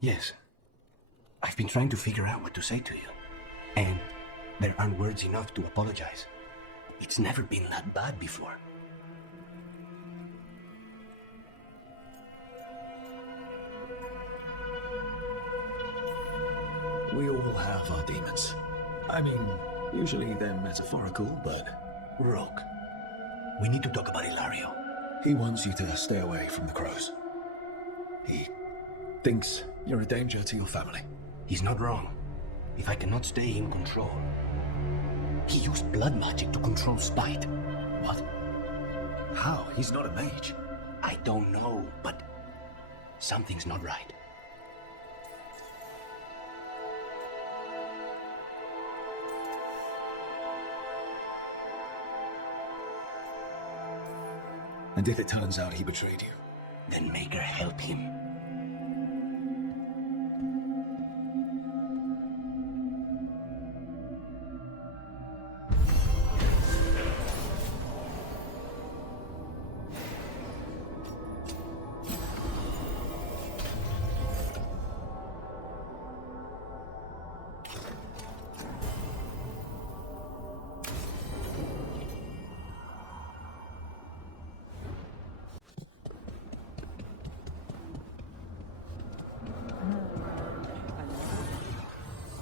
Yes. I've been trying to figure out what to say to you. And there aren't words enough to apologize. It's never been that bad before. We all have our demons. I mean, usually they're metaphorical, but... Rook, we need to talk about Ilario. He wants you to stay away from the crows. He thinks you're a danger to your family. He's not wrong. If I cannot stay in control... He used blood magic to control spite. What? How? He's not a mage. I don't know, but something's not right. And if it turns out he betrayed you? Then make her help him.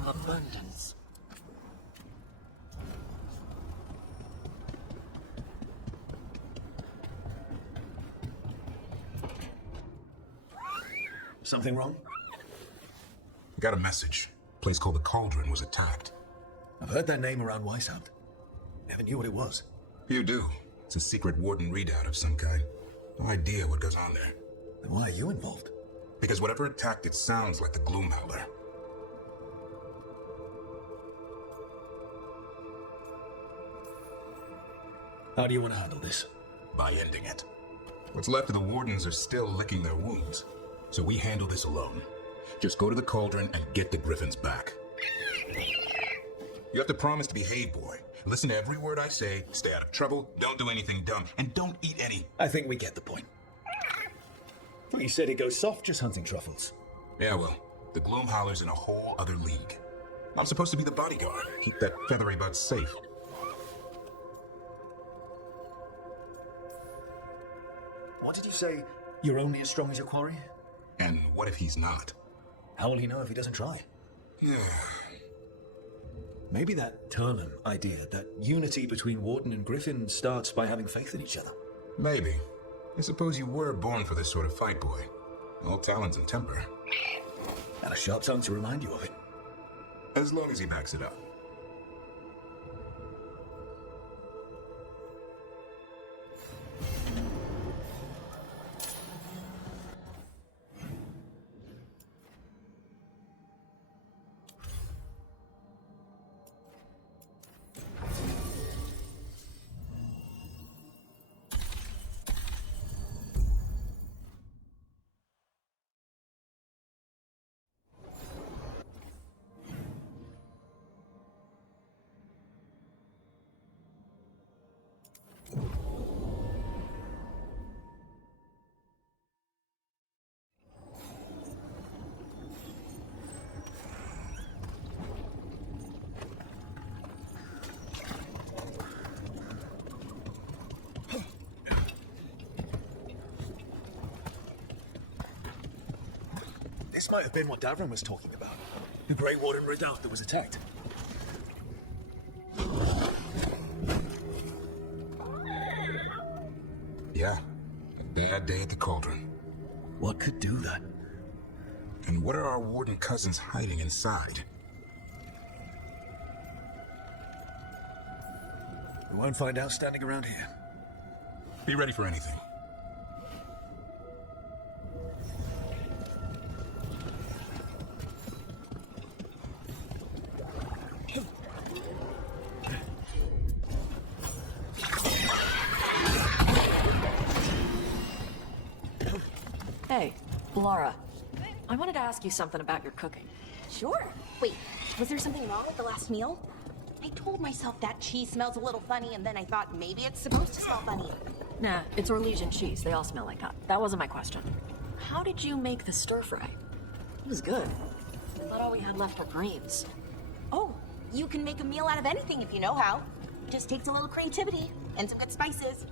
Abundance. Something wrong? I got a message. A place called the Cauldron was attacked. I've heard that name around Weishaupt. Never knew what it was. You do. It's a secret warden readout of some kind. No idea what goes on there. Then why are you involved? Because whatever attacked it sounds like the Gloomhowler. How do you want to handle this? By ending it. What's left of the wardens are still licking their wounds. So we handle this alone. Just go to the Cauldron and get the Griffins back. You have to promise to behave, boy. Listen to every word I say, stay out of trouble, don't do anything dumb, and don't eat any... I think we get the point. Well, you said it goes soft just hunting truffles. Yeah, well, the Gloomhowler's in a whole other league. I'm supposed to be the bodyguard, keep that feathery bud safe. What did you say? You're only as strong as your quarry? And what if he's not? How will he know if he doesn't try? Yeah. Maybe that Turlin idea, that unity between Warden and Griffin starts by having faith in each other. Maybe. I suppose you were born for this sort of fight, boy. All talent and temper. And a sharp tongue to remind you of it. As long as he backs it up. This might have been what Davron was talking about. The Grey Warden redoubt that was attacked. Yeah, a bad day at the Cauldron. What could do that? And what are our warden cousins hiding inside? We won't find out standing around here. Be ready for anything. Hey, Laura. I wanted to ask you something about your cooking. Sure. Wait, was there something wrong with the last meal? I told myself that cheese smells a little funny, and then I thought maybe it's supposed to smell funny. Nah, it's Orlesian cheese. They all smell like that. That wasn't my question. How did you make the stir fry? It was good. I thought all we had left were greens. Oh, you can make a meal out of anything if you know how. Just takes a little creativity and some good spices.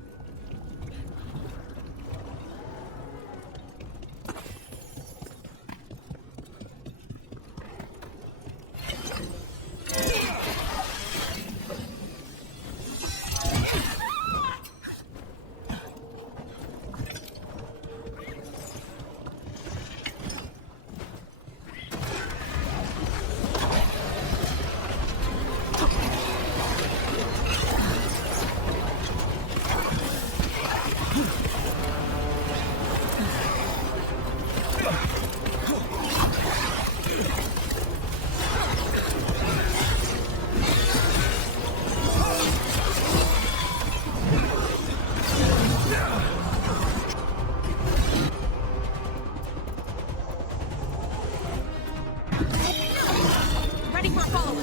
Ready for a follow-up.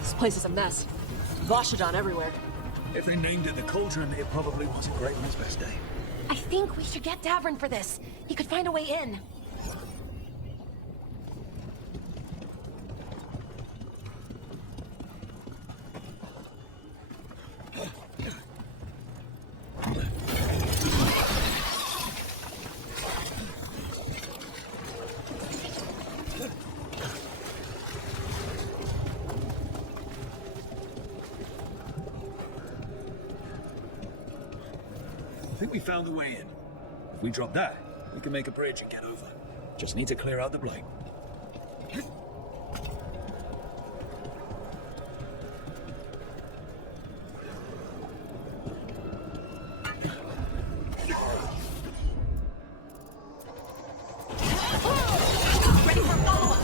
This place is a mess. Voshadon everywhere. If they named it the Cauldron, it probably wasn't great on its best day. I think we should get Davern for this. He could find a way in. I think we found the way in. If we drop that, we can make a bridge and get over. Just need to clear out the blight. Ready for a follow-up.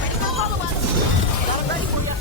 Ready for a follow-up. Got it ready for you.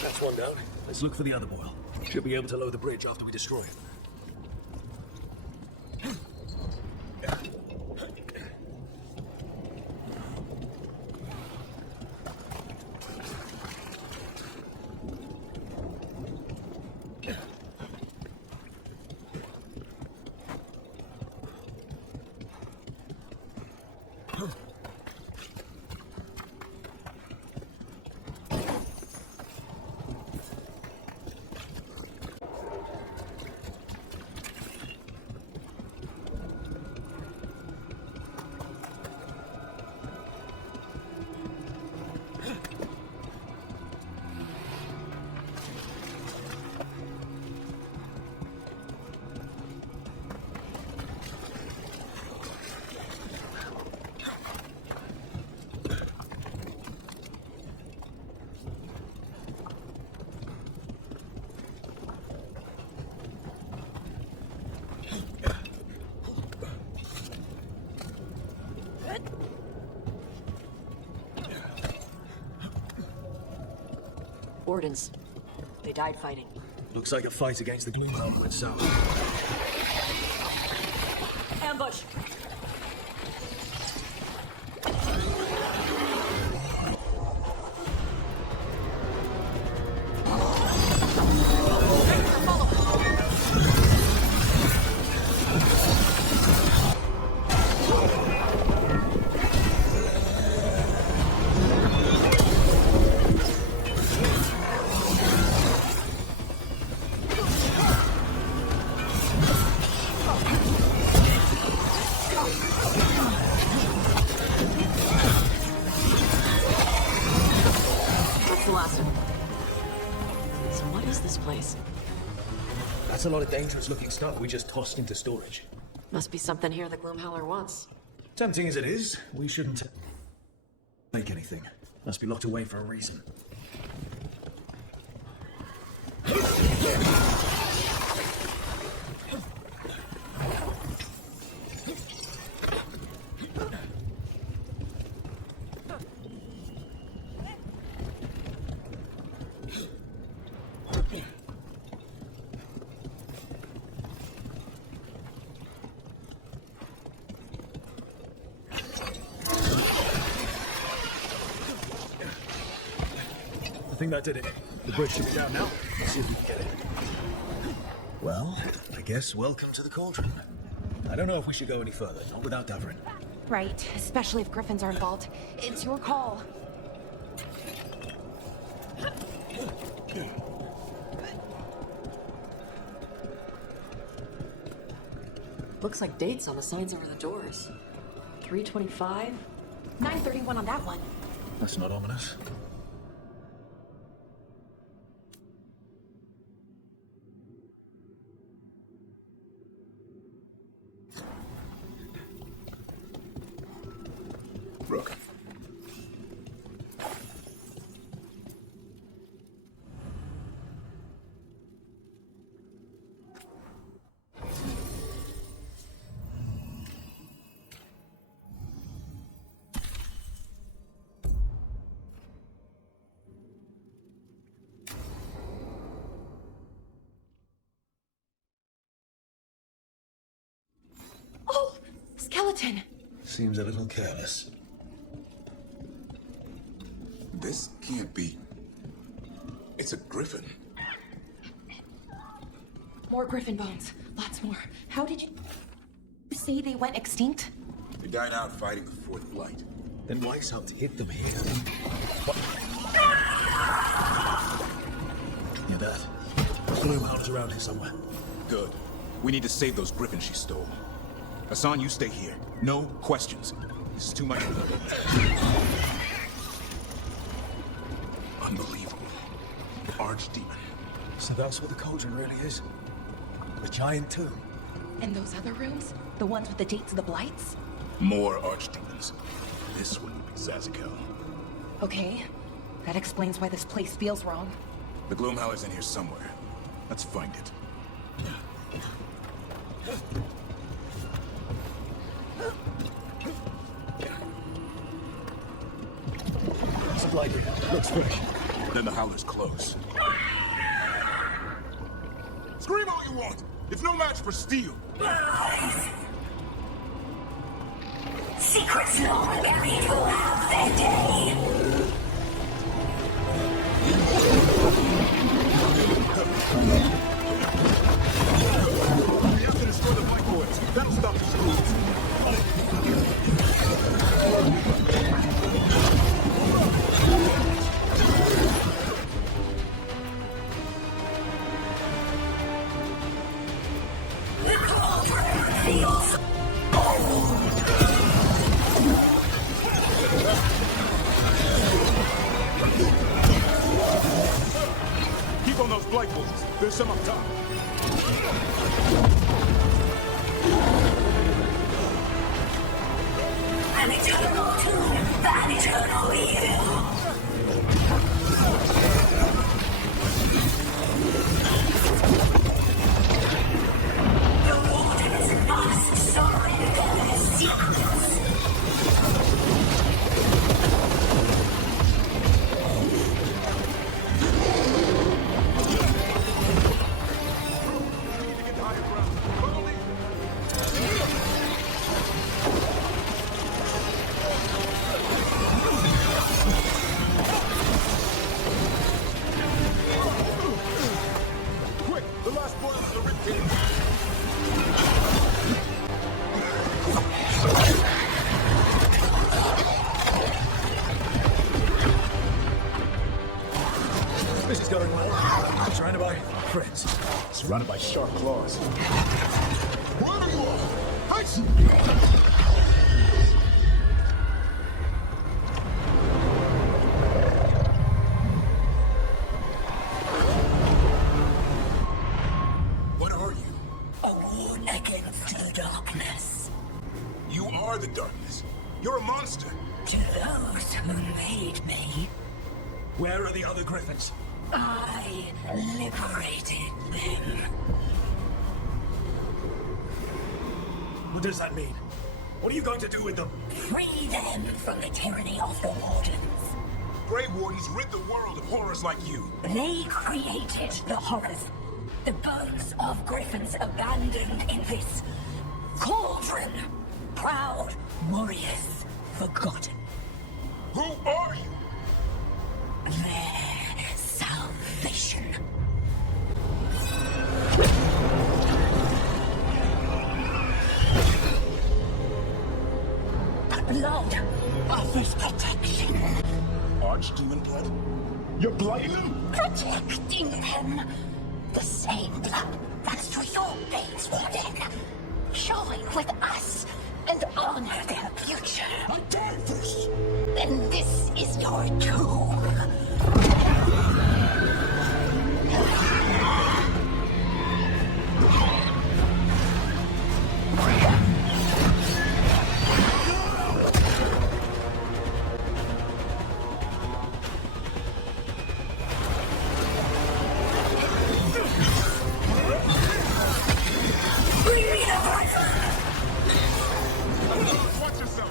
That's one down. Let's look for the other boil. Should be able to lower the bridge after we destroy it. Wardens. They died fighting. Looks like a fight against the Gloomhaven went south. Ambush! That's a lot of dangerous-looking stuff we just tossed into storage. Must be something here the Gloomhowler wants. Tempting as it is, we shouldn't take anything. Must be locked away for a reason. I think that did it. The bridge should be down now. Let's see if we can get it. Well, I guess welcome to the cauldron. I don't know if we should go any further, not without Davrin. Right, especially if Griffins are involved. It's your call. Looks like dates on the signs over the doors. 325? 931 on that one. That's not ominous. Rook. Oh, skeleton. Seems a little careless. This can't be. It's a griffin. More griffin bones. Lots more. How did you say they went extinct? They died out fighting the Fourth Light. Then Weiss helped hit them here. Hear that? Gloomhound's around here somewhere. Good. We need to save those griffins she stole. Hassan, you stay here. No questions. This is too much. Unbelievable. Archdemon. So that's what the cauldron really is? A giant tomb? And those other rooms? The ones with the dates of the blights? More archdemons. This one will be Zazakel. Okay. That explains why this place feels wrong. The Gloomhowler's in here somewhere. Let's find it. supply depot. Looks fresh. Then the Howler's close. Scream all you want! It's no match for steel! Secrets long buried will have their day. We have to destroy the Black Boys. That'll stop the schools. The cauldron feels cold. Keep on those Black Boys. There's some up top. An eternal tomb, an eternal evil. The wardens must surrender their secrets. Quick! The last boil is the rib cage. This is going well. Surrounded by friends. Surrounded by sharp claws. Where are you all? Ice! What are you? A warn against the darkness. You are the darkness. You're a monster. To those who made me, Where are the other griffins? I liberated them. What does that mean? What are you going to do with them? Free them from the tyranny of the wardens. Grey Wardens rid the world of horrors like you. They created the horrors. The bones of griffins abandoned in this cauldron. Proud warriors forgotten. Who are you? Their salvation. But blood offers protection. Archdemon blood? You're blighting them? Protecting them. The same blood runs through your veins, Warden. Join with us and honor their future. I died first! Then this is your doom. Watch yourself!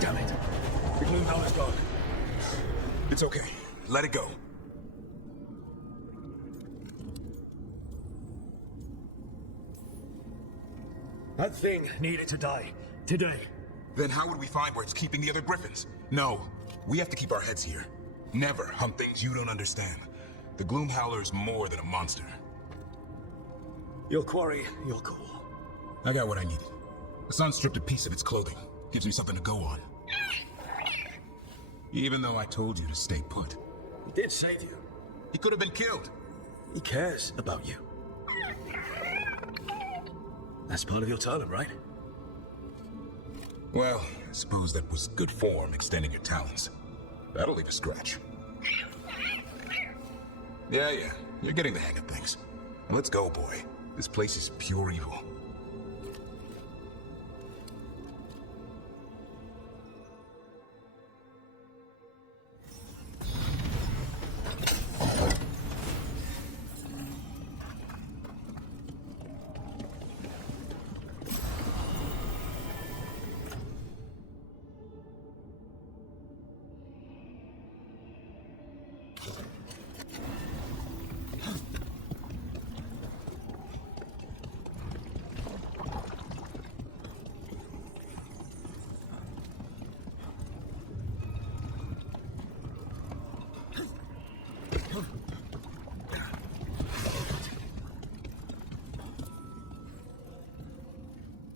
Damn it. The gloom power's gone. It's okay. Let it go. That thing needed to die. Today. Then how would we find where it's keeping the other griffins? No, we have to keep our heads here. Never hunt things you don't understand. The Gloom Howler is more than a monster. Your quarry, your call. I got what I needed. The sun stripped a piece of its clothing. Gives me something to go on. Even though I told you to stay put. He did save you. He could have been killed. He cares about you. That's part of your talent, right? Well, I suppose that was good form, extending your talons. That'll leave a scratch. Yeah, you're getting the hang of things. Now let's go, boy. This place is pure evil.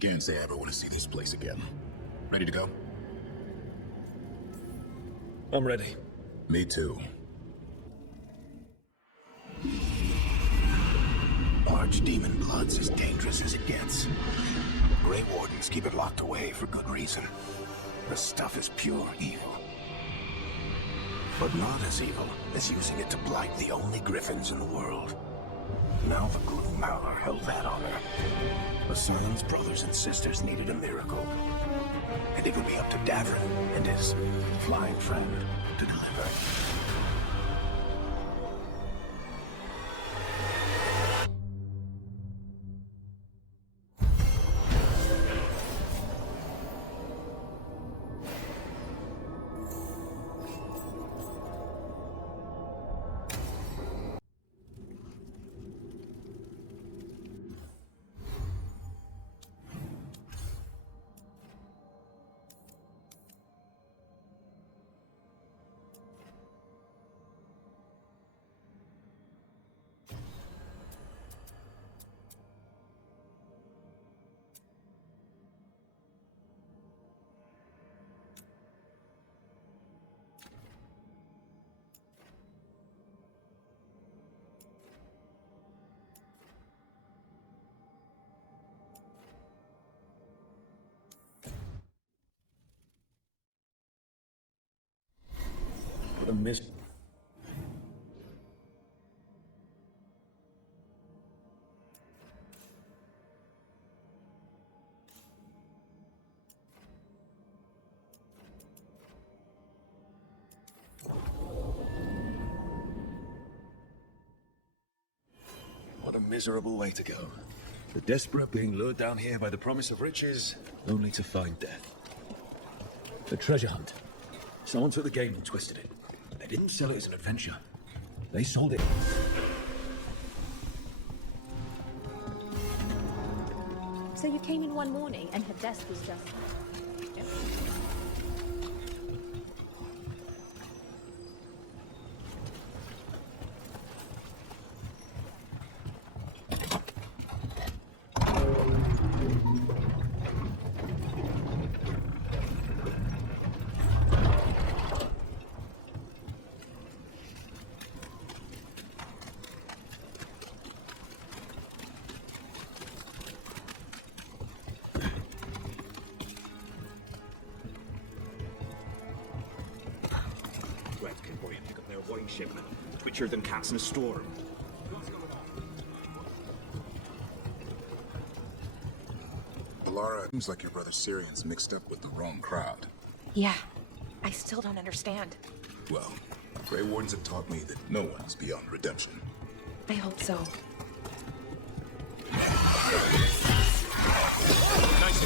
Can't say I ever want to see this place again. Ready to go? I'm ready. Me too. Archdemon Blood's as dangerous as it gets. Grey Wardens keep it locked away for good reason. The stuff is pure evil. But not as evil as using it to blight the only griffins in the world. Now the Gloom Howler held that honor. The Sun's brothers and sisters needed a miracle. And it would be up to Davin and his flying friend to deliver. The miss. What a miserable way to go. The desperate being lured down here by the promise of riches, only to find death. The treasure hunt. Someone took the game and twisted it. They didn't sell it as an adventure. They sold it. So you came in one morning and her desk was just... wine shipment. Twitchier than cats in a storm. Lara, seems like your brother Syrian's mixed up with the wrong crowd. Yeah, I still don't understand. Well, Grey Wardens have taught me that no one is beyond redemption. I hope so. Nice.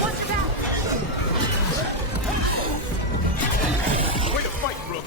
Watch your back! Way to fight, Rook!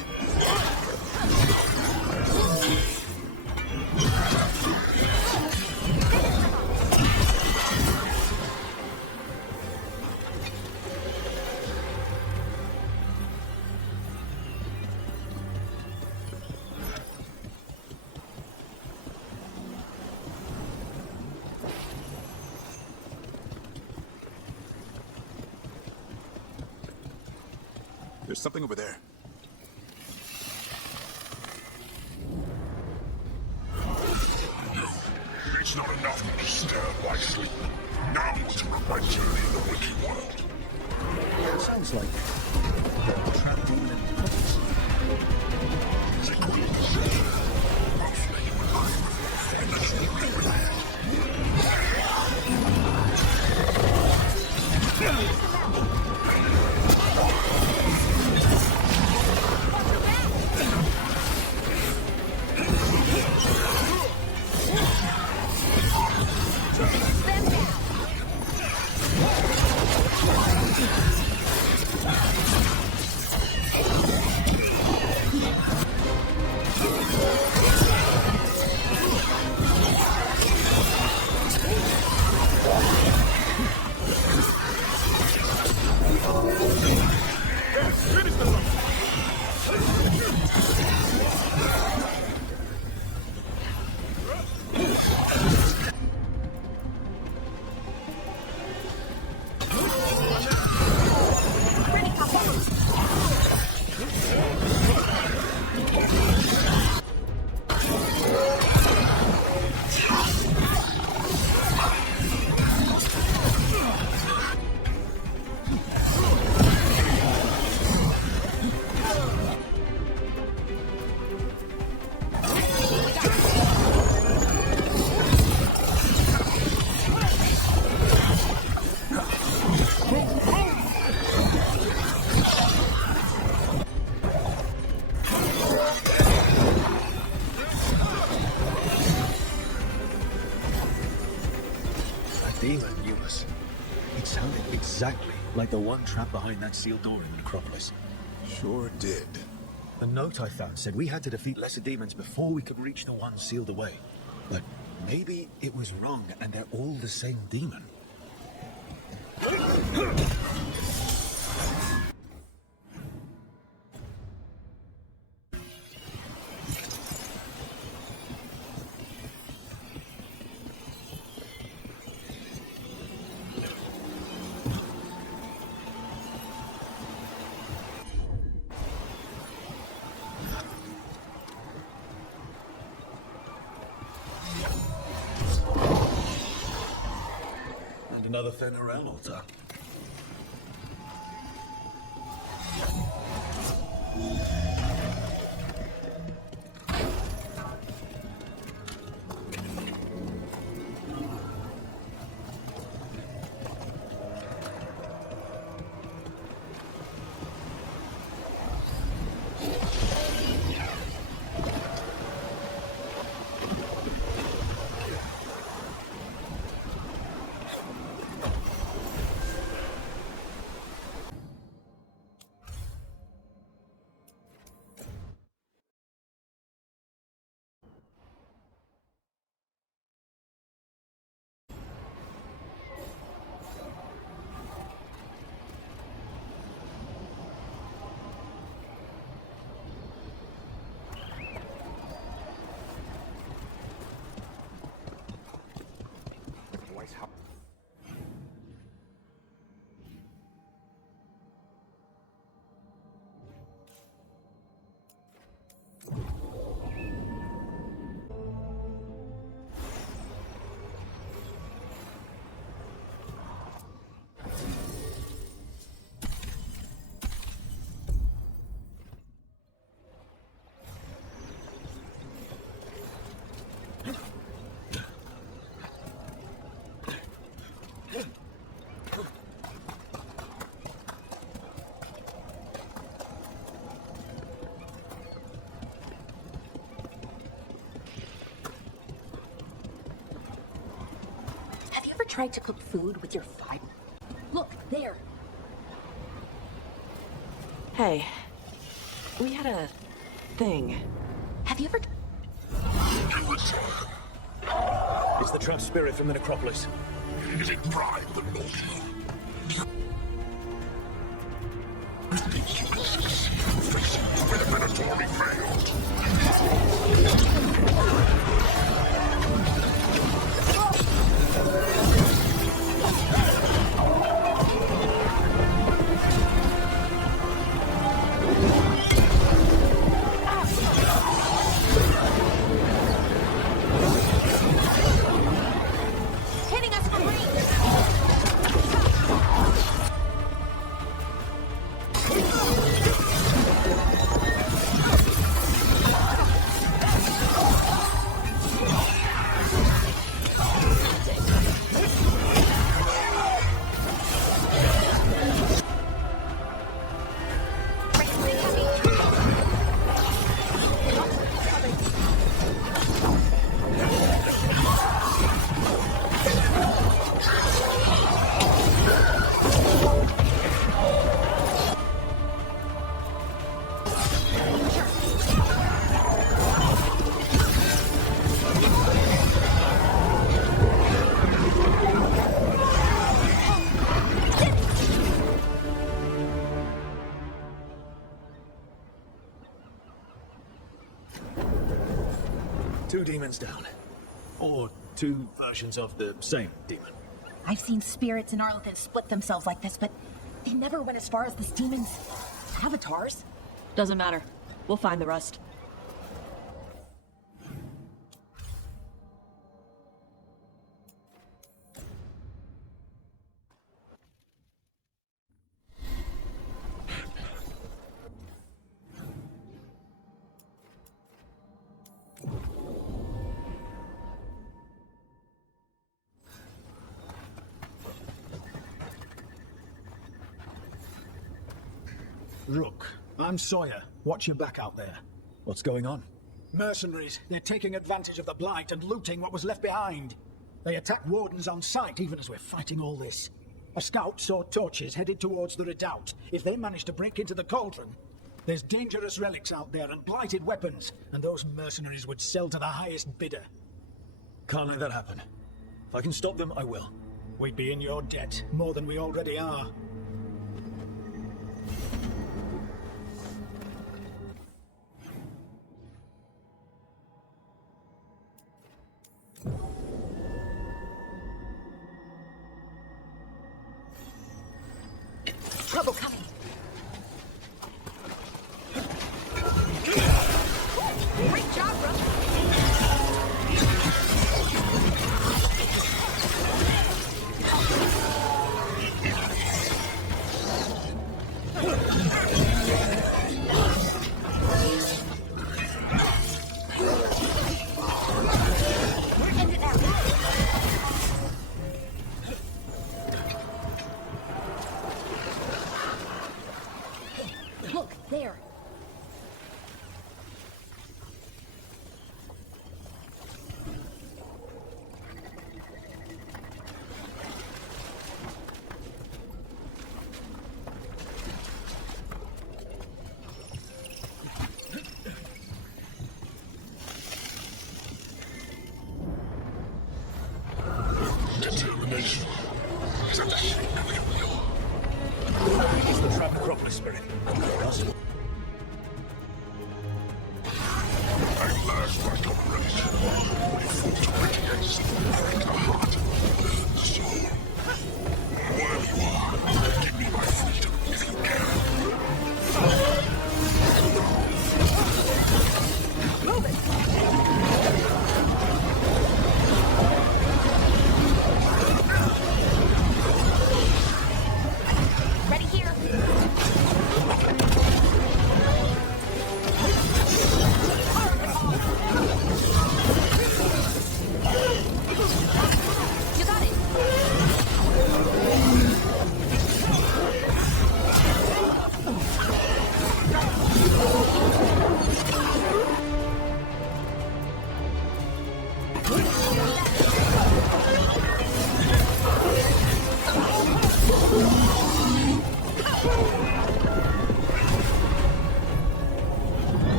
There's something over there. It's not enough to disturb my sleep. Now to my journey in the wiki world. Sounds like the trap demon in the prophets. The queen said, mostly when I'm in the story land. Demon knew us. It sounded exactly like the one trapped behind that sealed door in the necropolis. Sure did. The note I found said we had to defeat lesser demons before we could reach the one sealed away. But maybe it was wrong and they're all the same demon. Another Fenrir altar. tried to cook food with your fire? Look, there. Hey, we had a thing. Have you ever... It's the trapped spirit from the necropolis. Is it pride that moves you? Facing where the Minotaur failed. Hitting us from range! Two demons down. Or two versions of the same demon. I've seen spirits in Arlington split themselves like this, but they never went as far as this demon's avatars. Doesn't matter. We'll find the rest. Rook, I'm Sawyer. Watch your back out there. What's going on? Mercenaries. They're taking advantage of the blight and looting what was left behind. They attack wardens on sight even as we're fighting all this. A scout saw torches headed towards the redoubt. If they manage to break into the cauldron, there's dangerous relics out there and blighted weapons, and those mercenaries would sell to the highest bidder. Can't let that happen. If I can stop them, I will. We'd be in your debt, more than we already are. Trouble coming. Great job, Rook. Look, there. Determination is at the shape of your will. It's the trapped necropolis spirit. Rust. I last my comrades. We fought to break against and break the heart, the soul. Wherever you are, give me my freedom if you can. Move it. Ready here.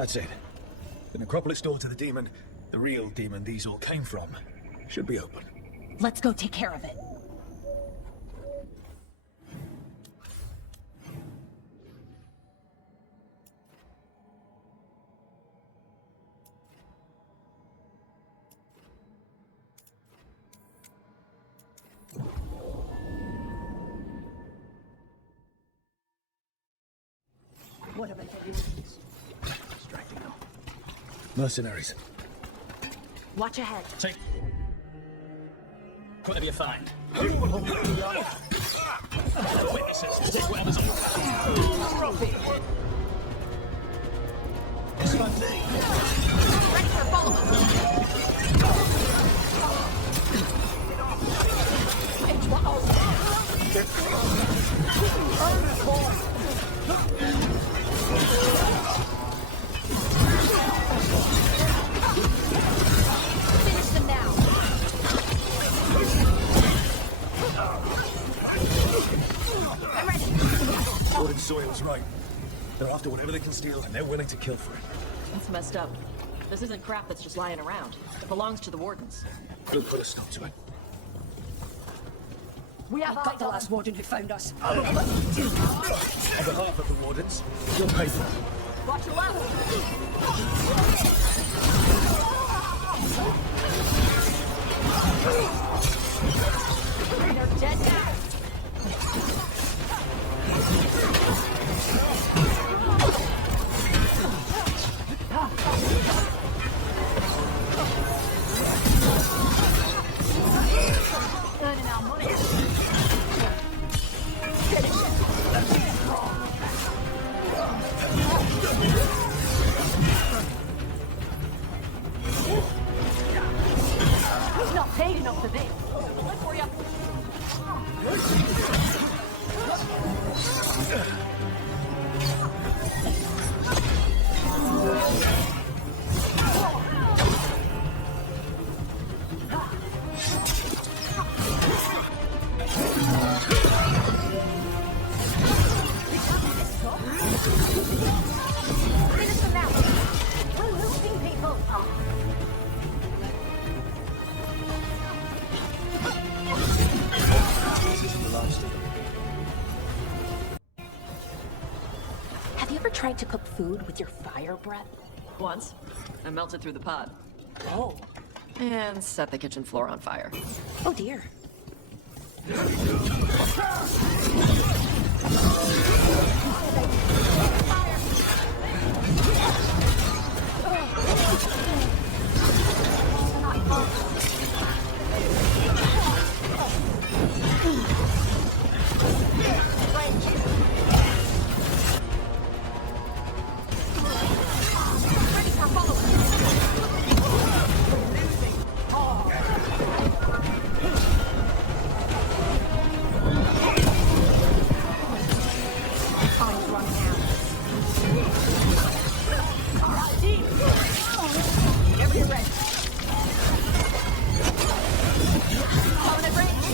That's it. The necropolis door to the demon, the real demon these all came from, should be open. Let's go take care of it. What have I done? Distracting now. Mercenaries. Watch ahead. Take. Whatever you find. Witnesses. Take whatever's on. Ready for follow-up. Finish them now. I'm ready. Gordon Sawyer was right. They're after whatever they can steal, and they're willing to kill for it. That's messed up. This isn't crap that's just lying around. It belongs to the Wardens. We'll put a stop to it. We have got the last warden who found us. On behalf of the Wardens, you'll pay for it. Watch your left. They're dead now. Earning our money. He's not paid enough for this. Look for you. Finish them now. We're losing people. Have you ever tried to cook food with your fire breath? Once, I melted through the pot. Oh. And set the kitchen floor on fire. Oh dear. Ready for follow-up. Time's running out. Whenever you're ready. Coming at range.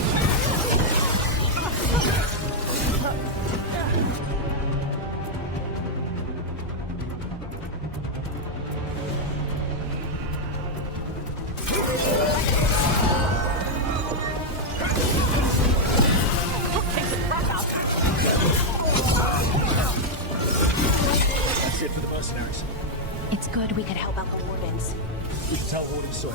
That's it for the mercenaries. It's good we could help out the Wardens. We can tell Warden Sawyer.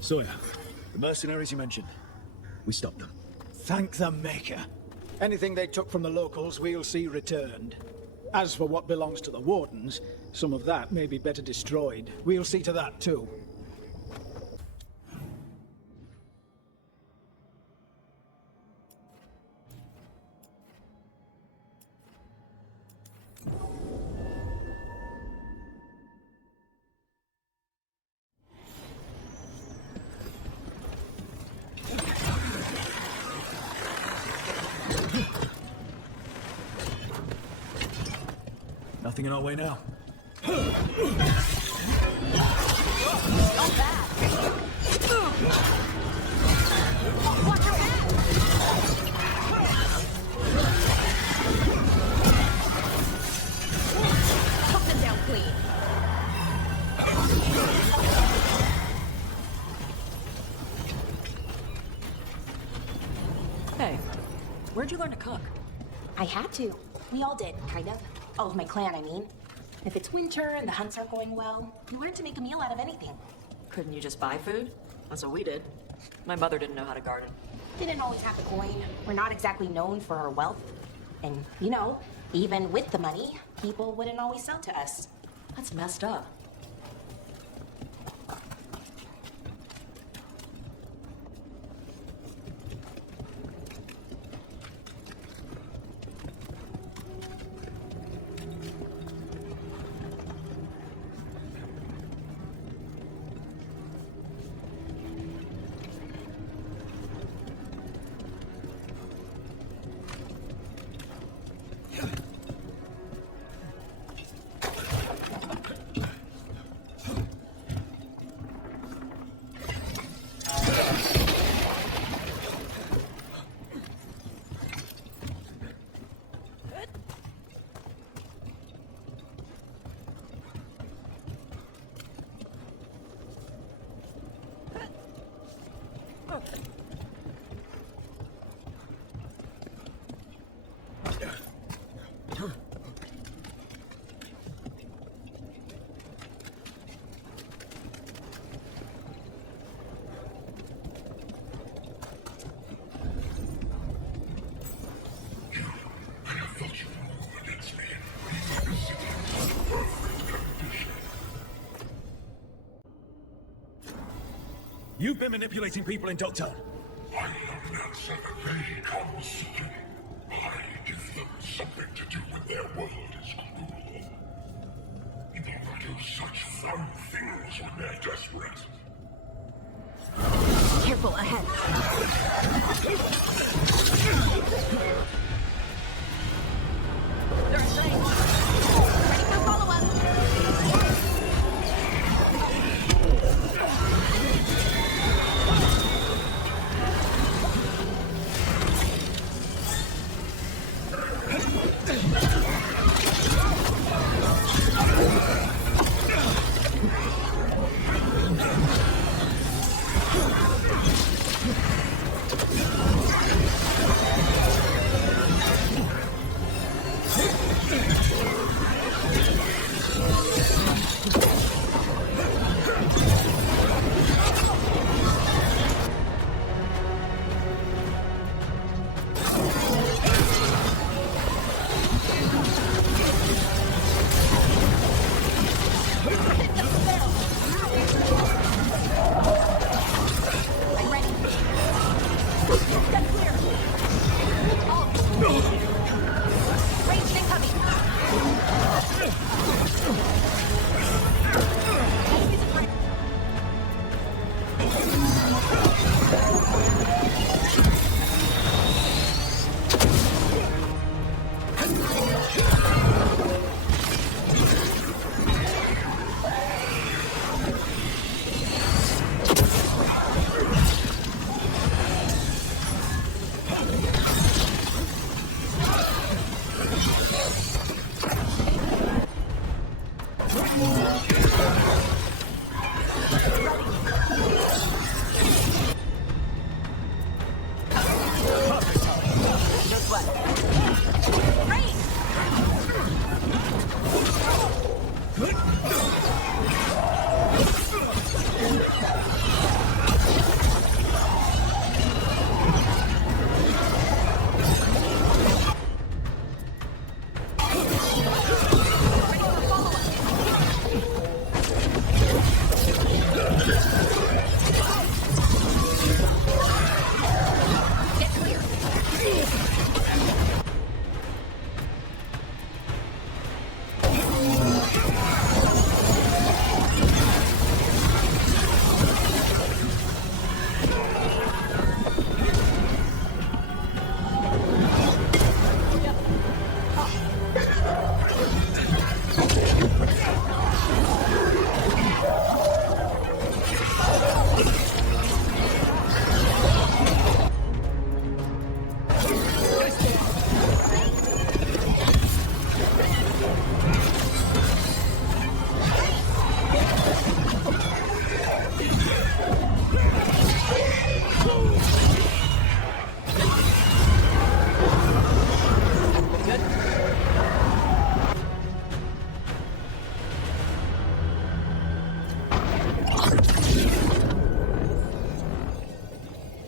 Sawyer, the mercenaries you mentioned, we stopped them. Thank the Maker. Anything they took from the locals, we'll see returned. As for what belongs to the Wardens, some of that may be better destroyed. We'll see to that too. Nothing in our way now. Not bad. Watch your back! Cut them down clean. Hey, where'd you learn to cook? I had to. We all did, kind of. All of my clan, I mean. If it's winter and the hunts aren't going well, you learn to make a meal out of anything. Couldn't you just buy food? That's what we did. My mother didn't know how to garden. Didn't always have the coin. We're not exactly known for our wealth. And, you know, even with the money, people wouldn't always sell to us. That's messed up. You've been manipulating people in Doctor. I have an answer that they come seeking. I give them something to do when their world is cruel. People do such fun things when they're desperate. Careful ahead. They're saying, ready for follow-up.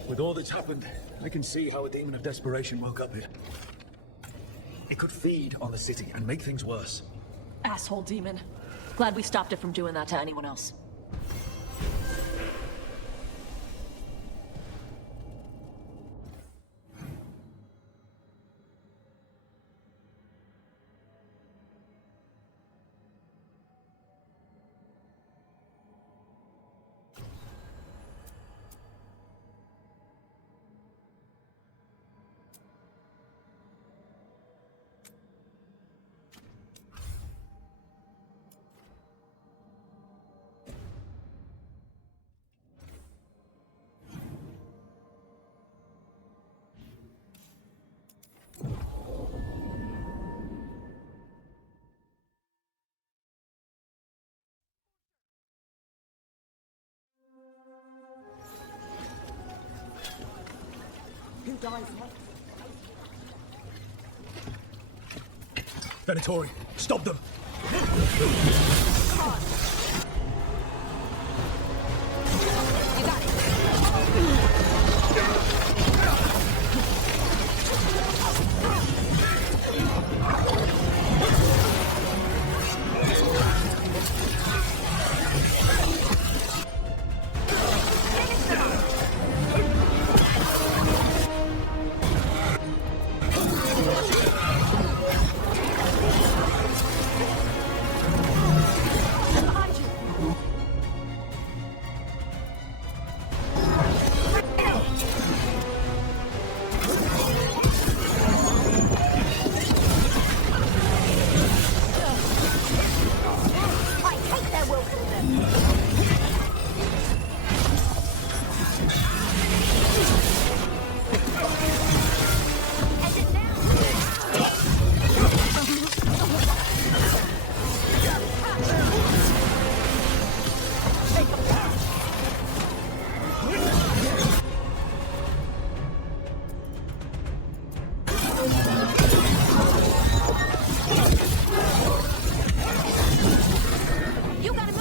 With all that's happened, I can see how a demon of desperation woke up here. It could feed on the city and make things worse. Asshole demon. Glad we stopped it from doing that to anyone else. Who dies next? Venatori, stop them! You got it.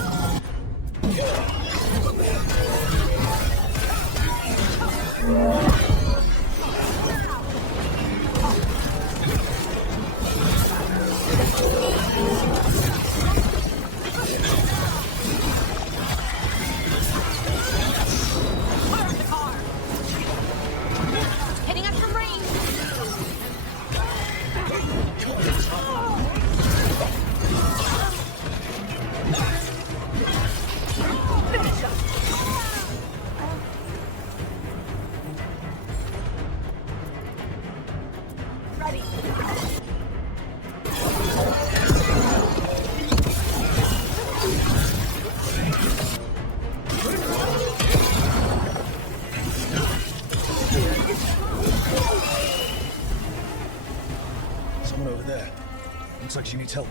Looks like she needs help.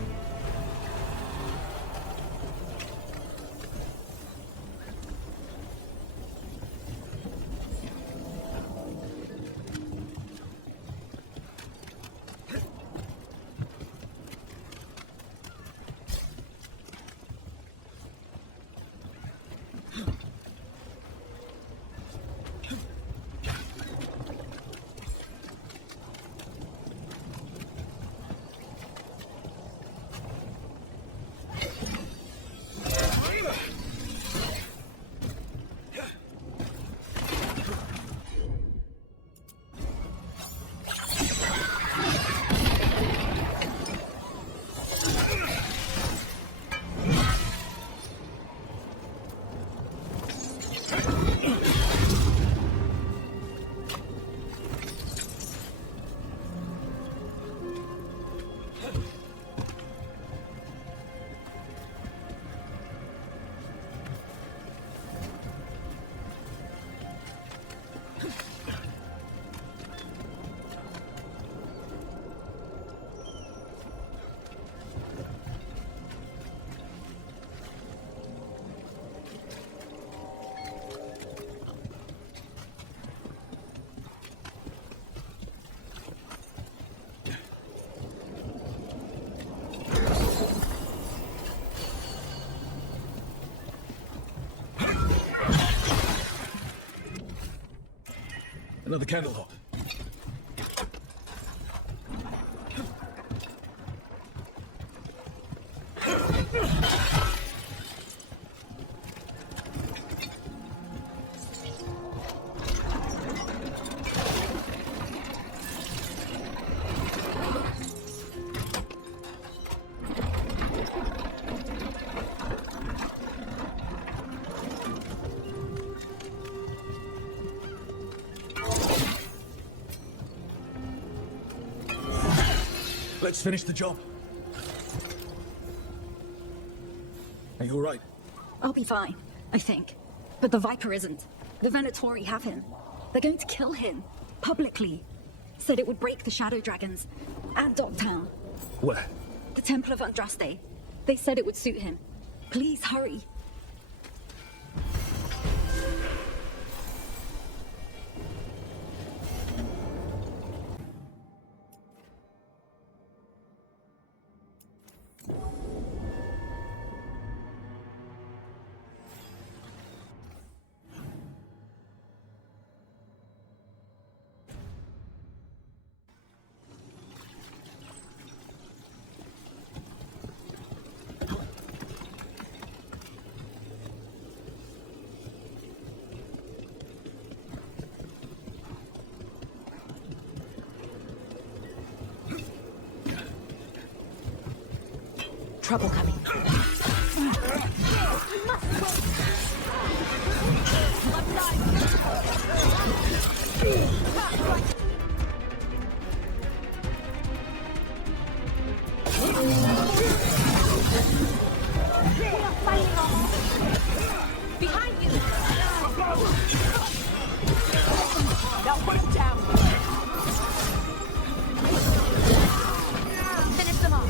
Another candle hop. Let's finish the job. Are you all right? I'll be fine, I think. But the Viper isn't. The Venatori have him. They're going to kill him. Publicly. Said it would break the Shadow Dragons. At Dogtown. Where? The Temple of Andraste. They said it would suit him. Please hurry. Trouble coming. Behind you! Now put him down! Finish them off!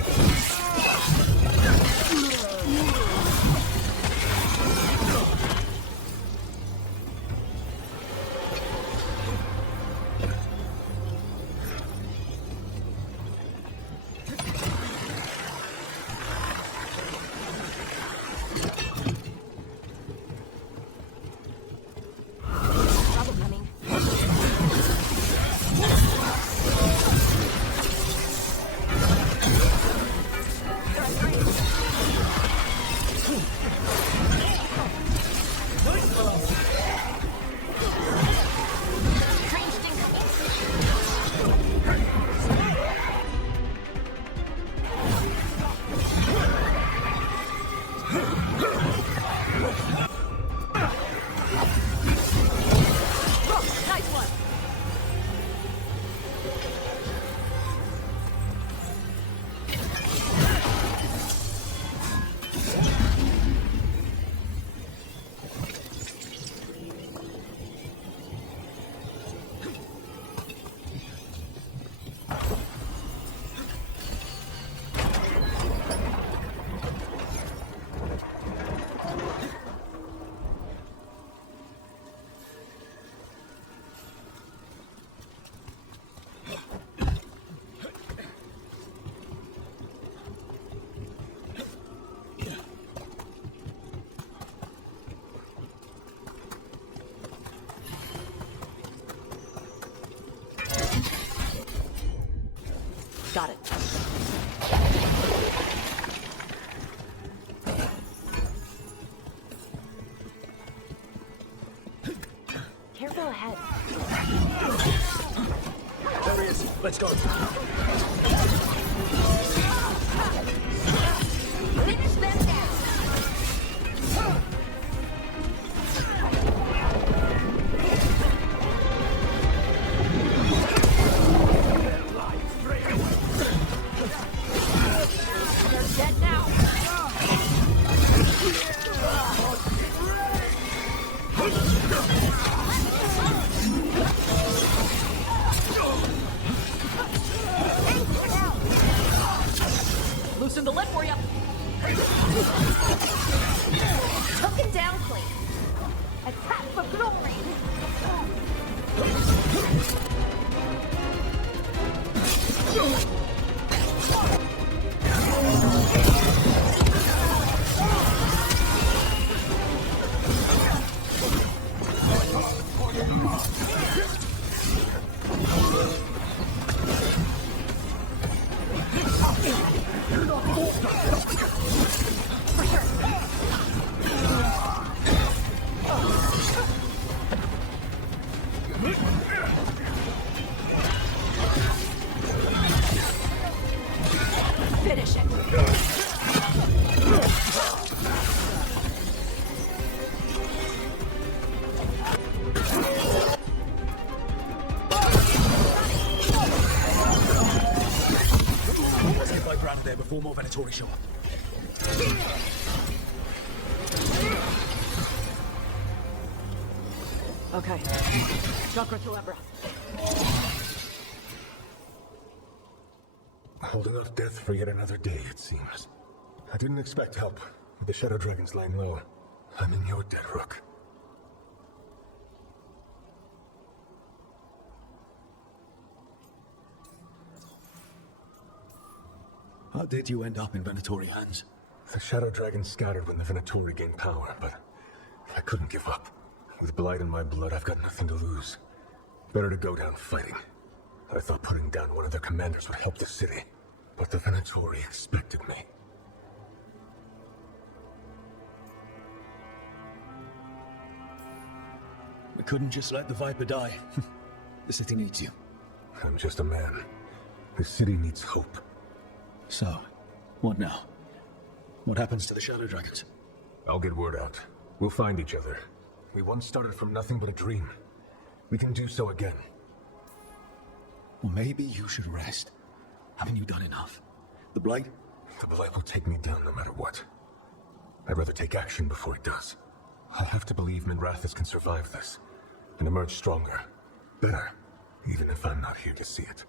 Trouble coming. Ranged incoming. Rook, nice one. Got it. Careful ahead. There he is. Let's go. Finish them down! They're dead now! Loosen the lid for you. Took him down clean. Attack for glory! more Venatori show up. Okay. Chakra to Ebra. Holding off death for yet another day, it seems. I didn't expect help. The Shadow Dragon's laying low. I'm in your debt, Rook. How did you end up in Venatori hands? The Shadow Dragon scattered when the Venatori gained power, but I couldn't give up. With blight in my blood, I've got nothing to lose. Better to go down fighting. I thought putting down one of their commanders would help the city, but the Venatori expected me. We couldn't just let the Viper die. The city needs you. I'm just a man. The city needs hope. So, what now? What happens to the Shadow Dragons? I'll get word out. We'll find each other. We once started from nothing but a dream. We can do so again. Well, maybe you should rest. Haven't you done enough? The Blight? The Blight will take me down no matter what. I'd rather take action before it does. I'll have to believe Minrathous can survive this, and emerge stronger. Better, even if I'm not here to see it.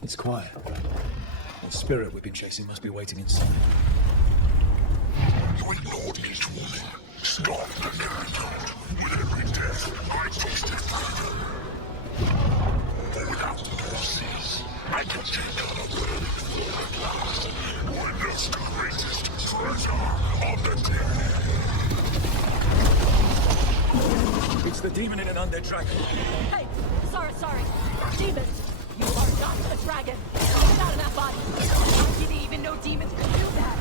It's quiet. The spirit we've been chasing must be waiting inside. You ignored each warning. Stopped and returned. With every death, I pushed it further. For without the forces, I can take on a world full at last. Wonders greatest treasure of the dead. It's the demon in an undead dragon. Hey! Sorry. Demons! You are not a dragon! Get out of that body! How did he even know demons could do that?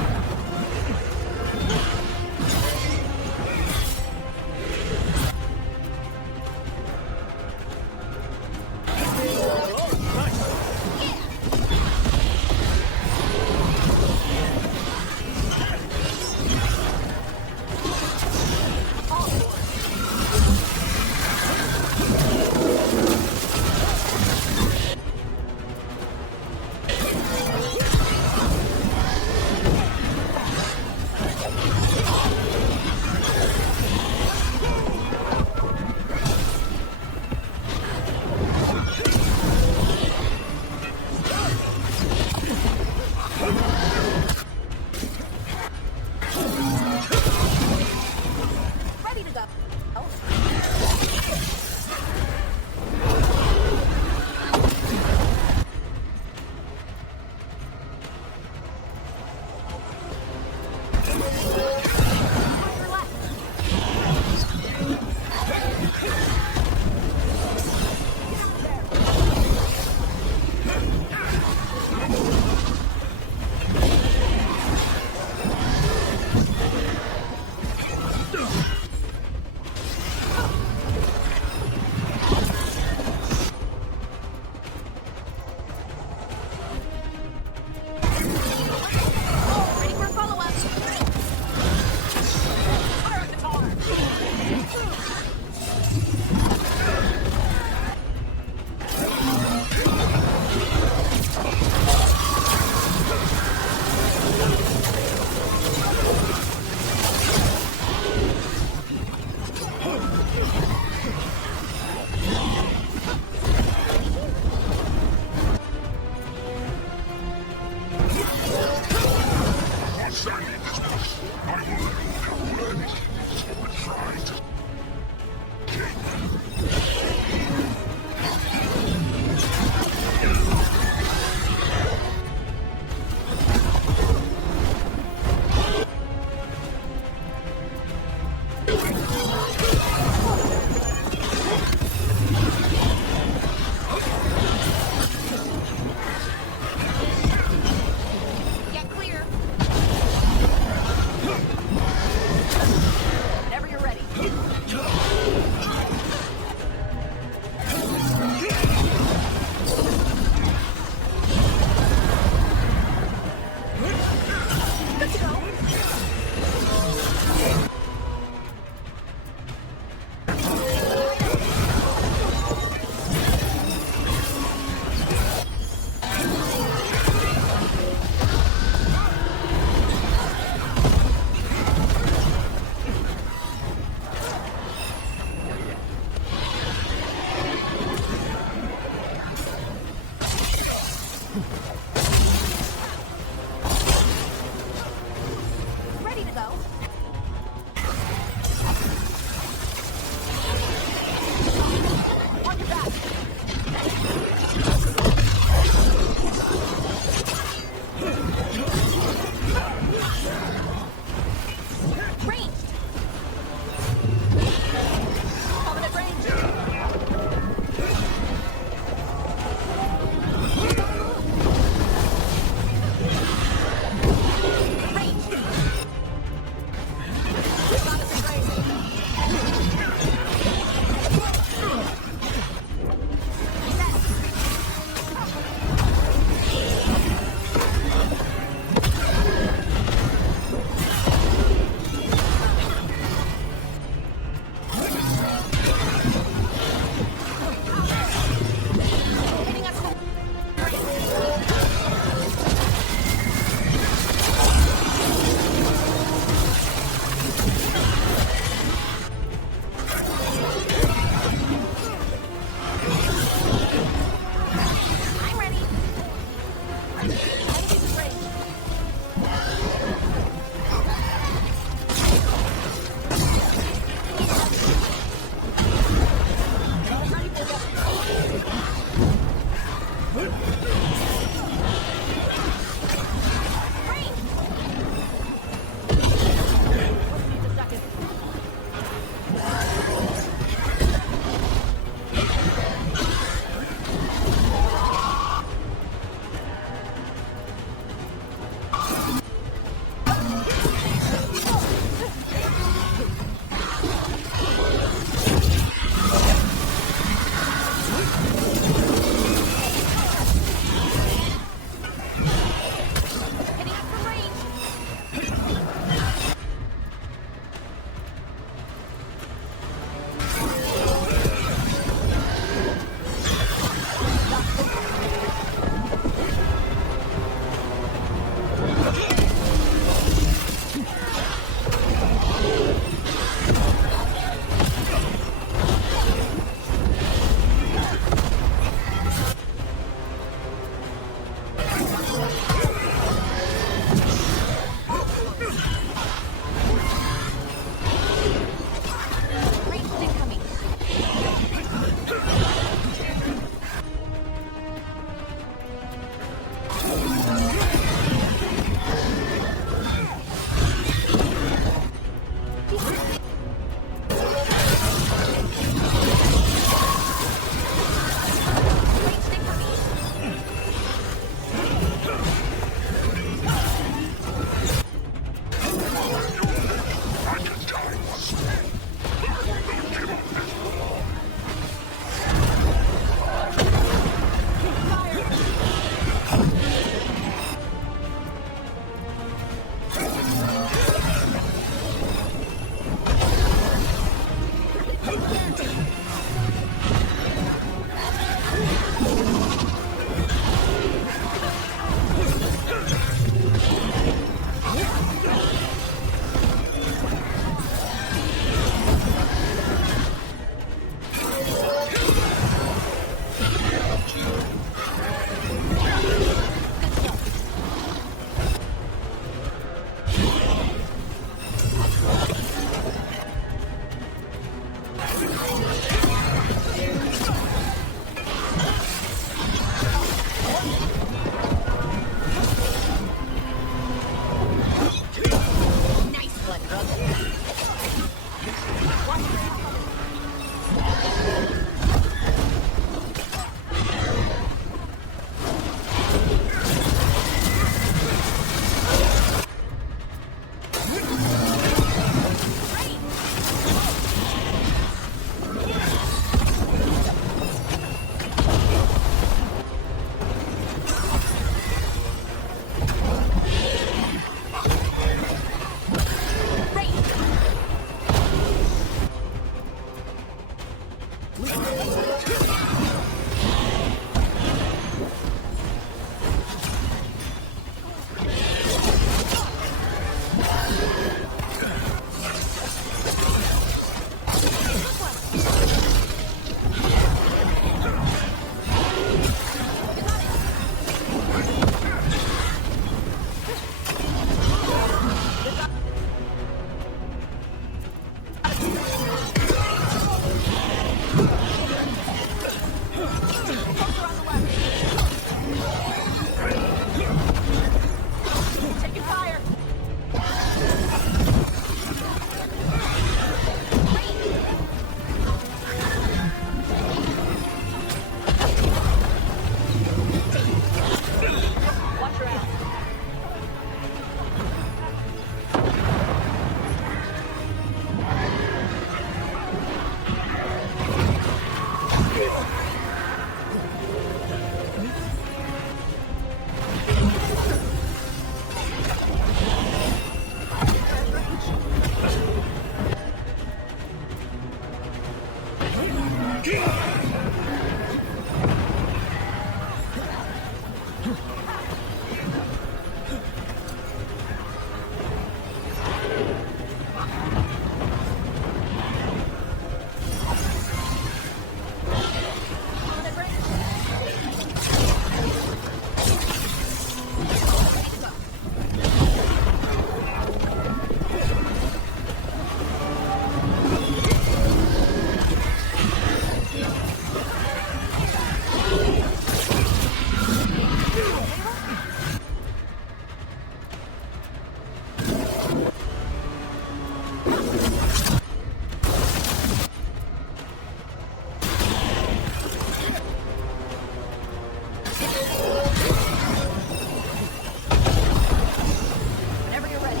Whenever you're ready.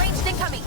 Ranged incoming.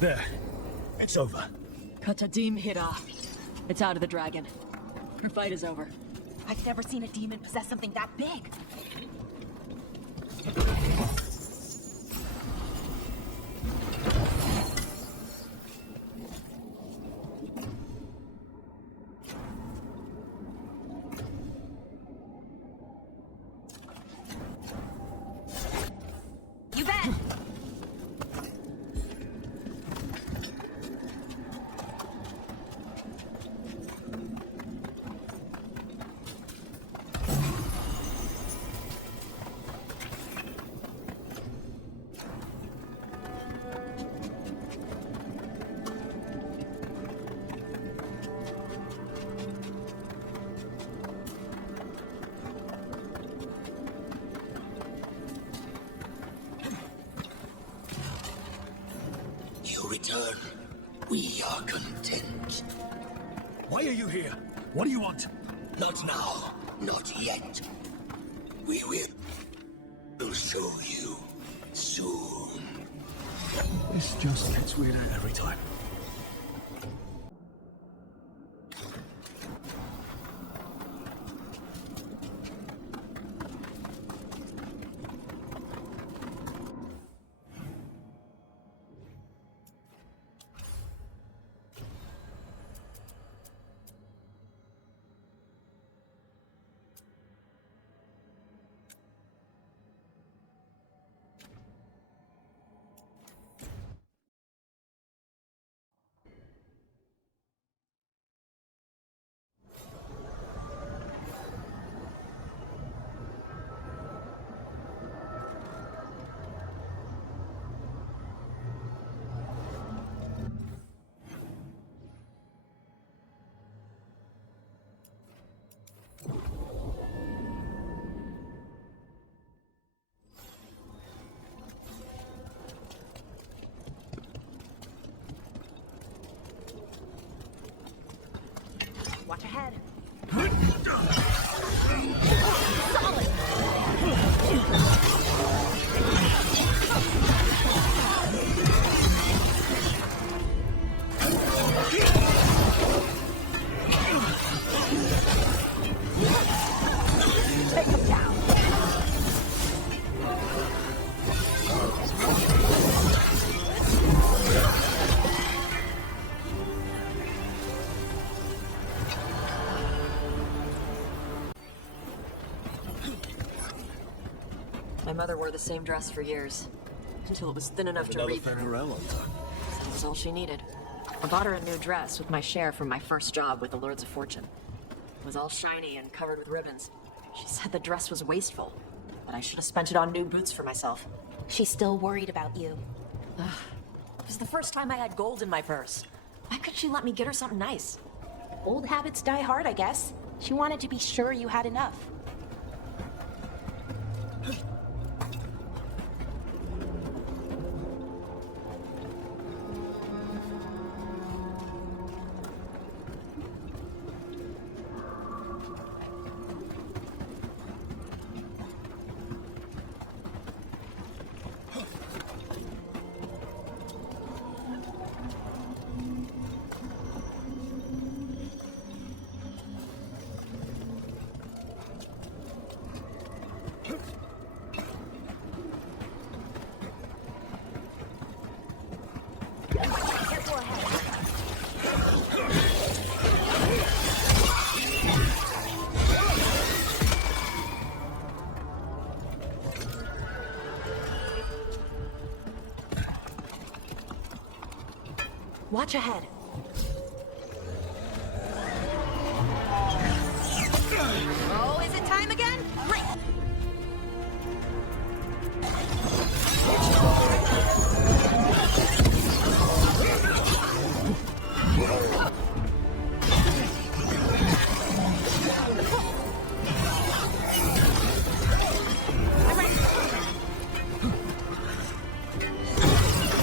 There. It's over. Katadim Hira. It's out of the dragon. Her fight is over. I've never seen a demon possess something that big. You bet! You return. We are content. Why are you here? What do you want? Not now. Not yet. We will show you soon. This just gets weirder every time. Watch ahead. Take him down. My mother wore the same dress for years, until it was thin enough to reach. Another farewell on time. That was all she needed. I bought her a new dress with my share from my first job with the Lords of Fortune. It was all shiny and covered with ribbons. She said the dress was wasteful, but I should have spent it on new boots for myself. She's still worried about you. It was the first time I had gold in my purse. Why couldn't she let me get her something nice? Old habits die hard, I guess. She wanted to be sure you had enough. Watch ahead. Oh, is it time again? Great.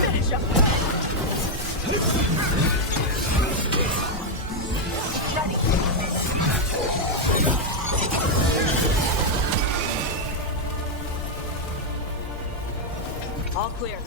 Finish up. All clear.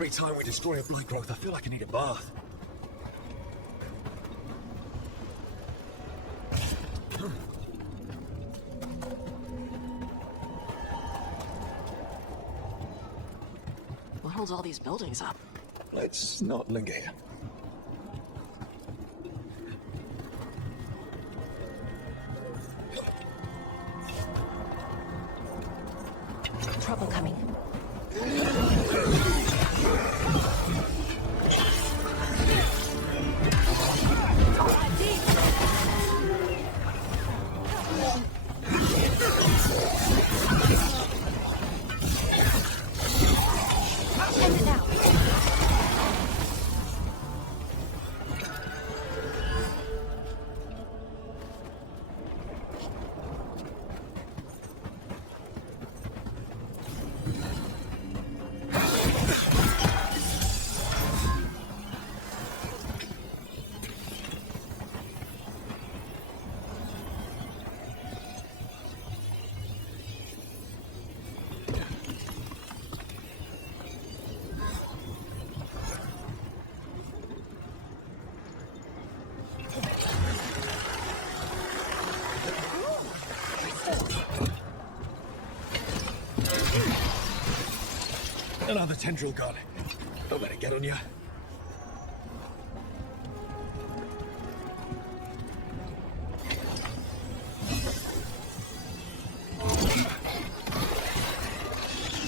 Every time we destroy a blight growth, I feel like I need a bath. What holds all these buildings up? Let's not linger here. Trouble coming. End it now. Another tendril gone. Don't let it get on you.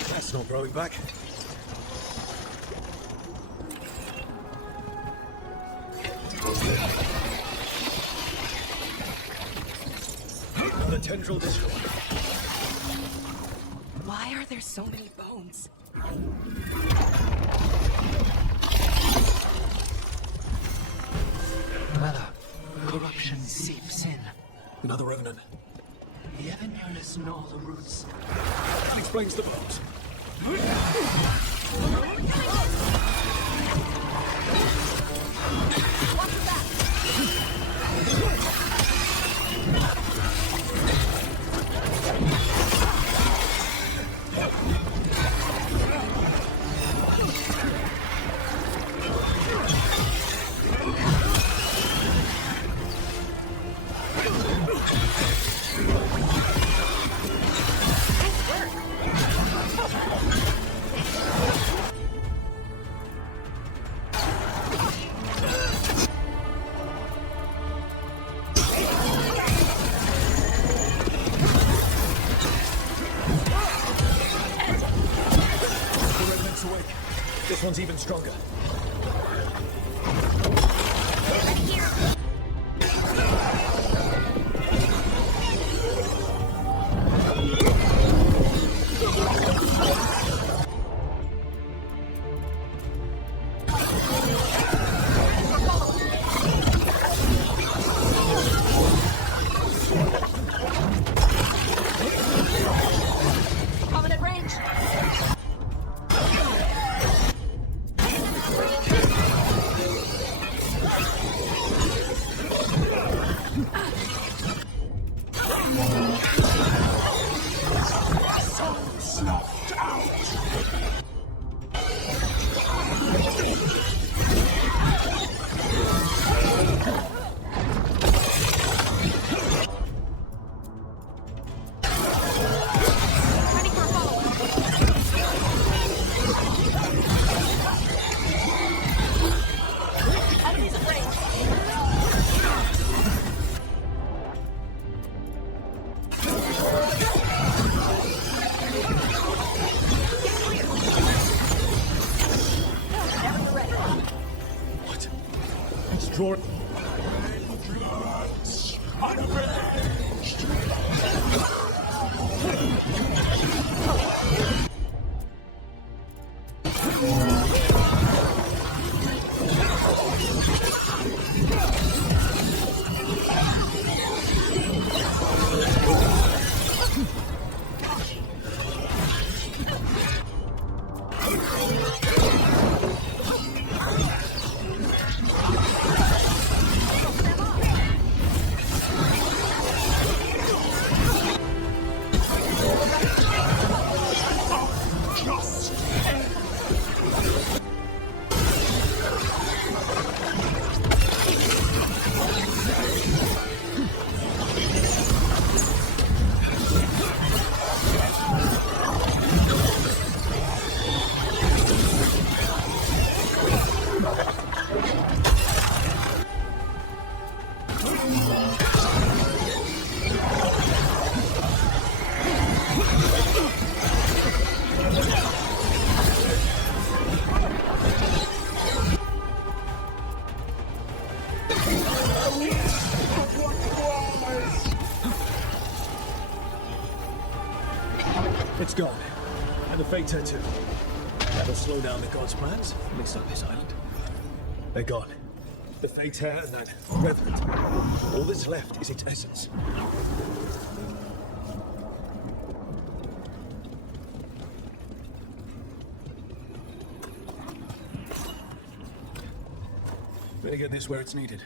That's not growing back. Another tendril destroyed. Why are there so many bones? Mother, corruption seeps in. Another revenant. The Evangelist know the roots. That explains the bones. This one's even stronger. Coming at range. Draw it. Fate Tattoo. That'll slow down the gods' plans, at least on this island. They're gone. The Fate Hair and that Revenant. All that's left is its essence. Better get this where it's needed.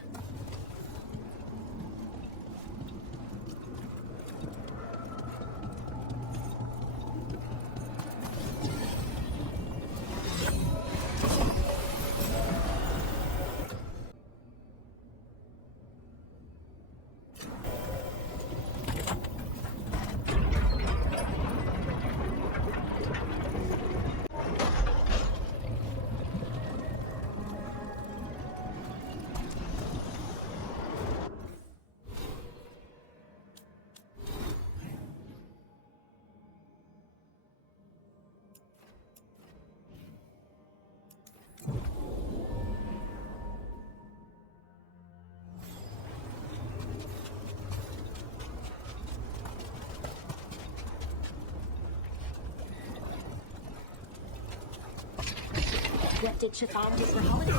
What did Chiffon do for holidays?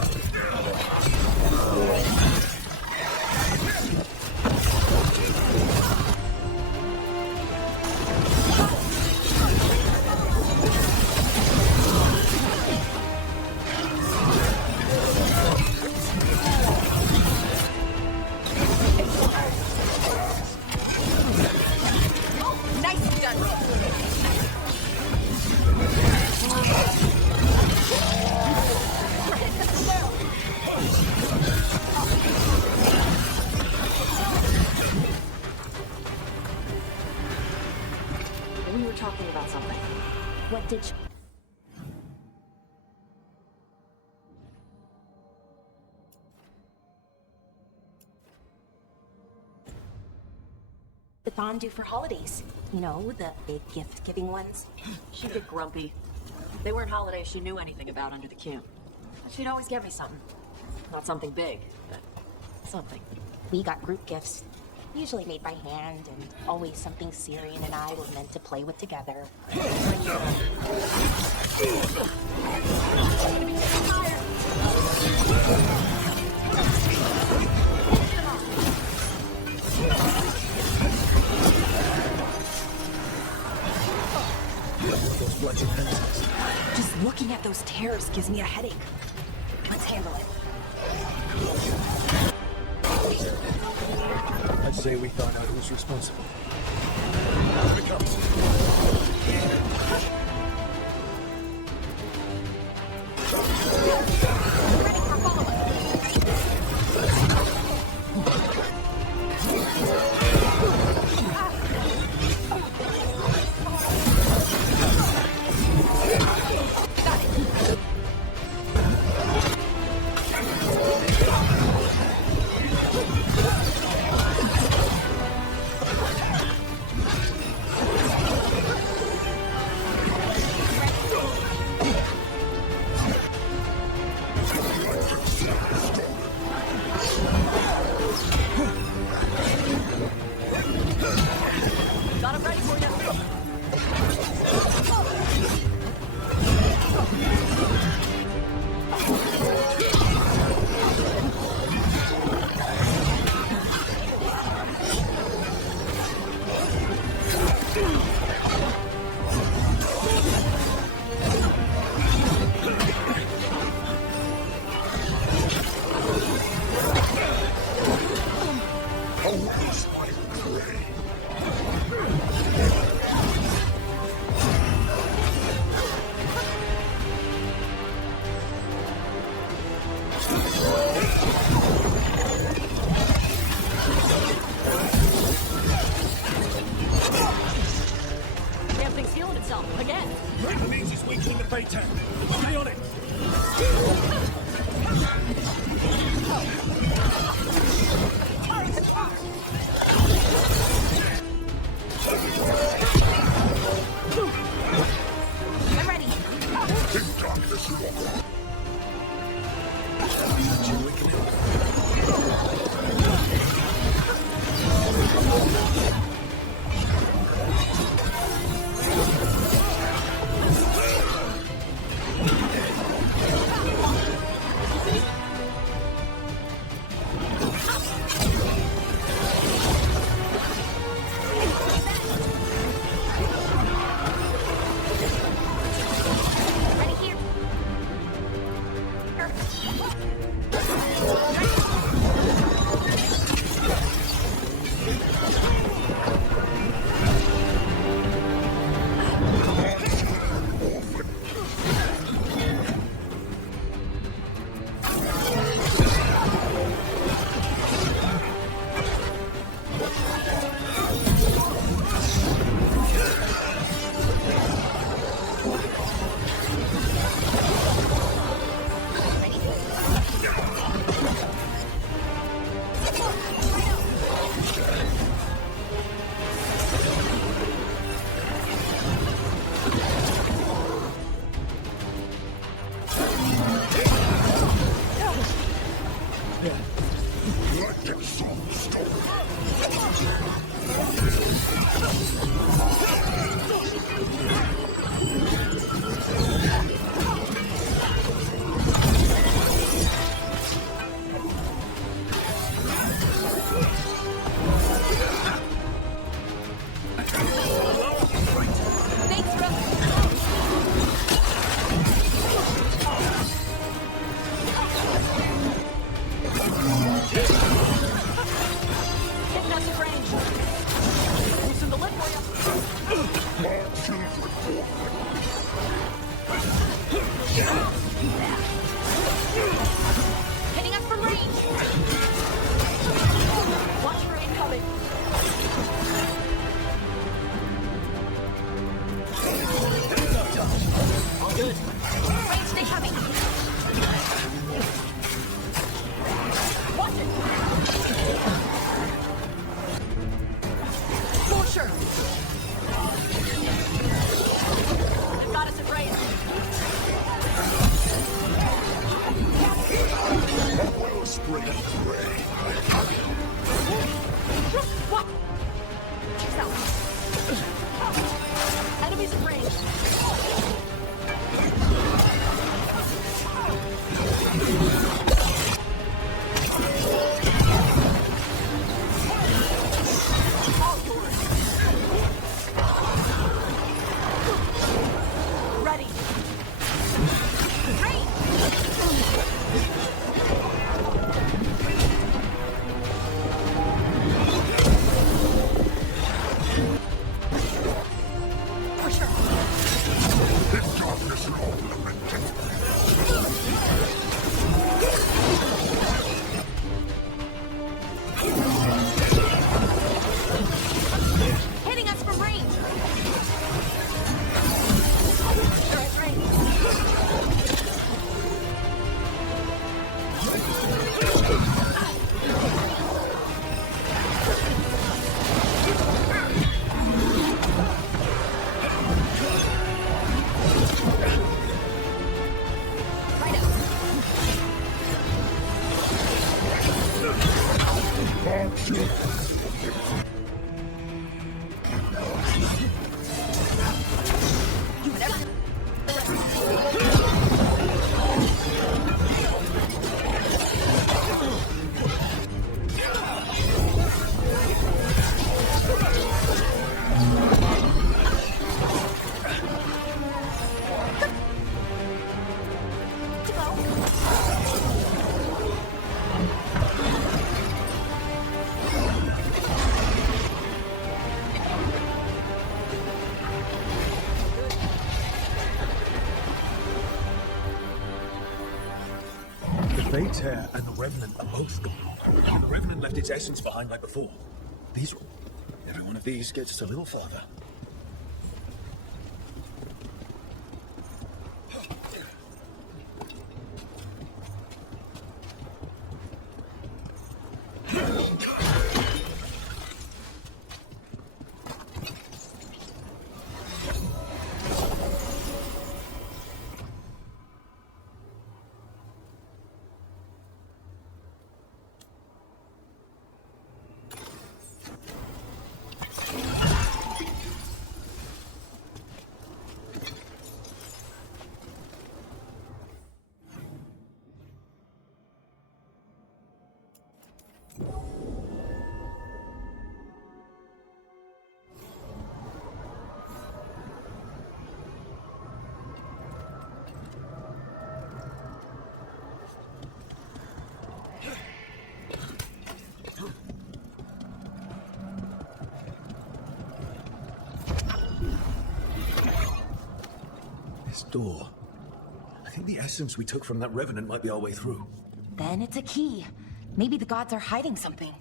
Nice done, Rook. We were talking about something. What did Chiffon do for holidays? You know, the big gift-giving ones. She'd get grumpy. They weren't holidays she knew anything about under the Q. She'd always give me something. Not something big, but something. We got group gifts, usually made by hand, and always something Syrian and I were meant to play with together. Just looking at those tears gives me a headache. Let's handle it. I'd say we found out who's responsible. Here it comes. Got him ready for you. Damn thing's healing itself again. That means it's weakening the Fate Hair. Stay on it. I'm ready. In darkness walk. Hitting us from range! Watch for incoming. All good. Range, stay heavy. Watch it! For sure. They've got us at range. Well spread prey. What? Check out. Enemies at range. All yours. Ready. Range. For sure. This darkness and all lamenting. Hitting us from range. They're at range. Right out. You never. To go. The Veilguard and the Revenant are both gone. The Revenant left its essence behind like before. Every one of these gets us a little farther. This door. I think the essence we took from that Revenant might be our way through. Then it's a key. Maybe the gods are hiding something.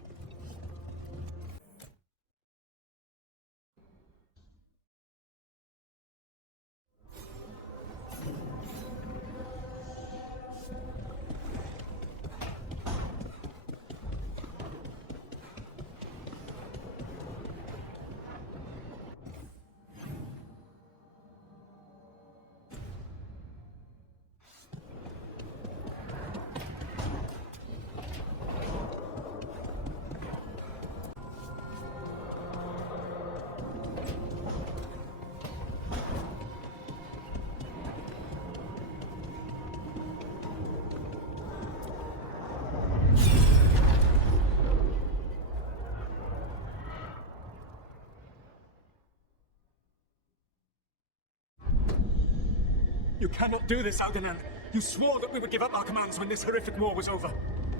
You cannot do this, Alderan. You swore that we would give up our commands when this horrific war was over.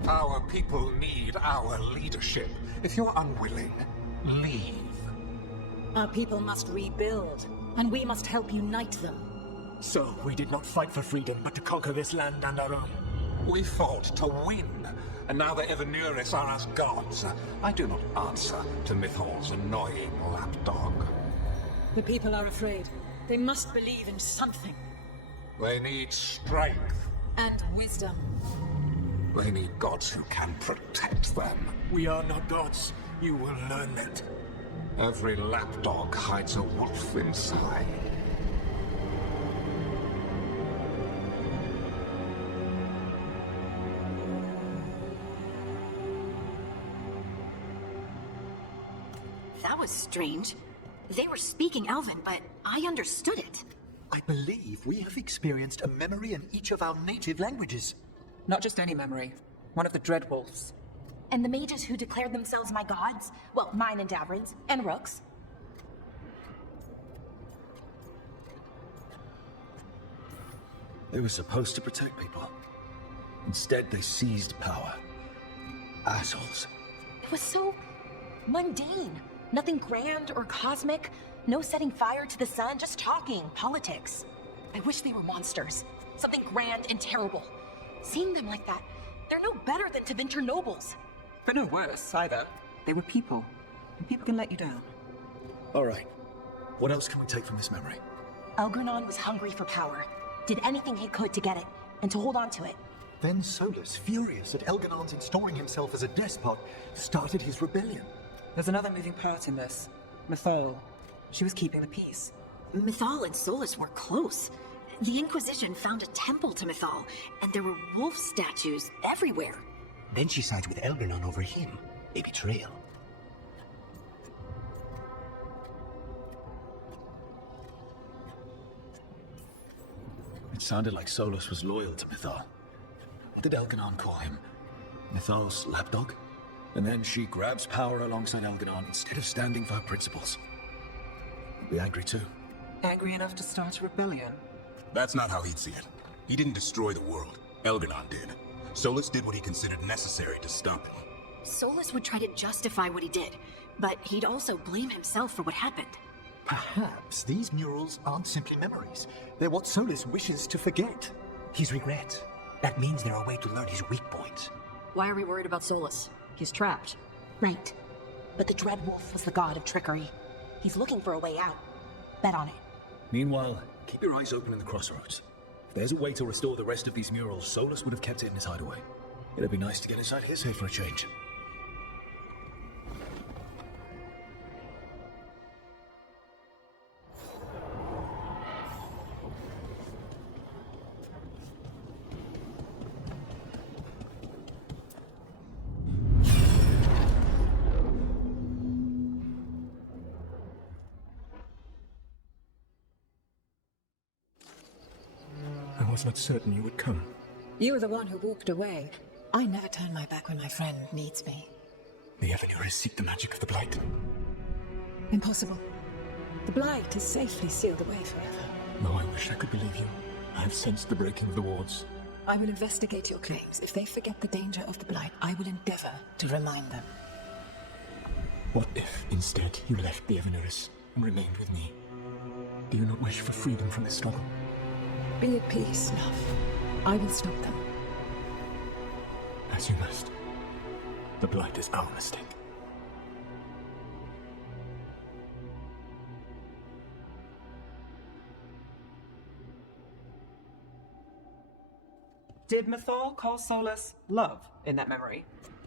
Our people need our leadership. If you're unwilling, leave. Our people must rebuild, and we must help unite them. So, we did not fight for freedom, but to conquer this land and our own. We fought to win, and now the Evenuris are as gods. I do not answer to Mythal's annoying lapdog. The people are afraid. They must believe in something. They need strength. And wisdom. They need gods who can protect them. We are not gods. You will learn that. Every lapdog hides a wolf inside. That was strange. They were speaking Elven, but I understood it. I believe we have experienced a memory in each of our native languages. Not just any memory. One of the Dreadwolves. And the mages who declared themselves my gods? Well, mine and Davrin's, and Rook's. They were supposed to protect people. Instead, they seized power. Assholes. It was so mundane. Nothing grand or cosmic. No setting fire to the sun, just talking politics. I wish they were monsters. Something grand and terrible. Seeing them like that, they're no better than Tevinter nobles. But no worse, either. They were people. And people can let you down. Alright. What else can we take from this memory? Elgranon was hungry for power. Did anything he could to get it, and to hold on to it. Then Solus, furious at Elganon's installing himself as a despot, started his rebellion. There's another moving part in this. Mythal. She was keeping the peace. Mythal and Solus were close. The Inquisition found a temple to Mythal, and there were wolf statues everywhere. Then she sides with Elganon over him. A betrayal. It sounded like Solus was loyal to Mythal. What did Elganon call him? Mythal's lapdog? And then she grabs power alongside Elganon instead of standing for her principles. I'd be angry too. Angry enough to start a rebellion? That's not how he'd see it. He didn't destroy the world. Elganon did. Solus did what he considered necessary to stop him. Solus would try to justify what he did, but he'd also blame himself for what happened. Perhaps these murals aren't simply memories. They're what Solus wishes to forget. His regrets. That means they're a way to learn his weak points. Why are we worried about Solus? He's trapped. Right. But the Dreadwolf was the god of trickery. He's looking for a way out. Bet on it. Meanwhile, keep your eyes open in the crossroads. If there's a way to restore the rest of these murals, Solus would have kept it in his hideaway. It'd be nice to get inside his head for a change. I was not certain you would come. You were the one who walked away. I never turn my back when my friend needs me. The Evenuris seek the magic of the Blight. Impossible. The Blight is safely sealed away forever. Though I wish I could believe you. I have sensed the breaking of the wards. I will investigate your claims. If they forget the danger of the Blight, I will endeavor to remind them. What if, instead, you left the Evenuris and remained with me? Do you not wish for freedom from this struggle? Be at peace, love. I will stop them. As you must. The Blight is our mistake. Did Mythal call Solus love in that memory?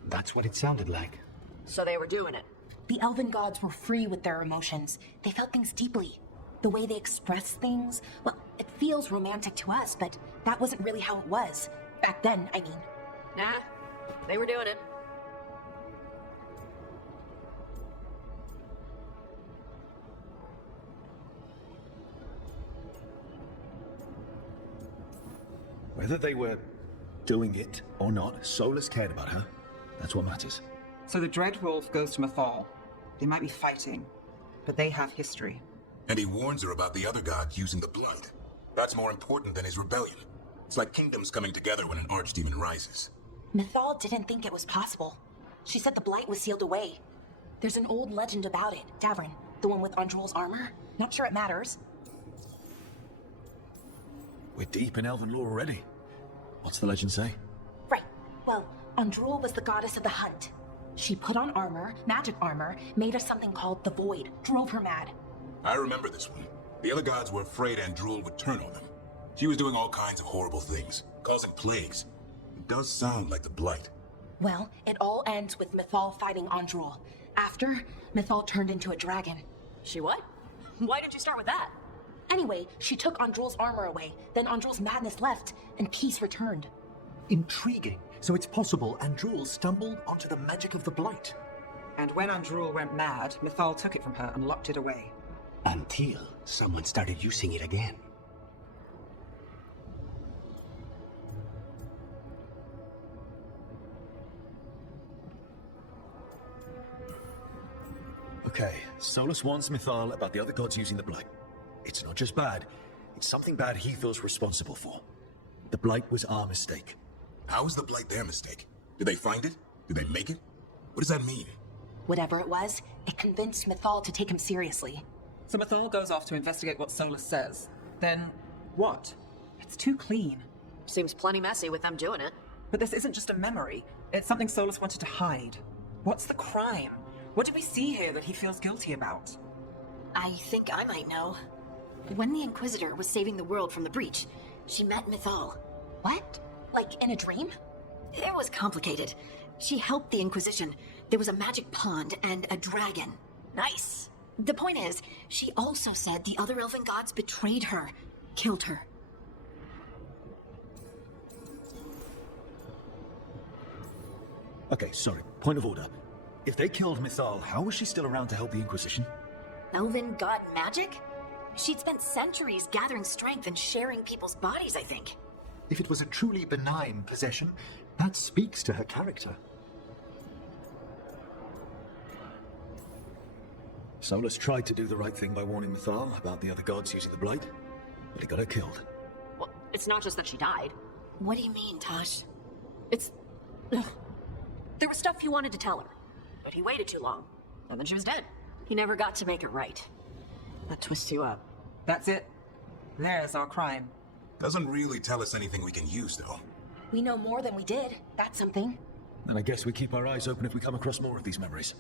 That's what it sounded like. So they were doing it. The elven gods were free with their emotions. They felt things deeply. The way they express things, well, it feels romantic to us, but that wasn't really how it was. Back then, I mean. Nah, they were doing it. Whether they were doing it or not, Solus cared about her. That's what matters. So the Dreadwolf goes to Mythal. They might be fighting, but they have history. And he warns her about the other gods using the blood. That's more important than his rebellion. It's like kingdoms coming together when an archdemon rises. Mythal didn't think it was possible. She said the Blight was sealed away. There's an old legend about it. Davrin, the one with Androl's armor. Not sure it matters. We're deep in elven lore already. What's the legend say? Right. Well, Andrul was the goddess of the hunt. She put on armor, magic armor, made her something called the Void, drove her mad. I remember this one. The other gods were afraid Andrul would turn on them. She was doing all kinds of horrible things, causing plagues. It does sound like the Blight. Well, it all ends with Mythal fighting Andrul. After, Mythal turned into a dragon. She what? Why did you start with that? Anyway, she took Andrul's armor away, then Andrul's madness left, and peace returned. Intriguing. So it's possible Andrul stumbled onto the magic of the Blight. And when Andrul went mad, Mythal took it from her and locked it away. Until someone started using it again. Okay, Solus warns Mythal about the other gods using the Blight. It's not just bad, it's something bad he feels responsible for. The Blight was our mistake. How is the Blight their mistake? Did they find it? Did they make it? What does that mean? Whatever it was, it convinced Mythal to take him seriously. So Mythal goes off to investigate what Solus says. Then, what? It's too clean. Seems plenty messy with them doing it. But this isn't just a memory. It's something Solus wanted to hide. What's the crime? What did we see here that he feels guilty about? I think I might know. When the Inquisitor was saving the world from the breach, she met Mythal. What? Like in a dream? It was complicated. She helped the Inquisition. There was a magic pond and a dragon. Nice. The point is, she also said the other elven gods betrayed her, killed her. Okay, sorry, point of order. If they killed Mythal, how was she still around to help the Inquisition? Elven god magic? She'd spent centuries gathering strength and sharing people's bodies, I think. If it was a truly benign possession, that speaks to her character. Solus tried to do the right thing by warning Mythal about the other gods using the Blight, but he got her killed. Well, it's not just that she died. What do you mean, Tosh? It's... Ugh. There was stuff he wanted to tell her, but he waited too long, and then she was dead. He never got to make it right. That twists you up. That's it. There's our crime. Doesn't really tell us anything we can use, though. We know more than we did. That's something. And I guess we keep our eyes open if we come across more of these memories.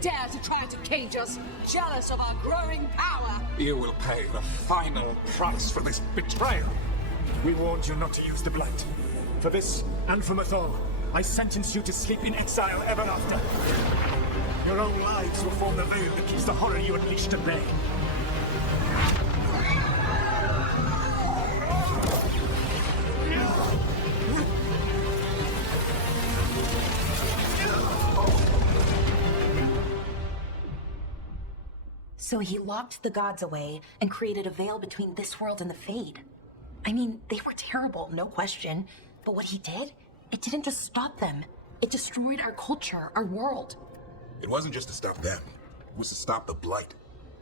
Dare to try to cage us, jealous of our growing power. You will pay the final price for this betrayal. We warned you not to use the Blight. For this, and for Mythal, I sentence you to sleep in exile ever after. Your own lives will form the veil that keeps the horror you unleashed at bay. So he locked the gods away and created a veil between this world and the Fade. I mean, they were terrible, no question. But what he did, it didn't just stop them. It destroyed our culture, our world. It wasn't just to stop them. It was to stop the Blight.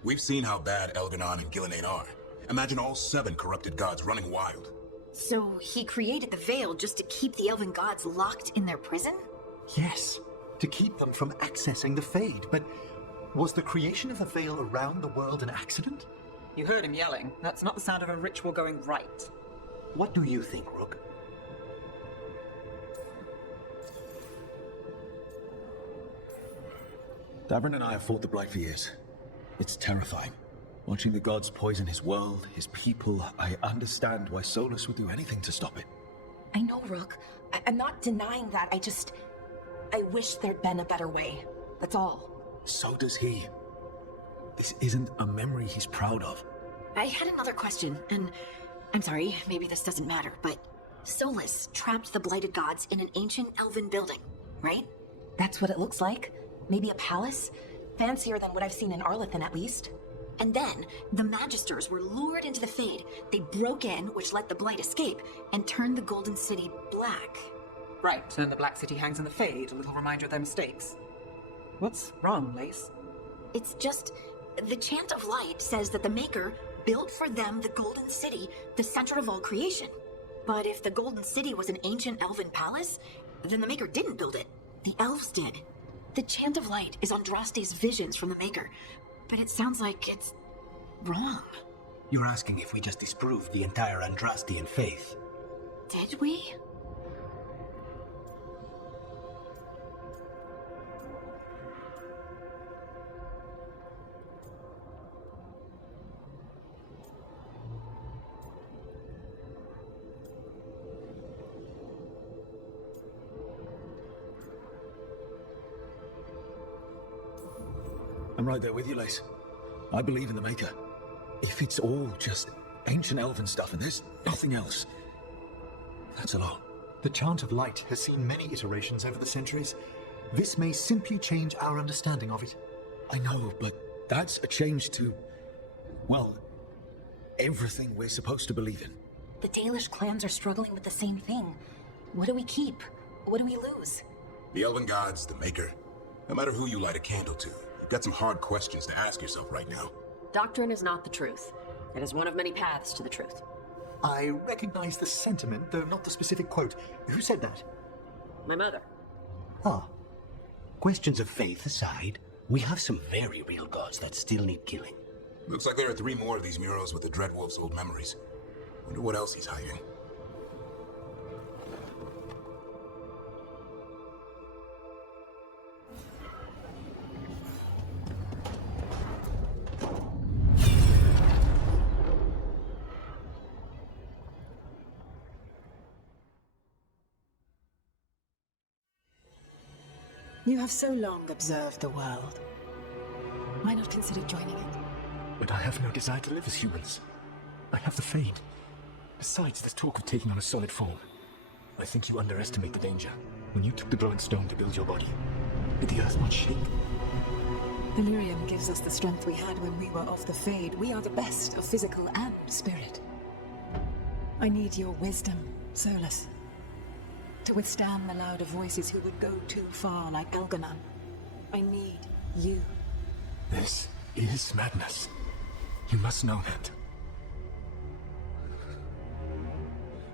We've seen how bad Elganon and Gillenane are. Imagine all 7 corrupted gods running wild. So he created the veil just to keep the elven gods locked in their prison? Yes, to keep them from accessing the Fade, but was the creation of the veil around the world an accident? You heard him yelling. That's not the sound of a ritual going right. What do you think, Rook? Davrin and I have fought the Blight for years. It's terrifying. Watching the gods poison his world, his people, I understand why Solus would do anything to stop it. I know, Rook. I'm not denying that. I wish there'd been a better way. That's all. So does he. This isn't a memory he's proud of. I had another question, and I'm sorry, maybe this doesn't matter, but Solus trapped the blighted gods in an ancient elven building, right? That's what it looks like. Maybe a palace? Fancier than what I've seen in Arlethan, at least. And then, the Magisters were lured into the Fade. They broke in, which let the Blight escape, and turned the Golden City black. Right, and the Black City hangs in the Fade, a little reminder of their mistakes. What's wrong, Lace? It's just, The Chant of Light says that the Maker built for them the Golden City, the center of all creation. But if the Golden City was an ancient elven palace, then the Maker didn't build it. The elves did. The Chant of Light is Andraste's visions from the Maker, but it sounds like it's wrong. You're asking if we just disproved the entire Andrastean faith. Did we? I'm right there with you, Lace. I believe in the Maker. If it's all just ancient elven stuff and there's nothing else, that's a lot. The Chant of Light has seen many iterations over the centuries. This may simply change our understanding of it. I know, but that's a change to, well, everything we're supposed to believe in. The Dalish clans are struggling with the same thing. What do we keep? What do we lose? The elven gods, the Maker. No matter who you light a candle to, you've got some hard questions to ask yourself right now. Doctrine is not the truth. It is one of many paths to the truth. I recognize the sentiment, though not the specific quote. Who said that? My mother. Ah. Questions of faith aside, we have some very real gods that still need killing. Looks like there are 3 more of these murals with the Dreadwolf's old memories. Wonder what else he's hiding. You have so long observed the world. Why not consider joining it? But I have no desire to live as humans. I have the Fade. Besides, there's talk of taking on a solid form. I think you underestimate the danger. When you took the glowing stone to build your body, did the earth not shake? Delirium gives us the strength we had when we were off the Fade. We are the best of physical and spirit. I need your wisdom, Solus, to withstand the louder voices who would go too far like Elganon. I need you. This is madness. You must know that.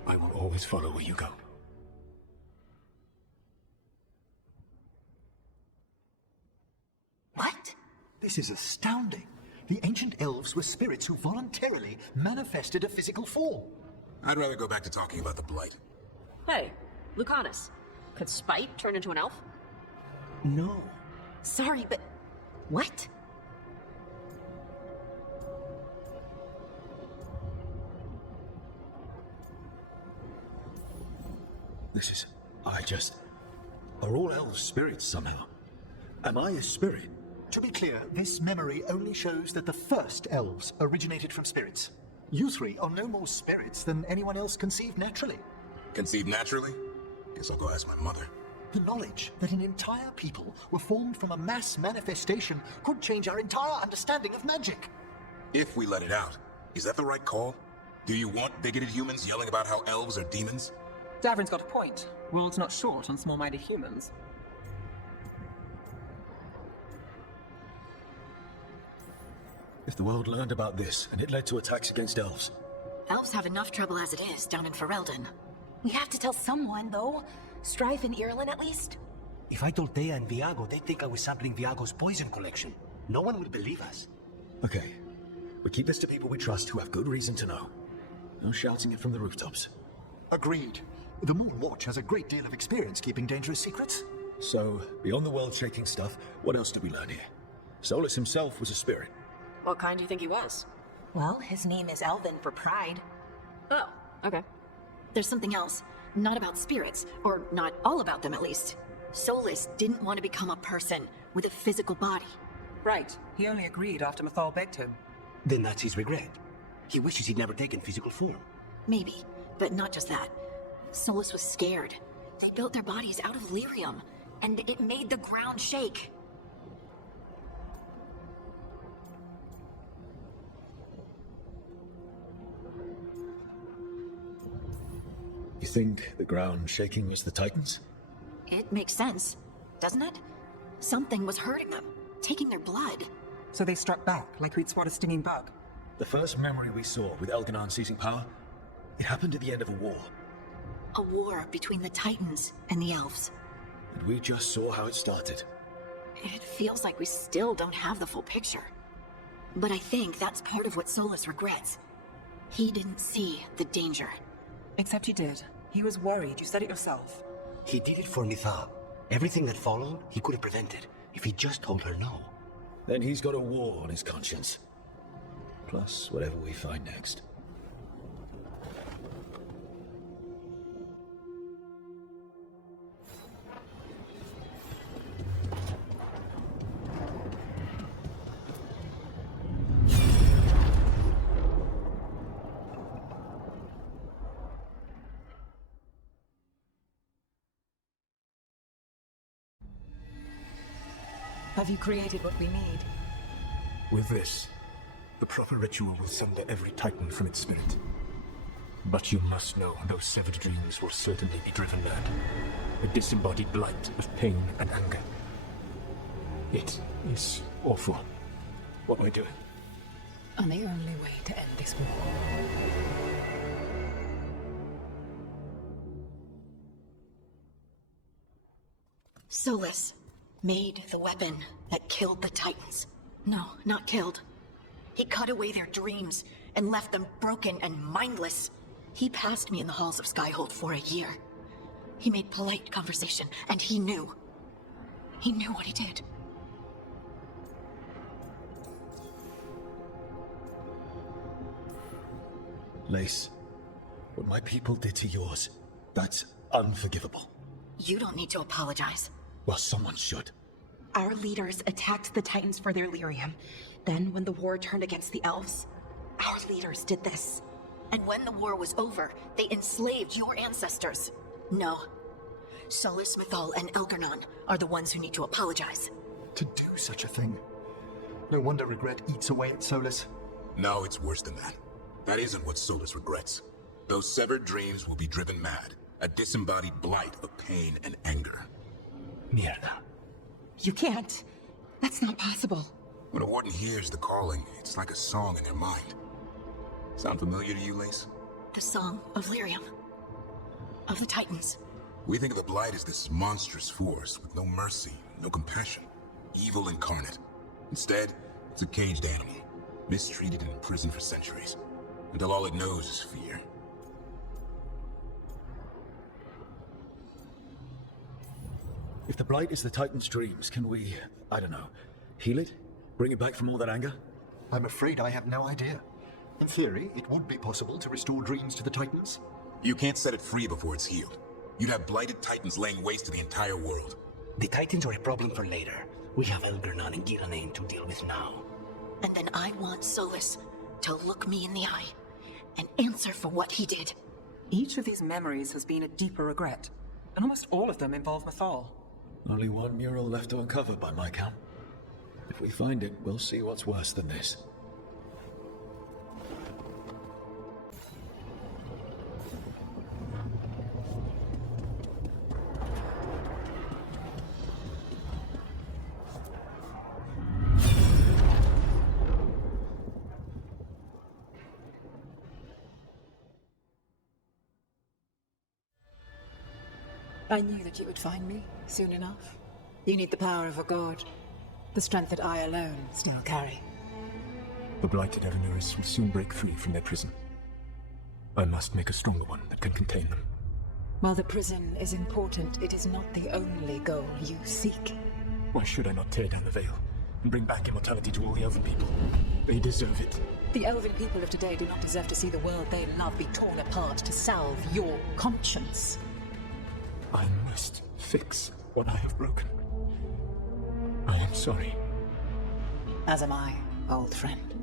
I will always follow where you go. What? This is astounding. The ancient elves were spirits who voluntarily manifested a physical form. I'd rather go back to talking about the Blight. Hey, Lucanus. Could Spite turn into an elf? No. Sorry, but... what? This is... Are all elves spirits somehow? Am I a spirit? To be clear, this memory only shows that the first elves originated from spirits. You 3 are no more spirits than anyone else conceived naturally. Conceived naturally? Guess I'll go ask my mother. The knowledge that an entire people were formed from a mass manifestation could change our entire understanding of magic. If we let it out, is that the right call? Do you want bigoted humans yelling about how elves are demons? Davrin's got a point. World's not short on small-minded humans. If the world learned about this, and it led to attacks against elves... Elves have enough trouble as it is down in Ferelden. We have to tell someone, though. Strife and Irulan, at least. If I told Thea and Viago, they'd think I was sampling Viago's poison collection. No one would believe us. Okay. We keep this to people we trust who have good reason to know. No shouting it from the rooftops. Agreed. The Moon Watch has a great deal of experience keeping dangerous secrets. So, beyond the world-shaking stuff, what else did we learn here? Solus himself was a spirit. What kind do you think he was? Well, his name is Elven for pride. Oh, okay. There's something else. Not about spirits, or not all about them at least. Solus didn't want to become a person with a physical body. Right. He only agreed after Mathal begged him. Then that's his regret. He wishes he'd never taken physical form. Maybe, but not just that. Solus was scared. They built their bodies out of lyrium, and it made the ground shake. You think the ground shaking was the Titans? It makes sense, doesn't it? Something was hurting them, taking their blood. So they struck back, like we'd swat a stinging bug. The first memory we saw with Elganon seizing power, it happened at the end of a war. A war between the Titans and the Elves. And we just saw how it started. It feels like we still don't have the full picture. But I think that's part of what Solus regrets. He didn't see the danger. Except he did. He was worried, you said it yourself. He did it for Nithal. Everything that followed, he could have prevented, if he just told her no. Then he's got a war on his conscience. Plus, whatever we find next. Have you created what we need? With this, the proper ritual will sunder every Titan from its spirit. But you must know those severed dreams will certainly be driven mad. A disembodied blight of pain and anger. It is awful. What am I doing? And the only way to end this war. Solus made the weapon that killed the Titans. No, not killed. He cut away their dreams and left them broken and mindless. He passed me in the halls of Skyhold for a year. He made polite conversation, and he knew. He knew what he did. Lace, what my people did to yours, that's unforgivable. You don't need to apologize. Well, someone should. Our leaders attacked the Titans for their lyrium. Then, when the war turned against the Elves, our leaders did this. And when the war was over, they enslaved your ancestors. No. Solus, Mythal, and Elgarnon are the ones who need to apologize. To do such a thing. No wonder regret eats away at Solus. No, it's worse than that. That isn't what Solus regrets. Those severed dreams will be driven mad. A disembodied blight of pain and anger. Mierda. You can't. That's not possible. When a warden hears the calling, it's like a song in their mind. Sound familiar to you, Lace? The song of lyrium. Of the Titans. We think of the Blight as this monstrous force with no mercy, no compassion. Evil incarnate. Instead, it's a caged animal. Mistreated and imprisoned for centuries. Until all it knows is fear. If the Blight is the Titan's dreams, can we, I don't know, heal it? Bring it back from all that anger? I'm afraid I have no idea. In theory, it would be possible to restore dreams to the Titans. You can't set it free before it's healed. You'd have blighted Titans laying waste to the entire world. The Titans are a problem for later. We have Elgarnon and Gillian to deal with now. And then I want Solus to look me in the eye and answer for what he did. Each of these memories has been a deeper regret, and almost all of them involve Mythal. Only one mural left to uncover by my count. If we find it, we'll see what's worse than this. I knew that you would find me soon enough. You need the power of a god. The strength that I alone still carry. The blighted Evanurus will soon break free from their prison. I must make a stronger one that can contain them. While the prison is important, it is not the only goal you seek. Why should I not tear down the veil and bring back immortality to all the Elven people? They deserve it. The Elven people of today do not deserve to see the world they love be torn apart to salve your conscience. I must fix what I have broken. I am sorry. As am I, old friend.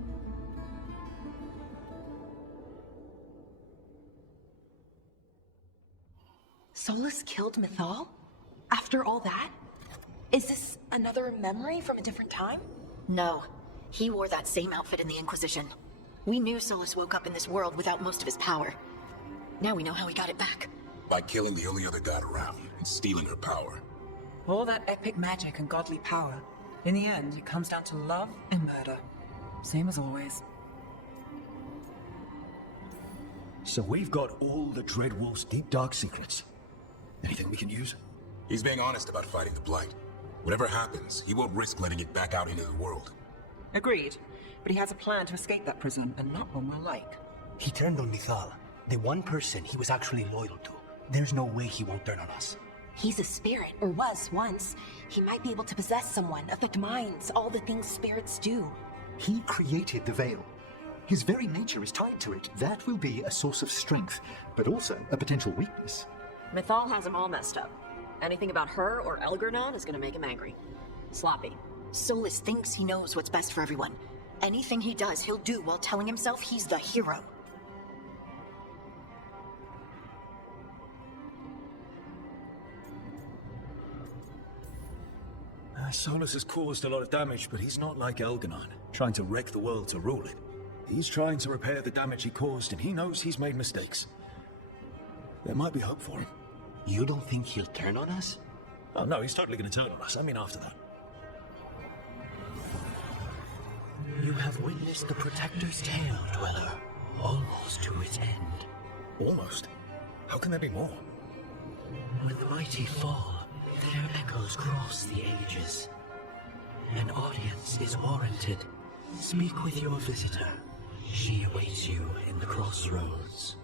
Solus killed Mythal? After all that? Is this another memory from a different time? No. He wore that same outfit in the Inquisition. We knew Solus woke up in this world without most of his power. Now we know how he got it back. By killing the only other god around and stealing her power. All that epic magic and godly power. In the end, it comes down to love and murder. Same as always. So we've got all the Dreadwolf's deep dark secrets. Anything we can use? He's being honest about fighting the Blight. Whatever happens, he won't risk letting it back out into the world. Agreed. But he has a plan to escape that prison, and not one we'll like. He turned on Mythal, the one person he was actually loyal to. There's no way he won't turn on us. He's a spirit, or was once. He might be able to possess someone, affect minds, all the things spirits do. He created the Veil. His very nature is tied to it. That will be a source of strength, but also a potential weakness. Mythal has him all messed up. Anything about her or Elgarnon is gonna make him angry. Sloppy. Solus thinks he knows what's best for everyone. Anything he does, he'll do while telling himself he's the hero. Solus has caused a lot of damage, but he's not like Elgarnon, trying to wreck the world to rule it. He's trying to repair the damage he caused, and he knows he's made mistakes. There might be hope for him. You don't think he'll turn on us? Oh no, he's totally gonna turn on us. I mean, after that. You have witnessed the Protector's tale, Dweller, almost to its end. Almost? How can there be more? When the mighty fall, their echoes cross the ages. An audience is warranted. Speak with your visitor. She awaits you in the crossroads.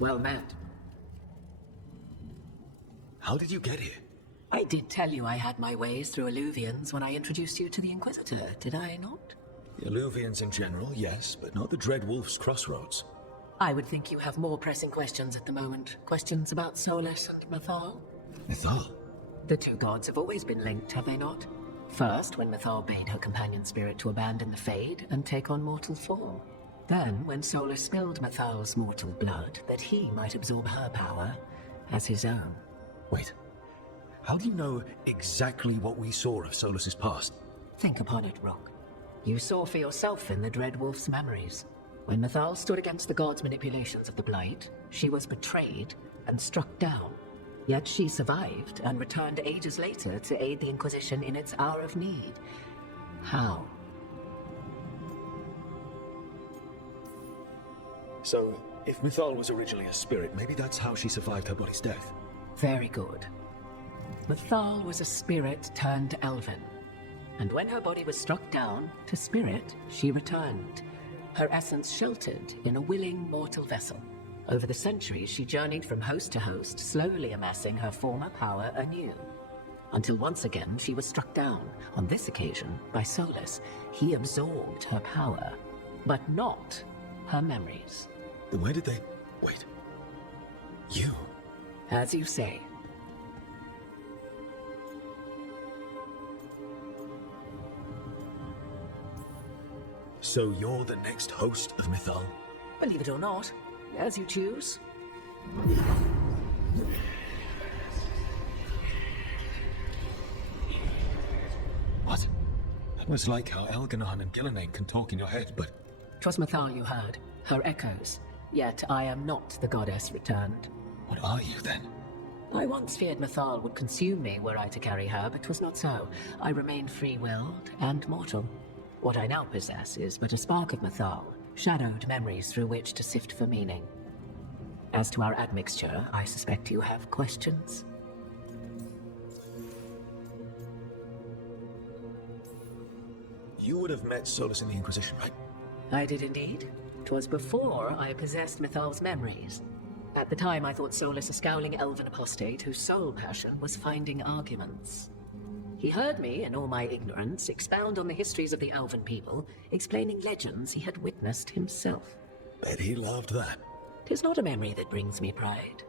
Well met. How did you get here? I did tell you I had my ways through Illuvians when I introduced you to the Inquisitor, did I not? The Illuvians in general, yes, but not the Dreadwolf's crossroads. I would think you have more pressing questions at the moment. Questions about Solus and Mythal? Mythal? The two gods have always been linked, have they not? First, when Mythal bade her companion spirit to abandon the Fade and take on mortal form. Then, when Solus spilled Mythal's mortal blood, that he might absorb her power as his own. Wait. How do you know exactly what we saw of Solus's past? Think upon it, Rook. You saw for yourself in the Dreadwolf's memories. When Mythal stood against the gods' manipulations of the Blight, she was betrayed and struck down. Yet she survived and returned ages later to aid the Inquisition in its hour of need. How? So, if Mythal was originally a spirit, maybe that's how she survived her body's death. Very good. Mythal was a spirit turned elven. And when her body was struck down, to spirit, she returned. Her essence sheltered in a willing mortal vessel. Over the centuries, she journeyed from host to host, slowly amassing her former power anew. Until once again, she was struck down, on this occasion, by Solus. He absorbed her power, but not her memories. Then where did they... Wait. You? As you say. So you're the next host of Mythal? Believe it or not, as you choose. What? That was like how Elgarnon and Gillenane can talk in your head, but... 'Twas Mythal you heard, her echoes. Yet I am not the goddess returned. What are you, then? I once feared Mythal would consume me were I to carry her, but 'twas not so. I remained free-willed and mortal. What I now possess is but a spark of Mythal, shadowed memories through which to sift for meaning. As to our admixture, I suspect you have questions. You would have met Solus in the Inquisition, right? I did indeed. 'Twas before I possessed Mythal's memories. At the time, I thought Solus a scowling elven apostate whose sole passion was finding arguments. He heard me, in all my ignorance, expound on the histories of the elven people, explaining legends he had witnessed himself. Bet he loved that. 'Tis not a memory that brings me pride.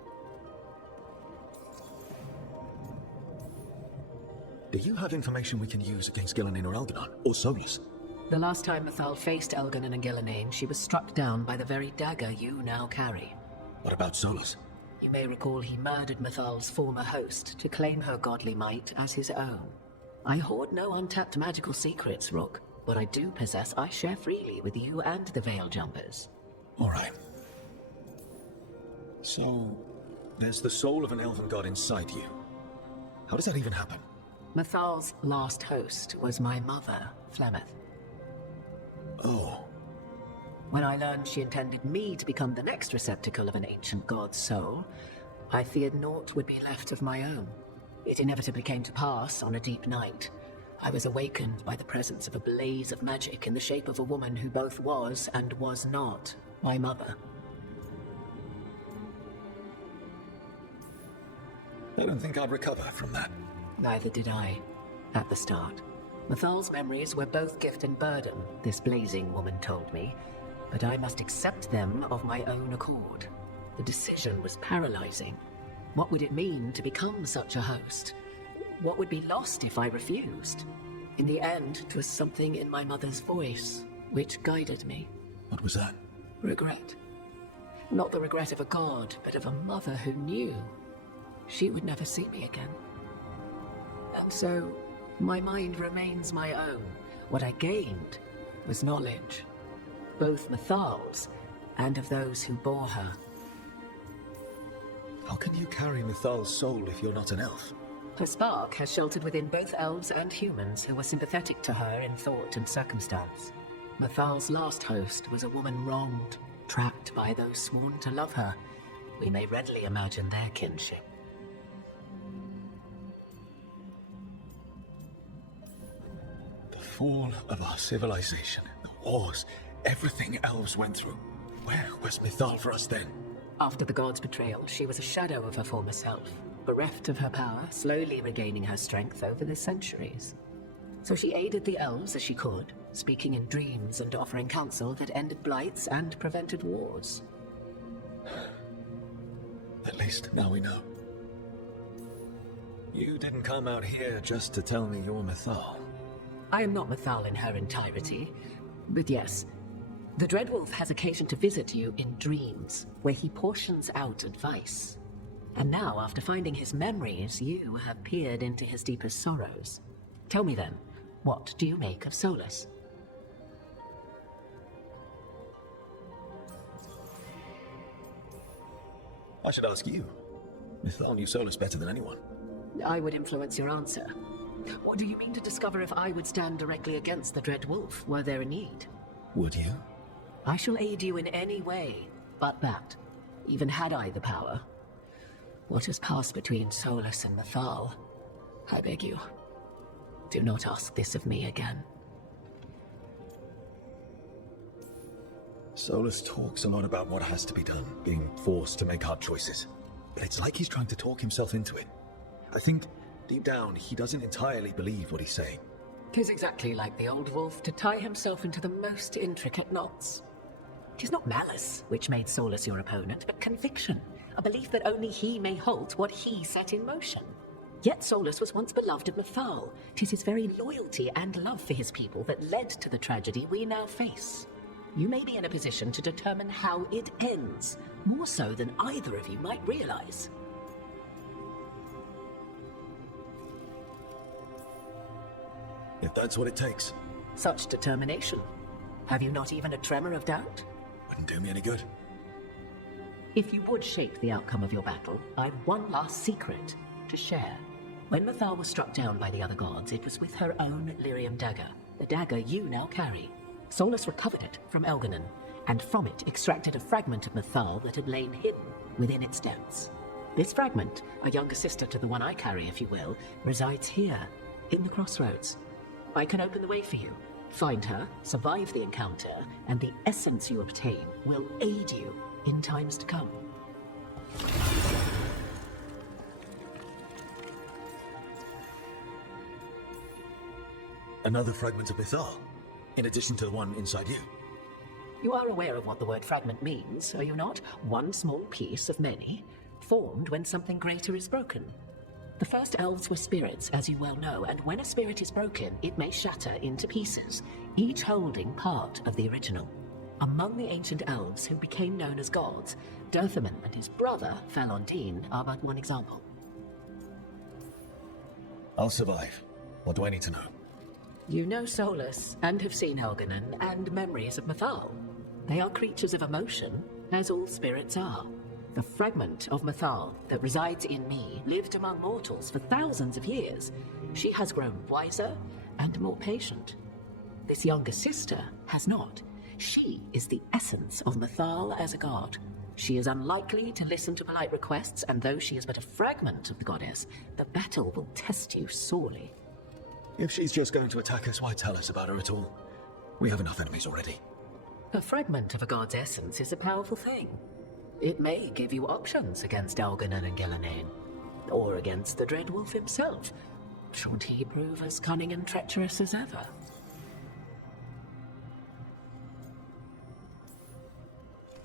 Do you have information we can use against Gillinan or Elganon, or Solus? The last time Mythal faced Elganon and Gillinan, she was struck down by the very dagger you now carry. What about Solus? You may recall he murdered Mythal's former host to claim her godly might as his own. I hoard no untapped magical secrets, Rook. What I do possess, I share freely with you and the Veil Jumpers. All right. So, there's the soul of an elven god inside you. How does that even happen? Mythal's last host was my mother, Flemeth. Oh. When I learned she intended me to become the next receptacle of an ancient god's soul, I feared naught would be left of my own. It inevitably came to pass on a deep night. I was awakened by the presence of a blaze of magic in the shape of a woman who both was and was not my mother. I don't think I'd recover from that. Neither did I, at the start. Mythal's memories were both gift and burden, this blazing woman told me, but I must accept them of my own accord. The decision was paralyzing. What would it mean to become such a host? What would be lost if I refused? In the end, 'twas something in my mother's voice which guided me. What was that? Regret. Not the regret of a god, but of a mother who knew she would never see me again. And so, my mind remains my own. What I gained was knowledge, both Mythal's and of those who bore her. How can you carry Mythal's soul if you're not an elf? Her spark has sheltered within both elves and humans who were sympathetic to her in thought and circumstance. Mythal's last host was a woman wronged, trapped by those sworn to love her. We may readily imagine their kinship. The fall of our civilization, the wars, everything elves went through. Where was Mythal for us then? After the god's betrayal, she was a shadow of her former self, bereft of her power, slowly regaining her strength over the centuries. So she aided the elves as she could, speaking in dreams and offering counsel that ended blights and prevented wars. At least now we know. You didn't come out here just to tell me you're Mythal. I am not Mythal in her entirety, but yes, the Dreadwolf has occasion to visit you in dreams, where he portions out advice. And now, after finding his memories, you have peered into his deepest sorrows. Tell me then, what do you make of Solus? I should ask you. Mythal knew Solus better than anyone. I would influence your answer. What do you mean to discover if I would stand directly against the Dreadwolf, were there a need? Would you? I shall aid you in any way but that, even had I the power. What has passed between Solus and Mythal? I beg you, do not ask this of me again. Solus talks a lot about what has to be done, being forced to make hard choices. But it's like he's trying to talk himself into it. I think, deep down, he doesn't entirely believe what he's saying. 'Tis exactly like the old wolf to tie himself into the most intricate knots. 'Tis not malice which made Solus your opponent, but conviction, a belief that only he may halt what he set in motion. Yet Solus was once beloved of Mythal. 'Tis his very loyalty and love for his people that led to the tragedy we now face. You may be in a position to determine how it ends, more so than either of you might realize. If that's what it takes. Such determination. Have you not even a tremor of doubt? Wouldn't do me any good. If you would shape the outcome of your battle, I've one last secret to share. When Mythal was struck down by the other gods, it was with her own lyrium dagger, the dagger you now carry. Solus recovered it from Elganon, and from it extracted a fragment of Mythal that had lain hidden within its depths. This fragment, a younger sister to the one I carry, if you will, resides here, in the crossroads. I can open the way for you. Find her, survive the encounter, and the essence you obtain will aid you in times to come. Another fragment of Mythal, in addition to the one inside you. You are aware of what the word fragment means, are you not? One small piece of many, formed when something greater is broken. The first elves were spirits, as you well know, and when a spirit is broken, it may shatter into pieces, each holding part of the original. Among the ancient elves who became known as gods, Dotherman and his brother, Falondine, are but one example. I'll survive. What do I need to know? You know Solus, and have seen Helgenon, and memories of Mythal. They are creatures of emotion, as all spirits are. The fragment of Mythal that resides in me lived among mortals for thousands of years. She has grown wiser and more patient. This younger sister has not. She is the essence of Mythal as a god. She is unlikely to listen to polite requests, and though she is but a fragment of the goddess, the battle will test you sorely. If she's just going to attack us, why tell us about her at all? We have enough enemies already. A fragment of a god's essence is a powerful thing. It may give you options against Algernon and Gillenane, or against the Dread Wolf himself, should he prove as cunning and treacherous as ever.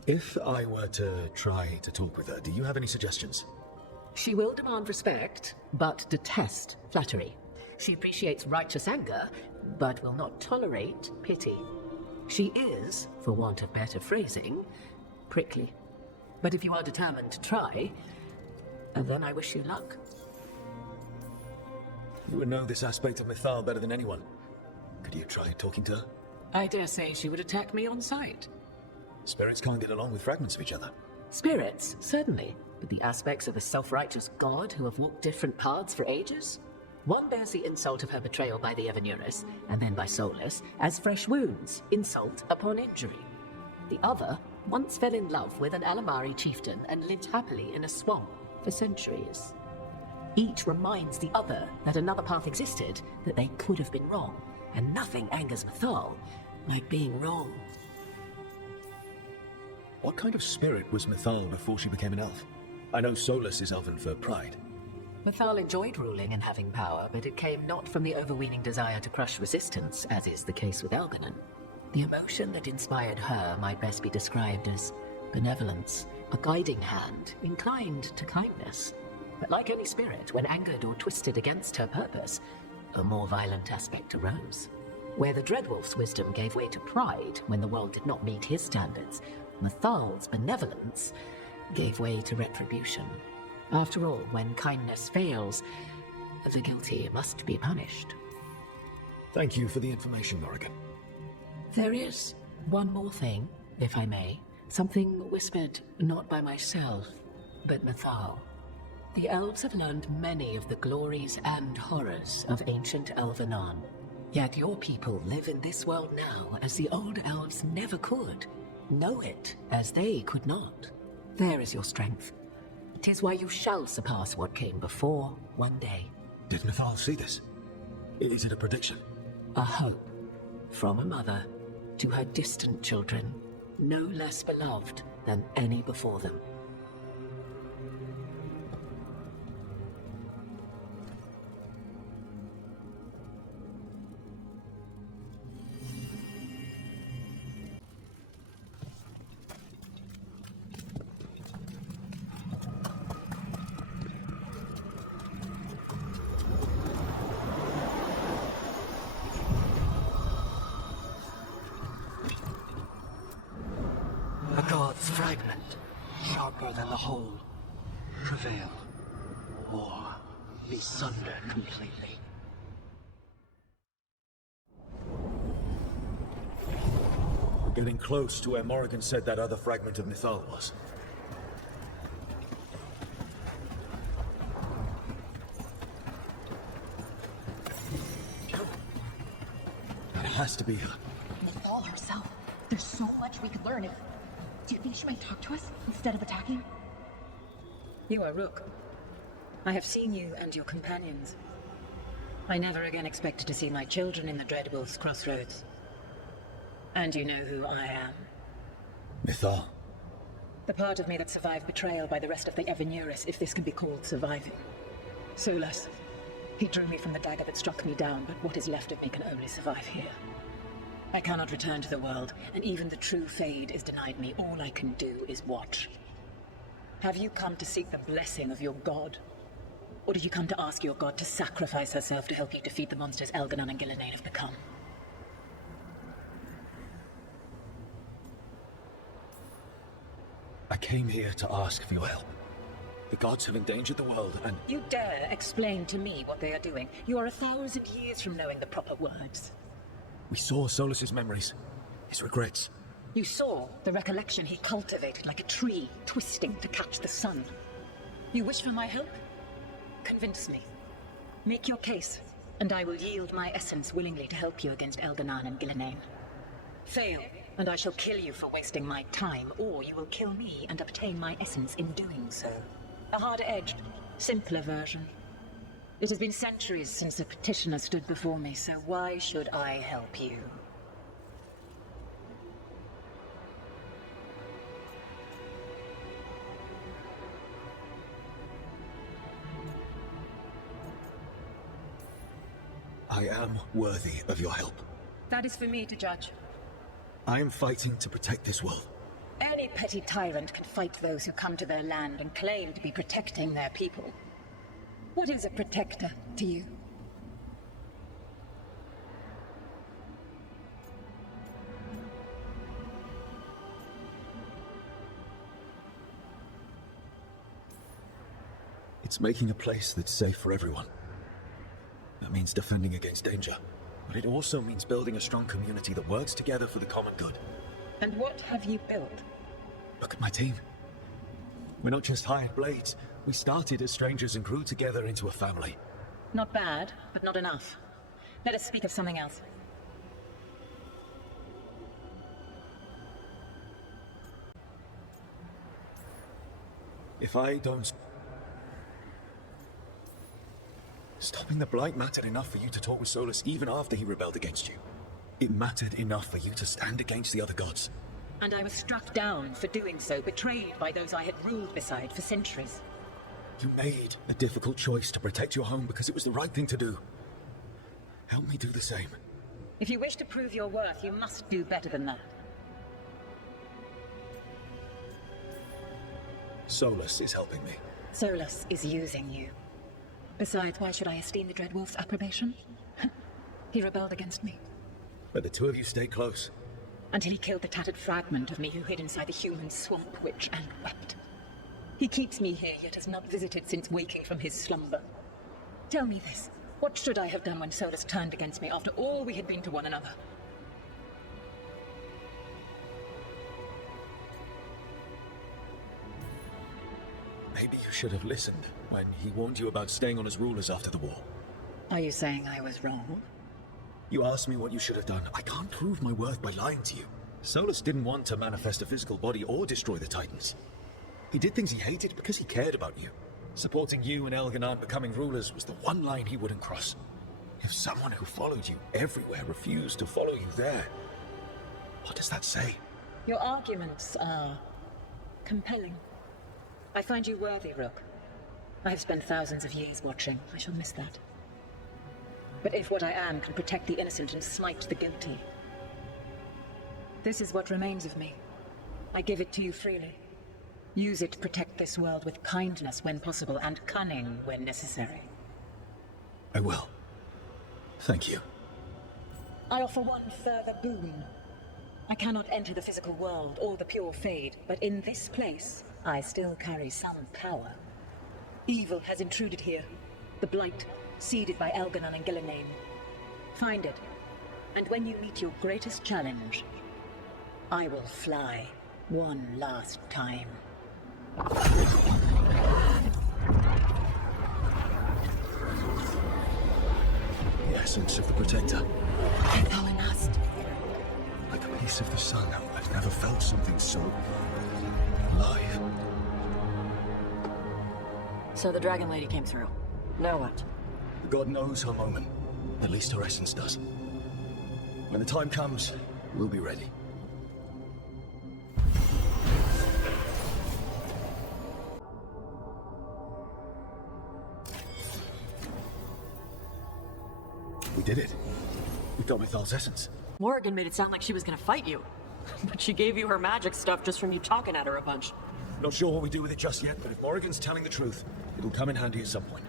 If I were to try to talk with her, do you have any suggestions? She will demand respect, but detest flattery. She appreciates righteous anger, but will not tolerate pity. She is, for want of better phrasing, prickly. But if you are determined to try, then I wish you luck. You would know this aspect of Mythal better than anyone. Could you try talking to her? I dare say she would attack me on sight. Spirits can't get along with fragments of each other. Spirits, certainly, but the aspects of a self-righteous god who have walked different paths for ages? One bears the insult of her betrayal by the Evanuris, and then by Solus, as fresh wounds, insult upon injury. The other once fell in love with an Alamari chieftain and lived happily in a swamp for centuries. Each reminds the other that another path existed, that they could have been wrong, and nothing angers Mythal like being wrong. What kind of spirit was Mythal before she became an elf? I know Solus is elven for pride. Mythal enjoyed ruling and having power, but it came not from the overweening desire to crush resistance, as is the case with Algernon. The emotion that inspired her might best be described as benevolence, a guiding hand, inclined to kindness. But like any spirit, when angered or twisted against her purpose, a more violent aspect arose. Where the Dreadwolf's wisdom gave way to pride when the world did not meet his standards, Mythal's benevolence gave way to retribution. After all, when kindness fails, the guilty must be punished. Thank you for the information, Morrigan. There is one more thing, if I may. Something whispered not by myself, but Mythal. The elves have learned many of the glories and horrors of ancient Elvenon. Yet your people live in this world now as the old elves never could. Know it as they could not. There is your strength. 'Tis why you shall surpass what came before one day. Did Mythal see this? Is it a prediction? A hope from a mother to her distant children, no less beloved than any before them. A god's fragment, sharper than the whole. Prevail, or be sundered completely. We're getting close to where Morrigan said that other fragment of Mythal was. It has to be her. Mythal herself. There's so much we could learn if... Do you think she might talk to us instead of attacking? You are Rook. I have seen you and your companions. I never again expected to see my children in the Dreadwolf's crossroads. And you know who I am. Mythal. The part of me that survived betrayal by the rest of the Evanuris, if this can be called surviving. Solus. He drew me from the dagger that struck me down, but what is left of me can only survive here. I cannot return to the world, and even the true Fade is denied me. All I can do is watch. Have you come to seek the blessing of your god? Or did you come to ask your god to sacrifice herself to help you defeat the monsters Elganon and Gillenane have become? I came here to ask for your help. The gods have endangered the world, and... You dare explain to me what they are doing? You are 1,000 years from knowing the proper words. We saw Solus's memories, his regrets. You saw the recollection he cultivated like a tree, twisting to catch the sun. You wish for my help? Convince me. Make your case, and I will yield my essence willingly to help you against Elganon and Gillenane. Fail, and I shall kill you for wasting my time, or you will kill me and obtain my essence in doing so. A harder-edged, simpler version. It has been centuries since a petitioner stood before me, so why should I help you? I am worthy of your help. That is for me to judge. I am fighting to protect this world. Any petty tyrant can fight those who come to their land and claim to be protecting their people. What is a protector to you? It's making a place that's safe for everyone. That means defending against danger. But it also means building a strong community that works together for the common good. And what have you built? Look at my team. We're not just hired blades. We started as strangers and grew together into a family. Not bad, but not enough. Let us speak of something else. If I don't... Stopping the Blight mattered enough for you to talk with Solus even after he rebelled against you. It mattered enough for you to stand against the other gods. And I was struck down for doing so, betrayed by those I had ruled beside for centuries. You made a difficult choice to protect your home because it was the right thing to do. Help me do the same. If you wish to prove your worth, you must do better than that. Solus is helping me. Solus is using you. Besides, why should I esteem the Dreadwolf's approbation? He rebelled against me. But the two of you stay close. Until he killed the tattered fragment of me who hid inside the human swamp witch and wept. He keeps me here, yet has not visited since waking from his slumber. Tell me this. What should I have done when Solus turned against me after all we had been to one another? Maybe you should have listened when he warned you about staying on as rulers after the war. Are you saying I was wrong? You asked me what you should have done. I can't prove my worth by lying to you. Solus didn't want to manifest a physical body or destroy the Titans. He did things he hated because he cared about you. Supporting you and Elganon becoming rulers was the one line he wouldn't cross. If someone who followed you everywhere refused to follow you there, what does that say? Your arguments are compelling. I find you worthy, Rook. I have spent thousands of years watching. I shall miss that. But if what I am can protect the innocent and smite the guilty, this is what remains of me. I give it to you freely. Use it to protect this world with kindness when possible and cunning when necessary. I will. Thank you. I offer one further boon. I cannot enter the physical world or the pure Fade, but in this place, I still carry some power. Evil has intruded here. The Blight, seeded by Elganon and Gillenane. Find it, and when you meet your greatest challenge, I will fly one last time. The essence of the Protector. Thou hast. Like a piece of the sun, I've never felt something so alive. So the Dragon Lady came through. Now what? God knows her moment. At least her essence does. When the time comes, we'll be ready. We did it. We got Mythal's essence. Morrigan made it sound like she was gonna fight you. But she gave you her magic stuff just from you talking at her a bunch. Not sure what we do with it just yet, but if Morrigan's telling the truth, it'll come in handy at some point.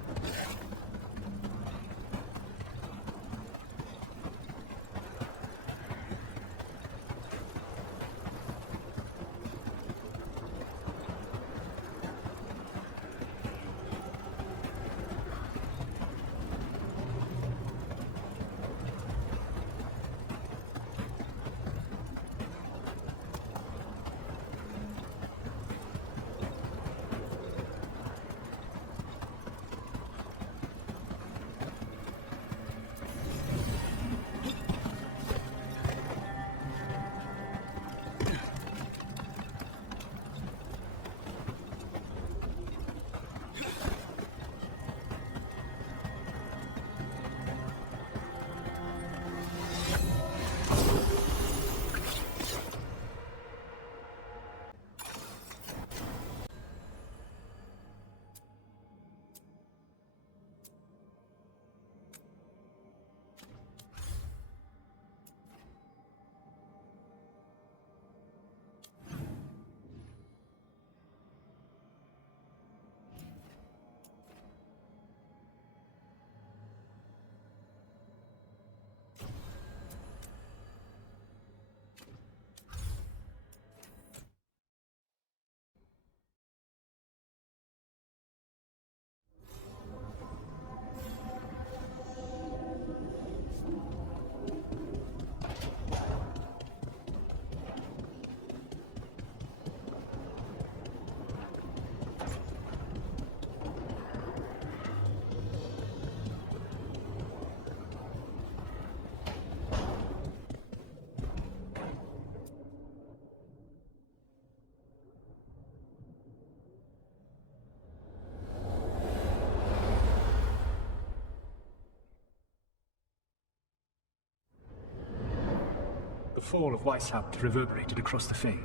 The fall of Weishaupt reverberated across the Fade,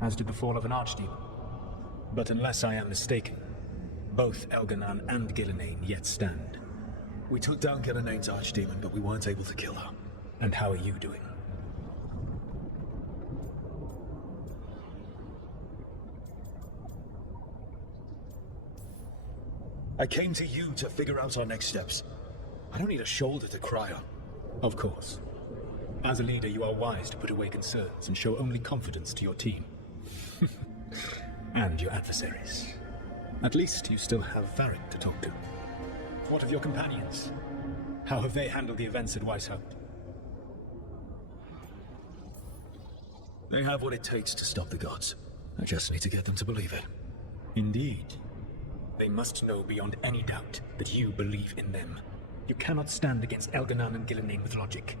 as did the fall of an archdemon. But unless I am mistaken, both Elganan and Gillenane yet stand. We took down Gillenane's archdemon, but we weren't able to kill her. And how are you doing? I came to you to figure out our next steps. I don't need a shoulder to cry on. Of course. As a leader, you are wise to put away concerns and show only confidence to your team. And your adversaries. At least you still have Varric to talk to. What of your companions? How have they handled the events at Weishaupt? They have what it takes to stop the gods. I just need to get them to believe it. Indeed. They must know beyond any doubt that you believe in them. You cannot stand against Elganan and Gillenane with logic.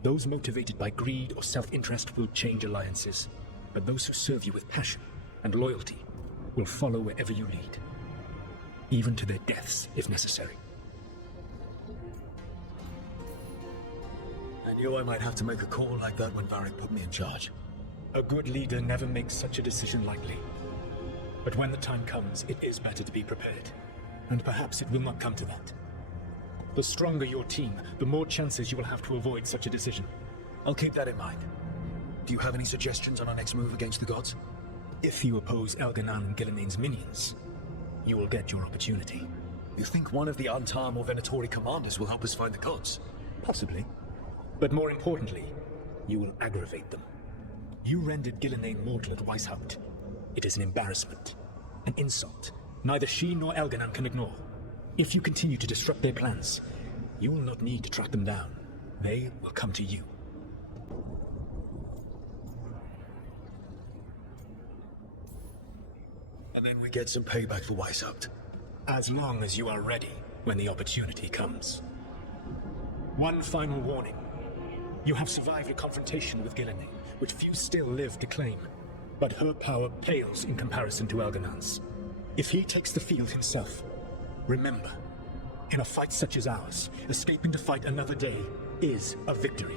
Those motivated by greed or self-interest will change alliances, but those who serve you with passion and loyalty will follow wherever you lead, even to their deaths if necessary. I knew I might have to make a call like that when Varric put me in charge. A good leader never makes such a decision lightly. But when the time comes, it is better to be prepared. And perhaps it will not come to that. The stronger your team, the more chances you will have to avoid such a decision. I'll keep that in mind. Do you have any suggestions on our next move against the gods? If you oppose Elganan and Gillenane's minions, you will get your opportunity. You think one of the Antam or Venatori commanders will help us find the gods? Possibly. But more importantly, you will aggravate them. You rendered Gillenane mortal at Weishaupt. It is an embarrassment, an insult, neither she nor Elganan can ignore. If you continue to disrupt their plans, you will not need to track them down. They will come to you. And then we get some payback for Weishaupt. As long as you are ready when the opportunity comes. One final warning. You have survived a confrontation with Gillenane, which few still live to claim. But her power pales in comparison to Elganan's. If he takes the field himself, remember, in a fight such as ours, escaping to fight another day is a victory.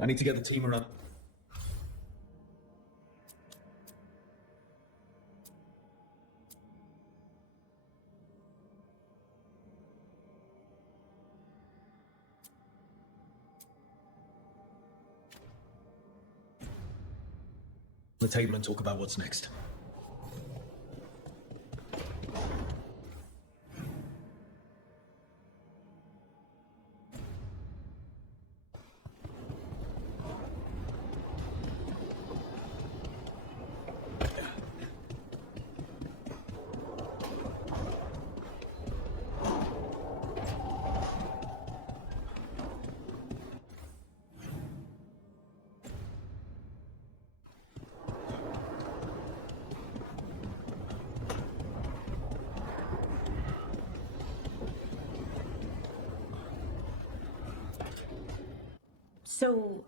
I need to get the team around. the table and talk about what's next. So,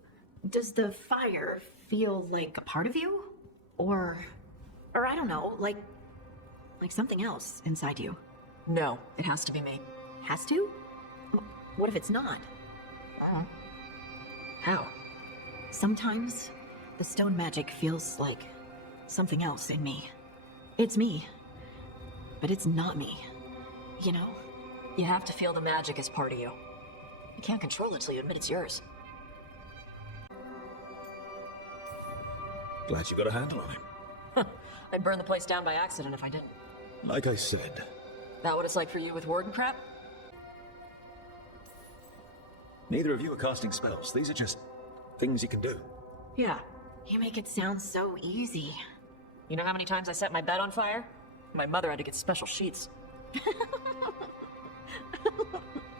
does the fire feel like a part of you? Or I don't know, like something else inside you? No, it has to be me. Has to? What if it's not? How? Sometimes the stone magic feels like something else in me. It's me, but it's not me. You know? You have to feel the magic as part of you. You can't control it till you admit it's yours. Glad you got a handle on him. I'd burn the place down by accident if I didn't. Like I said. That what it's like for you with warden crap? Neither of you are casting spells. These are just things you can do. Yeah, you make it sound so easy. You know how many times I set my bed on fire? My mother had to get special sheets.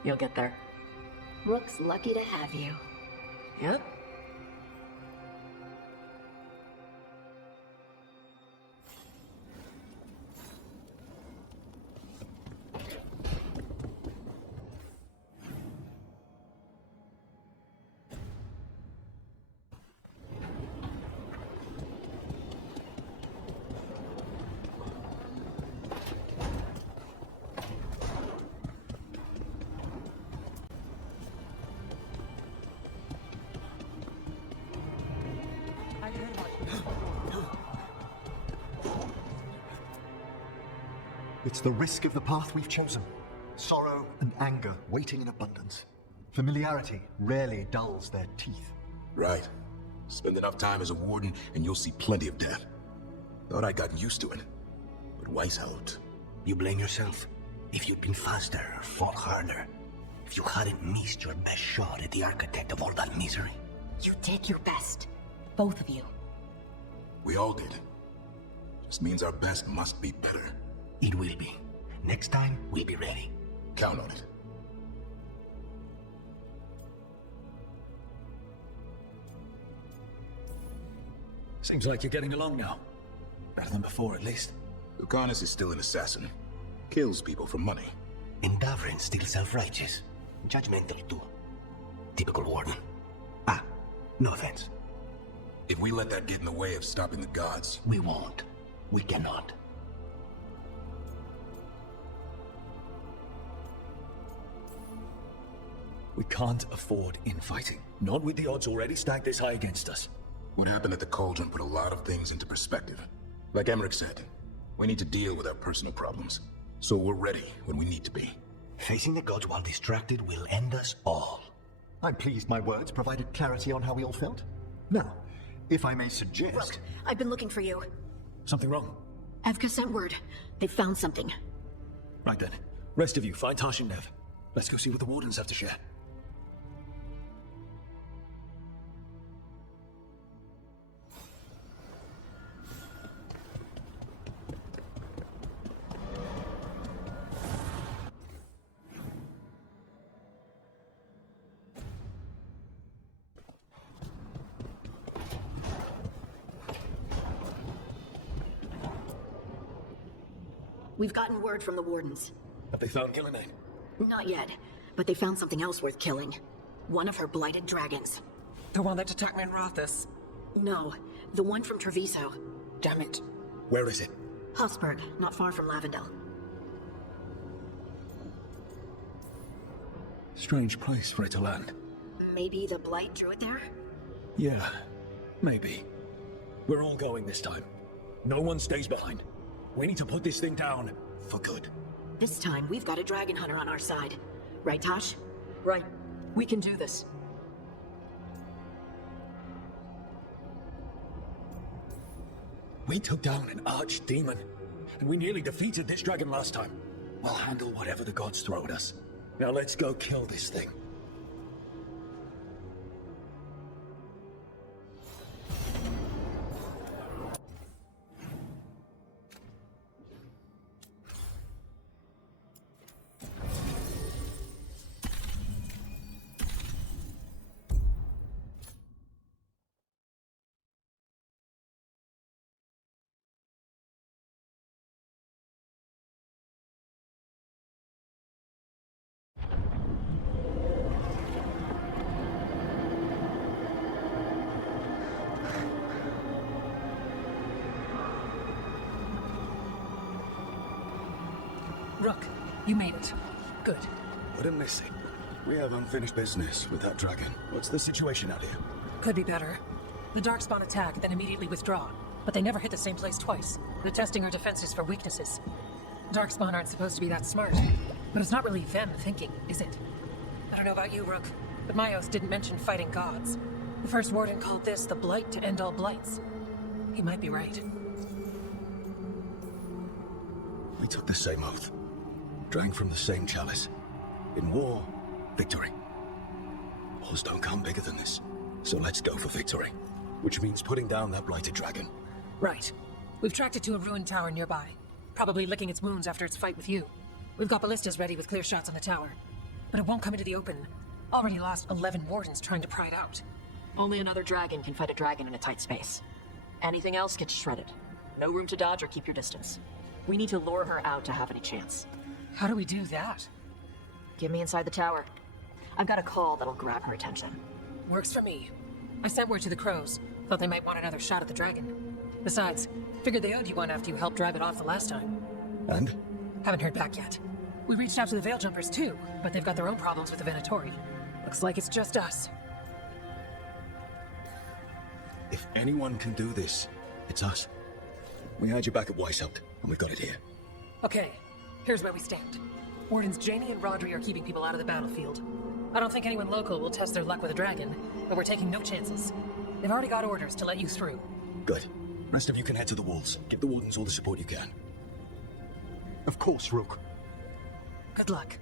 You'll get there. Rook's lucky to have you. Yep. It's the risk of the path we've chosen. Sorrow and anger waiting in abundance. Familiarity rarely dulls their teeth. Right. Spend enough time as a warden and you'll see plenty of death. Thought I'd gotten used to it, but Weiss helped. You blame yourself. If you'd been faster or fought harder, if you hadn't missed your best shot at the architect of all that misery. You did your best. Both of you. We all did. Just means our best must be better. It will be. Next time, we'll be ready. Count on it. Seems like you're getting along now. Better than before, at least. Lucanus is still an assassin. Kills people for money. And Davrin's still self-righteous. Judgmental, too. Typical warden. Ah, no offense. If we let that get in the way of stopping the gods... We won't. We cannot. We can't afford infighting. Not with the odds already stacked this high against us. What happened at the Cauldron put a lot of things into perspective. Like Emmerich said, we need to deal with our personal problems. So we're ready when we need to be. Facing the gods while distracted will end us all. I'm pleased my words provided clarity on how we all felt. Now, if I may suggest... Rook, I've been looking for you. Something wrong? Evka sent word. They found something. Right then. Rest of you, find Tash and Nev. Let's go see what the Wardens have to share. We've gotten word from the Wardens. Have they found Gillinane? Not yet, but they found something else worth killing. One of her blighted dragons. The one that attacked me in Rothus? No, the one from Treviso. Damn it. Where is it? Hosberg, not far from Lavendel. Strange place for it to land. Maybe the blight drew it there? Yeah, maybe. We're all going this time. No one stays behind. We need to put this thing down for good. This time, we've got a dragon hunter on our side. Right, Tosh? Right. We can do this. We took down an archdemon, and we nearly defeated this dragon last time. We'll handle whatever the gods throw at us. Now let's go kill this thing. Rook, you made it. Good. What a missing. We have unfinished business with that dragon. What's the situation out here? Could be better. The Darkspawn attack, then immediately withdraw. But they never hit the same place twice. They're testing our defenses for weaknesses. Darkspawn aren't supposed to be that smart. But it's not really them thinking, is it? I don't know about you, Rook, but my oath didn't mention fighting gods. The first warden called this the blight to end all blights. He might be right. We took the same oath. Drank from the same chalice. In war, victory. Wars don't come bigger than this. So let's go for victory. Which means putting down that blighted dragon. Right. We've tracked it to a ruined tower nearby. Probably licking its wounds after its fight with you. We've got ballistas ready with clear shots on the tower. But it won't come into the open. Already lost 11 wardens trying to pry it out. Only another dragon can fight a dragon in a tight space. Anything else gets shredded. No room to dodge or keep your distance. We need to lure her out to have any chance. How do we do that? Get me inside the tower. I've got a call that'll grab her attention. Works for me. I sent word to the crows. Thought they might want another shot at the dragon. Besides, figured they owed you one after you helped drive it off the last time. And? Haven't heard back yet. We reached out to the Veil Jumpers too, but they've got their own problems with the Venatori. Looks like it's just us. If anyone can do this, it's us. We had you back at Weishaupt, and we've got it here. Okay, here's where we stand. Wardens Janie and Rodri are keeping people out of the battlefield. I don't think anyone local will test their luck with a dragon, but we're taking no chances. They've already got orders to let you through. Good. Rest of you can head to the walls. Give the wardens all the support you can. Of course, Rook. Good luck.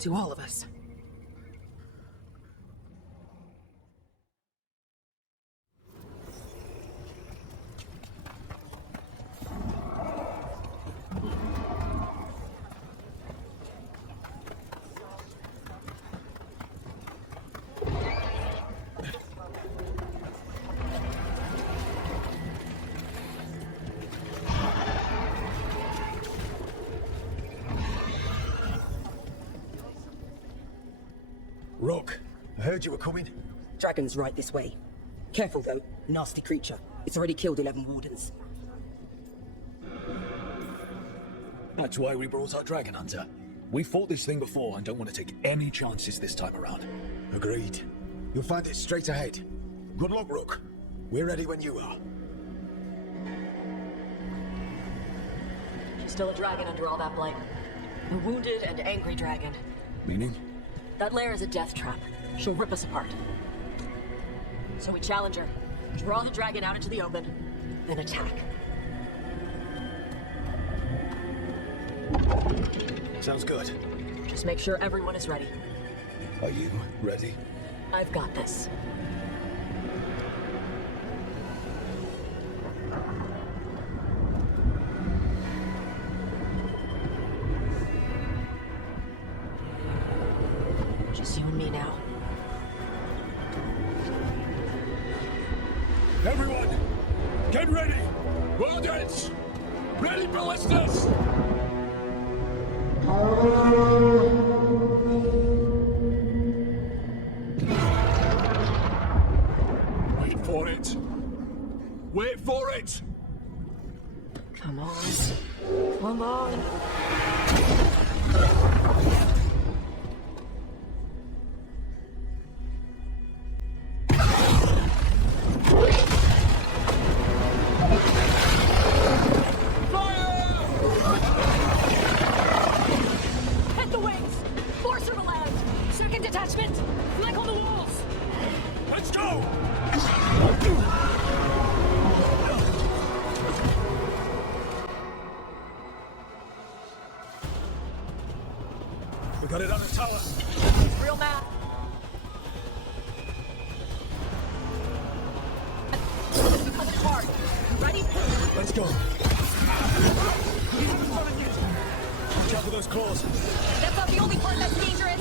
To all of us. Rook, I heard you were coming. Dragon's right this way. Careful though, nasty creature. It's already killed 11 wardens. That's why we brought our dragon hunter. We fought this thing before and don't want to take any chances this time around. Agreed. You'll find it straight ahead. Good luck, Rook. We're ready when you are. She's still a dragon under all that blight. A wounded and angry dragon. Meaning? That lair is a death trap. She'll rip us apart. So we challenge her, draw the dragon out into the open, then attack. Sounds good. Just make sure everyone is ready. Are you ready? I've got this. Just you and me now. Everyone, get ready! Wardens! Ready ballistas! Wait for it! Wait for it! Come on. Come on. Hit the wings! Force her to land! Second detachment! Flank on the walls! Let's go! Let's go. Watch out for those claws. That's not the only part that's dangerous.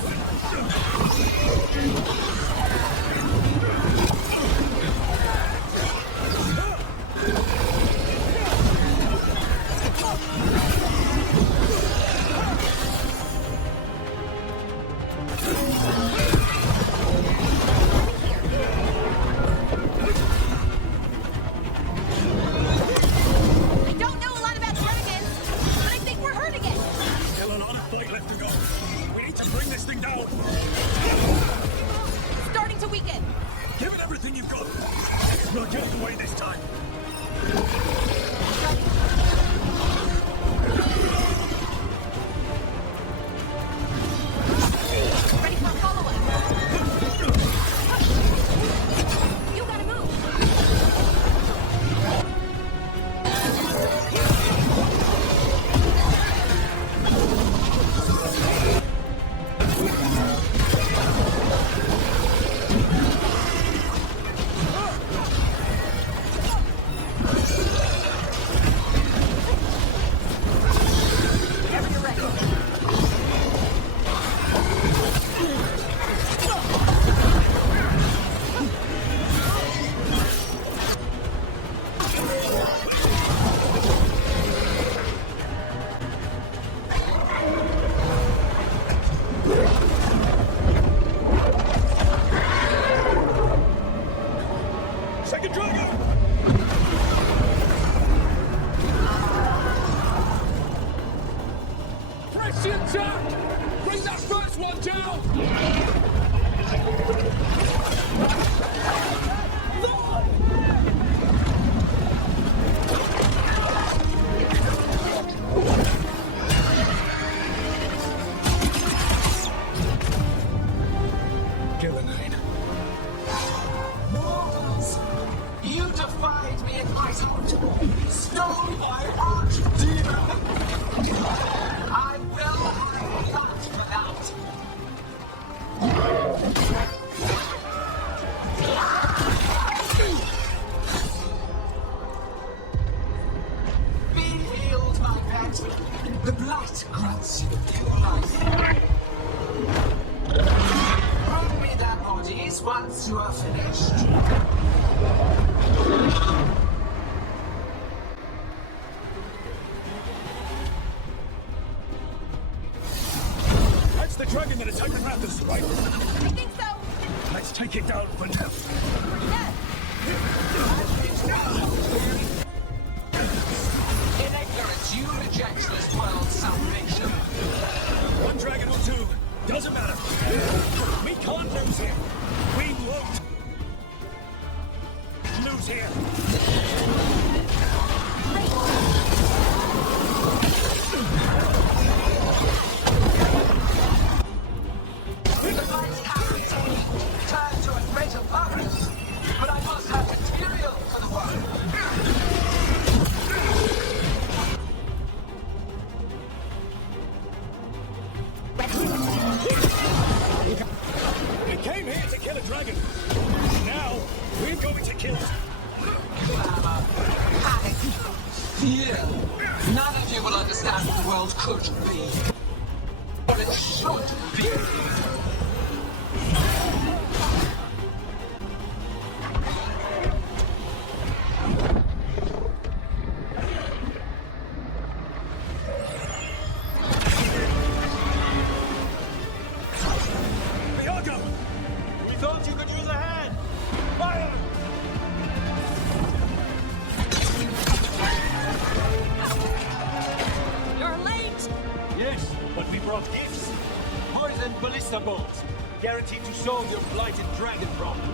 Guaranteed to solve your blighted dragon problem.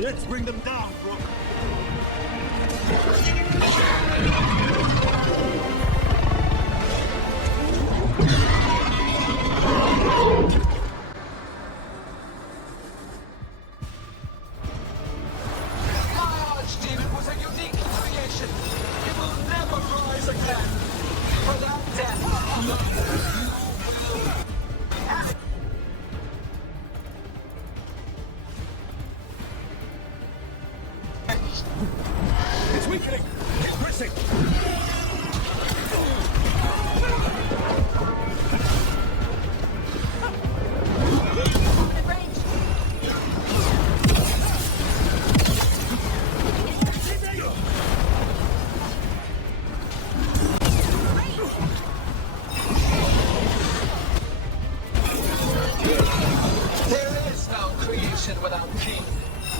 Let's bring them down, Rook. My archdemon was a unique creation. It will never rise again. For that death, It's weakening! Get progressing! There is no creation without pain,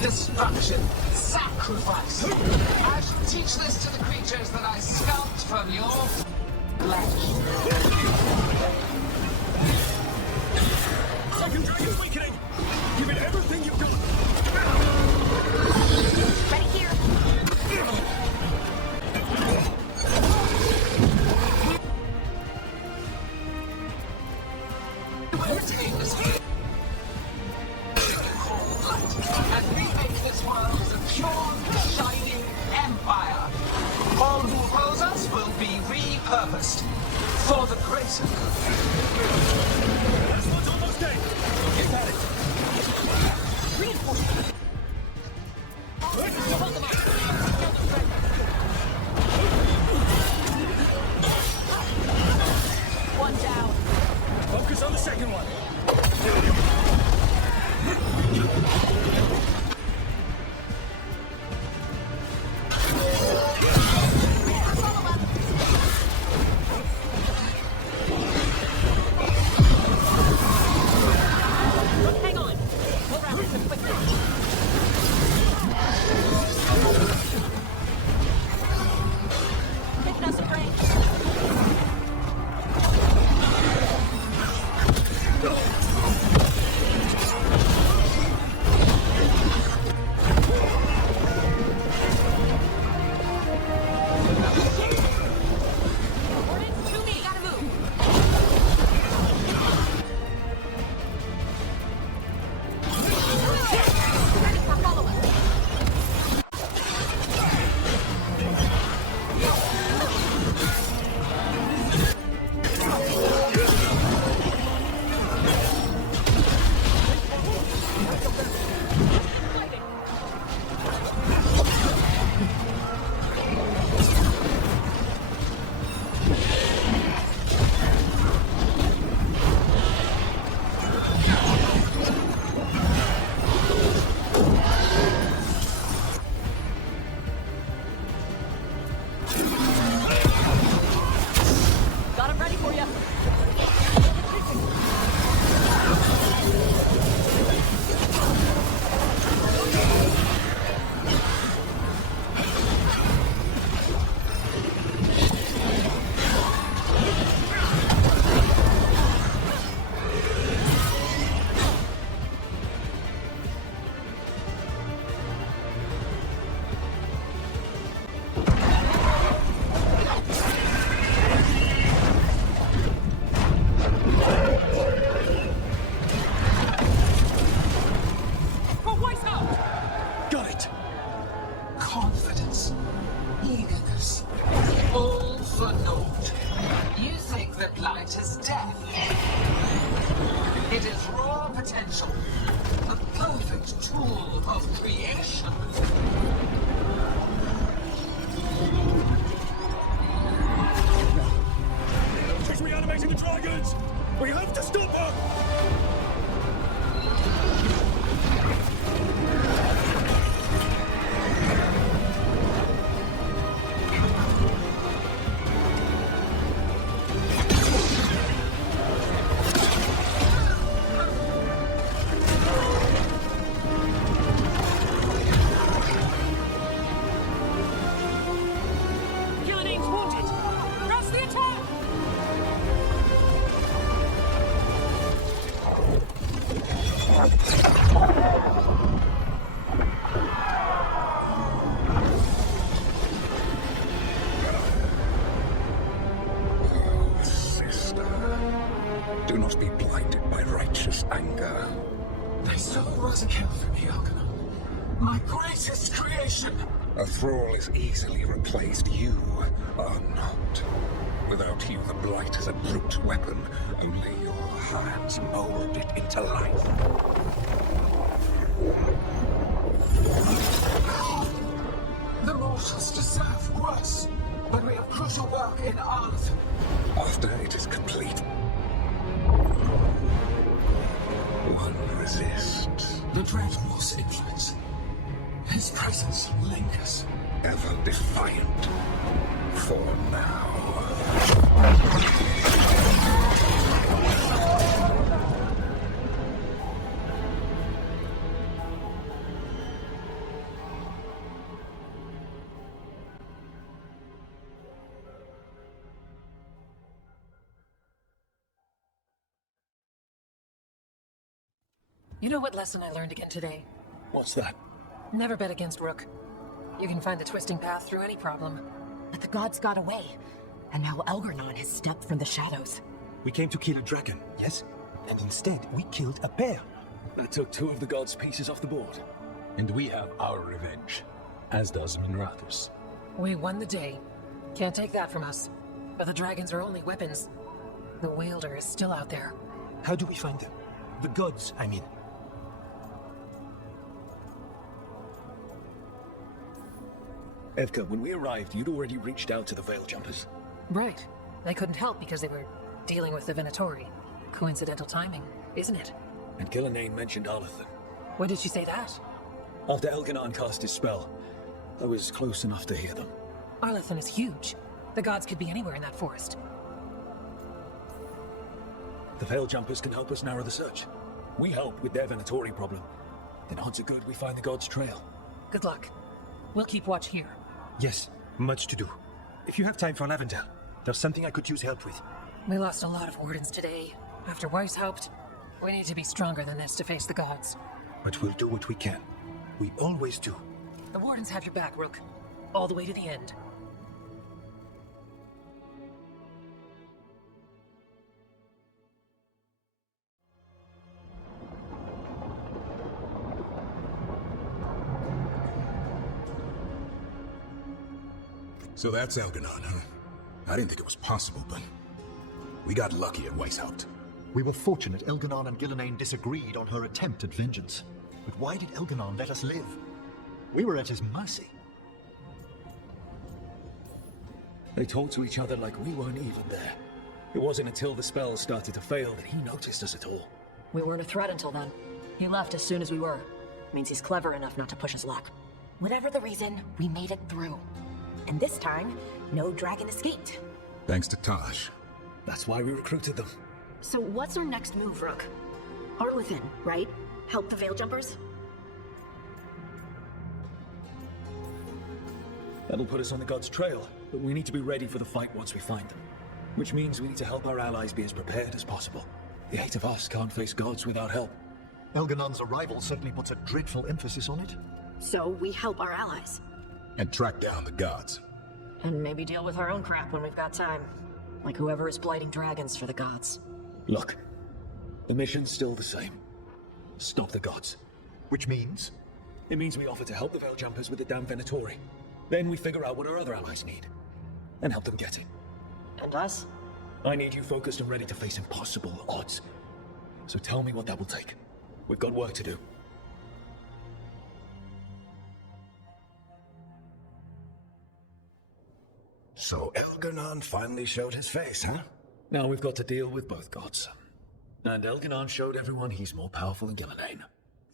destruction, sacrifice. I shall teach this to the creatures that I sculpt from your flesh. Second dragon's weakening! Give it everything you've got! Ready here. Retain this cold light, and remake this world as a pure, shining empire. All who oppose us will be repurposed for the greater good. Last one's almost dead! Get at it! Reinforcement! Hold them up! One down. Focus on the second one! Hang on. We'll wrap this up quickly. Taking us a break. Coordinates to me. Gotta move. Ready for follow-up. Got him ready for you. For Weiss out! Got it! Confidence, eagerness, all for naught. You think that light is death. It is raw potential, a perfect tool of creation. She's reanimating the dragons! We have to stop her! Killing wounded. Press the attack! Sister, do not be blinded by righteous anger. They still was a kill for me, Arcanum. My greatest creation. A thrall is easily replaced. You are not. Without you, the blight is a brute weapon. Only your hands mold it into life. The mortals deserve worse. The dragon will see demons. His presence lingers, ever defiant. For now. You know what lesson I learned again today? What's that? Never bet against Rook. You can find the twisting path through any problem. But the gods got away, and now Elgarnon has stepped from the shadows. We came to kill a dragon, yes? And instead, we killed a bear. That took 2 of the gods' pieces off the board. And we have our revenge, as does Minrathus. We won the day. Can't take that from us. But the dragons are only weapons. The wielder is still out there. How do we find them? The gods, I mean. Evka, when we arrived, you'd already reached out to the Veil Jumpers. Right. They couldn't help because they were dealing with the Venatori. Coincidental timing, isn't it? And Killinane mentioned Arlathan. When did she say that? After Elgarnon cast his spell, I was close enough to hear them. Arlathan is huge. The gods could be anywhere in that forest. The Veil Jumpers can help us narrow the search. We help with their Venatori problem. Then odds are good we find the gods' trail. Good luck. We'll keep watch here. Yes, much to do. If you have time for Lavendel, there's something I could use help with. We lost a lot of wardens today. After Weiss helped, we need to be stronger than this to face the gods. But we'll do what we can. We always do. The wardens have your back, Rook. All the way to the end. So that's Elgarnon, huh? I didn't think it was possible, but we got lucky at Weishaupt. We were fortunate Elgarnon and Killinane disagreed on her attempt at vengeance. But why did Elgarnon let us live? We were at his mercy. They talked to each other like we weren't even there. It wasn't until the spells started to fail that he noticed us at all. We weren't a threat until then. He left as soon as we were. Means he's clever enough not to push his luck. Whatever the reason, we made it through. And this time, no dragon escaped. Thanks to Taj. That's why we recruited them. So what's our next move, Rook? Arlathan, right? Help the Veil Jumpers? That'll put us on the gods' trail, but we need to be ready for the fight once we find them. Which means we need to help our allies be as prepared as possible. The 8 of us can't face gods without help. Elgarnon's arrival certainly puts a dreadful emphasis on it. So we help our allies. And track down the gods. And maybe deal with our own crap when we've got time. Like whoever is blighting dragons for the gods. Look, the mission's still the same. Stop the gods. Which means? It means we offer to help the Veil Jumpers with the damn Venatori. Then we figure out what our other allies need. And help them get it. And us? I need you focused and ready to face impossible odds. So tell me what that will take. We've got work to do. So Elgarnon finally showed his face, huh? Now we've got to deal with both gods. And Elgarnon showed everyone he's more powerful than Killinane.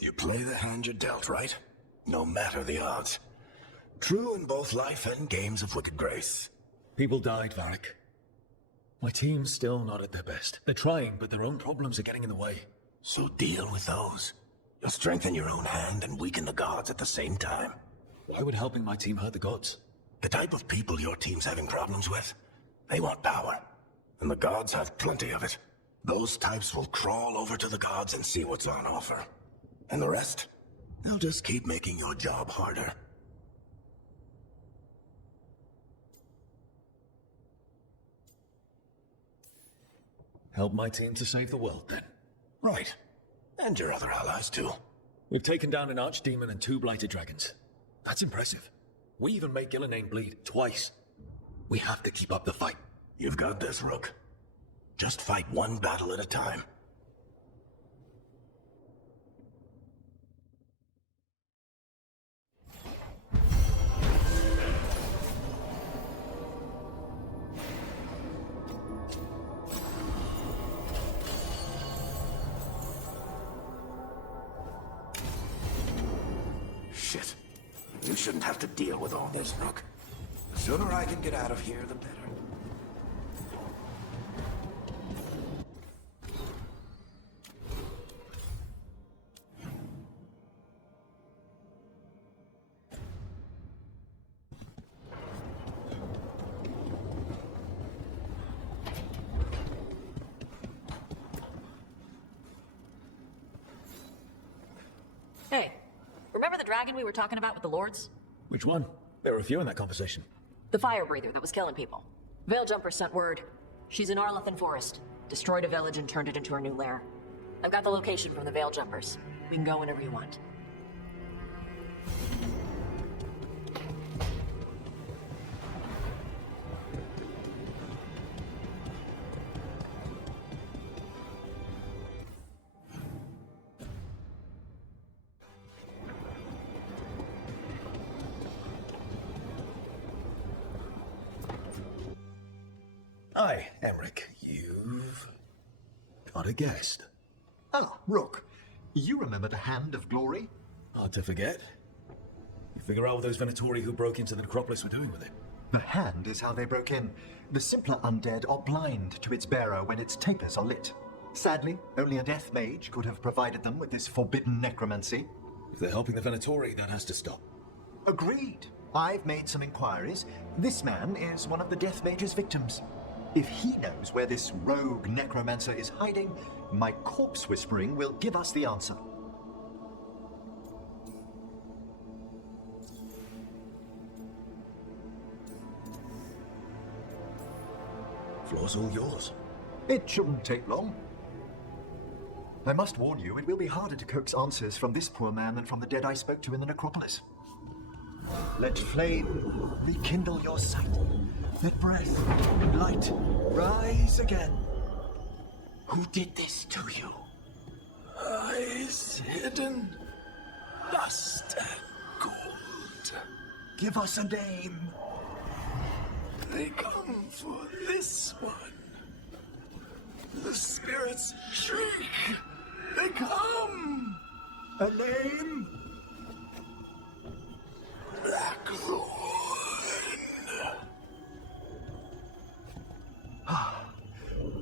You play the hand you're dealt, right? No matter the odds. True in both life and games of wicked grace. People died, Varric. My team's still not at their best. They're trying, but their own problems are getting in the way. So deal with those. You'll strengthen your own hand and weaken the gods at the same time. Why would helping my team hurt the gods? The type of people your team's having problems with, they want power. And the gods have plenty of it. Those types will crawl over to the gods and see what's on offer. And the rest, they'll just keep making your job harder. Help my team to save the world, then. Right. And your other allies, too. We've taken down an archdemon and 2 blighted dragons. That's impressive. We even made Killinane bleed twice. We have to keep up the fight. You've got this, Rook. Just fight one battle at a time. Shit. You shouldn't have to deal with all this, Rook. The sooner I can get out of here, the better. Hey, remember the dragon we were talking about with the lords? Which one? There were a few in that conversation. The fire breather that was killing people. Veiljumper sent word. She's in Arlethan Forest. Destroyed a village and turned it into her new lair. I've got the location from the Veiljumpers. We can go whenever you want. Hi, Emmerich. You've got a guest. Ah, Rook. You remember the Hand of Glory? Hard to forget. You figure out what those Venatori who broke into the necropolis were doing with it. The hand is how they broke in. The simpler undead are blind to its bearer when its tapers are lit. Sadly, only a death mage could have provided them with this forbidden necromancy. If they're helping the Venatori, that has to stop. Agreed. I've made some inquiries. This man is one of the death mage's victims. If he knows where this rogue necromancer is hiding, my corpse whispering will give us the answer. Floor's all yours. It shouldn't take long. I must warn you, it will be harder to coax answers from this poor man than from the dead I spoke to in the necropolis. Let flame rekindle your sight. Let breath and light rise again. Who did this to you? Eyes hidden, dust and gold. Give us a name. They come for this one. The spirits shriek. They come. A name? Blackthorn.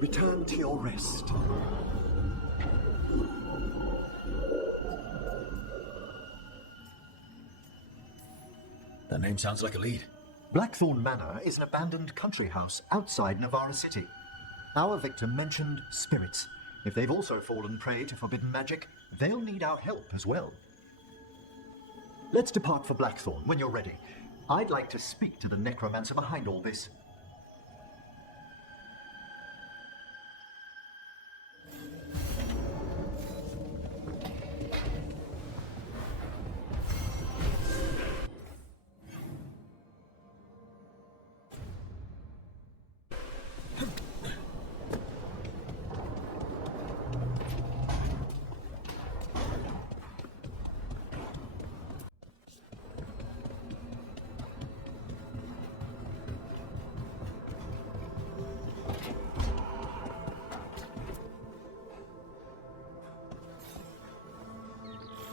Return to your rest. That name sounds like a lead. Blackthorn Manor is an abandoned country house outside Navarra City. Our victim mentioned spirits. If they've also fallen prey to forbidden magic, they'll need our help as well. Let's depart for Blackthorn when you're ready. I'd like to speak to the necromancer behind all this.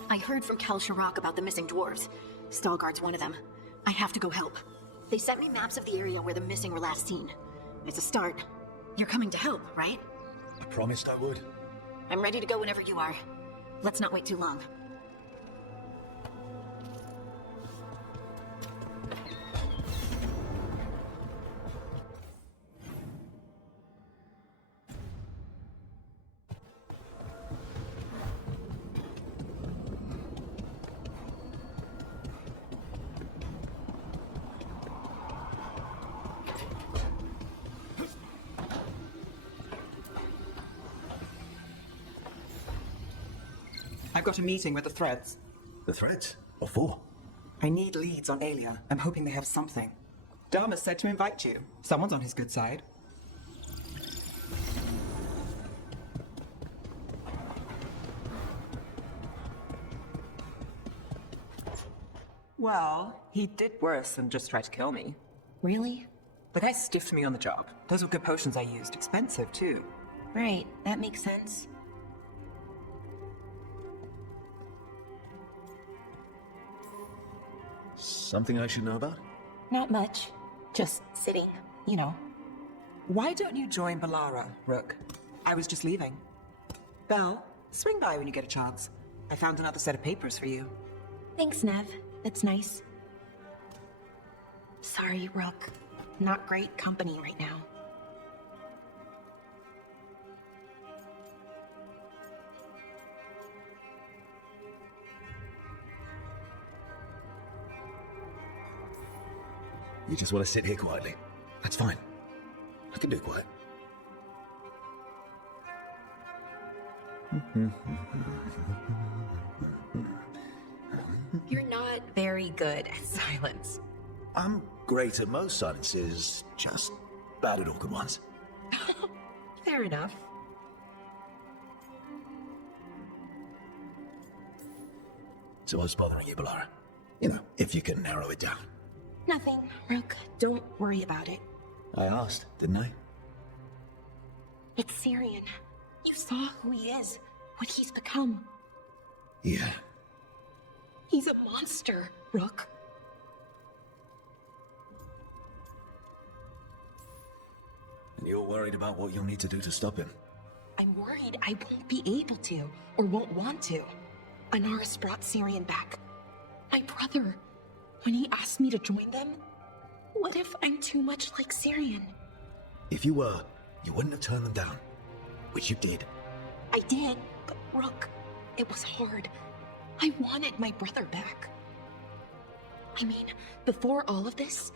I heard from Kel Sharrock about the missing dwarves. Stalguard's one of them. I have to go help. They sent me maps of the area where the missing were last seen. It's a start. You're coming to help, right? I promised I would. I'm ready to go whenever you are. Let's not wait too long. I've got a meeting with the Threads. The Threads? What for? I need leads on Aelia. I'm hoping they have something. Dharma said to invite you. Someone's on his good side. Well, he did worse than just try to kill me. Really? The guy stiffed me on the job. Those were good potions I used. Expensive, too. Right, that makes sense. Something I should know about? Not much. Just sitting, you know. Why don't you join Balara, Rook? I was just leaving. Belle, swing by when you get a chance. I found another set of papers for you. Thanks, Nev. That's nice. Sorry, Rook. Not great company right now. You just want to sit here quietly. That's fine. I can do quiet. You're not very good at silence. I'm great at most silences, just bad at awkward ones. Fair enough. So what's bothering you, Balara? You know, if you can narrow it down. Nothing, Rook. Don't worry about it. I asked, didn't I? It's Syrian. You saw who he is, what he's become. Yeah. He's a monster, Rook. And you're worried about what you'll need to do to stop him? I'm worried I won't be able to, or won't want to. Anaris brought Syrian back. My brother. When he asked me to join them, what if I'm too much like Syrian? If you were, you wouldn't have turned them down. Which you did. I did, but Rook, it was hard. I wanted my brother back. I mean, before all of this,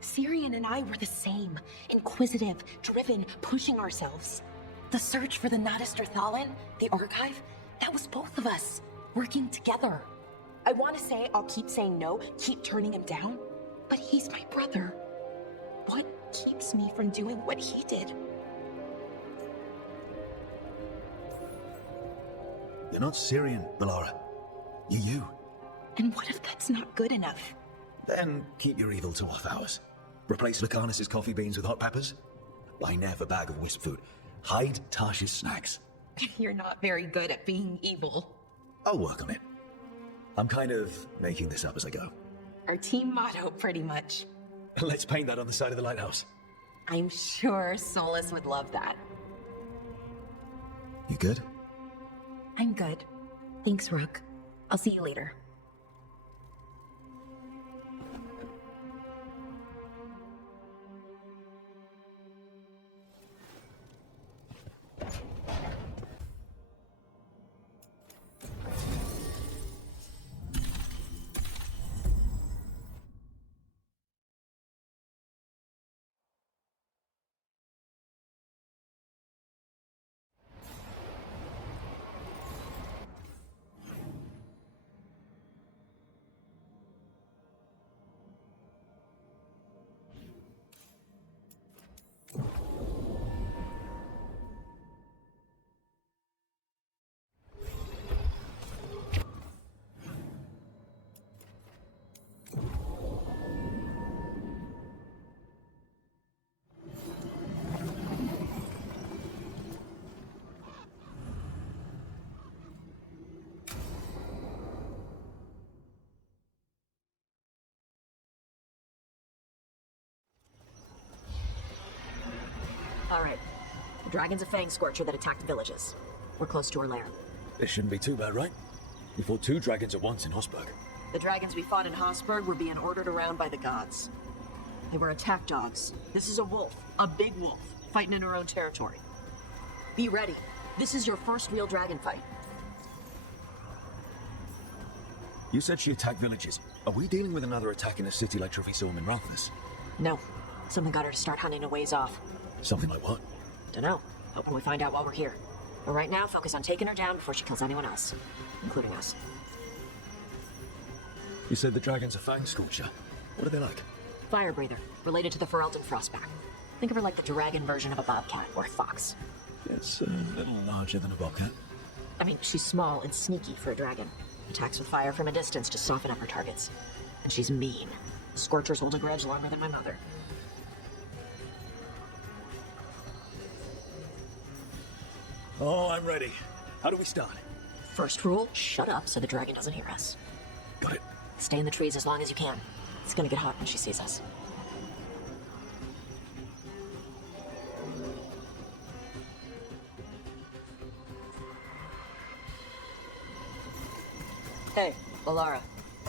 Syrian and I were the same. Inquisitive, driven, pushing ourselves. The search for the Naddistor Thalin, the archive, that was both of us, working together. I want to say I'll keep saying no, keep turning him down, but he's my brother. What keeps me from doing what he did? You're not Syrian, Balara. You. And what if that's not good enough? Then keep your evil to off hours. Replace Lucanus's coffee beans with hot peppers. Buy Nev a bag of wisp food. Hide Tasha's snacks. You're not very good at being evil. I'll work on it. I'm kind of making this up as I go. Our team motto, pretty much. Let's paint that on the side of the lighthouse. I'm sure Solus would love that. You good? I'm good. Thanks, Rook. I'll see you later. Alright. The dragon's a fang scorcher that attacked villages. We're close to her lair. This shouldn't be too bad, right? We fought 2 dragons at once in Hosberg. The dragons we fought in Hosberg were being ordered around by the gods. They were attack dogs. This is a wolf. A big wolf. Fighting in her own territory. Be ready. This is your first real dragon fight. You said she attacked villages. Are we dealing with another attack in a city like Treviso and Ralphus? No. Something got her to start hunting a ways off. Something like what? Dunno. Hoping we find out while we're here. But right now, focus on taking her down before she kills anyone else. Including us. You said the dragon's a fang scorcher. What are they like? Fire breather. Related to the Ferelden Frostback. Think of her like the dragon version of a bobcat or a fox. It's a little larger than a bobcat. I mean, she's small and sneaky for a dragon. Attacks with fire from a distance to soften up her targets. And she's mean. Scorchers hold a grudge longer than my mother. Oh, I'm ready. How do we start? First rule, shut up so the dragon doesn't hear us. Got it. Stay in the trees as long as you can. It's gonna get hot when she sees us. Hey, Lalara,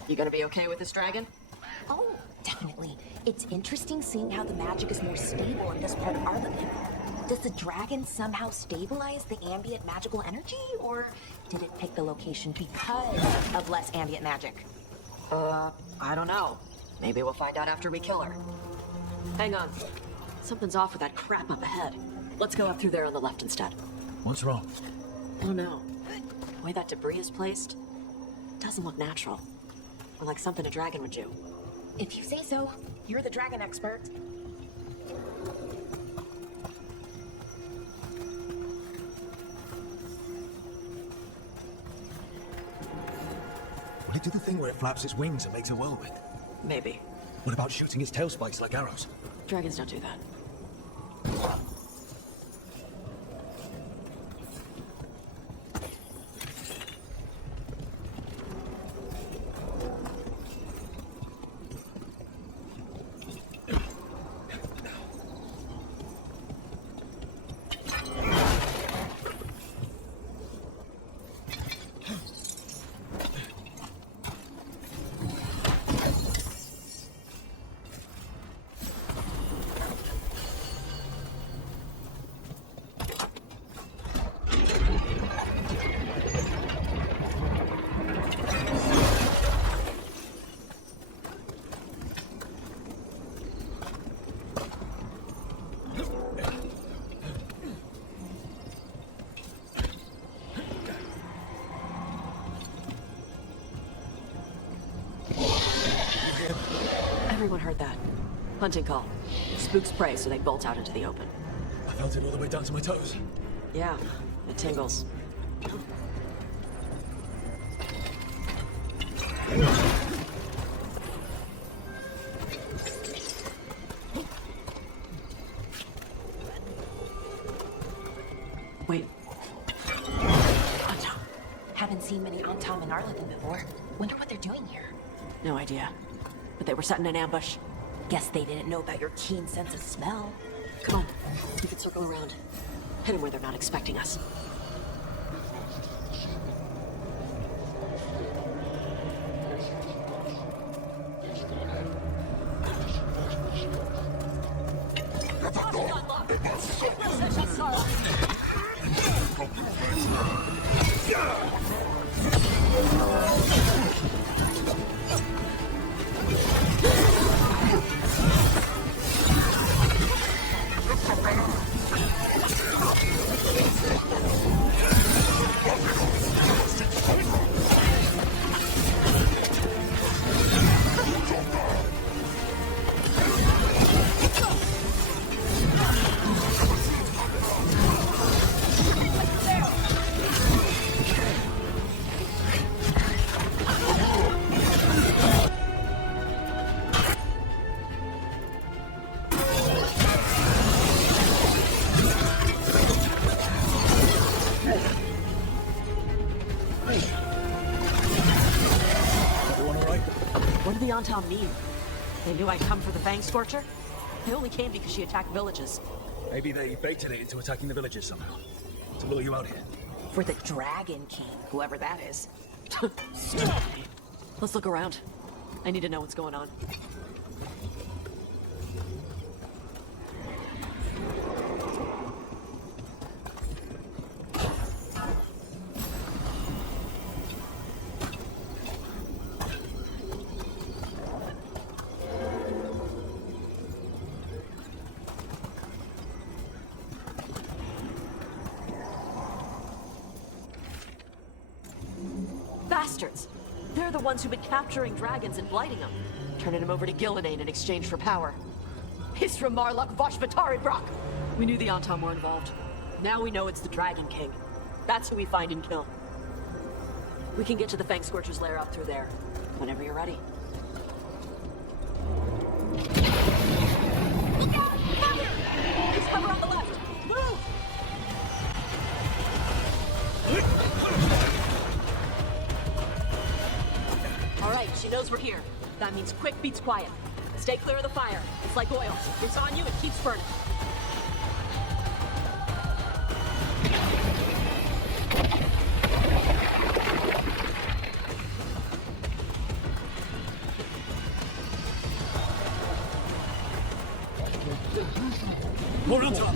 you gonna be okay with this dragon? Oh, definitely. It's interesting seeing how the magic is more stable in this part of Arlequin. Does the dragon somehow stabilize the ambient magical energy, or did it pick the location because of less ambient magic? I don't know. Maybe we'll find out after we kill her. Hang on. Something's off with that crap up ahead. Let's go up through there on the left instead. What's wrong? Oh no. The way that debris is placed doesn't look natural. Or like something a dragon would do. If you say so. You're the dragon expert. Will it do the thing where it flaps its wings and makes a whirlwind? Maybe. What about shooting its tail spikes like arrows? Dragons don't do that. Everyone heard that. Hunting call. Spooks prey, so they bolt out into the open. I felt it all the way down to my toes. Yeah, it tingles. Wait. Antom. Haven't seen many Antom in Arlequin before. Wonder what they're doing here. No idea. But they were setting an ambush. Guess they didn't know about your keen sense of smell. Come on, we can circle around. Hit them where they're not expecting us. Antom mean? They knew I'd come for the Fang Scorcher? They only came because she attacked villages. Maybe they baited it into attacking the villages somehow. To lure you out here. For the Dragon King, whoever that is. Let's look around. I need to know what's going on. Bastards! They're the ones who've been capturing dragons and blighting them, turning them over to Gillinane in exchange for power. Hisra Marluk Voshvatari Brock! We knew the Antom were involved. Now we know it's the Dragon King. That's who we find and kill. We can get to the Fang Scorcher's lair out through there, whenever you're ready. Look out! Fire! It's cover on the left! Move! All right, she knows we're here. That means quick beats quiet. Stay clear of the fire. It's like oil. It's on you, it keeps burning. More on top!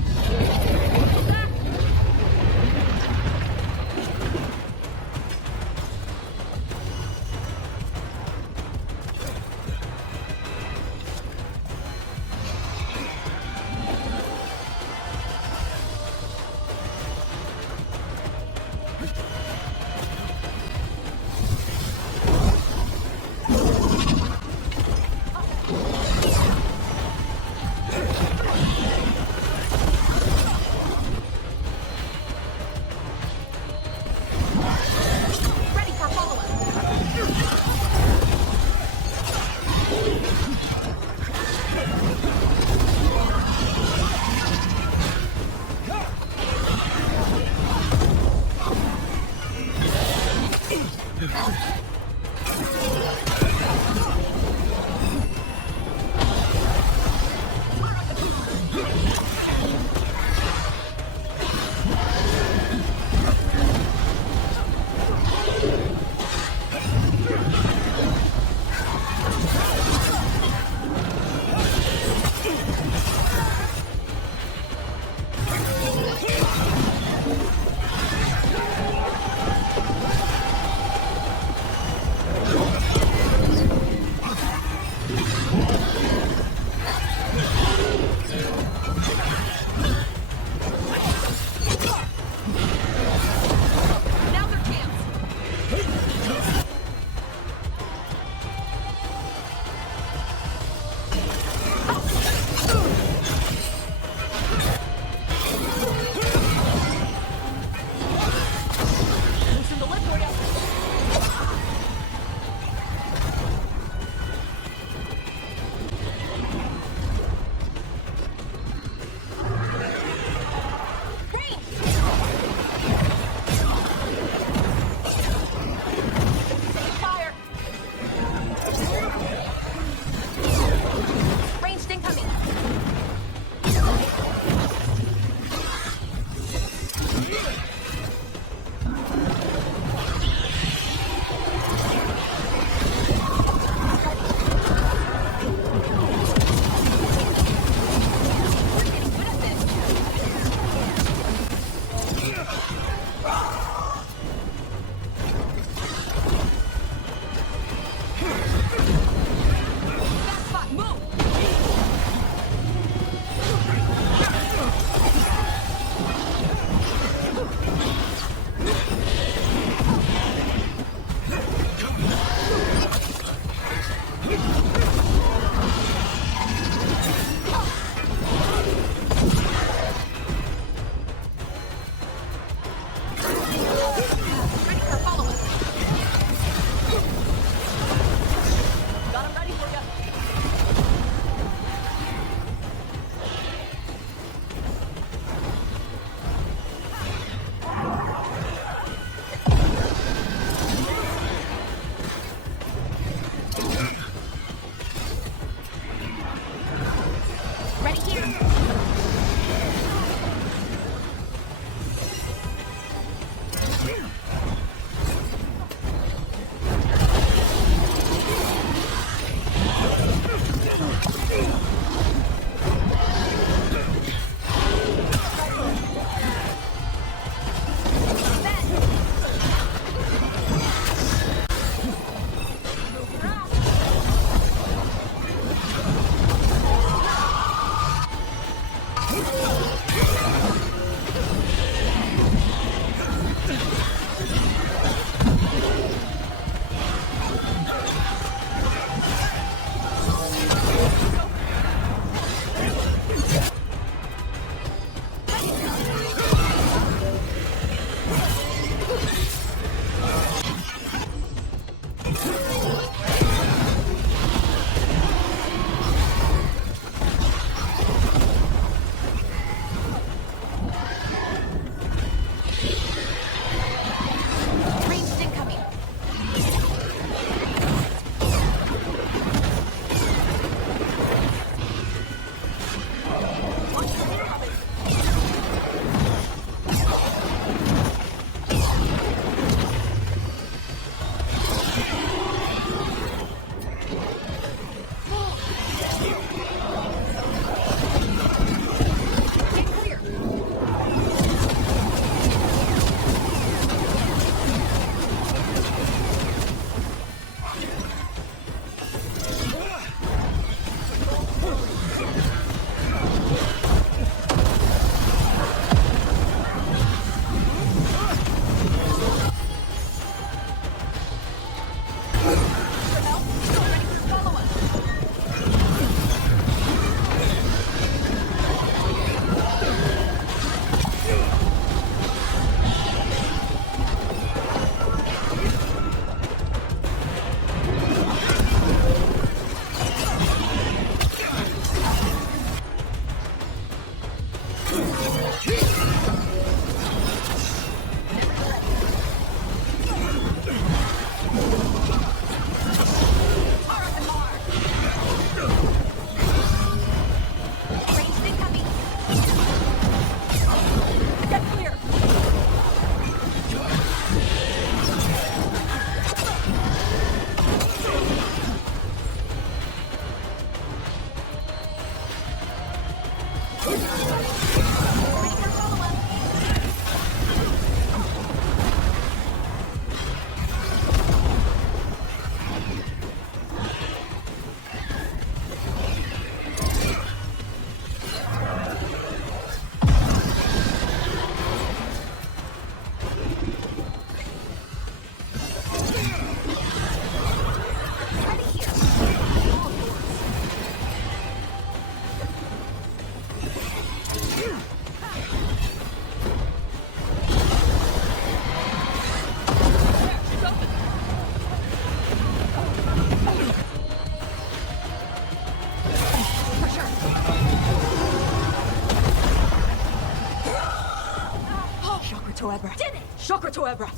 Toebra. Did it! Chakra Toebra.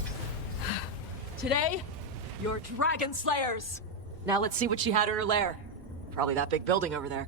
Today, you're dragon slayers. Now let's see what she had in her lair. Probably that big building over there.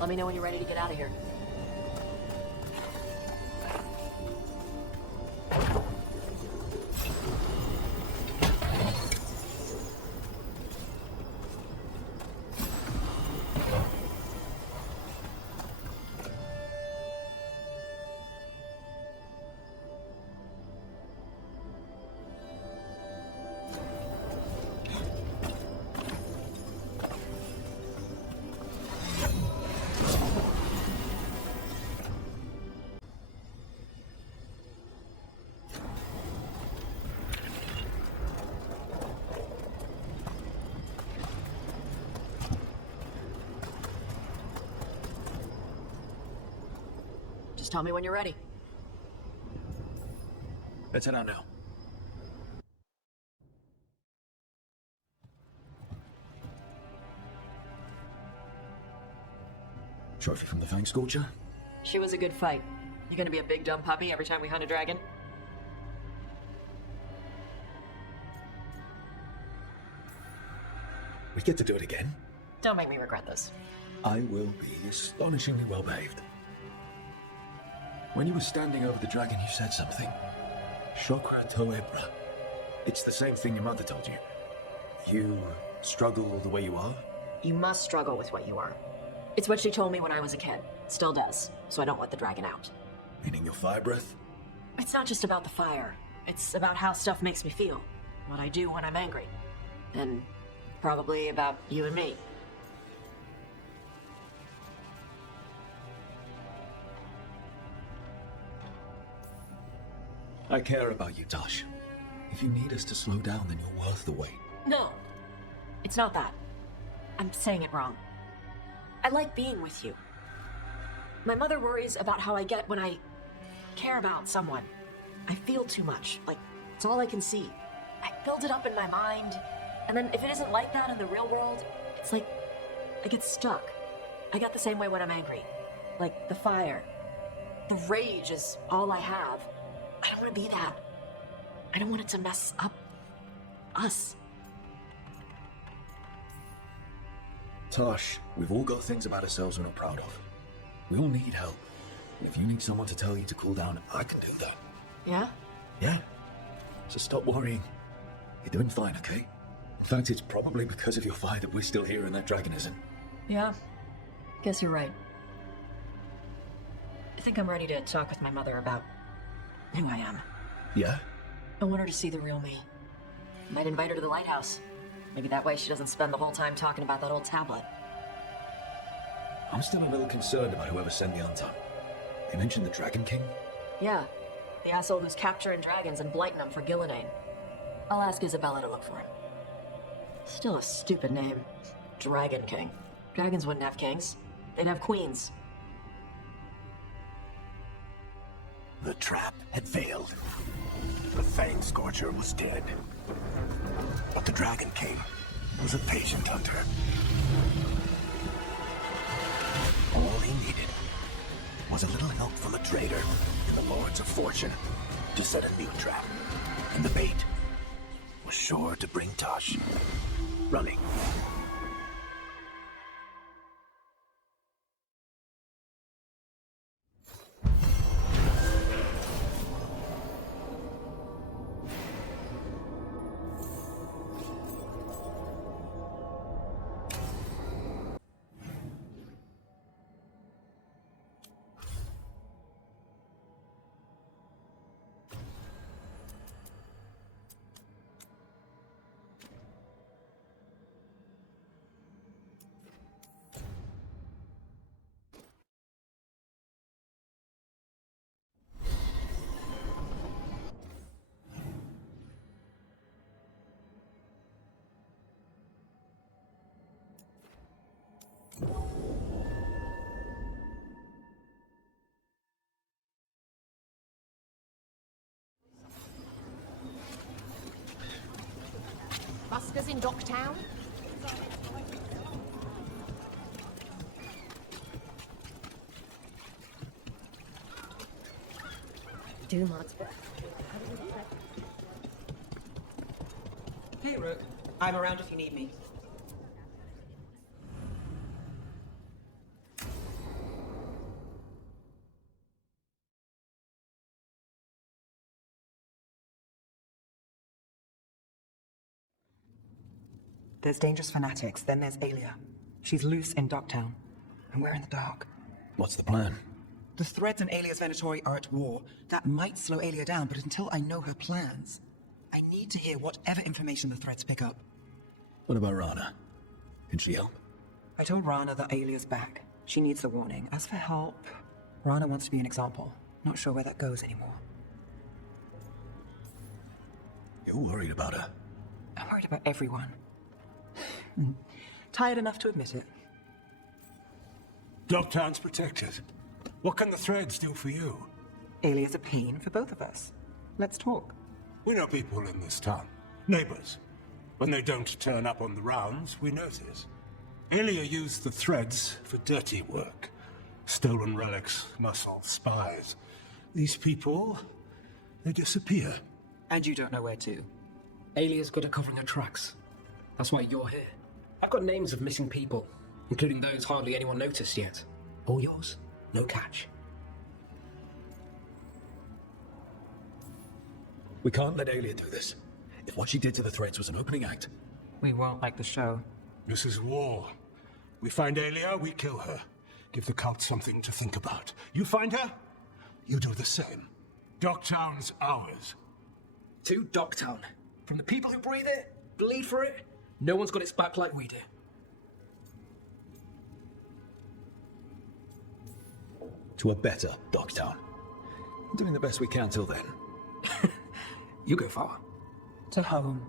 Let me know when you're ready to get out of here. Just tell me when you're ready. Let's head out now. Trophy from the Fang Scorcher? She was a good fight. You gonna be a big dumb puppy every time we hunt a dragon? We get to do it again. Don't make me regret this. I will be astonishingly well behaved. When you were standing over the dragon, you said something. Chakra Toebra. It's the same thing your mother told you. You struggle the way you are? You must struggle with what you are. It's what she told me when I was a kid. Still does, so I don't let the dragon out. Meaning your fire breath? It's not just about the fire. It's about how stuff makes me feel. What I do when I'm angry. And probably about you and me. I care about you, Tosh. If you need us to slow down, then you're worth the wait. No. It's not that. I'm saying it wrong. I like being with you. My mother worries about how I get when I care about someone. I feel too much, like it's all I can see. I build it up in my mind, and then if it isn't like that in the real world, it's like I get stuck. I get the same way when I'm angry. Like the fire. The rage is all I have. I don't want to be that. I don't want it to mess up us. Tosh, we've all got things about ourselves we're not proud of. We all need help. And if you need someone to tell you to cool down, I can do that. Yeah? Yeah. So stop worrying. You're doing fine, okay? In fact, it's probably because of your fire that we're still here and that dragon isn't. Yeah. Guess you're right. I think I'm ready to talk with my mother about who I am. Yeah? I want her to see the real me. Might invite her to the lighthouse. Maybe that way she doesn't spend the whole time talking about that old tablet. I'm still a little concerned about whoever sent the Anton. They mentioned the Dragon King? Yeah. The asshole who's capturing dragons and blighting them for Gillinane. I'll ask Isabella to look for him. Still a stupid name. Dragon King. Dragons wouldn't have kings. They'd have queens. The trap had failed. The Fang Scorcher was dead. But the Dragon King was a patient hunter. All he needed was a little help from a trader in the Lords of Fortune to set a new trap. And the bait was sure to bring Tosh running. Buskers in Docktown? Do not. Hey, Rook. I'm around if you need me. There's dangerous fanatics, then there's Alia. She's loose in Docktown, and we're in the dark. What's the plan? The threads in Alia's Venatori are at war. That might slow Alia down, but until I know her plans, I need to hear whatever information the threads pick up. What about Rana? Can she help? I told Rana that Alia's back. She needs the warning. As for help, Rana wants to be an example. Not sure where that goes anymore. You're worried about her? I'm worried about everyone. Tired enough to admit it. Docktown's protected. What can the threads do for you? Alia's a pain for both of us. Let's talk. We know people in this town. Neighbors. When they don't turn up on the rounds, we notice. Alia used the threads for dirty work. Stolen relics, muscle, spies. These people, they disappear. And you don't know where to. Alia's good at covering her tracks. That's why you're here. I've got names of missing people, including those hardly anyone noticed yet. All yours, no catch. We can't let Alia do this. If what she did to the threads was an opening act... We won't like the show. This is war. We find Alia, we kill her. Give the cult something to think about. You find her, you do the same. Docktown's ours. To Docktown. From the people who breathe it, bleed for it, no one's got its back like we do. To a better Docktown. Doing the best we can till then. You go far. To home.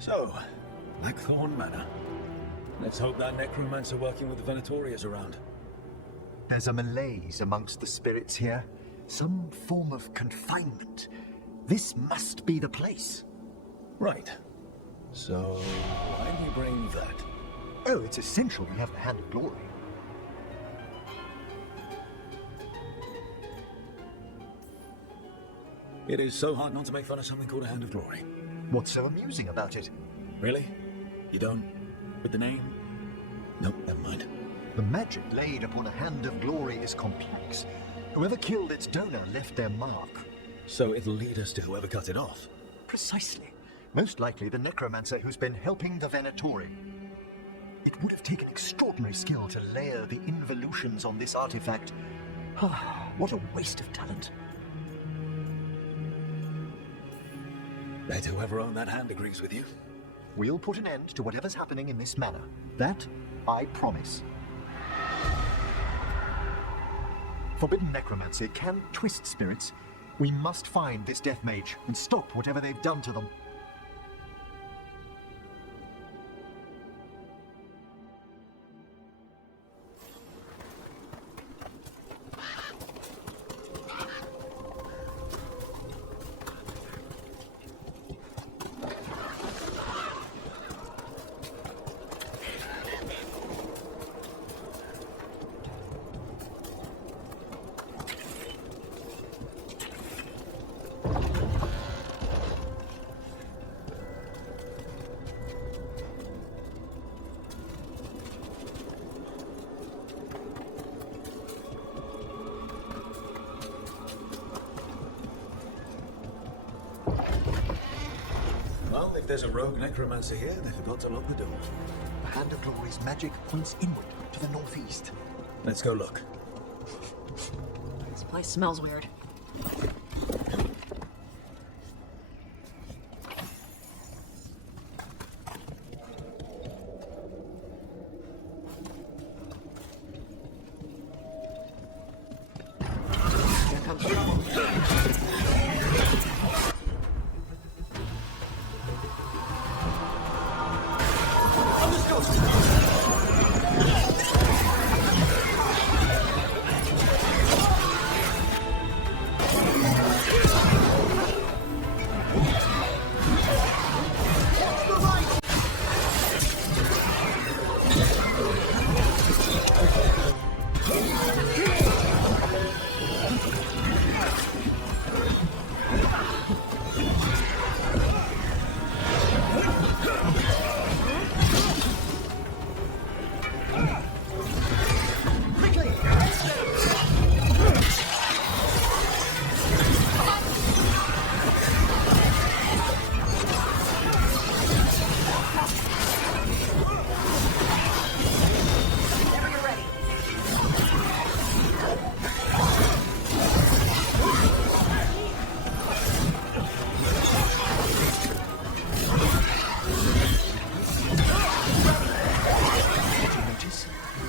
So, Blackthorn Manor. Let's hope that necromancer working with the Venatori is around. There's a malaise amongst the spirits here. Some form of confinement. This must be the place. Right. So, why do you bring that? Oh, it's essential we have the Hand of Glory. It is so hard not to make fun of something called a Hand of Glory. What's so amusing about it? Really? You don't? With the name? Nope, never mind. The magic laid upon a Hand of Glory is complex. Whoever killed its donor left their mark. So it'll lead us to whoever cut it off? Precisely. Most likely the necromancer who's been helping the Venatori. It would have taken extraordinary skill to layer the involutions on this artifact. What a waste of talent. Bet whoever owned that hand agrees with you. We'll put an end to whatever's happening in this manor. That, I promise. Forbidden necromancy can twist spirits. We must find this death mage and stop whatever they've done to them. if there's a rogue necromancer here, they forgot to lock the door. The Hand of Glory's magic points inward to the northeast. Let's go look. This place smells weird. Here comes trouble.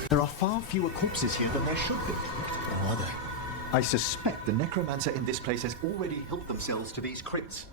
There are far fewer corpses here than there should be. How are they? I suspect the necromancer in this place has already helped themselves to these crypts.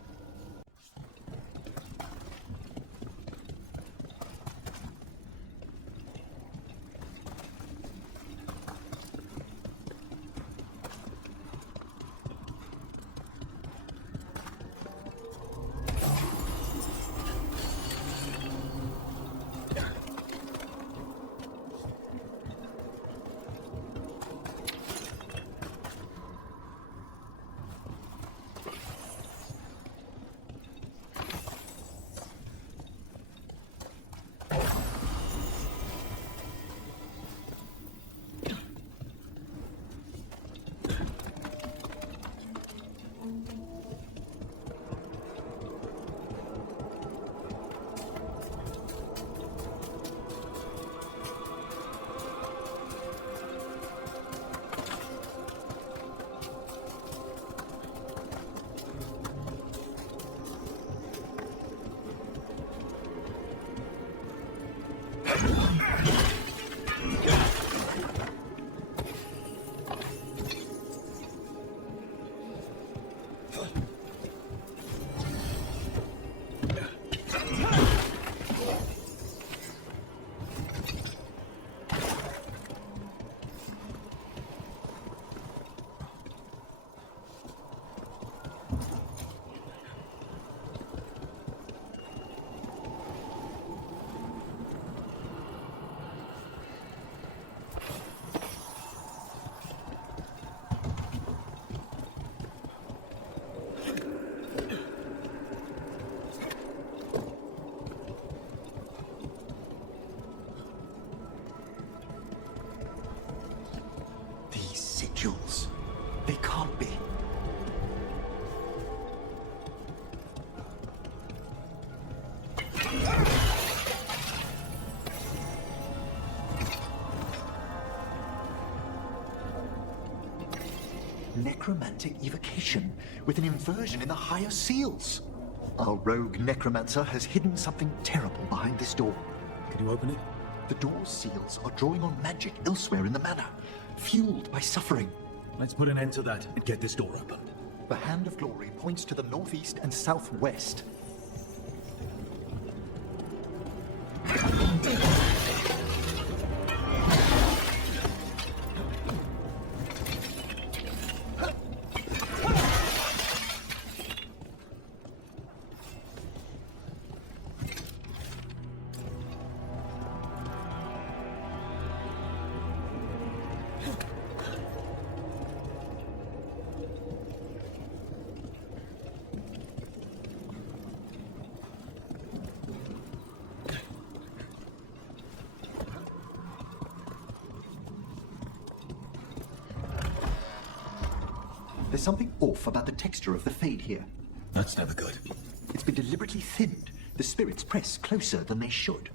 Sigils. They can't be. Necromantic evocation with an inversion in the higher seals. Our rogue necromancer has hidden something terrible behind this door. Can you open it? The door's seals are drawing on magic elsewhere in the manor, fueled by suffering. Let's put an end to that and get this door opened. The Hand of Glory points to the northeast and southwest. There's something off about the texture of the fade here. That's never good. It's been deliberately thinned the spirits press closer than they should.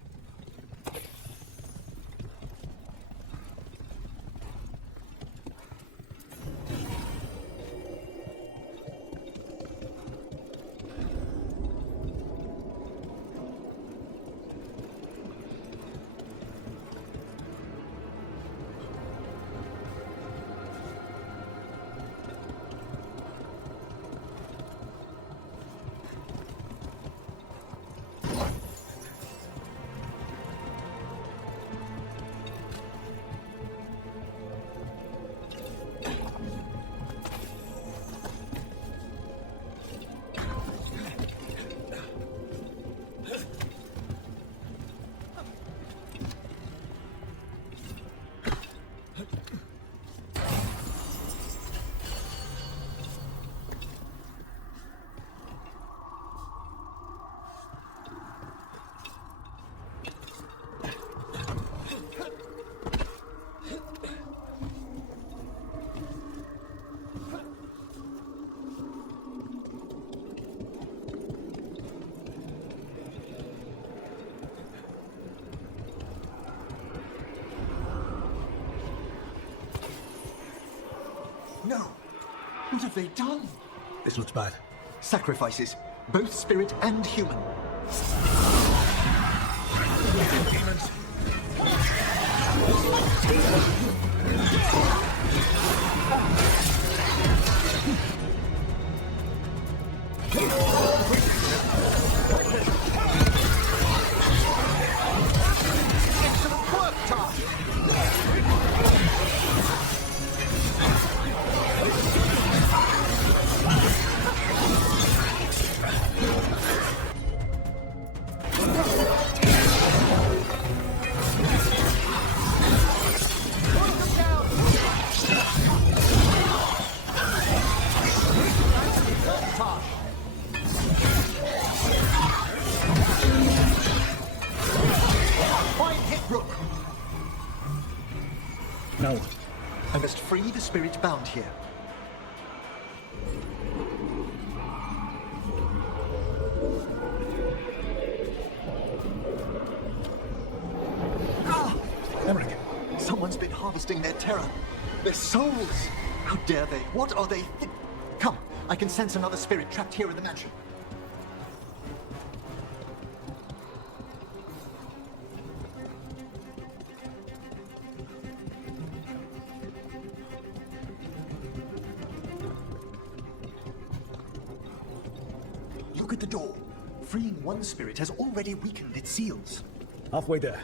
No! What have they done? This looks bad. Sacrifices, both spirit and human. Demons! Excellent work, Tosh! No. I must free the spirit bound here. Emmerich! Someone's been harvesting their terror. Their souls! How dare they? What are they? Come, I can sense another spirit trapped here in the mansion. Look at the door. Freeing one spirit has already weakened its seals. Halfway there.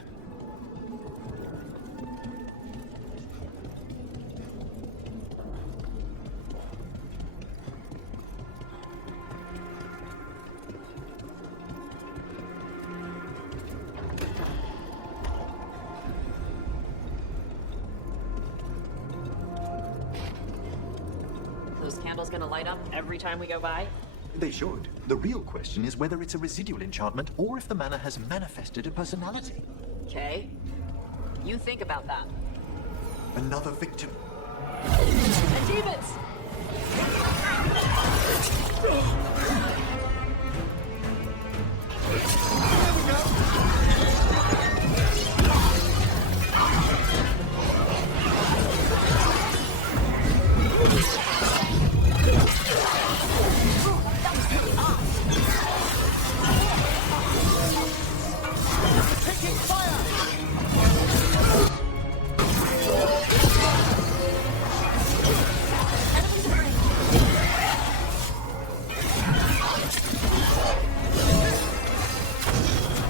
Those candles gonna light up every time we go by? They should. The real question is whether it's a residual enchantment or if the manor has manifested a personality. Okay. You think about that. Another victim. And demons! Taking fire!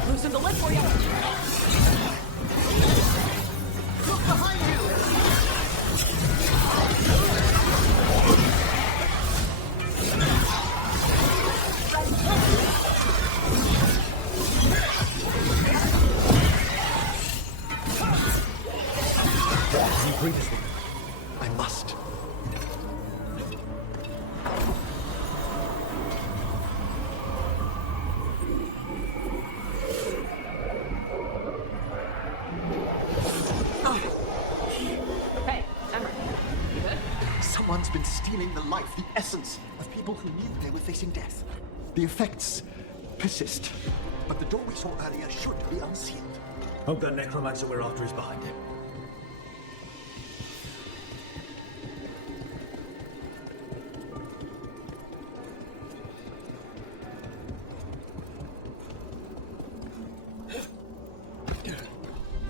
Loosen the lid for you! Look behind I must. Hey, Emmerich, you good? Someone's been stealing the life, the essence of people who knew they were facing death. The effects persist. But the door we saw earlier should be unsealed. Hope that necromancer we're after is behind it.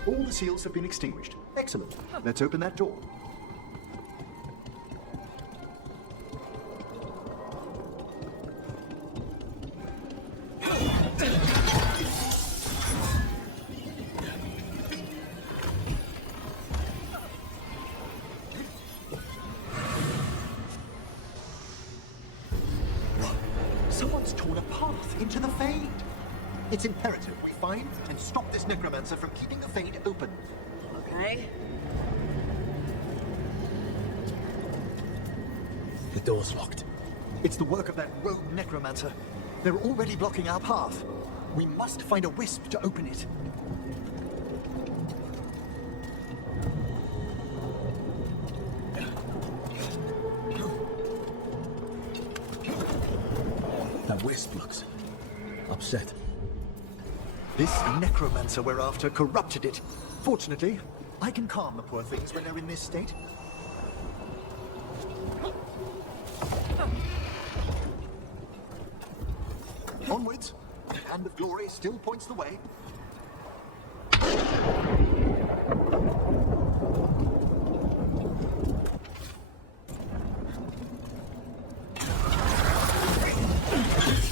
All the seals have been extinguished. Excellent. Let's open that door. Someone's torn a path into the Fade. It's imperative we find and stop this necromancer from keeping the Fade open. Okay. The door's locked. It's the work of that rogue necromancer. They're already blocking our path. We must find a wisp to open it. That wisp looks upset. This necromancer we're after corrupted it. Fortunately, I can calm the poor things when they're in this state. Onwards. The hand of glory still points the way.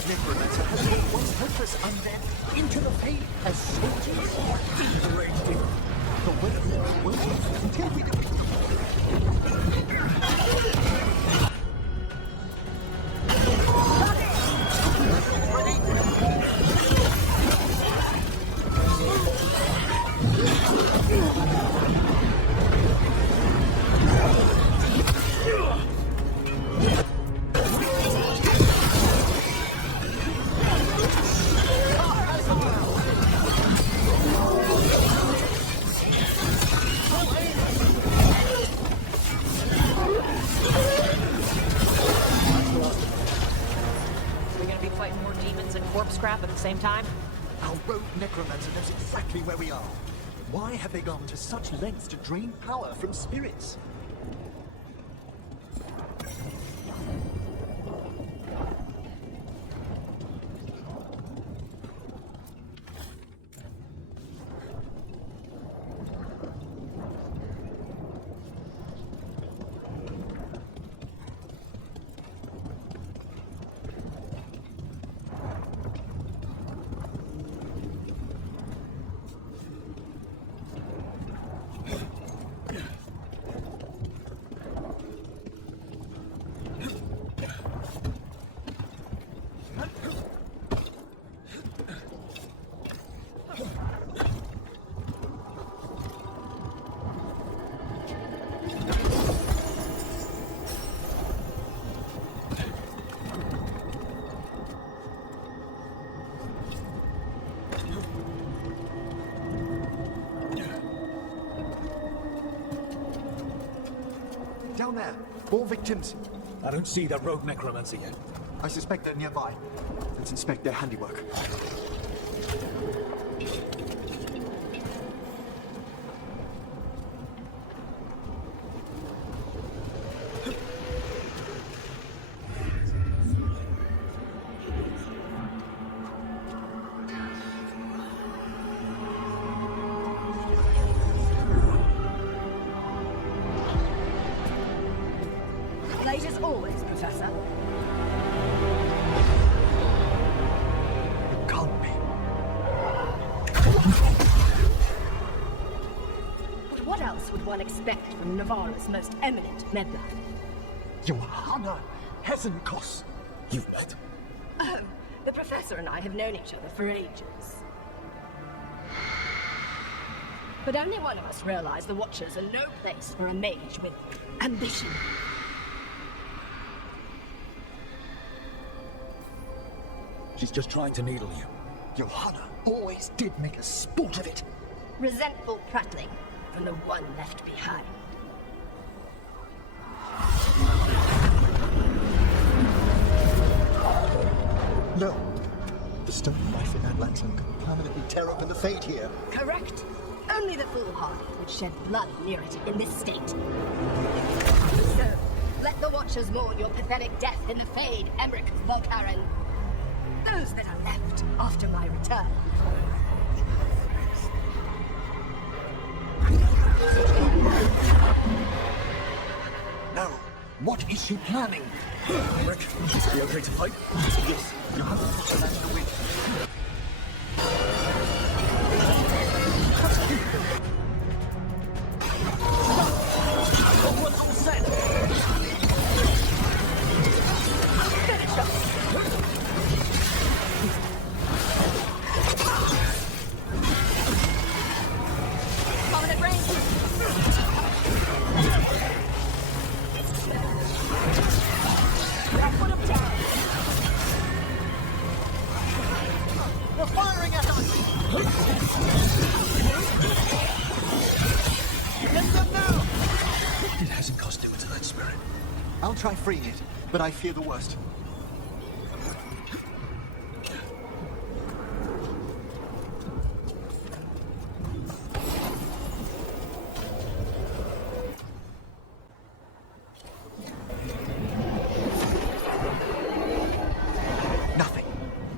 Necromancer has brought once helpless undead into the Fade as soldiers. Great deal. The will will live until we defeat them. Scrap at the same time? Our rogue necromancer knows exactly where we are. Why have they gone to such lengths to drain power from spirits? Down there. More victims. I don't see that rogue necromancer yet. I suspect they're nearby. Let's inspect their handiwork. Late as always, Professor. It can't be. But what else would one expect from Navarra's most eminent meddler? Johanna Hesenkos. You've met. Oh, the Professor and I have known each other for ages. But only one of us realized the Watchers are no place for a mage with ambition. She's just trying to needle you. Johanna always did make a sport of it. Resentful prattling from the one left behind. No. The stone poison could permanently tear open the fate here. Correct. Only the foolhardy would shed blood near it in this state. So, let the Watchers mourn your pathetic death in the Fade, Emmerich Volkaren. Those that are left after my return. No. What is she planning? Rick, you okay to fight? Yes. You have to put your lantern away. What's all set? Finish up. Prominent range. Now put him down. They're firing at us! Get them now! It hasn't cost him into that spirit. I'll try freeing it, but I fear the worst. Nothing.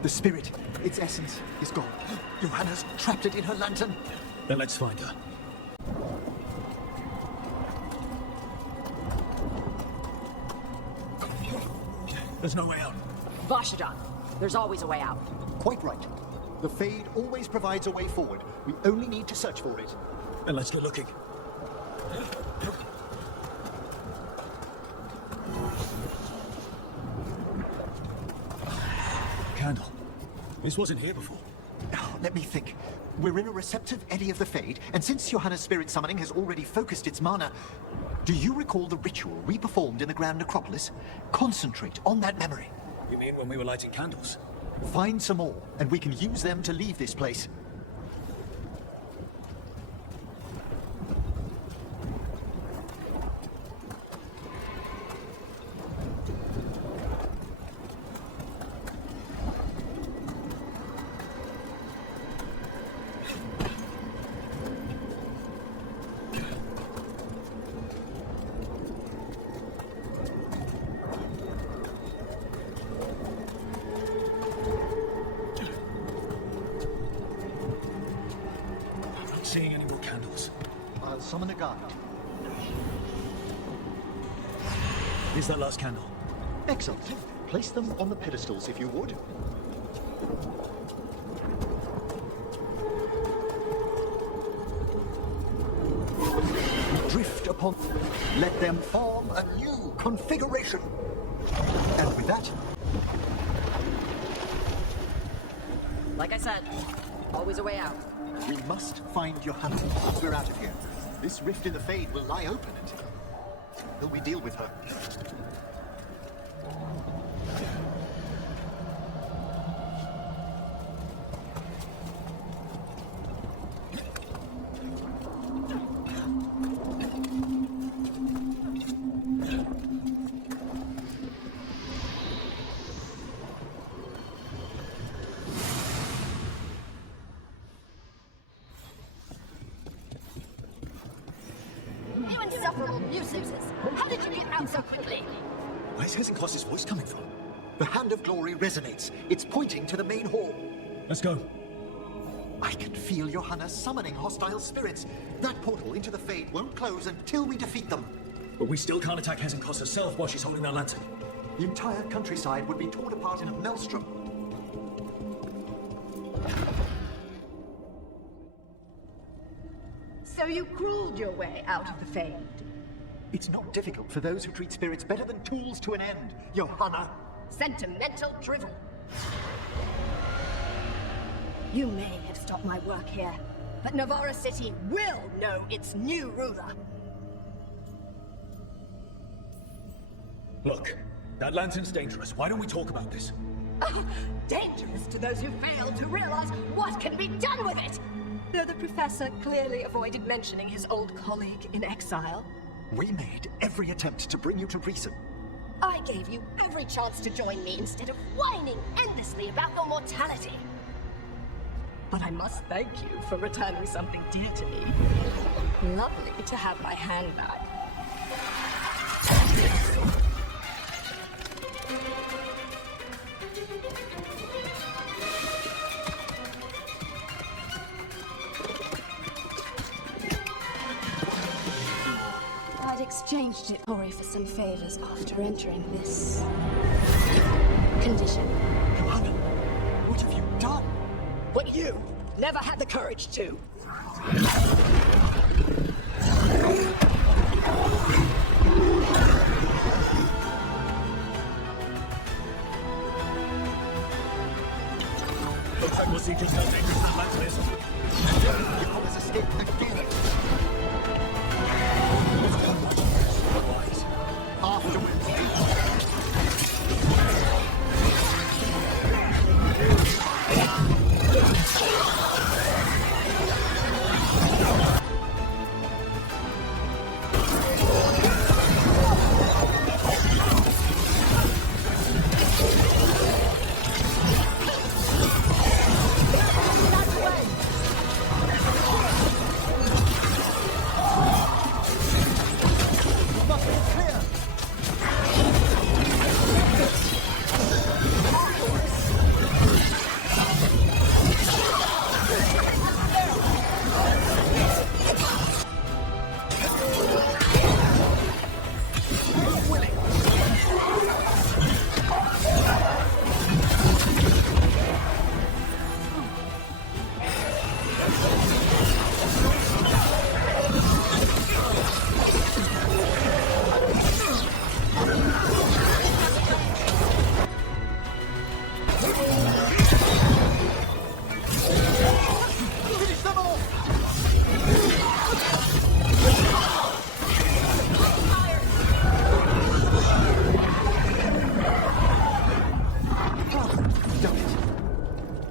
The spirit, its essence, is gone. Johanna's trapped it in her lantern. Then let's find her. There's no way out. Vashadan, there's always a way out. Quite right. The Fade always provides a way forward. We only need to search for it. Then let's get looking. Candle. This wasn't here before. Oh, let me think. We're in a receptive eddy of the Fade, and since Johanna's spirit summoning has already focused its mana, do you recall the ritual we performed in the Grand Necropolis? Concentrate on that memory. You mean when we were lighting candles? Find some more, and we can use them to leave this place. Seeing any more candles. I'll summon a guide. Here's that last candle. Excellent. Place them on the pedestals, if you would. Drift upon... Let them form a new configuration. And with that... Like I said, always a way out. We must find Johanna. We're out of here. This rift in the Fade will lie open until we deal with her. You insufferable nuisances! How did you get out so quickly? Where's Hezekiah's voice coming from? The Hand of Glory resonates. It's pointing to the main hall. Let's go. I can feel Johanna summoning hostile spirits. That portal into the Fade won't close until we defeat them. But we still can't attack Hezekiah herself while she's holding that lantern. The entire countryside would be torn apart in a maelstrom. So you crawled your way out of the Fade? It's not difficult for those who treat spirits better than tools to an end, Johanna. Sentimental drivel. You may have stopped my work here, but Navarra City will know its new ruler. Look, that lantern's dangerous. Why don't we talk about this? Oh, dangerous to those who fail to realize what can be done with it! Though the professor clearly avoided mentioning his old colleague in exile. We made every attempt to bring you to reason. I gave you every chance to join me instead of whining endlessly about your mortality. but I must thank you for returning something dear to me. Lovely to have my hand back. I'd exchanged it, Ori, for some favors after entering this condition. Johanna, what have you done? What you never had the courage to. Looks like we'll see just how dangerous that land is. You always escape again. Afterwards.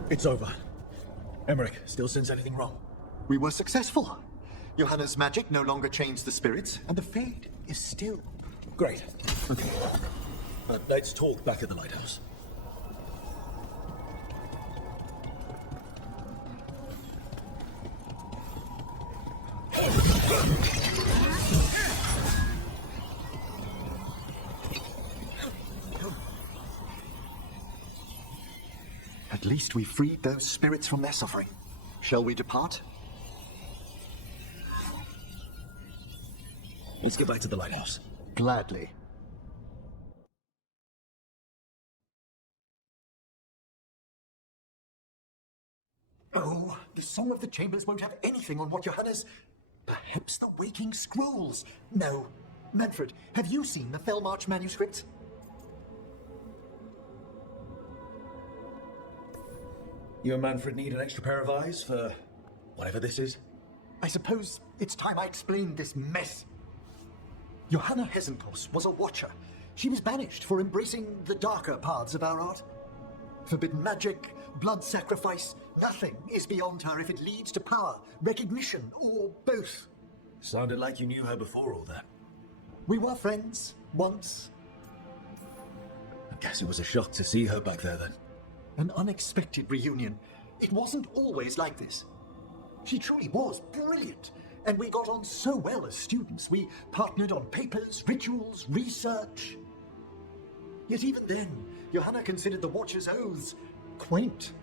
It's over. Emmerich still sense anything wrong? We were successful. Johanna's magic no longer changed the spirits, and the Fade is still. Great. Okay. Let's talk back at the lighthouse. At least we freed those spirits from their suffering. Shall we depart? Let's get back to the lighthouse. Gladly. Oh, the Song of the Chambers won't have anything on what Johanna's... Perhaps the Waking Scrolls? No. Manfred, have you seen the Fellmarch manuscripts? You and Manfred need an extra pair of eyes for whatever this is? I suppose it's time I explained this mess. Johanna Hesenpos was a watcher. She was banished for embracing the darker paths of our art. Forbidden magic, blood sacrifice, nothing is beyond her if it leads to power, recognition, or both. Sounded like you knew her before all that. We were friends, once. I guess it was a shock to see her back there then. An unexpected reunion. It wasn't always like this. She truly was brilliant, and we got on so well as students. We partnered on papers, rituals, research. Yet even then, Johanna considered the Watcher's oaths quaint.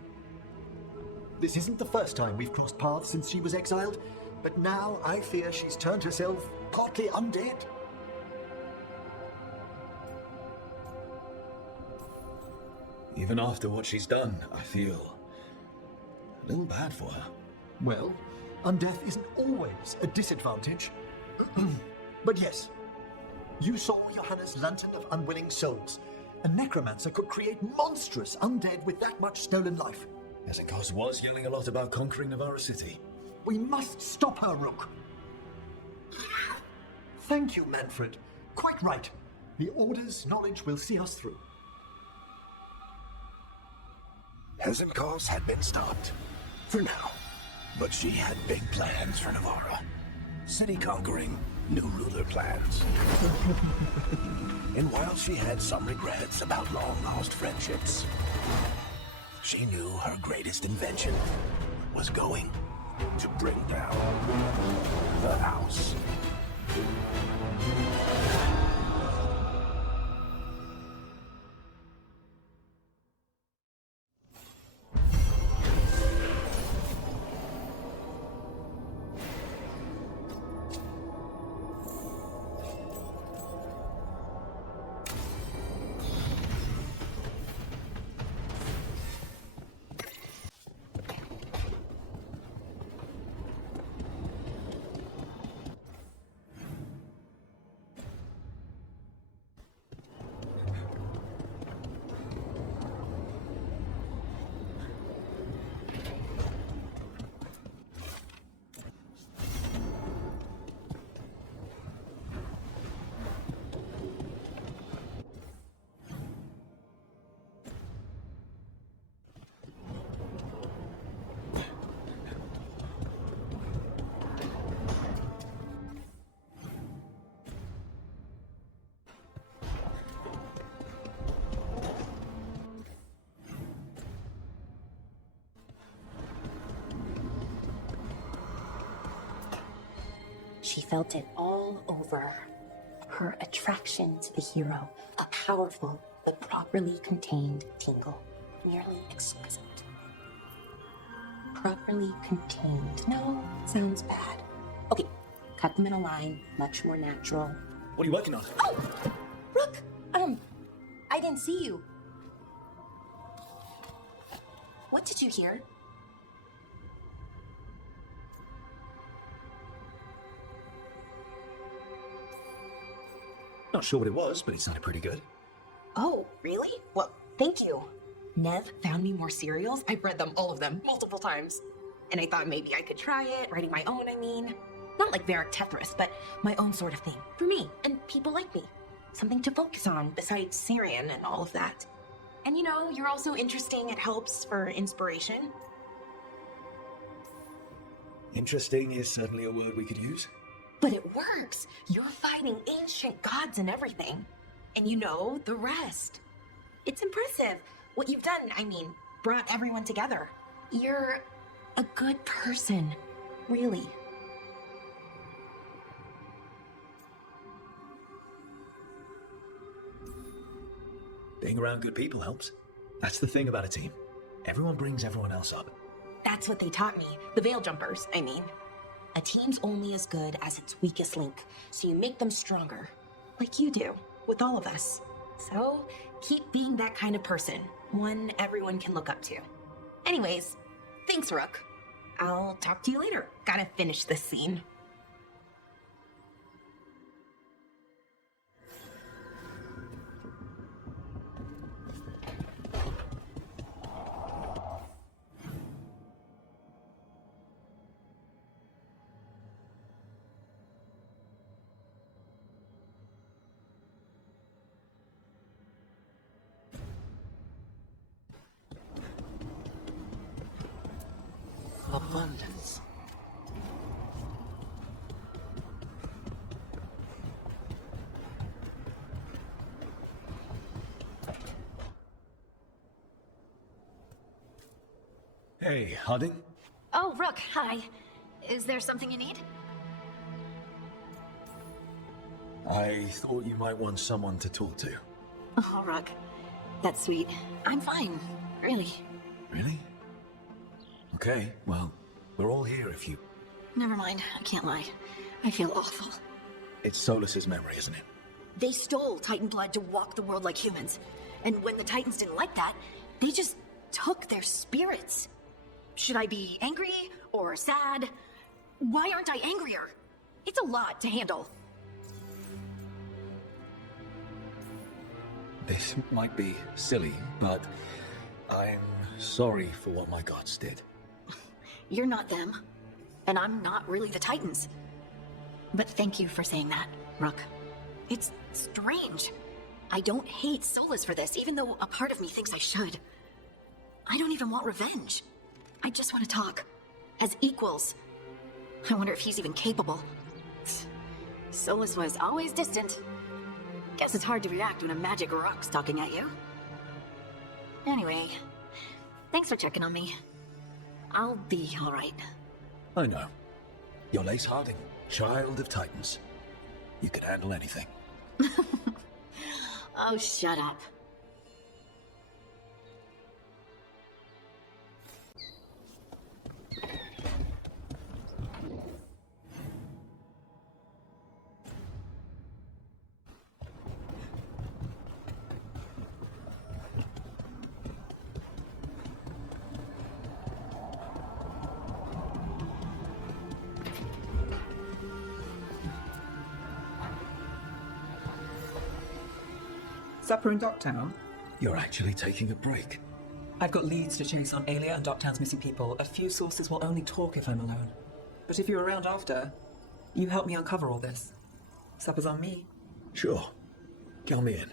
This isn't the first time we've crossed paths since she was exiled, but now I fear she's turned herself partly undead. Even after what she's done, I feel a little bad for her. Well, undeath isn't always a disadvantage. But yes, you saw Johanna's Lantern of Unwilling Souls. A necromancer could create monstrous undead with that much stolen life. Hesenpos was yelling a lot about conquering Novara City. We must stop her, Rook. Thank you, Manfred. Quite right. The Order's knowledge will see us through. Hesenpos had been stopped. For now. But she had big plans for Novara. City conquering, new ruler plans. And while she had some regrets about long-lost friendships, she knew her greatest invention was going to bring down the house. She felt it all over. Her attraction to the hero, a powerful but properly contained tingle, nearly exquisite. Properly contained. No, sounds bad. Okay, cut them in a line, much more natural. What are you working on? Oh! Rook! I didn't see you. What did you hear? Not sure what it was, but it sounded pretty good. Oh, really? Well, thank you. Nev found me more serials. I've read them, all of them, multiple times. And I thought maybe I could try it, writing my own, I mean. Not like Varric Tethris, but my own sort of thing. For me, and people like me. Something to focus on, besides Syrian and all of that. And you know, you're also interesting. It helps for inspiration. Interesting is certainly a word we could use. But it works. You're fighting ancient gods and everything. And you know the rest. It's impressive. What you've done, I mean, brought everyone together. You're a good person. Really. Being around good people helps. That's the thing about a team. Everyone brings everyone else up. That's what they taught me. The Veil Jumpers, I mean. A team's only as good as its weakest link, so you make them stronger. Like you do, with all of us. So, keep being that kind of person. One everyone can look up to. Anyways, thanks, Rook. I'll talk to you later. Gotta finish this scene. Abundance. Hey, Harding? Oh, Rook, hi. Is there something you need? I thought you might want someone to talk to. Oh, Rook. That's sweet. I'm fine. Really. Really? Okay, well, we're all here if you... Never mind. I can't lie. I feel awful. It's Solus's memory, isn't it? They stole Titan blood to walk the world like humans. And when the Titans didn't like that, they just took their spirits. Should I be angry or sad? Why aren't I angrier? It's a lot to handle. This might be silly, but I'm sorry for what my gods did. You're not them, and I'm not really the Titans. But thank you for saying that, Rook. It's strange. I don't hate Solus for this, even though a part of me thinks I should. I don't even want revenge. I just want to talk. As equals. I wonder if he's even capable. Solus was always distant. Guess it's hard to react when a magic rock's talking at you. Anyway, thanks for checking on me. I'll be all right. I know. You're Lace Harding, child of Titans. You can handle anything. Oh, shut up. Supper in Docktown? You're actually taking a break. I've got leads to chase on Alia and Docktown's missing people. A few sources will only talk if I'm alone. But if you're around after, you help me uncover all this. Supper's on me. Sure. Count me in.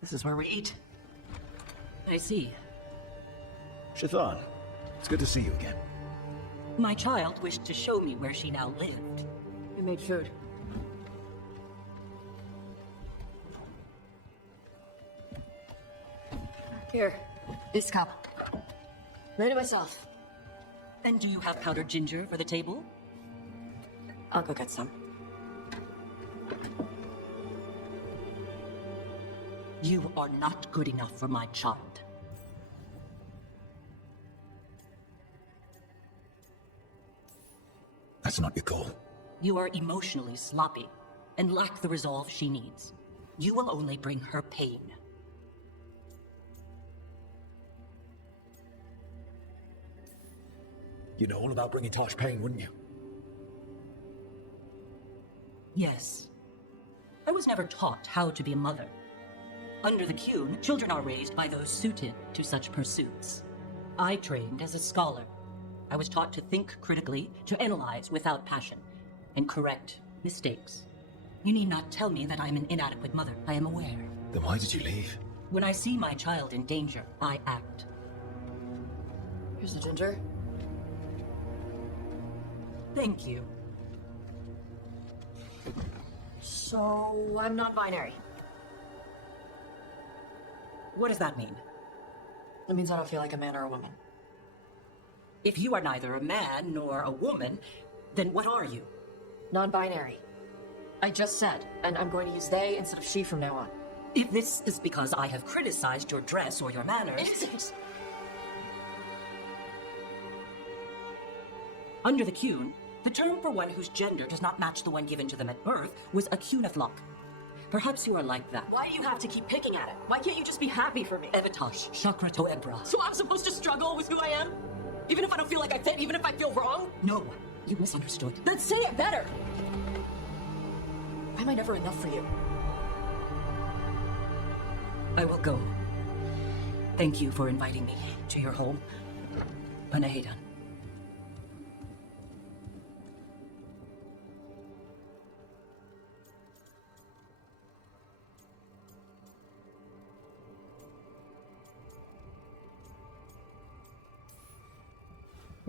This is where we eat. I see. Shathan, it's good to see you again. My child wished to show me where she now lived. We made food. Here, this cup. Made it myself. And do you have powdered ginger for the table? I'll go get some. You are not good enough for my child. That's not your call. You are emotionally sloppy and lack the resolve she needs. You will only bring her pain. You'd know all about bringing Tosh pain, wouldn't you? Yes. I was never taught how to be a mother. Under the Qun, children are raised by those suited to such pursuits. I trained as a scholar. I was taught to think critically, to analyze without passion, and correct mistakes. You need not tell me that I'm an inadequate mother. I am aware. Then why did you leave? When I see my child in danger, I act. Here's the ginger. Thank you. So, I'm non-binary. What does that mean? It means I don't feel like a man or a woman. If you are neither a man nor a woman, then what are you? Non-binary. I just said, and I'm going to use they instead of she from now on. If this is because I have criticized your dress or your manners... It isn't! Under the Qun, the term for one whose gender does not match the one given to them at birth was a Qunaflock. Perhaps you are like that. Why do you have to keep picking at it? Why can't you just be happy for me? Evitash, Shakrato Ebra. So I'm supposed to struggle with who I am? Even if I don't feel like I fit, even if I feel wrong? No, you misunderstood. Then say it better! Why am I never enough for you? I will go. Thank you for inviting me to your home. Panahedan.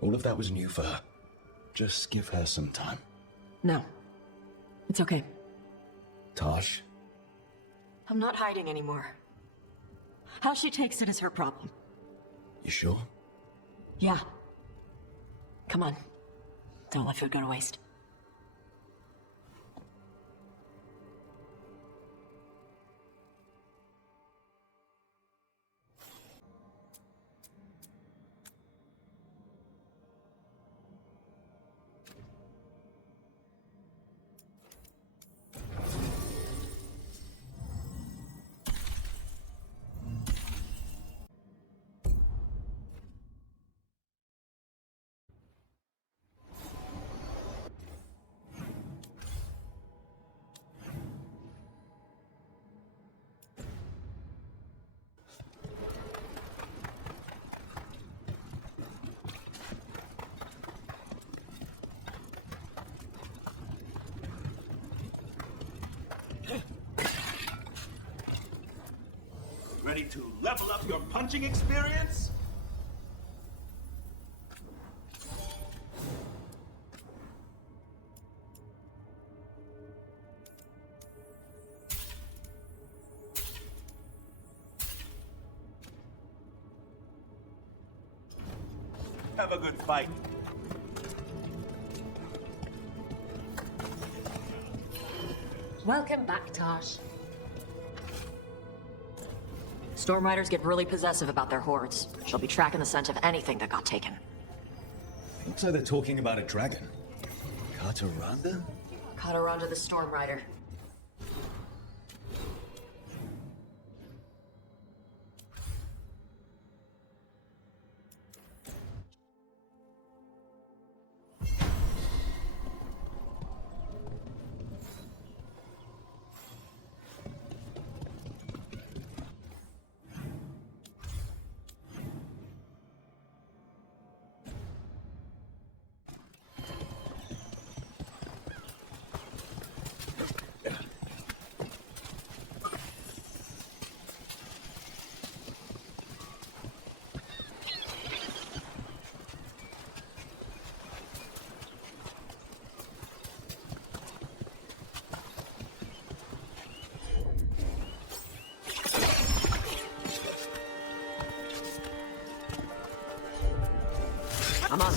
All of that was new for her. Just give her some time. No. It's okay. Tosh? I'm not hiding anymore. How she takes it is her problem. You sure? Yeah. Come on. Don't let food go to waste. Ready to level up your punching experience? Have a good fight. Welcome back, Tosh. Storm Riders get really possessive about their hordes. She'll be tracking the scent of anything that got taken. Looks like they're talking about a dragon. Kataranda? Kataranda the Storm Rider. I'm on.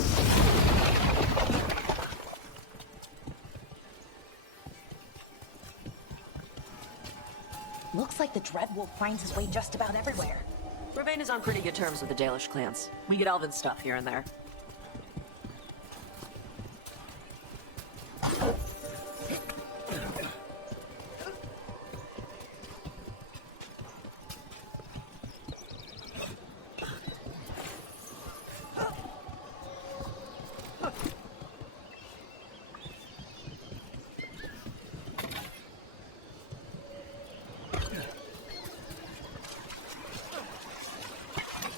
Looks like the Dreadwolf finds his way just about everywhere. Brevane is on pretty good terms with the Dalish clans. We get elven stuff here and there.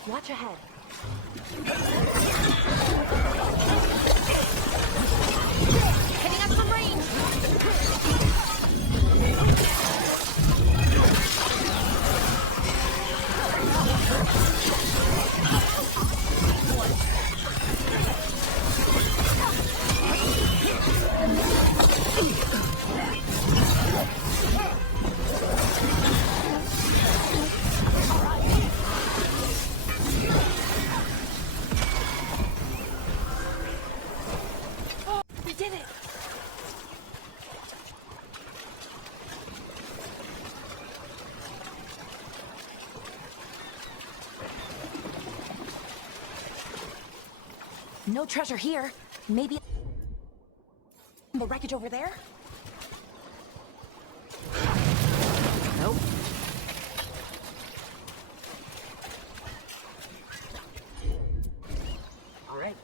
Watch ahead. Hitting us from range. No treasure here. Maybe the wreckage over there? Nope. All right.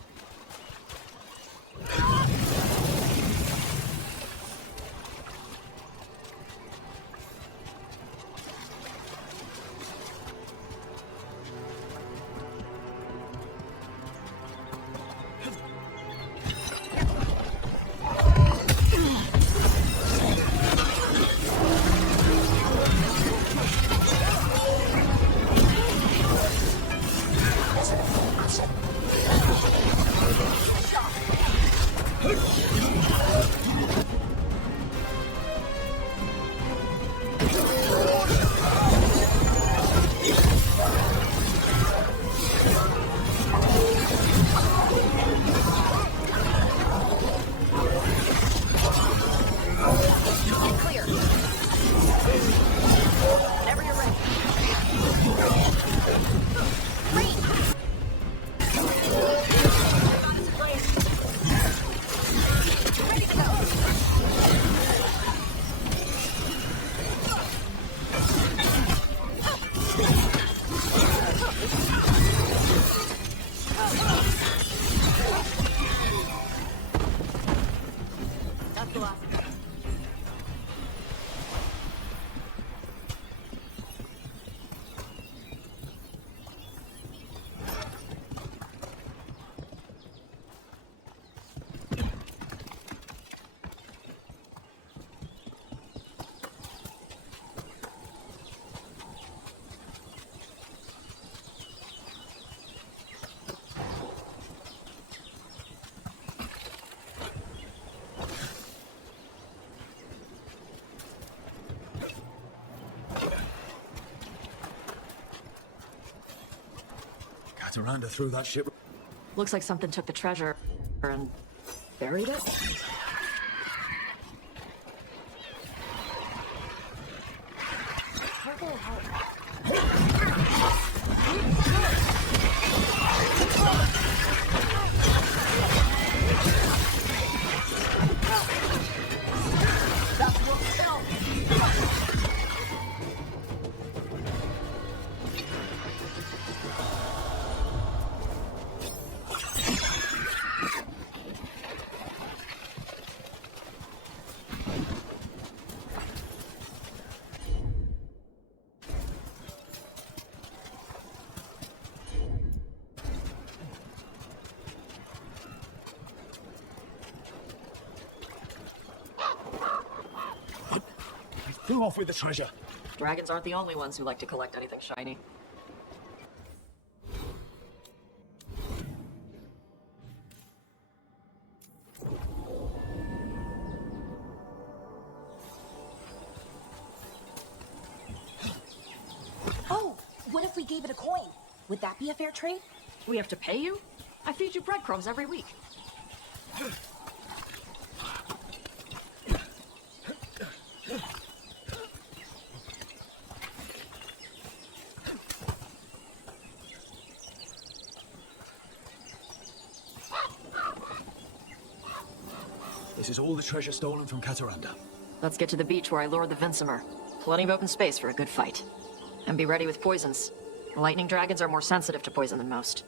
Cataranda threw that ship. Looks like something took the treasure and buried it. Flew off with the treasure. Dragons aren't the only ones who like to collect anything shiny. Oh, what if we gave it a coin? Would that be a fair trade? We have to pay you? I feed you breadcrumbs every week. This is all the treasure stolen from Cataranda. Let's get to the beach where I lured the Vincimer. Plenty of open space for a good fight. And be ready with poisons. Lightning dragons are more sensitive to poison than most.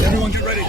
Everyone get ready.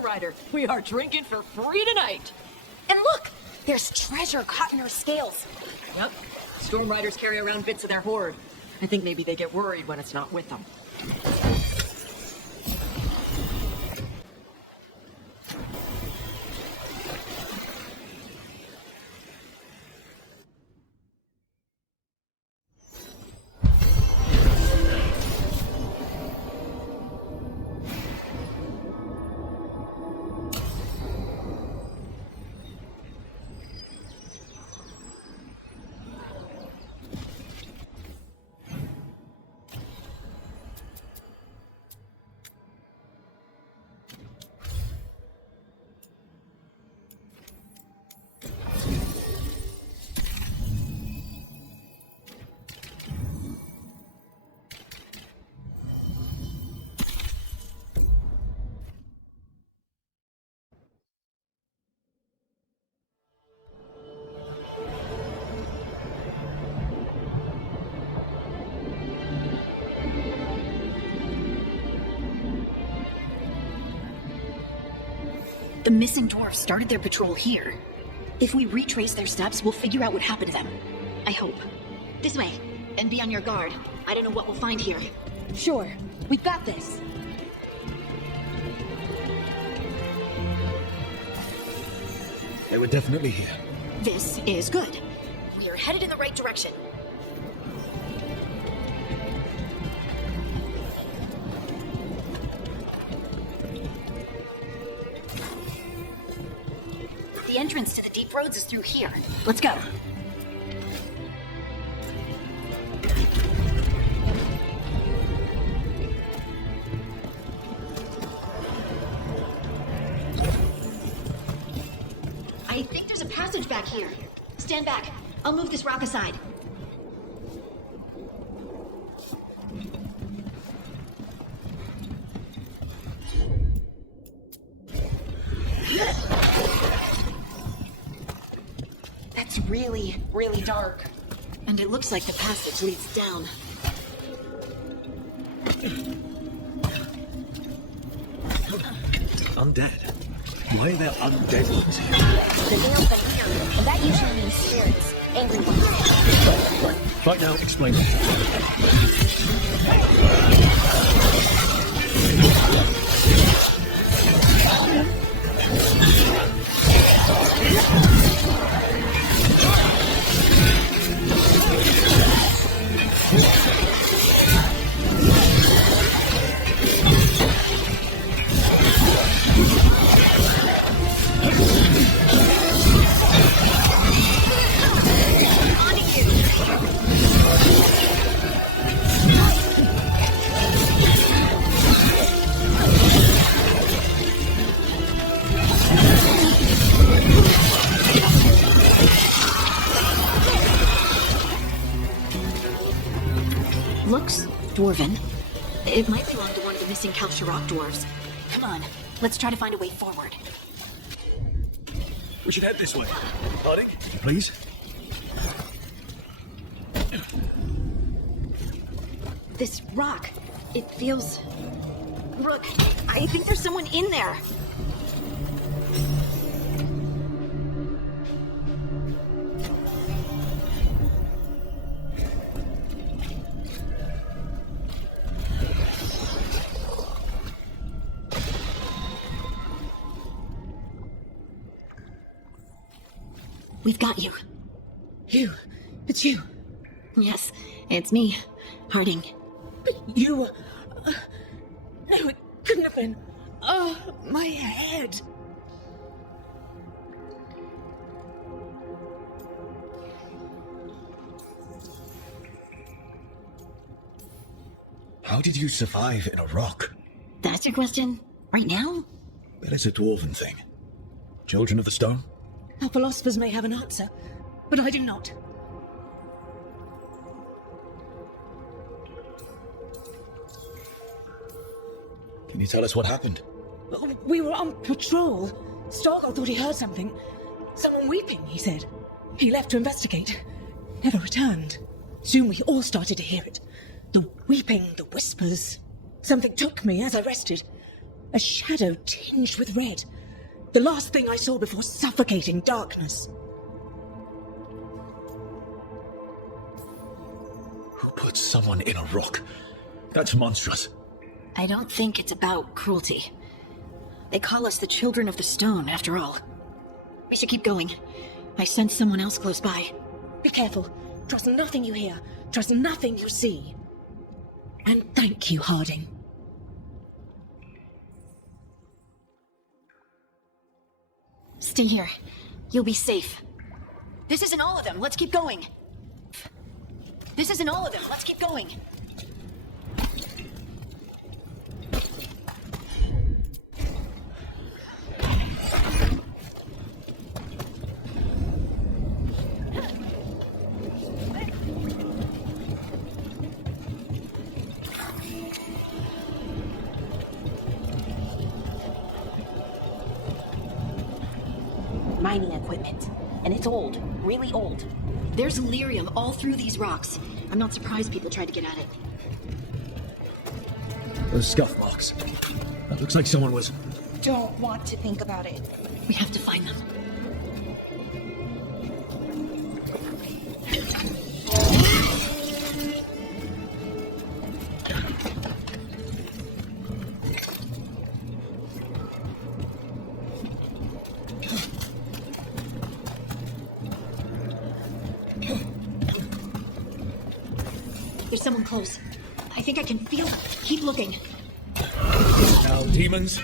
Storm Rider. We are drinking for free tonight. And look! There's treasure caught in her scales. Yep. Storm Riders carry around bits of their hoard. I think maybe they get worried when it's not with them. The missing dwarves started their patrol here. If we retrace their steps, we'll figure out what happened to them. I hope. This way, and be on your guard. I don't know what we'll find here. Sure, we've got this. They were definitely here. This is good. We're headed in the right direction. The entrance to the deep roads is through here. Let's go. I think there's a passage back here. Stand back. I'll move this rock aside. That's really, really dark. And it looks like the passage leads down. Undead? Why are there undead ones here? The veil's been here, and that usually means spirits. Angry ones. Right now, explain it. Looks dwarven. It might belong to one of the missing Kalsharok dwarves. Come on, let's try to find a way forward. We should head this way. Harding, please. This rock, it feels... Rook, I think there's someone in there. We've got you. You? It's you? Yes, it's me, Harding. But you... no, it couldn't have been. Oh, my head. How did you survive in a rock? That's your question? Right now? That is a dwarven thing. Children of the Stone? Our philosophers may have an answer, but I do not. Can you tell us what happened? We were on patrol. Stargard thought he heard something. Someone weeping, he said. He left to investigate. Never returned. Soon we all started to hear it. The weeping, the whispers. Something took me as I rested. A shadow tinged with red. The last thing I saw before suffocating darkness. Who put someone in a rock? That's monstrous. I don't think it's about cruelty. They call us the Children of the Stone, after all. We should keep going. I sense someone else close by. Be careful. Trust nothing you hear. Trust nothing you see. And thank you, Harding. Stay here. You'll be safe. This isn't all of them. Let's keep going. This isn't all of them. Let's keep going. Mining equipment. And it's old. Really old. There's lyrium all through these rocks. I'm not surprised people tried to get at it. Those scuff marks. That looks like someone was... Don't want to think about it. We have to find them. There's someone close. I think I can feel them. Keep looking. Now, demons.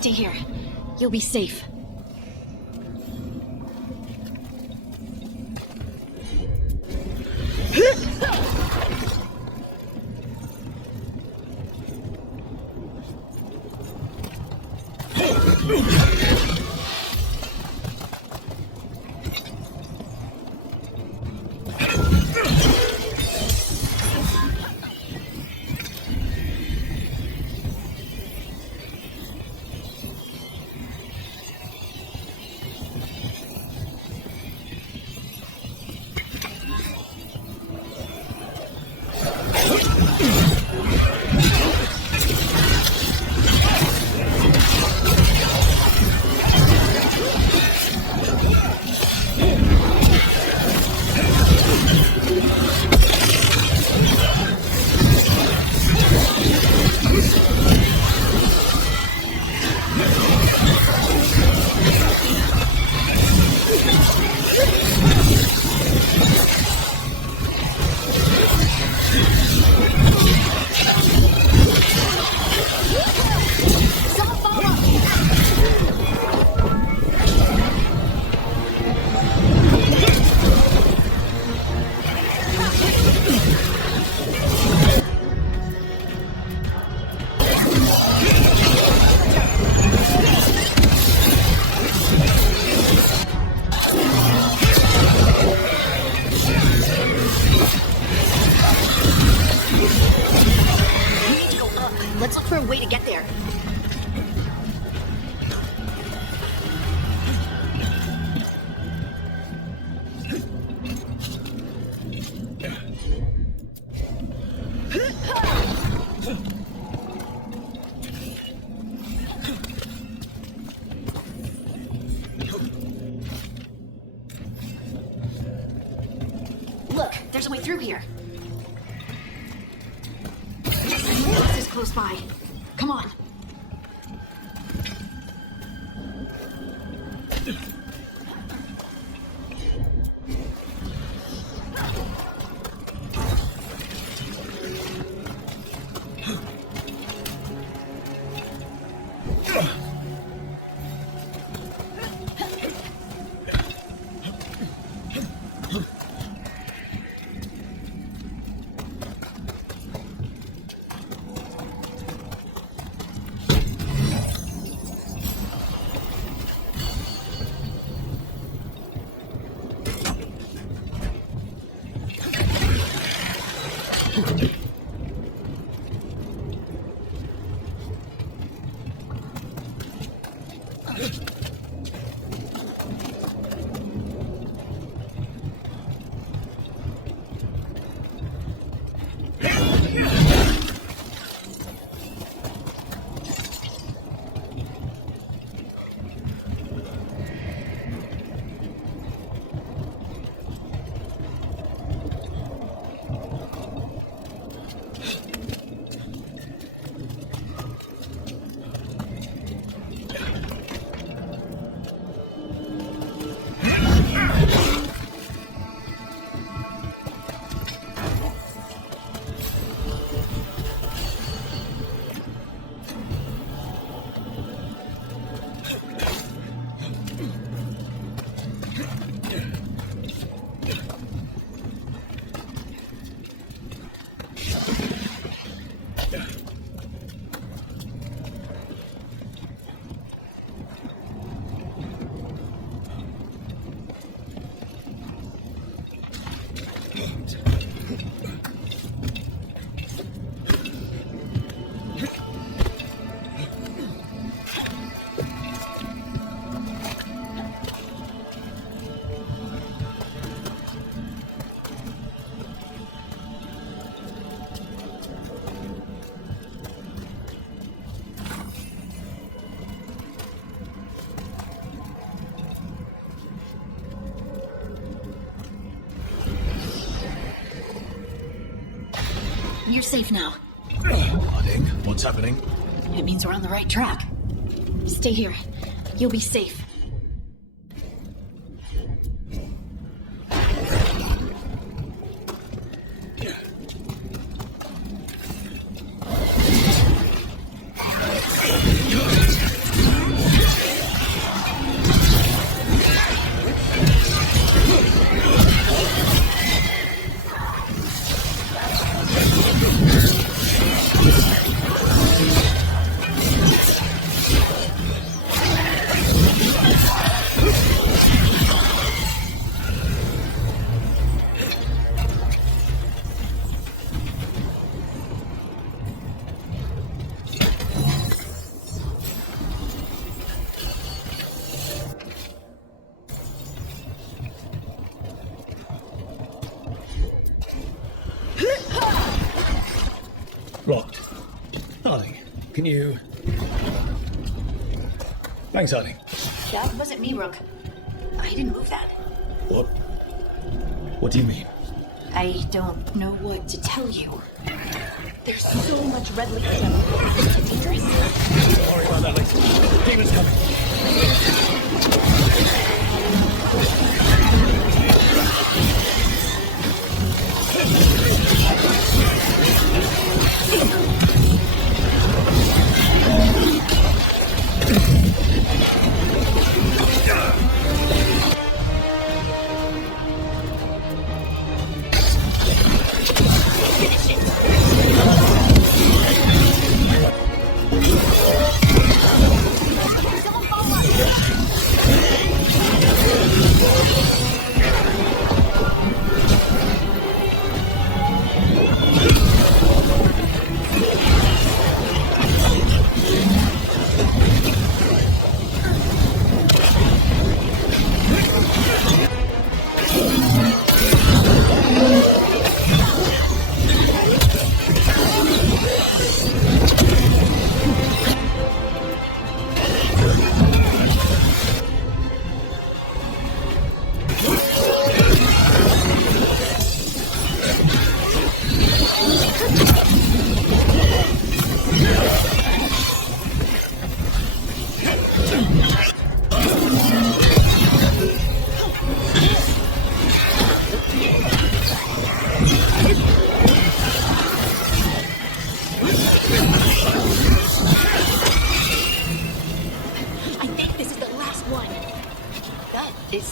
Stay here. You'll be safe. Let's look for a way to get there. Look, there's a way through here. This is close by. Come on. You're safe now. Harding, what's happening? It means we're on the right track. Stay here. You'll be safe. Locked. Harding, can you... Thanks, Harding. That wasn't me, Rook. I didn't move that. What? What do you mean? I don't know what to tell you. There's so much red liquid everywhere. It's dangerous. Don't worry about that later. Demon's coming.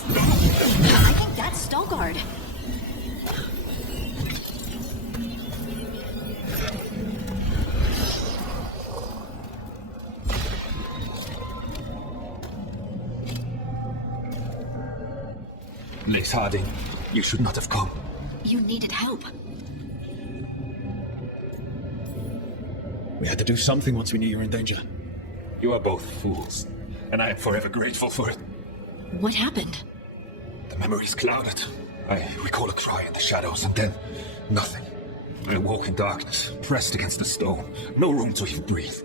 I think that's Veilguard. Miss Harding, you should not have come. You needed help. We had to do something once we knew you were in danger. You are both fools, and I am forever grateful for it. What happened? The memory's clouded. I recall a cry in the shadows, and then nothing. I woke in darkness, pressed against the stone. No room to even breathe.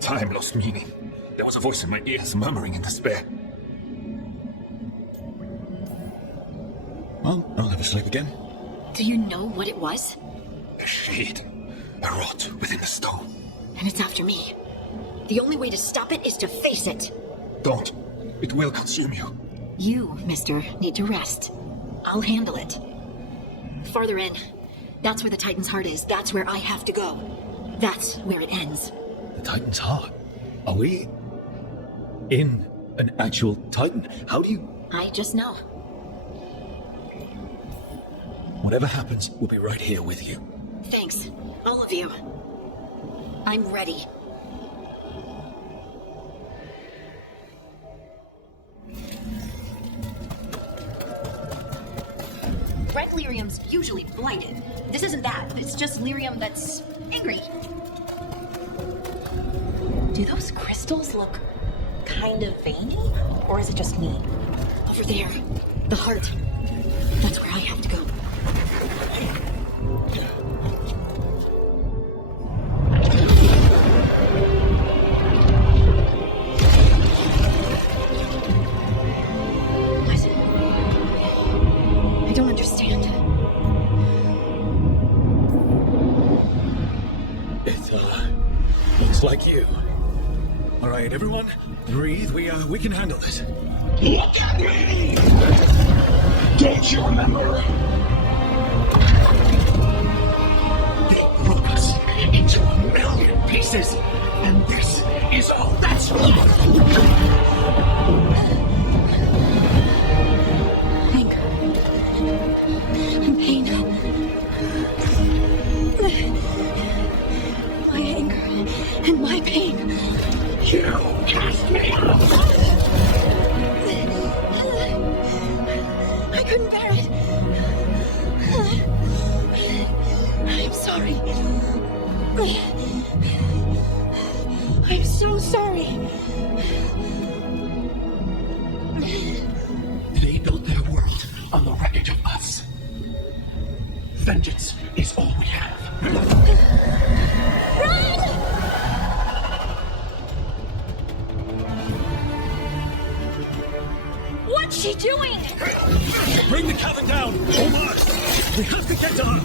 Time lost meaning. There was a voice in my ears murmuring in despair. Well, I'll never sleep again. Do you know what it was? A shade. A rot within the stone. And it's after me. The only way to stop it is to face it. Don't. It will consume you. You, mister, need to rest. I'll handle it. Farther in. That's where the Titan's heart is. That's where I have to go. That's where it ends. The Titan's heart? Are we in an actual Titan? How do you... I just know. Whatever happens, we'll be right here with you. Thanks, all of you. I'm ready. Red lyrium's usually blighted. This isn't that. It's just lyrium that's angry. Do those crystals look kind of veiny? Or is it just me? Over there. The heart. That's where I have to go. I don't understand. It, looks like you. All right, everyone, breathe. We can handle this. Look at me! Don't you remember? They broke us into 1,000,000 pieces, and this is all that's left. Anger. And pain. My anger and my pain. You cast me out! I couldn't bear it. I'm sorry. I'm so sorry. They built their world on the wreckage of us. Vengeance is all we have. What's she doing? Bring the cabin down! Omar! We have to get on!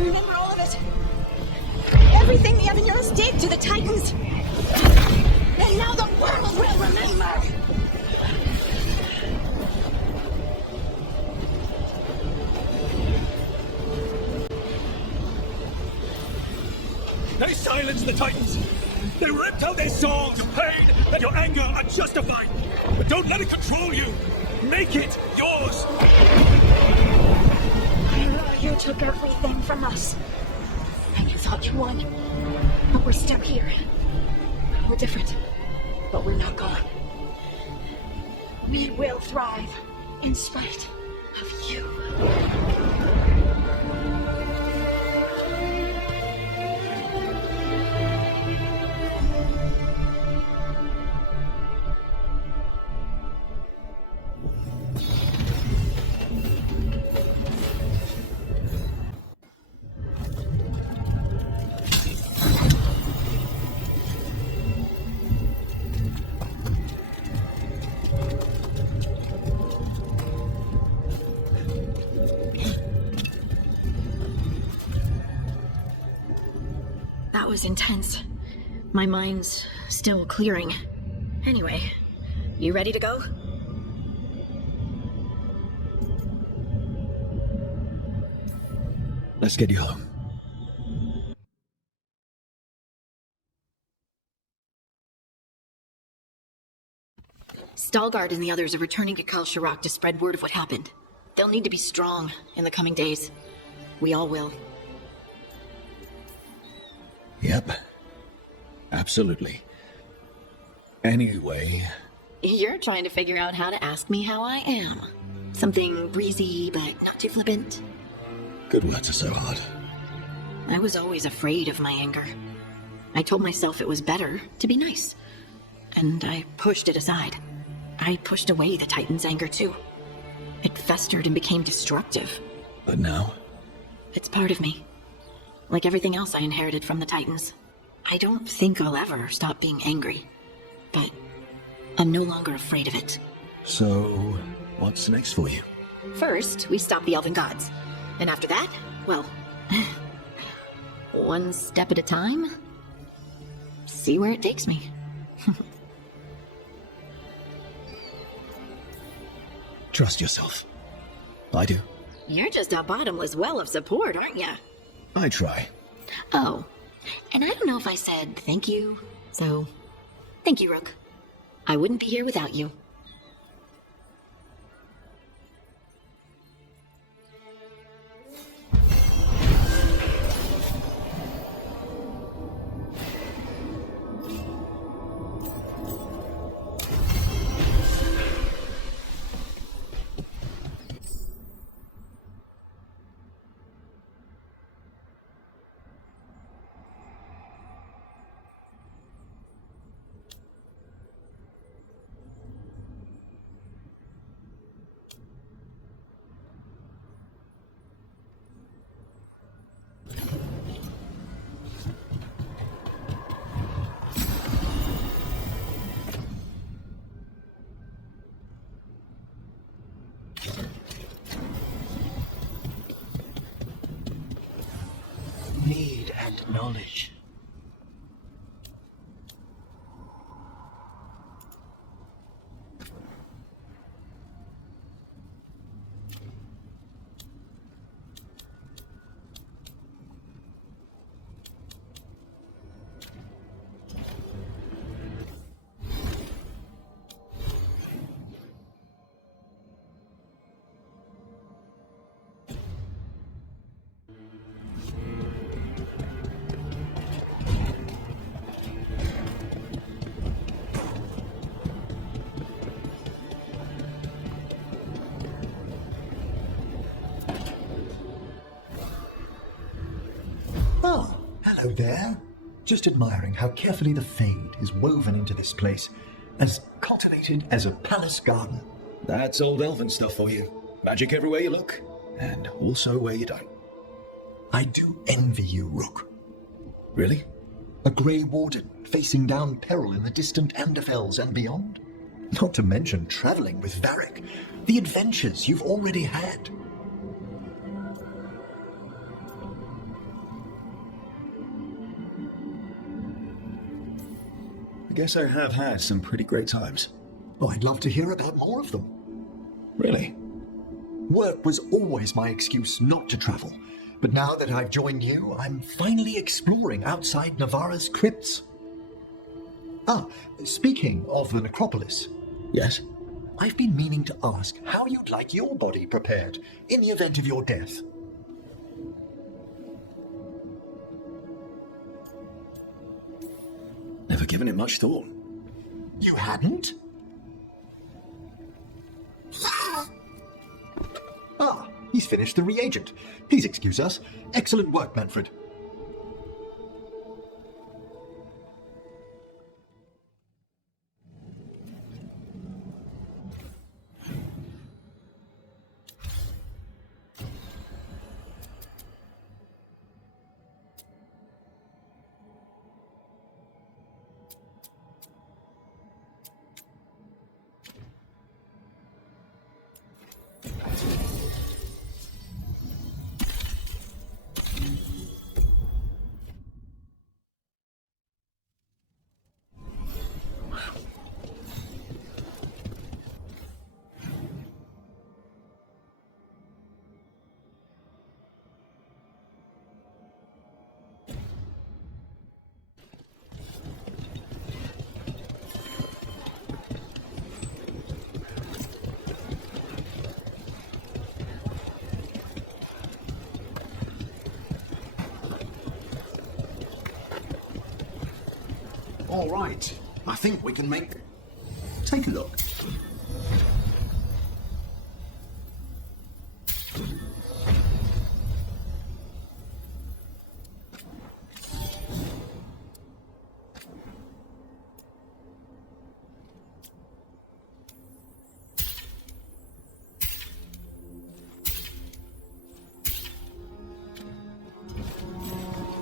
I remember all of it. Everything the Aventuras did to the Titans. And now the world will remember. They silenced the Titans! They ripped out their songs! Your pain and your anger are justified! But don't let it control you! Make it yours! You took everything from us. And you thought you won. But we're still here. We're different. But we're not gone. We will thrive in spite of you. That was intense. My mind's still clearing. Anyway, you ready to go? Let's get you home. Stalgard and the others are returning to Kal Shirak to spread word of what happened. They'll need to be strong in the coming days. We all will. Yep. Absolutely. Anyway... You're trying to figure out how to ask me how I am. Something breezy, but not too flippant. Good words are so hard. I was always afraid of my anger. I told myself it was better to be nice. And I pushed it aside. I pushed away the Titan's anger too. It festered and became destructive. But now? It's part of me. Like everything else I inherited from the Titans. I don't think I'll ever stop being angry. But I'm no longer afraid of it. So, what's next for you? First, we stop the Elven Gods. And after that, well... one step at a time. See where it takes me. Trust yourself. I do. You're just a bottomless well of support, aren't you? I try. Oh, and I don't know if I said thank you, so thank you, Rook. I wouldn't be here without you. Need and knowledge. Oh, hello there. Just admiring how carefully the Fade is woven into this place, as cultivated as a palace garden. That's old elven stuff for you. Magic everywhere you look, and also where you don't. I do envy you, Rook. Really? A Grey Warden facing down peril in the distant Anderfels and beyond. Not to mention traveling with Varric. The adventures you've already had. I guess I have had some pretty great times. Oh, I'd love to hear about more of them. Really? Work was always my excuse not to travel. But now that I've joined you, I'm finally exploring outside Navarra's crypts. Ah, speaking of the necropolis. Yes? I've been meaning to ask how you'd like your body prepared in the event of your death. Never given it much thought. You hadn't? Ah, he's finished the reagent. Please excuse us. Excellent work, Manfred. All right. I think we can make... Take a look.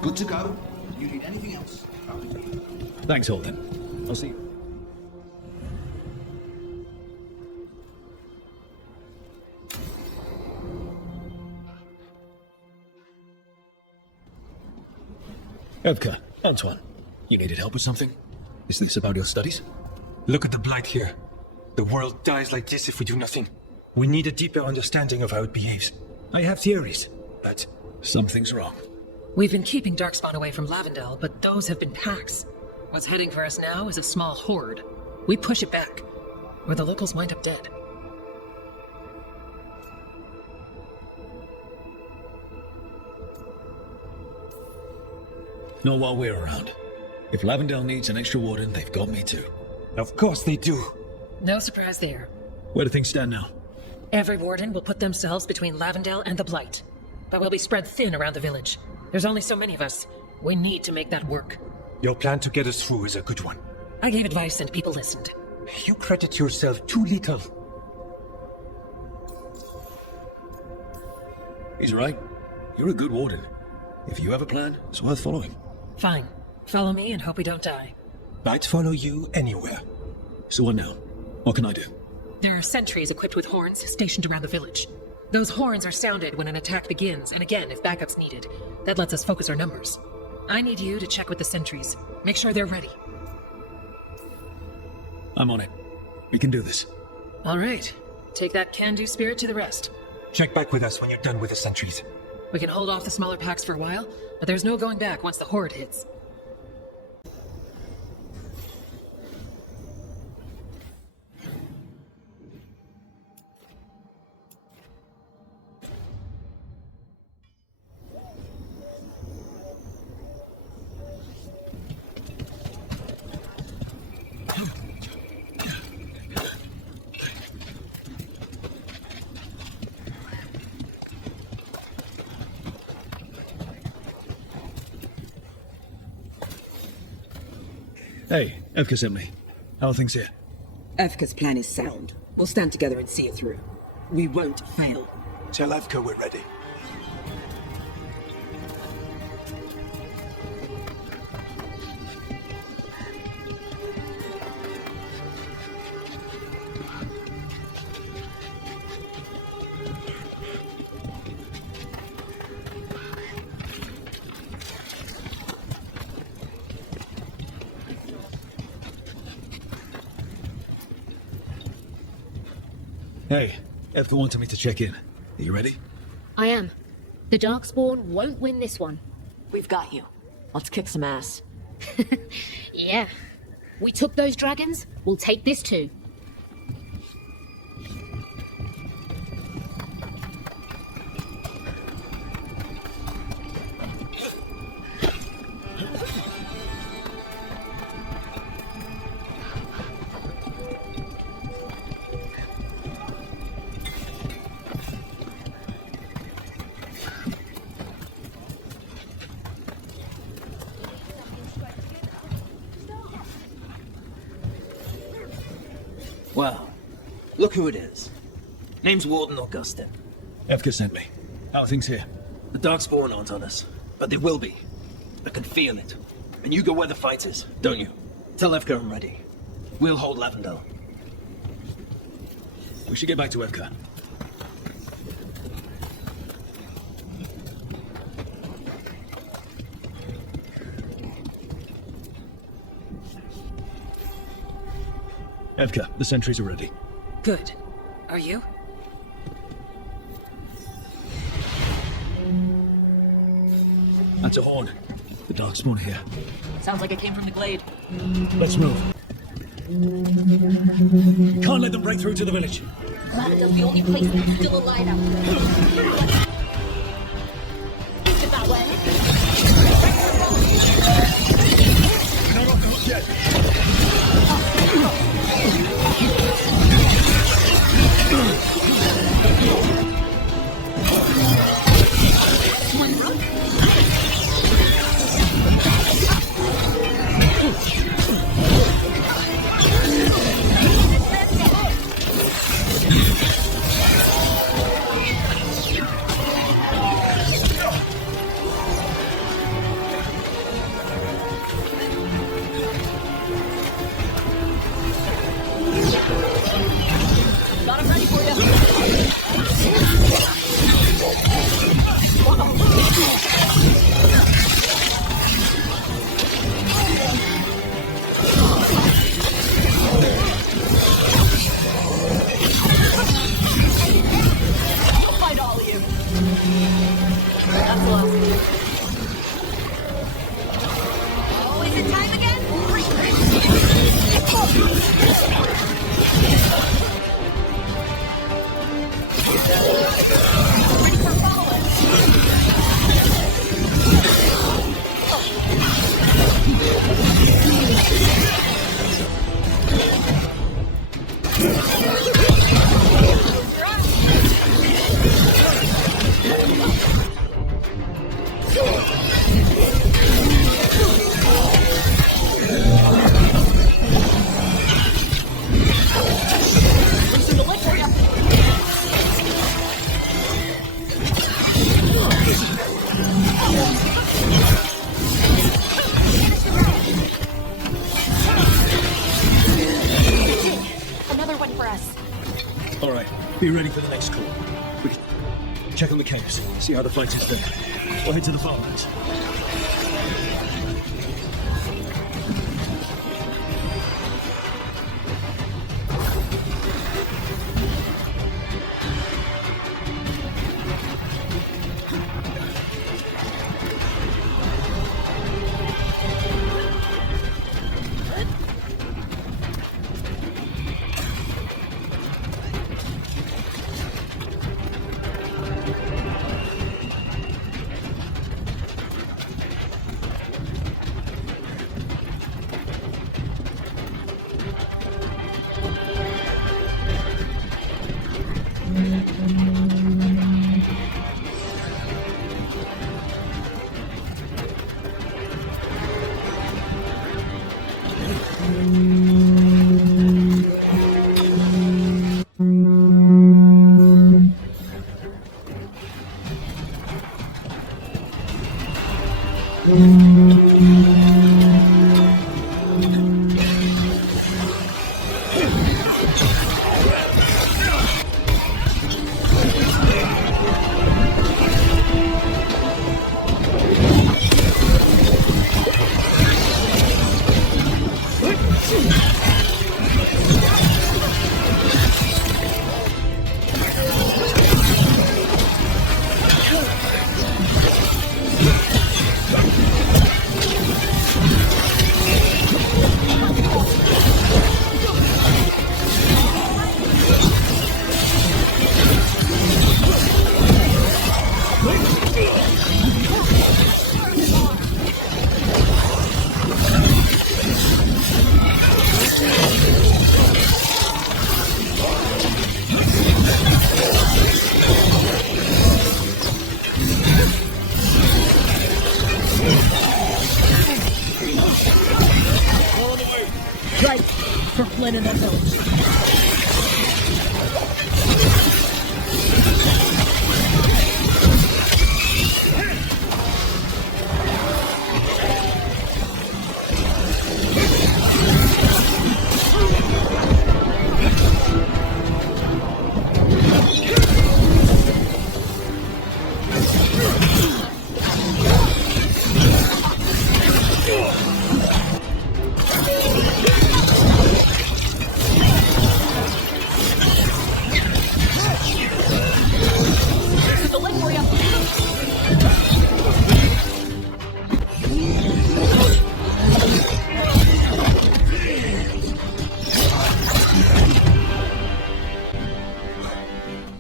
Good to go. You need anything else? Thanks, Holden. I'll see you. Evka, Antoine, you needed help with something? Is this about your studies? Look at the blight here. The world dies like this if we do nothing. We need a deeper understanding of how it behaves. I have theories, but... Something's wrong. We've been keeping Darkspawn away from Lavendel, but those have been packs. What's heading for us now is a small horde. We push it back, or the locals wind up dead. Not while we're around. If Lavendel needs an extra warden, they've got me too. Of course they do. No surprise there. Where do things stand now? Every warden will put themselves between Lavendel and the Blight. But we'll be spread thin around the village. There's only so many of us. We need to make that work. Your plan to get us through is a good one. I gave advice and people listened. You credit yourself too little. He's right. You're a good warden. If you have a plan, it's worth following. Fine. Follow me and hope we don't die. I'd follow you anywhere. So what now? What can I do? There are sentries equipped with horns stationed around the village. Those horns are sounded when an attack begins, and again if backup's needed. That lets us focus our numbers. I need you to check with the sentries. Make sure they're ready. I'm on it. We can do this. All right. Take that can-do spirit to the rest. Check back with us when you're done with the sentries. We can hold off the smaller packs for a while, but there's no going back once the horde hits. Hey, Evka sent me. How are things here? Evka's plan is sound. We'll stand together and see it through. We won't fail. Tell Evka we're ready. Hey, Evka wanted me to check in. Are you ready? I am. The Darkspawn won't win this one. We've got you. Let's kick some ass. Yeah. We took those dragons, we'll take this too. Well, look who it is. Name's Warden Augustin. Evka sent me. How are things here? The Darkspawn aren't on us, but they will be. I can feel it. And you go where the fight is, don't you? Tell Evka I'm ready. We'll hold Lavendel. We should get back to Evka. Evka, the sentries are ready. Good. Are you? That's a horn. The Darkspawn here. Sounds like it came from the glade. Let's move. Can't let them break through to the village. Lavendel's the only place that's still alive out there. Think it that way. We're not off the hook yet. Got him ready for you. I'll fight all of you. That's the last. Oh, is it time again? Ready for follow-up. Another one for us. All right, be ready for the next call. Quickly, check on the caves, see how the fight is there. We'll head to the farmlands.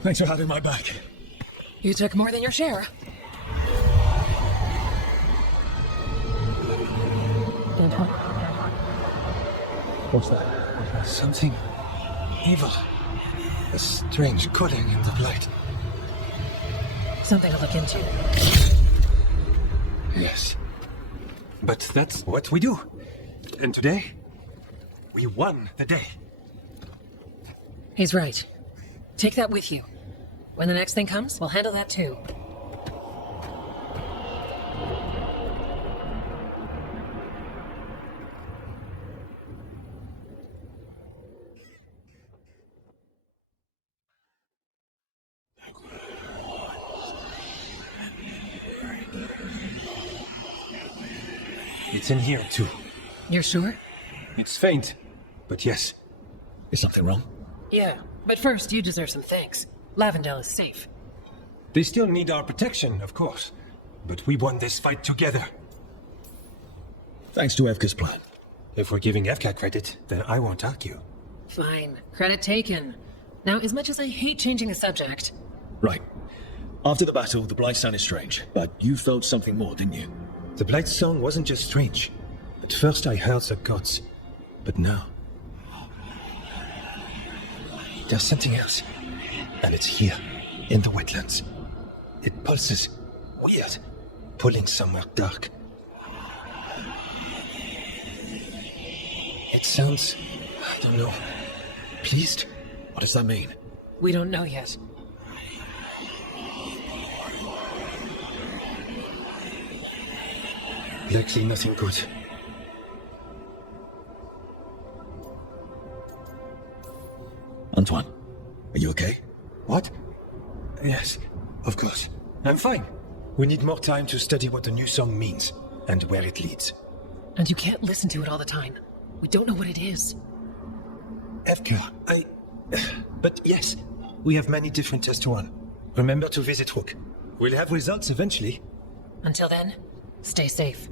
Thanks for having my back. You took more than your share. What's that? Something evil. A strange cutting in the blight. Something to look into. Yes. But that's what we do. And today, we won the day. He's right. Take that with you. When the next thing comes, we'll handle that too. It's in here, too. You're sure? It's faint, but yes. Is something wrong? Yeah, but first you deserve some thanks. Lavendale is safe. They still need our protection, of course. But we won this fight together. Thanks to Evka's plan. If we're giving Evka credit, then I won't argue. Fine. Credit taken. Now, as much as I hate changing the subject... Right. After the battle, the Blight sounded strange, but you felt something more, didn't you? The Blight song wasn't just strange. At first I heard the gods, but now... there's something else. And it's here, in the wetlands. It pulses. Weird. Pulling somewhere dark. It sounds... I don't know. Pleased? What does that mean? We don't know yet. Likely nothing good. Antoine, are you okay? What? Yes, of course. I'm fine. We need more time to study what the new song means, and where it leads. And you can't listen to it all the time. We don't know what it is. Evka, But yes, we have many different tests to run. Remember to visit Rook. We'll have results eventually. Until then, stay safe.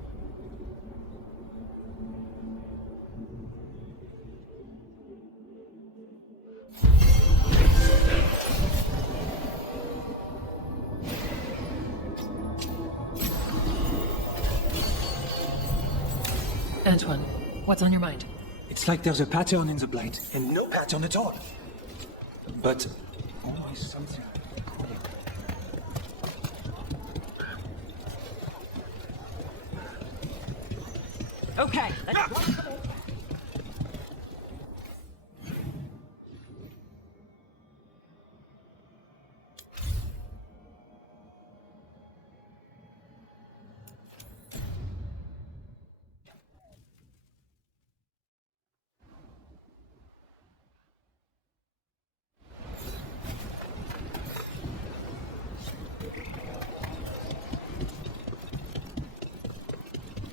Antoine, what's on your mind? It's like there's a pattern in the blight, and no pattern at all. But always something. Okay, let's go.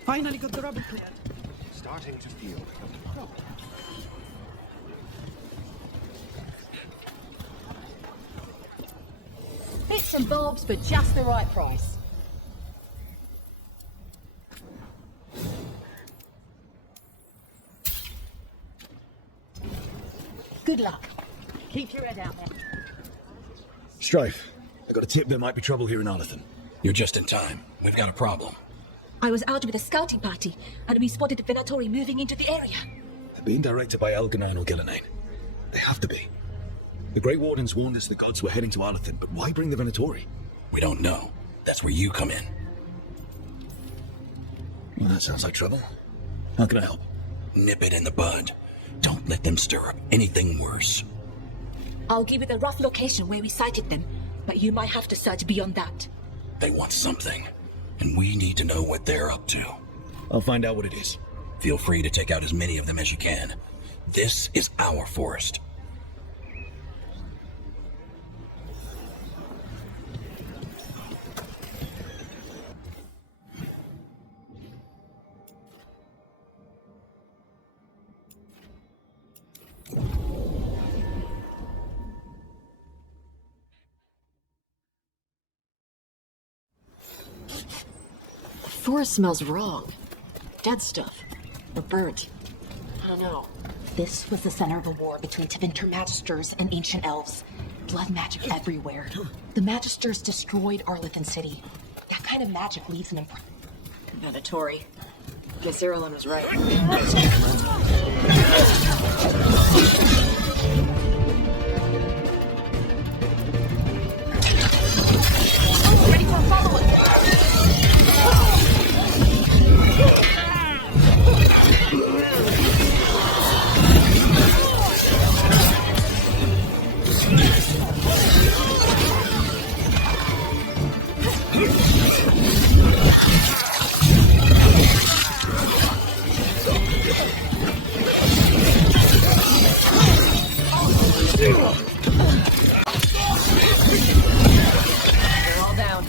Finally got the rubber cleared. Starting to feel Bits and bobs for just the right price. Good luck. Keep your head out there. Strife, I got a tip there might be trouble here in Arlathan. You're just in time. We've got a problem. I was out with a scouting party, and we spotted the Venatori moving into the area. They're being directed by Elganine or Gillenane. They have to be. The Grey Wardens warned us the gods were heading to Arlathan, but why bring the Venatori? We don't know. That's where you come in. Well, that sounds like trouble. How can I help? Nip it in the bud. Don't let them stir up anything worse. I'll give you the rough location where we sighted them, but you might have to search beyond that. They want something, and we need to know what they're up to. I'll find out what it is. Feel free to take out as many of them as you can. This is our forest. The forest smells wrong. Dead stuff. Or burnt. I don't know. This was the center of a war between Tevinter magisters and ancient elves. blood magic everywhere. The Magisters destroyed Arlithan City. That kind of magic leaves an imprint. Mandatory. Guess Irulan was right. Ready for a follow-up! They're all down.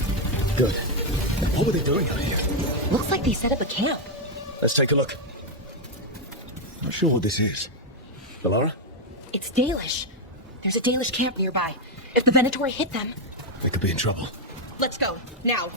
Good. What were they doing out here? Looks like they set up a camp. Let's take a look. Not sure what this is. Valara? It's Dalish. There's a Dalish camp nearby. If the Venatori hit them... They could be in trouble. Let's go, now.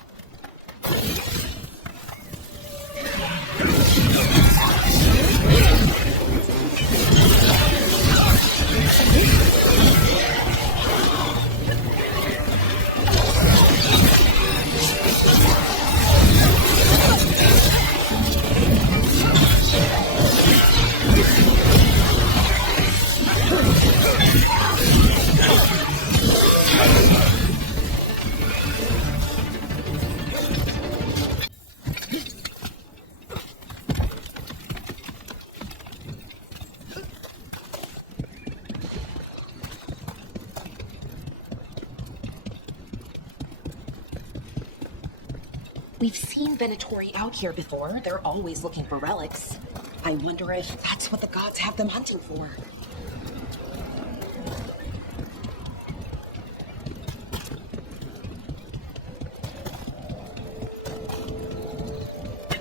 We've seen Venatori out here before. They're always looking for relics. I wonder if that's what the gods have them hunting for.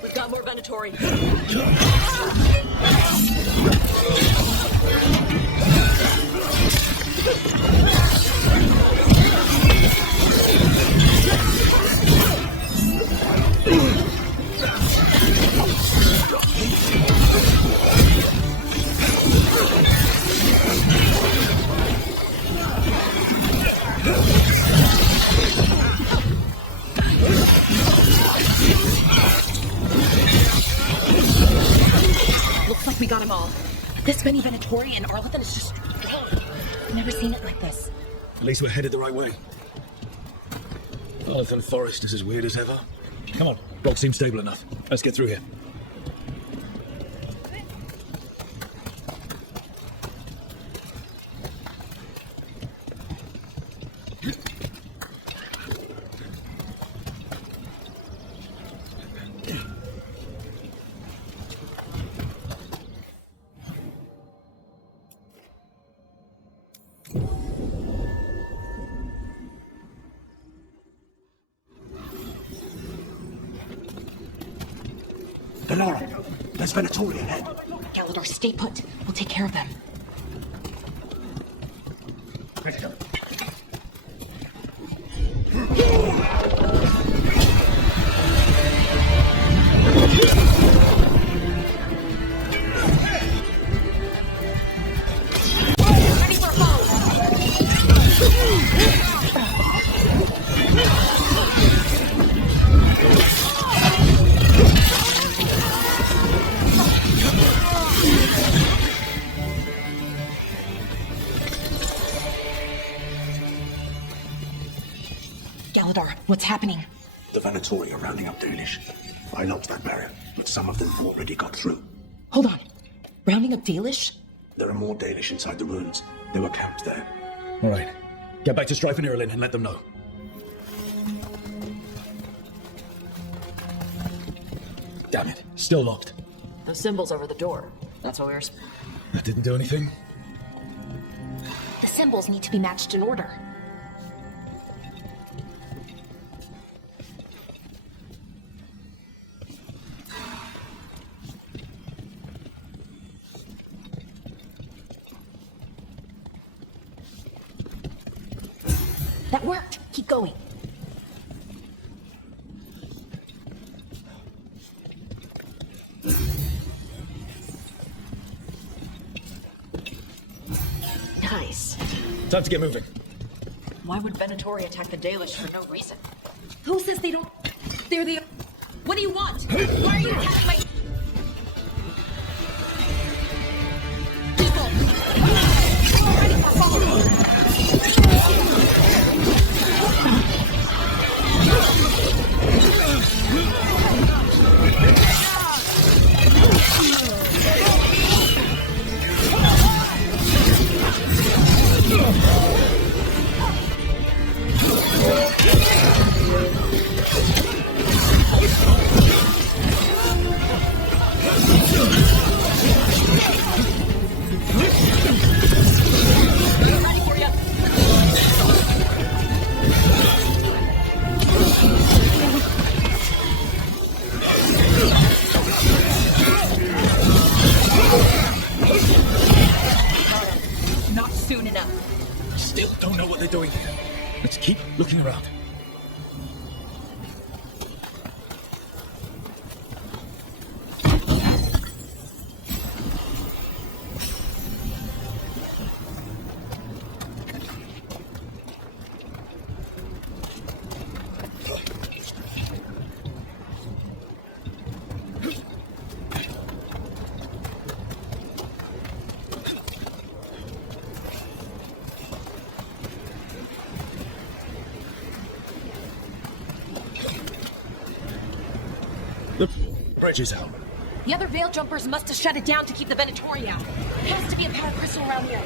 We've got more Venatori. Looks like we got them all. This many Venatori and Arlithan is just gone. I've never seen it like this. At least we're headed the right way. Arlithan Forest is as weird as ever. Come on, block seems stable enough. Let's get through here. Valara, there's Venatori ahead. Galador, stay put. We'll take care of them. Ready for a fall! Galador, what's happening? The Venatori are rounding up Dalish. I locked that barrier, but some of them have already got through. Hold on. Rounding up Dalish? There are more Dalish inside the ruins. They were camped there. All right. Get back to Strife and Irulan and let them know. Damn it. Still locked. Those symbols over the door. That's what we were... That didn't do anything? The symbols need to be matched in order. That worked. Keep going. Nice. Time to get moving. Why would Venatori attack the Dalish for no reason? Who says they don't... They're the... What do you want? Why are you attacking my... Ready for follow-up. Not soon enough. Still don't know what they're doing here. Let's keep looking around. The bridge is out. The other Veil Jumpers must have shut it down to keep the Venatori out. There has to be a power crystal around here.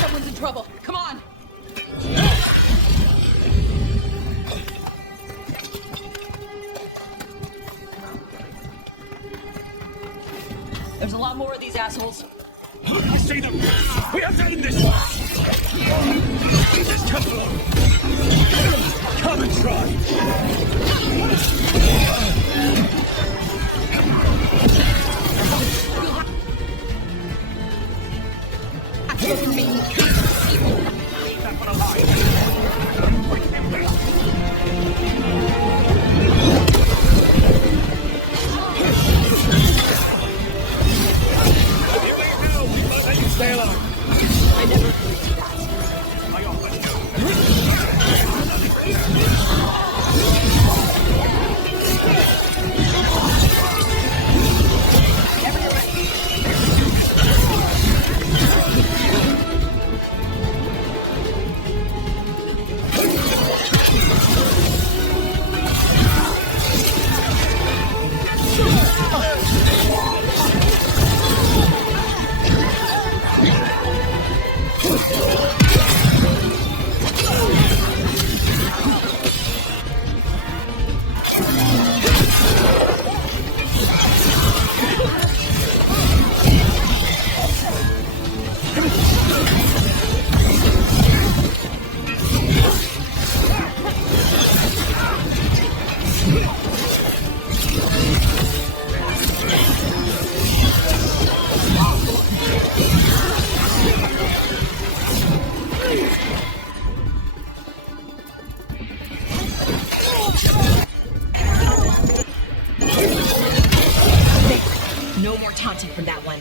Someone's in trouble. Come on. There's a lot more of these assholes. I see them! We have to end this! This temple! Come and Stay alone. I never agreed to that. No more taunting from that one.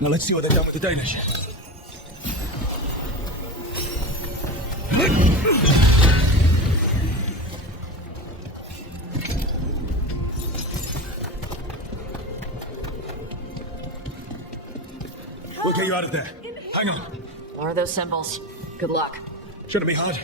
Now let's see what they've done with the Danish. We'll get you out of there. Hang on. What are those symbols? Good luck. Shouldn't be hard.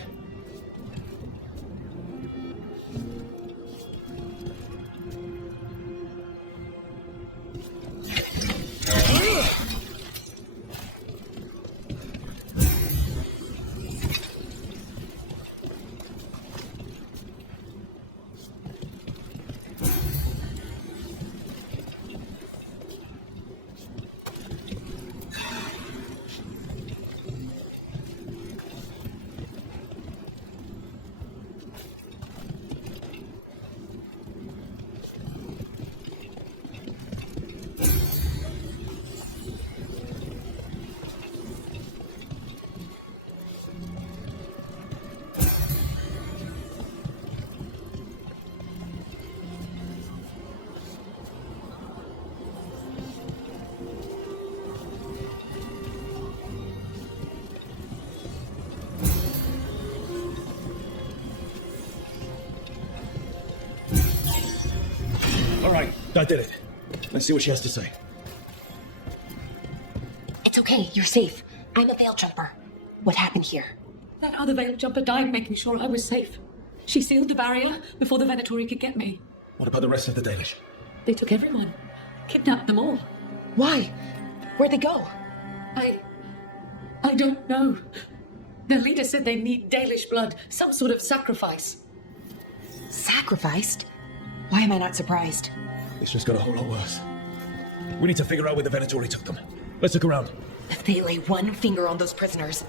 All right, I did it. Let's see what she has to say. It's okay, you're safe. I'm a veil jumper. What happened here? That other veil jumper died making sure I was safe. She sealed the barrier before the Venatori could get me. What about the rest of the Dalish? They took everyone. Kidnapped them all. Why? Where'd they go? I don't know. The leader said they need Dalish blood, some sort of sacrifice. Sacrificed? Why am I not surprised? It's just got a whole lot worse. We need to figure out where the Venatori took them. Let's look around. If they lay one finger on those prisoners.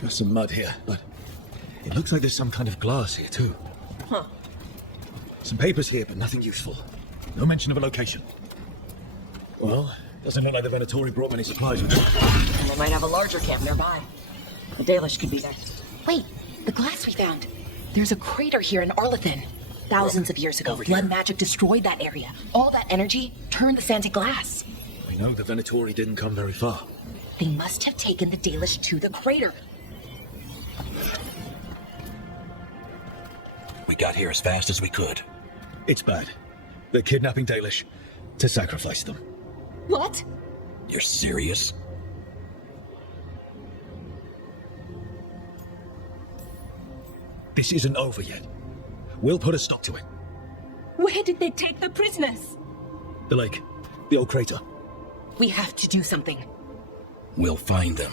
There's some mud here, but it looks like there's some kind of glass here too. Huh. Some papers here, but nothing useful. No mention of a location. Well, doesn't look like the Venatori brought many supplies with them. And they might have a larger camp nearby. The Dalish could be there. Wait, the glass we found. There's a crater here in Arlethin. Thousands of years ago, blood magic destroyed that area. All that energy turned the sand to glass. We know the Venatori didn't come very far. They must have taken the Dalish to the crater. We got here as fast as we could. It's bad. They're kidnapping Dalish to sacrifice them. What? You're serious? This isn't over yet. We'll put a stop to it. Where did they take the prisoners? The lake. The old crater. We have to do something. We'll find them.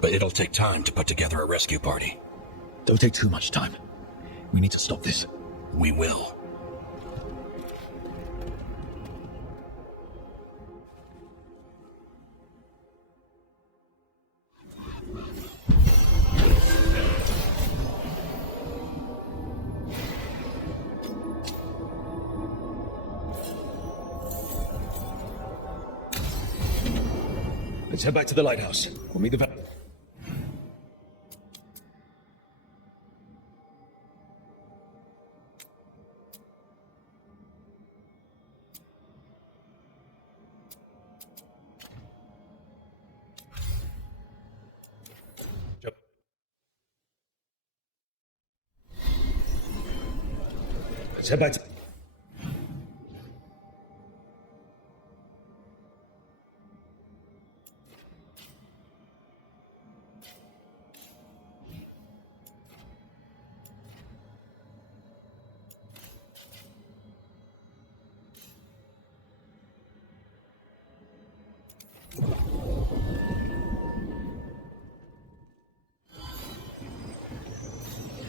But it'll take time to put together a rescue party. Don't take too much time. We need to stop this. We will. Let's head back to the lighthouse. We'll meet the Let's head back to...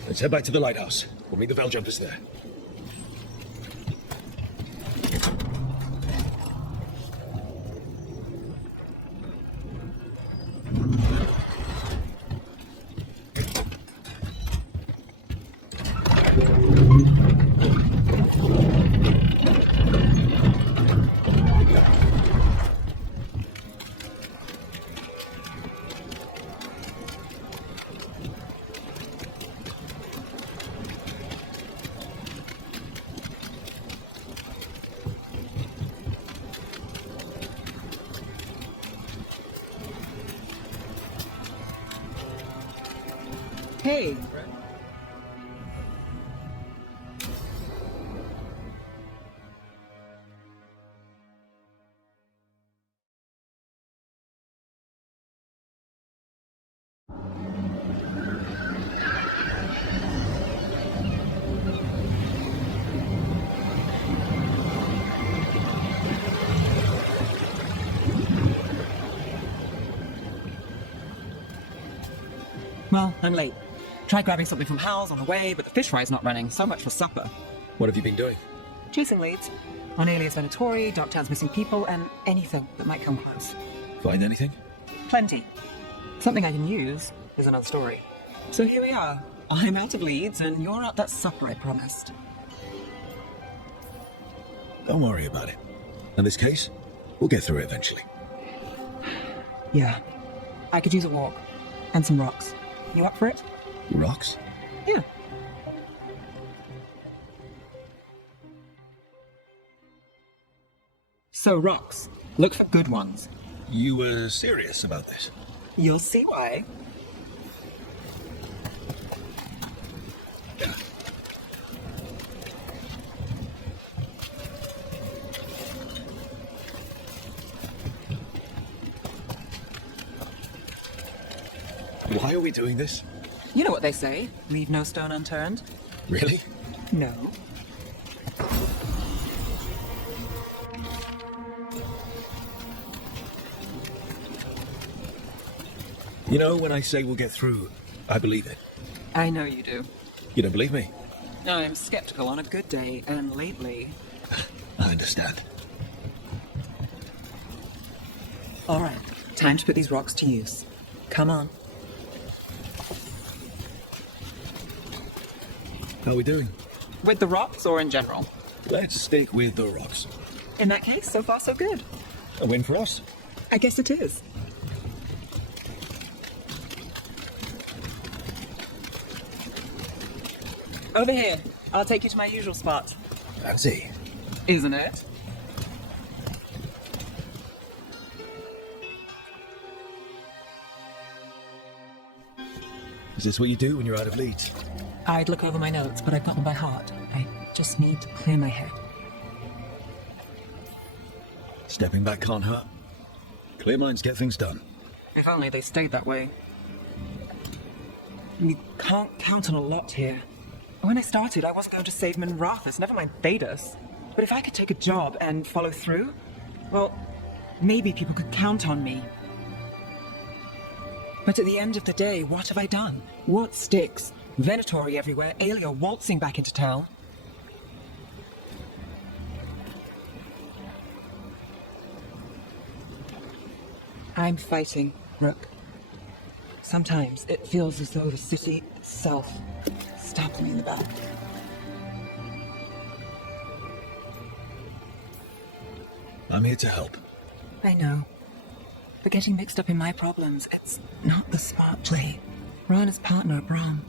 Let's head back to the lighthouse. We'll meet the Veil Jumpers there. Hey. Well, I'm late. Tried grabbing something from Hal's on the way, but the fish fry's not running. So much for supper. What have you been doing? Chasing leads. On Alias Venatori, Darktown's missing people, and anything that might come close. Find anything? Plenty. Something I can use is another story. So here we are. I'm out of leads, and you're at that supper I promised. Don't worry about it. In this case, we'll get through it eventually. Yeah. I could use a walk. And some rocks. You up for it? Rocks? Yeah. So, rocks. Look for good ones. You were serious about this? You'll see why. Why are we doing this? You know what they say, leave no stone unturned. Really? No. You know, when I say we'll get through, I believe it. I know you do. You don't believe me? I'm skeptical on a good day, and lately... I understand. All right, time to put these rocks to use. Come on. How are we doing? With the rocks or in general? Let's stick with the rocks. In that case, so far so good. A win for us? I guess it is. Over here. I'll take you to my usual spot. Fancy. Isn't it? Is this what you do when you're out of leads? I'd look over my notes, but I've got them by heart. I just need to clear my head. Stepping back can't hurt. Clear minds get things done. If only they stayed that way. You can't count on a lot here. When I started, I wasn't going to save Minrathus, never mind Thedas. But if I could take a job and follow through, well, maybe people could count on me. But at the end of the day, what have I done? What sticks? Venatori everywhere, Aelia waltzing back into town. I'm fighting, Rook. Sometimes it feels as though the city itself stabs me in the back. I'm here to help. I know. But getting mixed up in my problems, it's not the smart play. Rana's partner, Brahm.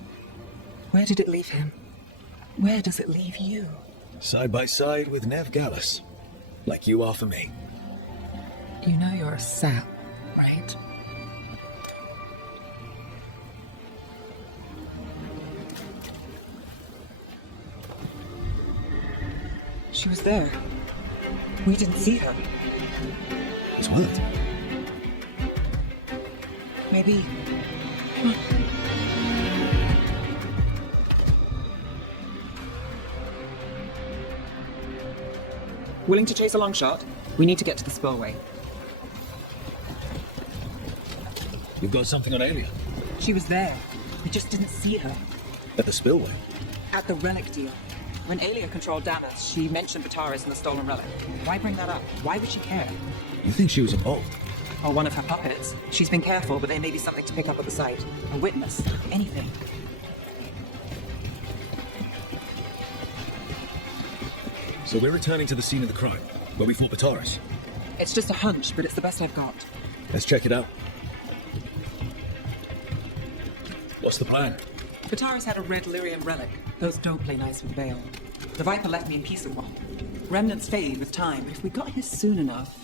Where did it leave him? Where does it leave you? Side by side with Nev Gallus. Like you are for me. You know you're a sap, right? She was there. We didn't see her. It's what? Maybe... Come on. Willing to chase a long shot? We need to get to the spillway. You've got something on Aelia? She was there. We just didn't see her. At the spillway? At the relic deal. When Aelia controlled Damas, she mentioned Bataris and the stolen relic. Why bring that up? Why would she care? You think she was involved? Or one of her puppets. She's been careful, but there may be something to pick up at the site. A witness. Anything. So we're returning to the scene of the crime, where we fought Bataris. It's just a hunch, but it's the best I've got. Let's check it out. What's the plan? Bataris had a red lyrium relic. Those don't play nice with Veil. The Viper left me in peace with one. Remnants fade with time, but if we got here soon enough...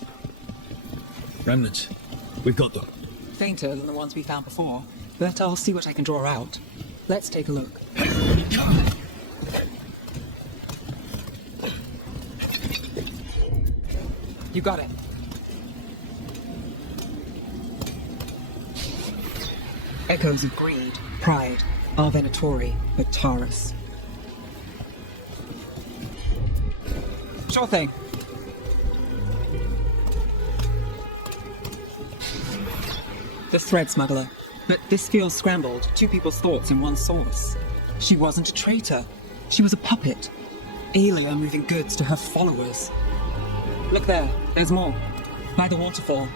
Remnants. We've got them. Fainter than the ones we found before, but I'll see what I can draw out. Let's take a look. You got it. Echoes of greed, pride, Venatori, Bataris. Sure thing. The thread smuggler. But this feels scrambled. Two people's thoughts in one source. She wasn't a traitor. She was a puppet. Aelia moving goods to her followers. Look there. There's more. By the waterfall.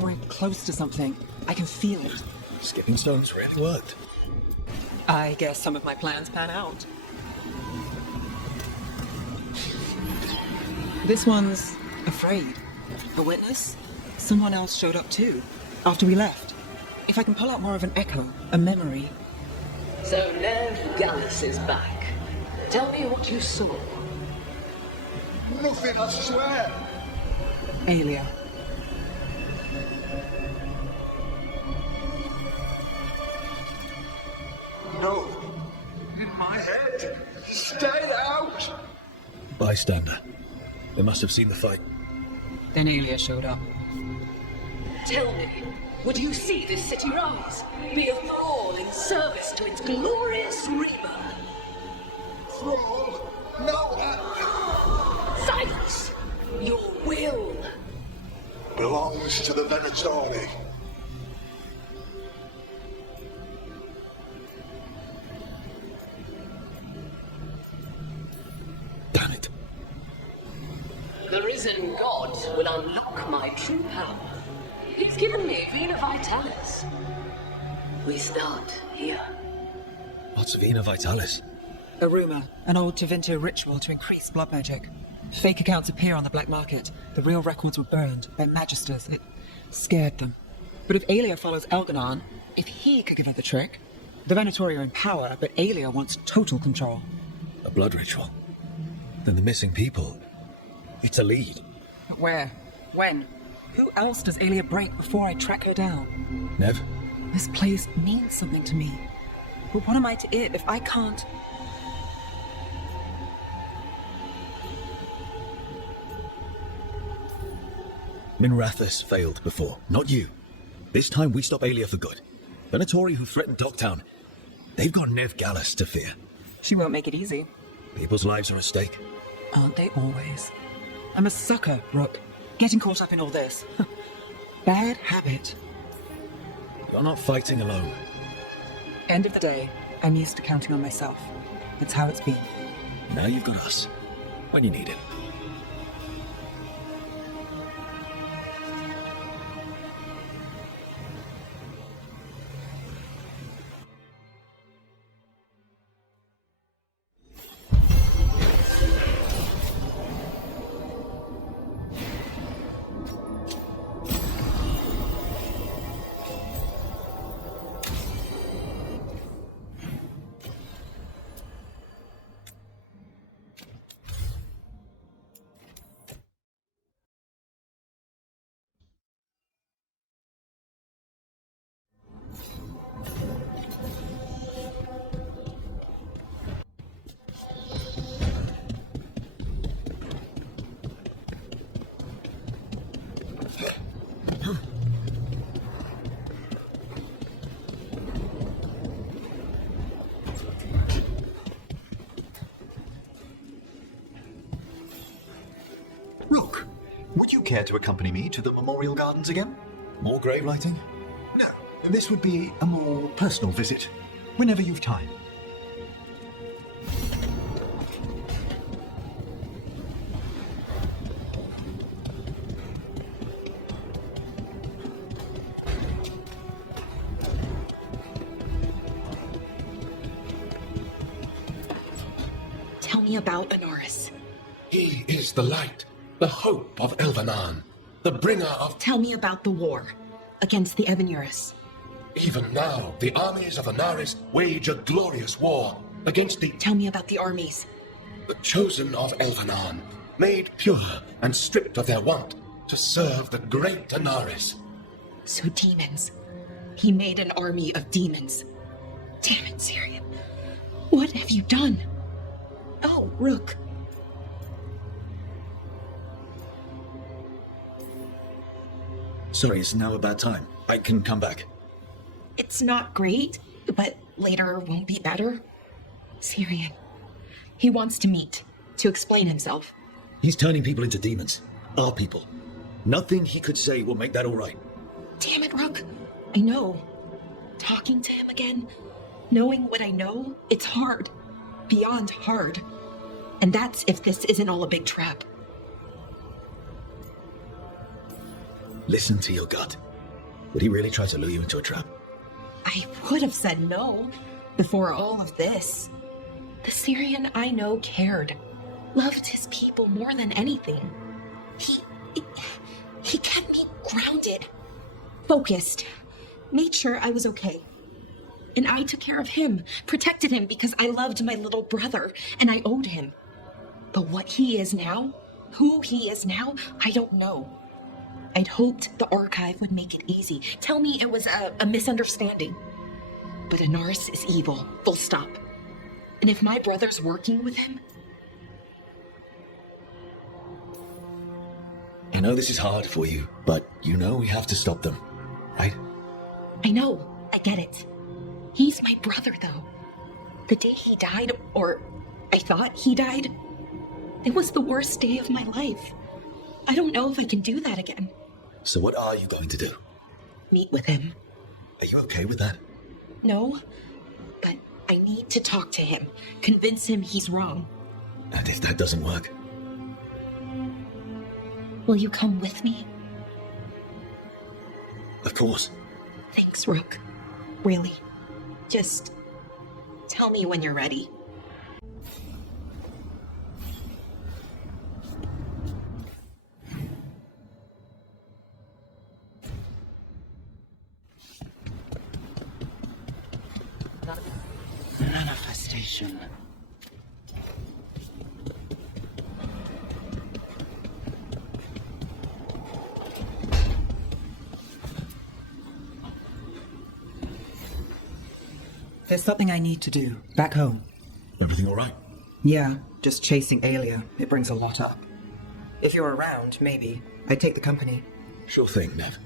We're close to something. I can feel it. Skipping stones really worked. I guess some of my plans pan out. This one's afraid. A witness? Someone else showed up too, after we left. If I can pull out more of an echo, a memory. So Nev Gallus is back. Tell me what you saw. Nothing, I swear! Aelia. No. In my head. Stay out! Bystander. They must have seen the fight. Then Aelia showed up. Tell me, would you see this city rise? Be a thrall in service to its glorious rebirth? Thrall? No! Silence! Your will! Belongs to the Venatori. Damn it. The risen god will unlock my true power. He's given me Vena Vitalis. We start here. What's Vena Vitalis? A rumor, an old Tevinter ritual to increase blood magic. Fake accounts appear on the black market. The real records were burned by magisters. It scared them. But if Aelia follows Elganon, if he could give her the trick, the Venatori are in power, but Aelia wants total control. A blood ritual? Then the missing people. It's a lead. Where? When? Who else does Aelia break before I track her down? Nev? This place means something to me. But what am I to it if I can't... Minrathus failed before, not you. This time we stop Aelia for good. Venatori who threatened Dogtown, they've got Nev Gallus to fear. She won't make it easy. People's lives are at stake. Aren't they always? I'm a sucker, Rook. Getting caught up in all this. Bad habit. You're not fighting alone. End of the day, I'm used to counting on myself. It's how it's been. Now you've got us. When you need it. Rook, would you care to accompany me to the Memorial Gardens again? More grave lighting? No, this would be a more personal visit, whenever you've time. Tell me about Anaris. He is the light, the hope of Elvanan, the bringer of... Tell me about the war against the Evenuris. Even now, the armies of Anaris wage a glorious war against the... Tell me about the armies. The chosen of Elvanan, made pure and stripped of their want to serve the great Anaris. So demons. He made an army of demons. Damn it, Syrian. What have you done? Oh, Rook. Sorry, it's now a bad time. I can come back. It's not great, but later won't be better. Syrian. He wants to meet, to explain himself. He's turning people into demons. Our people. Nothing he could say will make that all right. Damn it, Rook. I know. Talking to him again, knowing what I know, it's hard. Beyond hard. And that's if this isn't all a big trap. Listen to your gut. Would he really try to lure you into a trap? I would have said no before all of this. The Syrian I know cared. Loved his people more than anything. He kept me grounded. Focused. Made sure I was okay. And I took care of him, protected him because I loved my little brother, and I owed him. But what he is now, who he is now, I don't know. I'd hoped the archive would make it easy. Tell me it was a misunderstanding. But Anaris is evil, full stop. And if my brother's working with him... I know this is hard for you, but you know we have to stop them, right? I know, I get it. He's my brother, though. The day he died, or I thought he died, it was the worst day of my life. I don't know if I can do that again. So what are you going to do? Meet with him. Are you okay with that? No, but I need to talk to him. Convince him he's wrong. And if that doesn't work? Will you come with me? Of course. Thanks, Rook. Really. Just tell me when you're ready. Manifestation. There's something I need to do, back home. Everything all right? Yeah, just chasing Alia. It brings a lot up. If you're around, maybe. I'd take the company. Sure thing, Nev.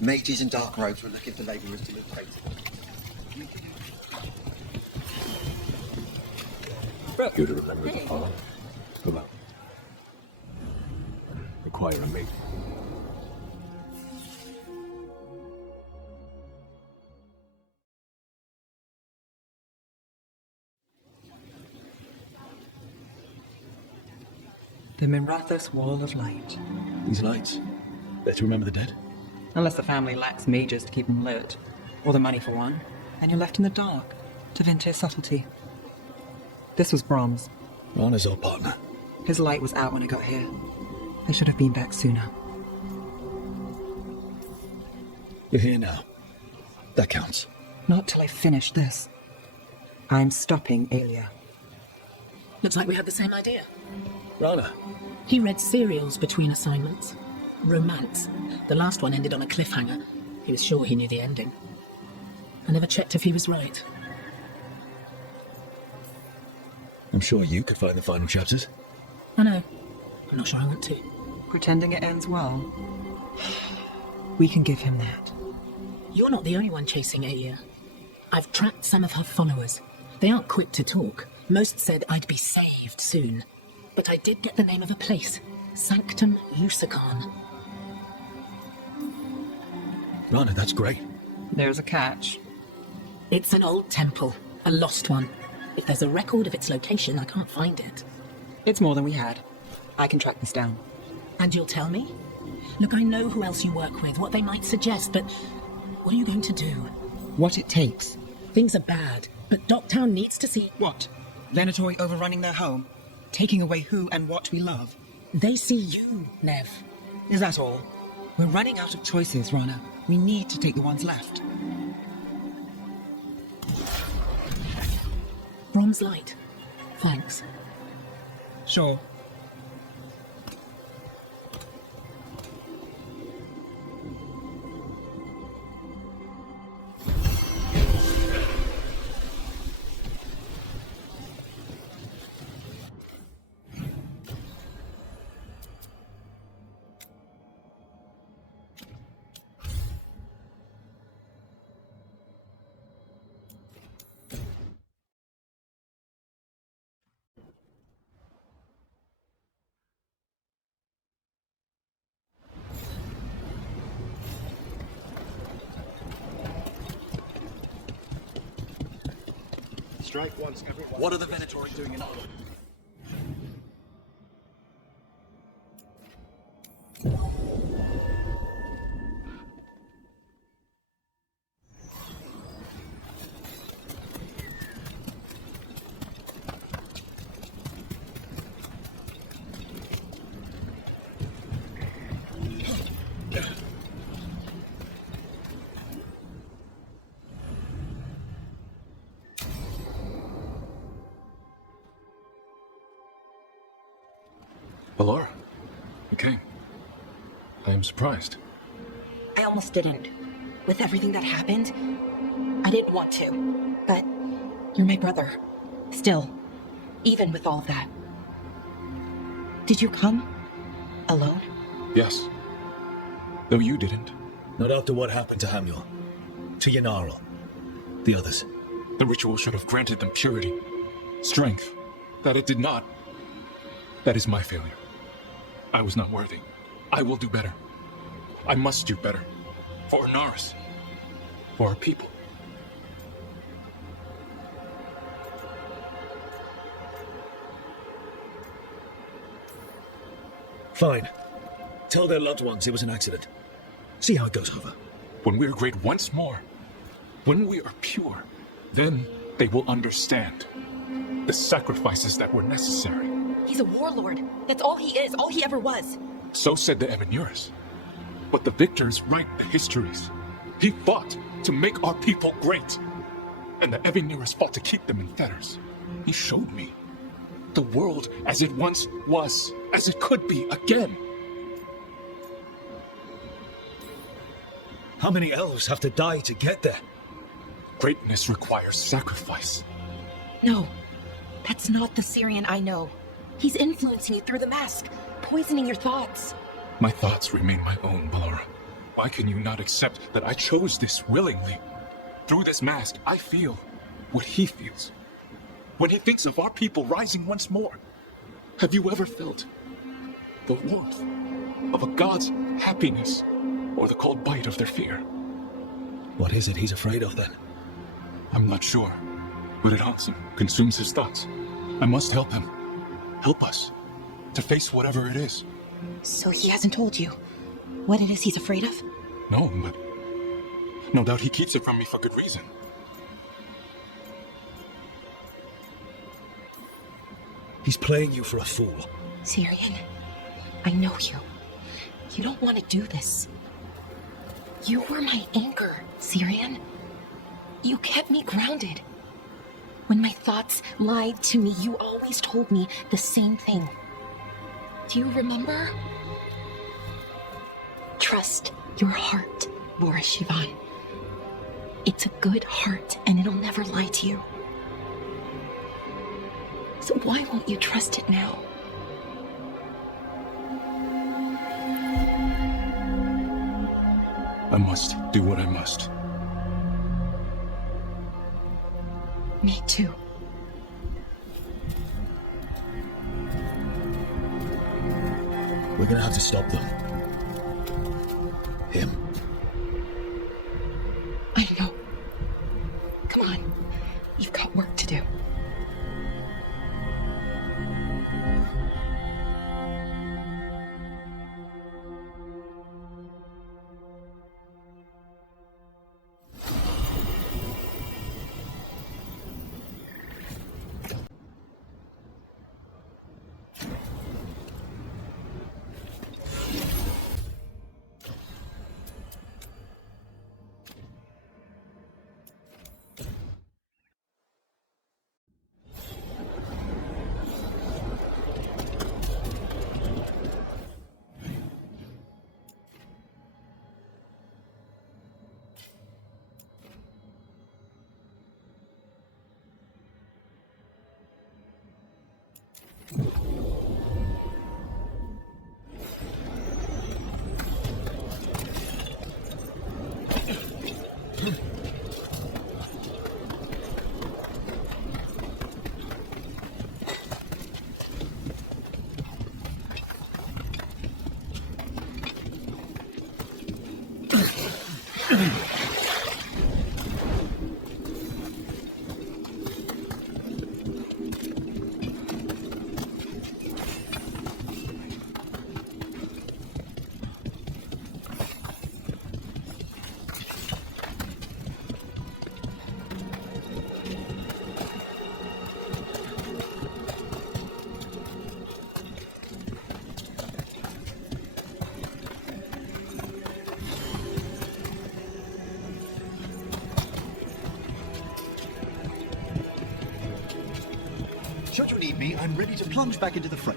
Mages and dark robes were looking for labourers to locate. You to remember the path. Come out. Require a mate. The Minrathos Wall of Light. These lights, there to remember the dead? Unless the family lacks mages to keep them lit. Or the money for one. And you're left in the dark to Vinte's subtlety. This was Brahms. Rana's our partner. His light was out when I got here. I should have been back sooner. You're here now. That counts. Not till I finish this. I'm stopping Alia. Looks like we had the same idea. Rana. He read serials between assignments. Romance. The last one ended on a cliffhanger. He was sure he knew the ending. I never checked if he was right. I'm sure you could find the final chapters. I know. I'm not sure I want to. Pretending it ends well. We can give him that. You're not the only one chasing Alia. I've tracked some of her followers. They aren't quick to talk. Most said I'd be saved soon. But I did get the name of a place. Sanctum Lucican. Rana, that's great. There's a catch. It's an old temple. A lost one. If there's a record of its location, I can't find it. It's more than we had. I can track this down. And you'll tell me? Look, I know who else you work with, what they might suggest, but what are you going to do? What it takes. Things are bad, but Docktown needs to see... What? Venatori overrunning their home? Taking away who and what we love? They see you, Nev. Is that all? We're running out of choices, Rana. We need to take the ones left. Brom's light. Thanks. Sure. Strike once, everyone. What are the Venatori doing in Ireland? Valor, you came. I am surprised. I almost didn't. With everything that happened, I didn't want to. But you're my brother. Still, even with all of that. Did you come? Alone? Yes. Though you didn't. Not after what happened to Hamuel. To Yanarl. The others. The ritual should have granted them purity. Strength. That it did not. That is my failure. I was not worthy. I will do better. I must do better. For Anaris. For our people. Fine. Tell their loved ones it was an accident. See how it goes over. When we are great once more, when we are pure, then they will understand the sacrifices that were necessary. He's a warlord. That's all he is, all he ever was. So said the Evanuris. But the victors write the histories. He fought to make our people great. And the Evanuris fought to keep them in fetters. He showed me the world as it once was, as it could be again. How many elves have to die to get there? Greatness requires sacrifice. No, that's not the Syrian I know. He's influencing you through the mask, poisoning your thoughts. My thoughts remain my own, Ballora. Why can you not accept that I chose this willingly? Through this mask, I feel what he feels. When he thinks of our people rising once more, have you ever felt the warmth of a god's happiness or the cold bite of their fear? What is it he's afraid of then? I'm not sure, but it haunts him, consumes his thoughts. I must help him. Help us to face whatever it is. So he hasn't told you what it is he's afraid of? No, but no doubt he keeps it from me for good reason. He's playing you for a fool. Syrian, I know you. You don't want to do this. You were my anchor, Syrian. You kept me grounded. When my thoughts lied to me, you always told me the same thing. Do you remember? Trust your heart, Boris Shivan. It's a good heart, and it'll never lie to you. So why won't you trust it now? I must do what I must. Me too. We're gonna have to stop them. Him. I know. Come on. You've got work to do. Should you need me, I'm ready to plunge back into the fray.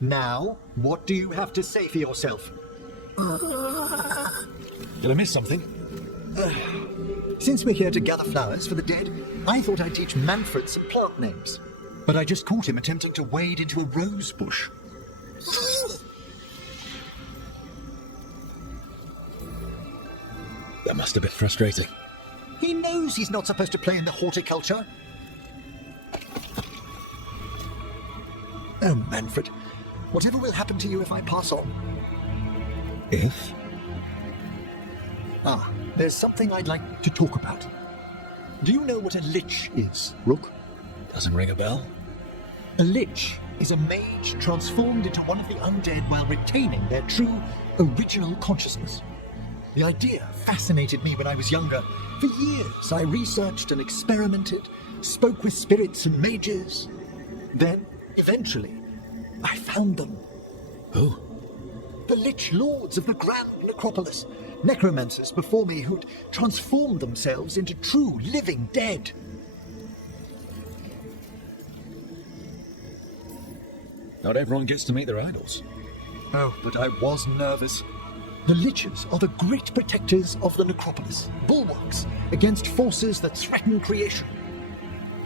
Now, what do you have to say for yourself? Did I miss something? Since we're here to gather flowers for the dead, I thought I'd teach Manfred some plant names. But I just caught him attempting to wade into a rose bush. That must have been frustrating. He knows he's not supposed to play in the horticulture. Oh, Manfred, whatever will happen to you if I pass on? If? Ah, there's something I'd like to talk about. Do you know what a lich is, Rook? Doesn't ring a bell. A lich is a mage transformed into one of the undead while retaining their true, original consciousness. The idea fascinated me when I was younger. For years, I researched and experimented, spoke with spirits and mages. Then, eventually, I found them. Who? The Lich Lords of the Grand Necropolis. Necromancers before me who'd transformed themselves into true living dead. Not everyone gets to meet their idols. Oh, but I was nervous. The Liches are the great protectors of the Necropolis, bulwarks against forces that threaten creation.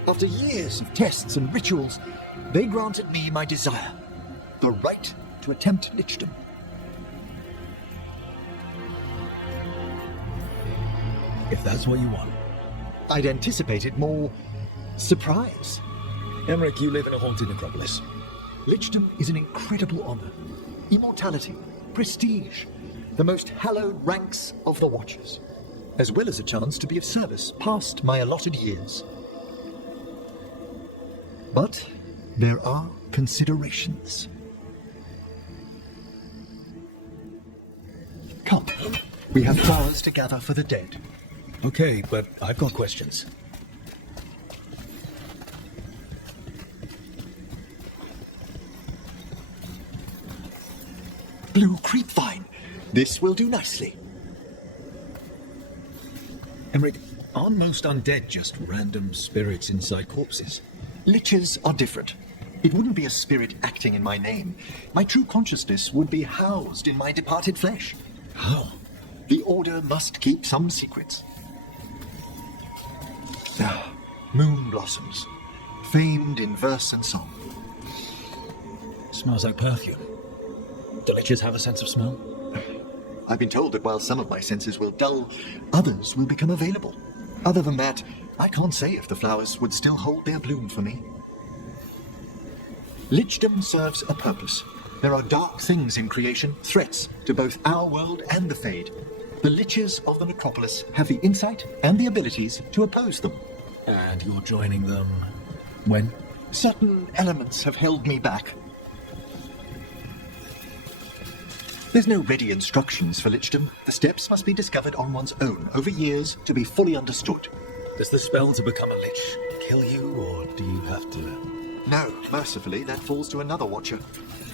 After years of tests and rituals, they granted me my desire, the right to attempt lichdom. If that's what you want. I'd anticipated more surprise. Emmerich, you live in a haunted necropolis. Lichdom is an incredible honor. Immortality, prestige, the most hallowed ranks of the Watchers, as well as a chance to be of service past my allotted years. But there are considerations. Come, we have flowers to gather for the dead. Okay, but I've got questions. Blue creepvine. This will do nicely. Emmerich, aren't most undead just random spirits inside corpses? Liches are different. It wouldn't be a spirit acting in my name. My true consciousness would be housed in my departed flesh. How? The Order must keep some secrets. Moon blossoms, famed in verse and song. Smells like perfume. Do liches have a sense of smell? I've been told that while some of my senses will dull, others will become available. Other than that, I can't say if the flowers would still hold their bloom for me. Lichdom serves a purpose. There are dark things in creation, threats to both our world and the Fade. The Liches of the Necropolis have the insight and the abilities to oppose them. And you're joining them when? Certain elements have held me back. There's no ready instructions for lichdom. The steps must be discovered on one's own over years to be fully understood. Does the spell to become a lich kill you, or do you have to... No, mercifully, that falls to another Watcher.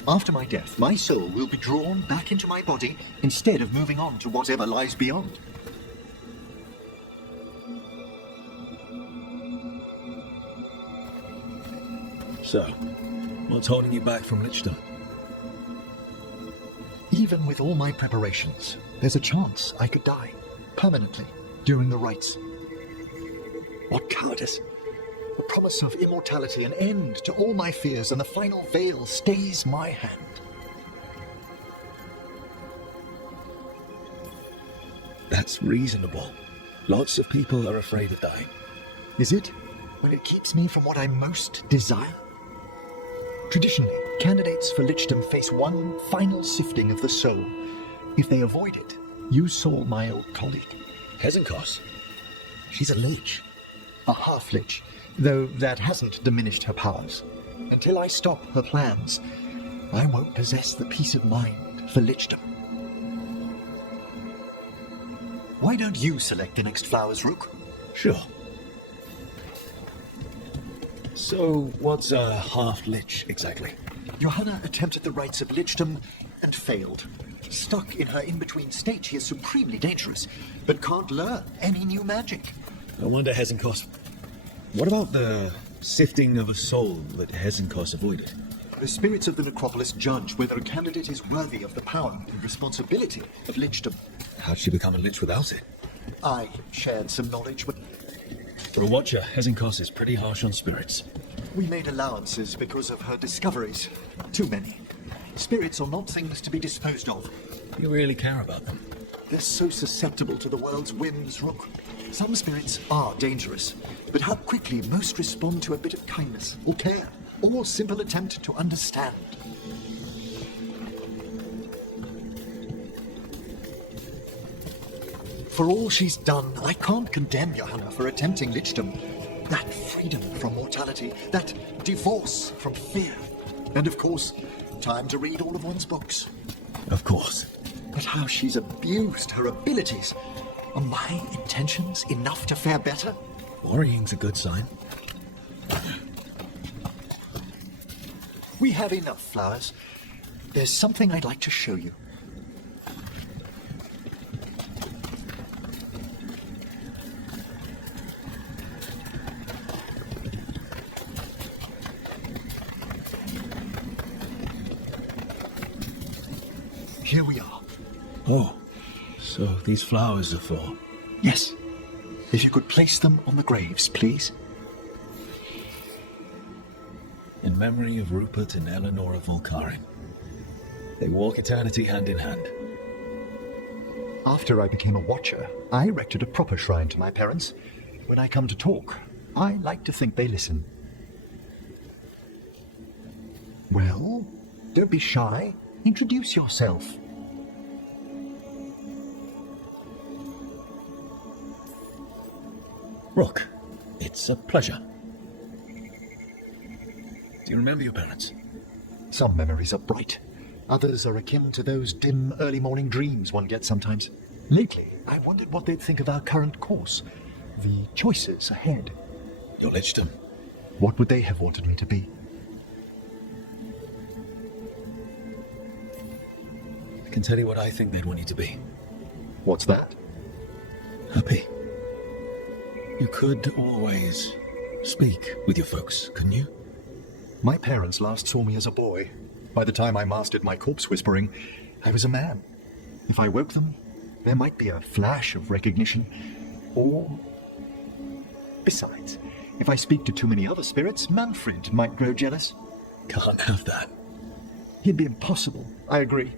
After my death, my soul will be drawn back into my body instead of moving on to whatever lies beyond. So, what's holding you back from lichdom? Even with all my preparations, there's a chance I could die, permanently, during the rites. What cowardice! The promise of immortality, an end to all my fears, and the final veil stays my hand. That's reasonable. Lots of people are afraid of dying. Is it? When it keeps me from what I most desire? Traditionally, candidates for lichdom face one final sifting of the soul. If they avoid it, you saw my old colleague. Hezenkos? She's a lich. A half-lich, though that hasn't diminished her powers. Until I stop her plans, I won't possess the peace of mind for lichdom. Why don't you select the next flowers, Rook? Sure. So, what's a half-lich exactly? Johanna attempted the rites of lichdom and failed. Stuck in her in-between state, she is supremely dangerous, but can't learn any new magic. I wonder, Hezenkos. What about the sifting of a soul that Hezenkos avoided? The spirits of the necropolis judge whether a candidate is worthy of the power and responsibility of lichdom. How'd she become a lich without it? I shared some knowledge with... For a watcher, Hezenkos is pretty harsh on spirits. We made allowances because of her discoveries. Too many. Spirits are not things to be disposed of. You really care about them? They're so susceptible to the world's whims, Rook. Some spirits are dangerous, but how quickly most respond to a bit of kindness, or care, or simple attempt to understand. For all she's done, I can't condemn Johanna for attempting lichdom. That freedom from mortality, that divorce from fear. And of course, time to read all of one's books. Of course. But how she's abused her abilities. Are my intentions enough to fare better? Worrying's a good sign. We have enough flowers. There's something I'd like to show you. Here we are. Oh, so these flowers are for... Yes. If you could place them on the graves, please. In memory of Rupert and Eleanor Volcarin. They walk eternity hand in hand. After I became a watcher, I erected a proper shrine to my parents. When I come to talk, I like to think they listen. Well, don't be shy. Introduce yourself. Rook, it's a pleasure. Do you remember your parents? Some memories are bright. Others are akin to those dim early morning dreams one gets sometimes. Lately, I wondered what they'd think of our current course. The choices ahead. Your lichdom. What would they have wanted me to be? I can tell you what I think they'd want you to be. What's that? Happy. You could always speak with your folks, couldn't you? My parents last saw me as a boy. By the time I mastered my corpse whispering, I was a man. If I woke them, there might be a flash of recognition. Or... Besides, if I speak to too many other spirits, Manfred might grow jealous. Can't have that. It'd be impossible, I agree.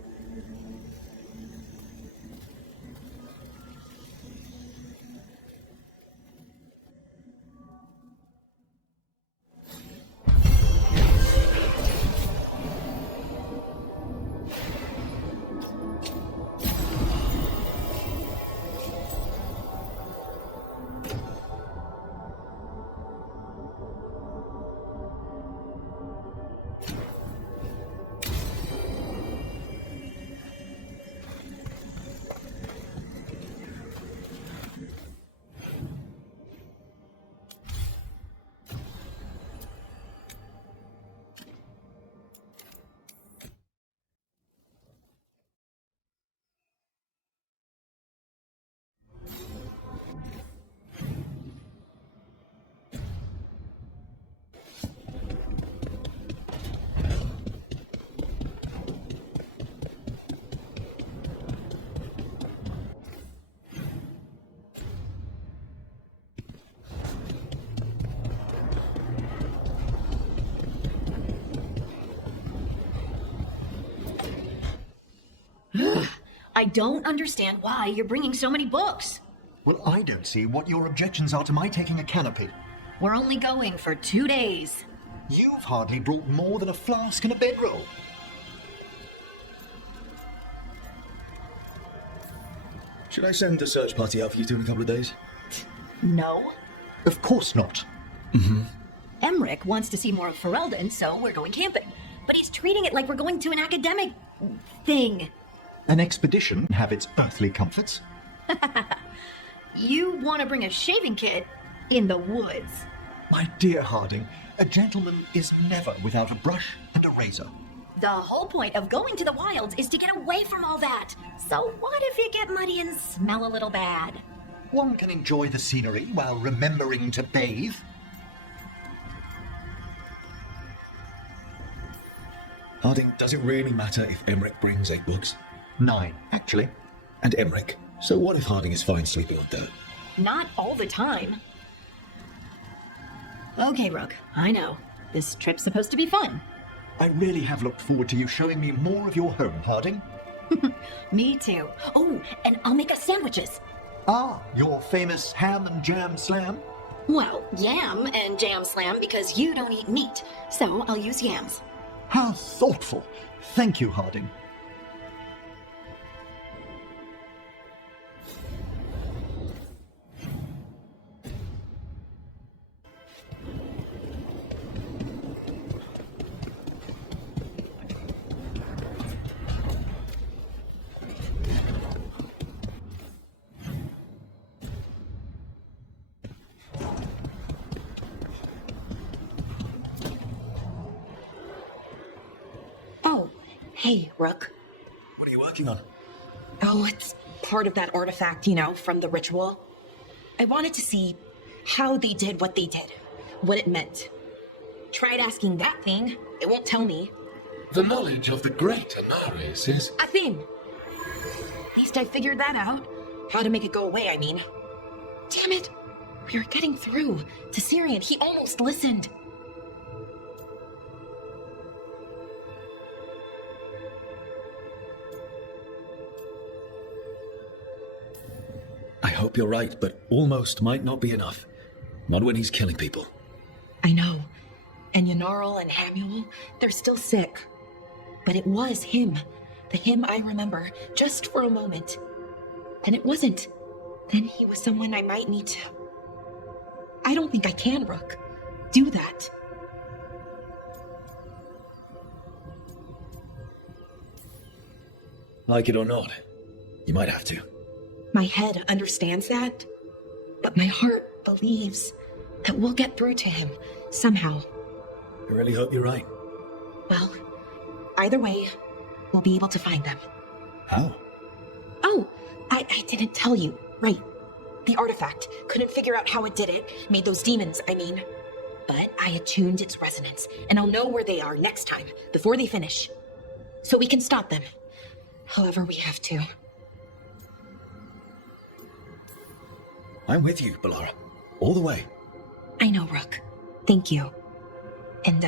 I don't understand why you're bringing so many books. Well, I don't see what your objections are to my taking a canopy. We're only going for 2 days. You've hardly brought more than a flask and a bedroll. Should I send a search party out for you two in a couple of days? No. Of course not. Emmerich wants to see more of Ferelden, so we're going camping. But he's treating it like we're going to an academic thing. An expedition have its earthly comforts. You want to bring a shaving kit in the woods. My dear Harding, a gentleman is never without a brush and a razor. The whole point of going to the wilds is to get away from all that. So what if you get muddy and smell a little bad? One can enjoy the scenery while remembering to bathe. Harding, does it really matter if Emmerich brings 8 books? 9, actually. And Emmerich? So what if Harding is fine sleeping on dirt? Not all the time. Okay, Rook, I know. This trip's supposed to be fun. I really have looked forward to you showing me more of your home, Harding. Me too. Oh, and I'll make us sandwiches. Ah, your famous ham and jam slam? Well, yam and jam slam because you don't eat meat, so I'll use yams. How thoughtful. Thank you, Harding. Hey, Rook. What are you working on? Oh, it's part of that artifact, you know, from the ritual. I wanted to see how they did what they did, what it meant. Tried asking that thing. It won't tell me. The knowledge of the great Anaris is... A thing! At least I figured that out. How to make it go away, I mean. Damn it! We were getting through to Syrian. He almost listened. I hope you're right, but almost might not be enough. Not when he's killing people. I know. And Yanarl and Hamuel, they're still sick. But it was him. The him I remember, just for a moment. And it wasn't. Then he was someone I might need to... I don't think I can, Rook. Do that. Like it or not, you might have to. My head understands that, but my heart believes that we'll get through to him somehow. I really hope you're right. Well, either way, we'll be able to find them. How? Oh, I didn't tell you. Right. The artifact. Couldn't figure out how it did it. Made those demons, I mean. But I attuned its resonance, and I'll know where they are next time, before they finish. So we can stop them. However we have to. I'm with you, Balara. All the way. I know, Rook. Thank you. And,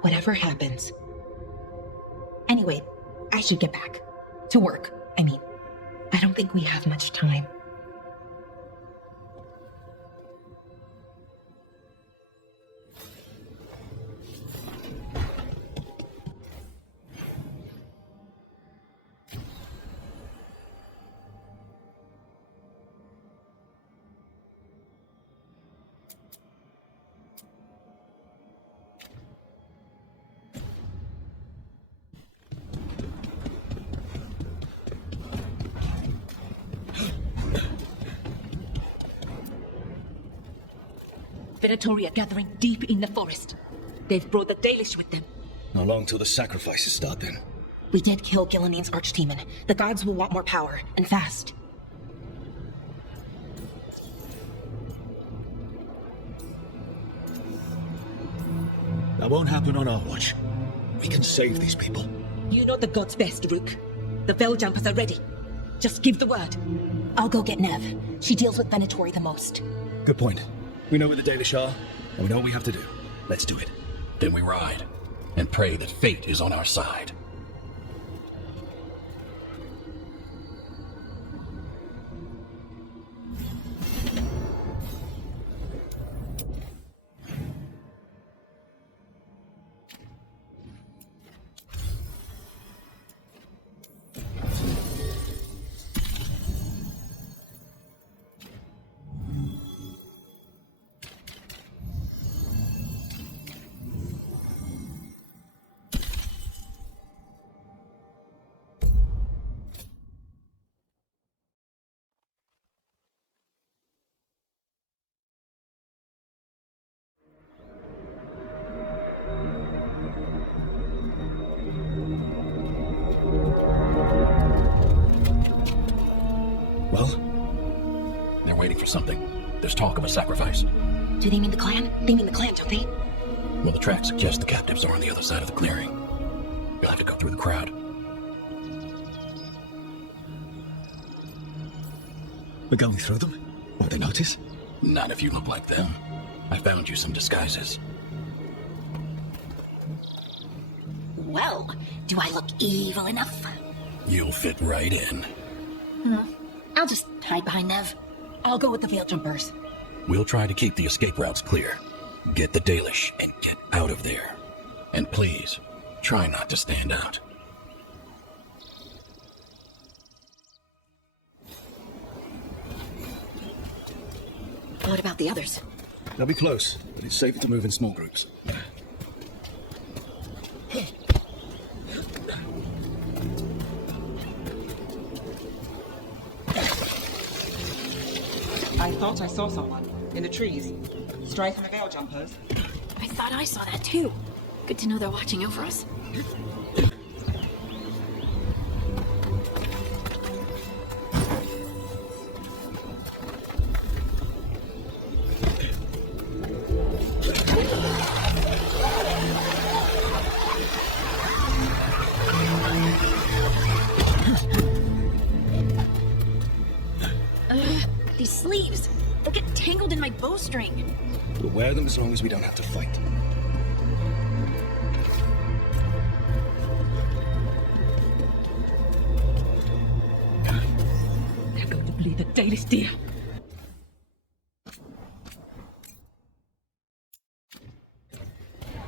whatever happens. Anyway, I should get back. To work, I mean. I don't think we have much time. Venatoria gathering deep in the forest. They've brought the Dalish with them. Not long till the sacrifices start then. We did kill Gilanine's archdemon. The gods will want more power, and fast. That won't happen on our watch. We can save these people. You know the gods best, Rook. The Veil Jumpers are ready. Just give the word. I'll go get Nev. She deals with Venatori the most. Good point. We know where the Dalish are, and we know what we have to do. Let's do it. Then we ride, and pray that fate is on our side. Well? They're waiting for something. There's talk of a sacrifice. Do they mean the clan? They mean the clan, don't they? Well, the tracks suggest the captives are on the other side of the clearing. You'll have to go through the crowd. We're going through them? Won't they notice? Not if you look like them. I found you some disguises. Well, do I look evil enough? You'll fit right in. I'll just hide behind Nev. I'll go with the veil jumpers. We'll try to keep the escape routes clear. Get the Dalish and get out of there. And please, try not to stand out. What about the others? They'll be close, but it's safer to move in small groups. I thought I saw someone in the trees. Strife and the veil jumpers. I thought I saw that too. Good to know they're watching over us. These sleeves, they'll get tangled in my bowstring. We'll wear them as long as we don't have to fight. They're going to bleed the Dalish deer.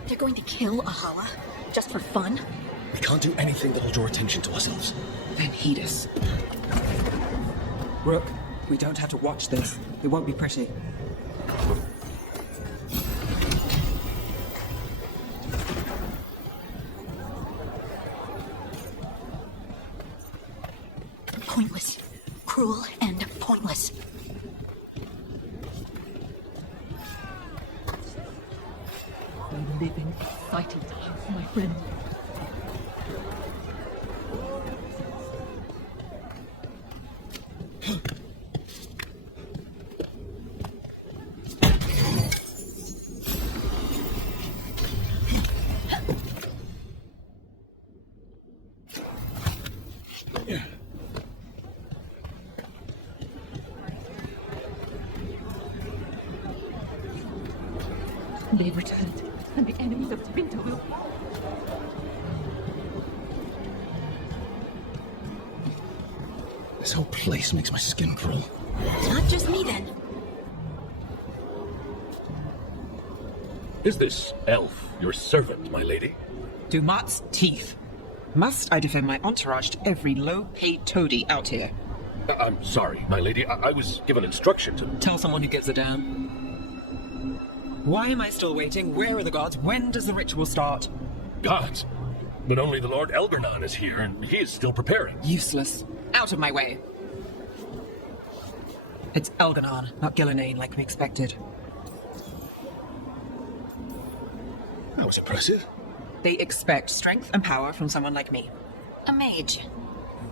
They're going to kill Ahala just for fun? We can't do anything that'll draw attention to ourselves. Then heed us. Rook, we don't have to watch this. It won't be pretty. Pointless. Cruel and pointless. The living, excited, my friend. They've returned, and the enemies of Winter will fall. This whole place makes my skin crawl. Not just me, then. Is this elf your servant, my lady? Dumat's teeth. Must I defend my entourage to every low-paid toady out here? I'm sorry, my lady. I was given instruction to... Tell someone who gives a damn. Why am I still waiting? Where are the gods? When does the ritual start? Gods? But only the Lord Elgarnon is here, and he is still preparing. Useless. Out of my way. It's Elgarnon, not Gillenane, like we expected. That was impressive. They expect strength and power from someone like me. A mage.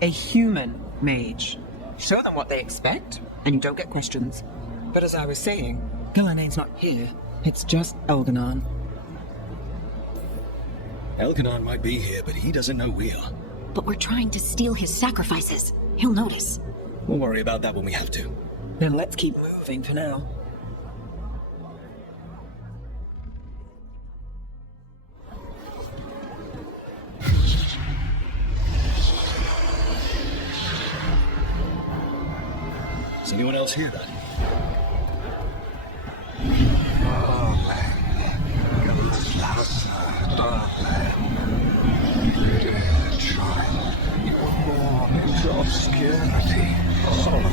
A human mage. Show them what they expect, and you don't get questions. But as I was saying, Gillenane's not here. It's just Elgarnon. Elgarnon might be here, but he doesn't know we are. But we're trying to steal his sacrifices. He'll notice. We'll worry about that when we have to. Then let's keep moving for now. Is anyone else here, then? Obscurity. Solomon,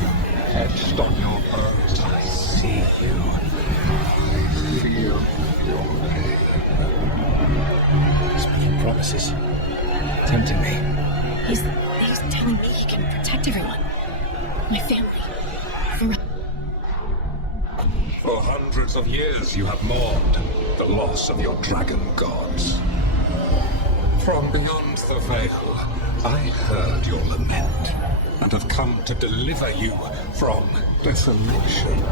etched on your bones, I see you. Feel your pain. Speaking promises. Tempting me. He's telling me he can protect everyone. My family. For hundreds of years you have mourned the loss of your dragon gods. From beyond the veil, I heard your lament. and have come to deliver you from desolation.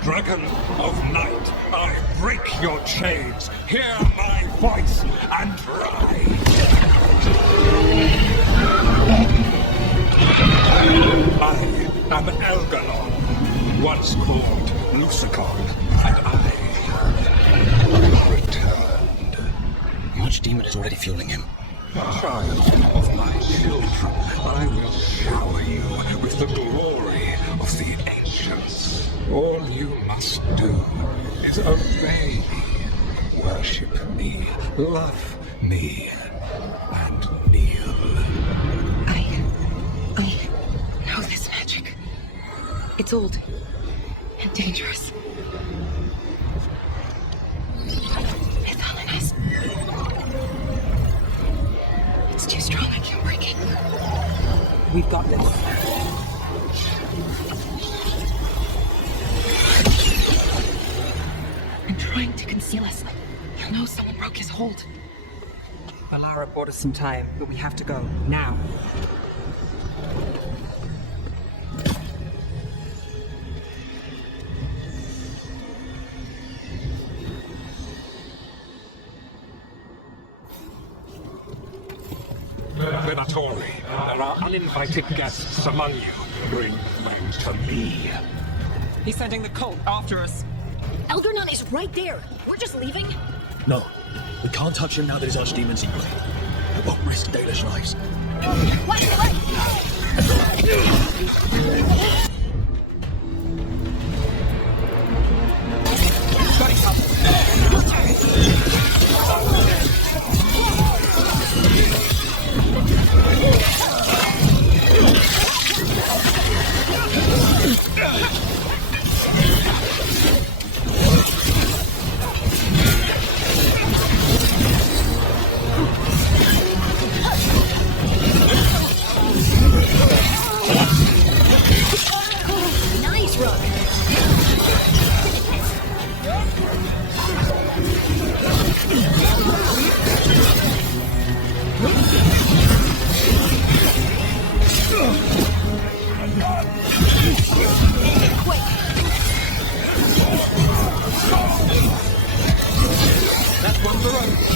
Dragon of night, I break your chains. Hear my voice and ride. I am Elganon, once called Lucicon, and I returned. The Archdemon is already fueling him. Child of my children, I will shower you with the glory of the ancients. All you must do is obey me, worship me, love me, and kneel. I know this magic. It's old and dangerous. It's It's too strong, I can't break it. We've got this. I'm trying to conceal us. He'll know someone broke his hold. Alara bought us some time, but we have to go. Now. Venatori, there are uninvited guests among you. Bring them to me. He's sending the cult after us. Elgarnon is right there. We're just leaving? No, we can't touch him now that his Archdemon's in play. I won't risk Dalish lives. What? Nice, Rook. That's one for Rook.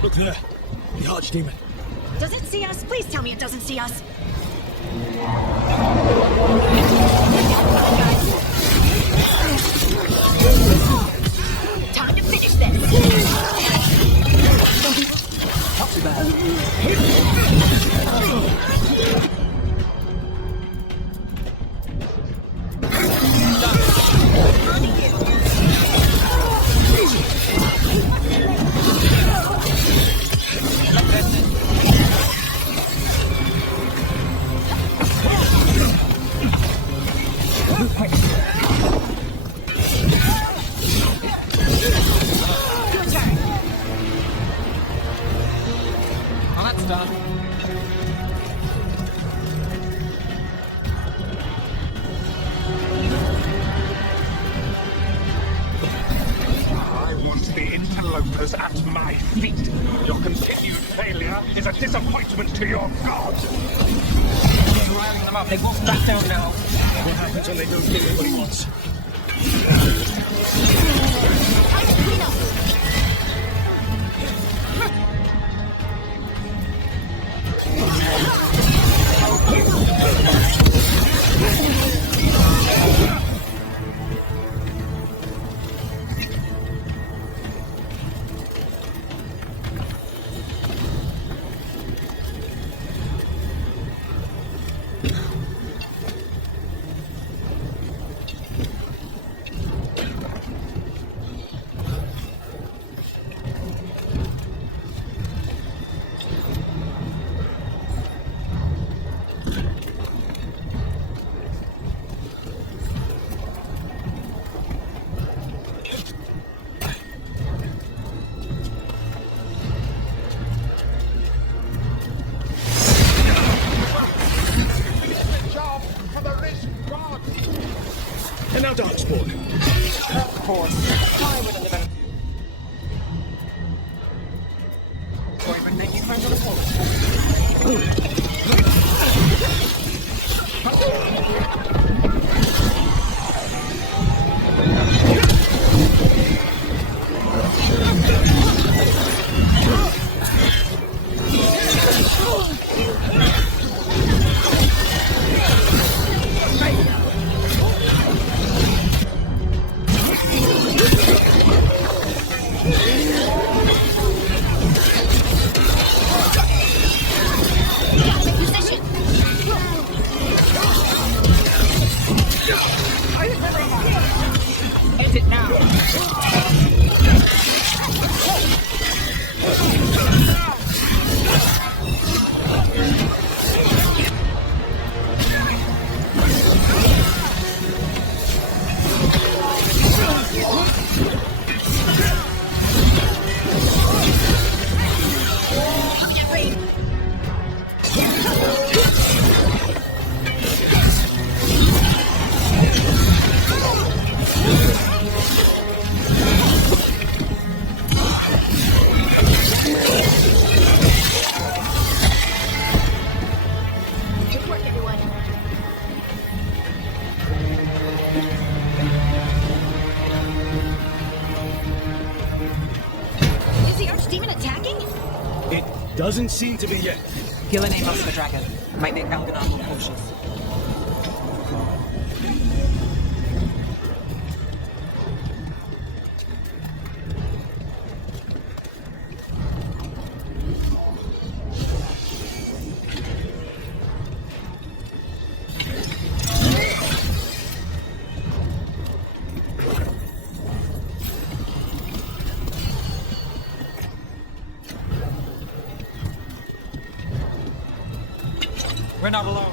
Look there, the Archdemon. Does it see us? Please tell me it doesn't see us. Time to finish this. Not too bad. I want the interlopers at my feet. Your continued failure is a disappointment to your god. We're riling them up. They won't back down now. What happens when they don't give it what he wants? Fly with the living. Or even make you friends on the floor. Doesn't seem to be yet. Kill an aim of the dragon. Might make Algernon more cautious. We're not alone.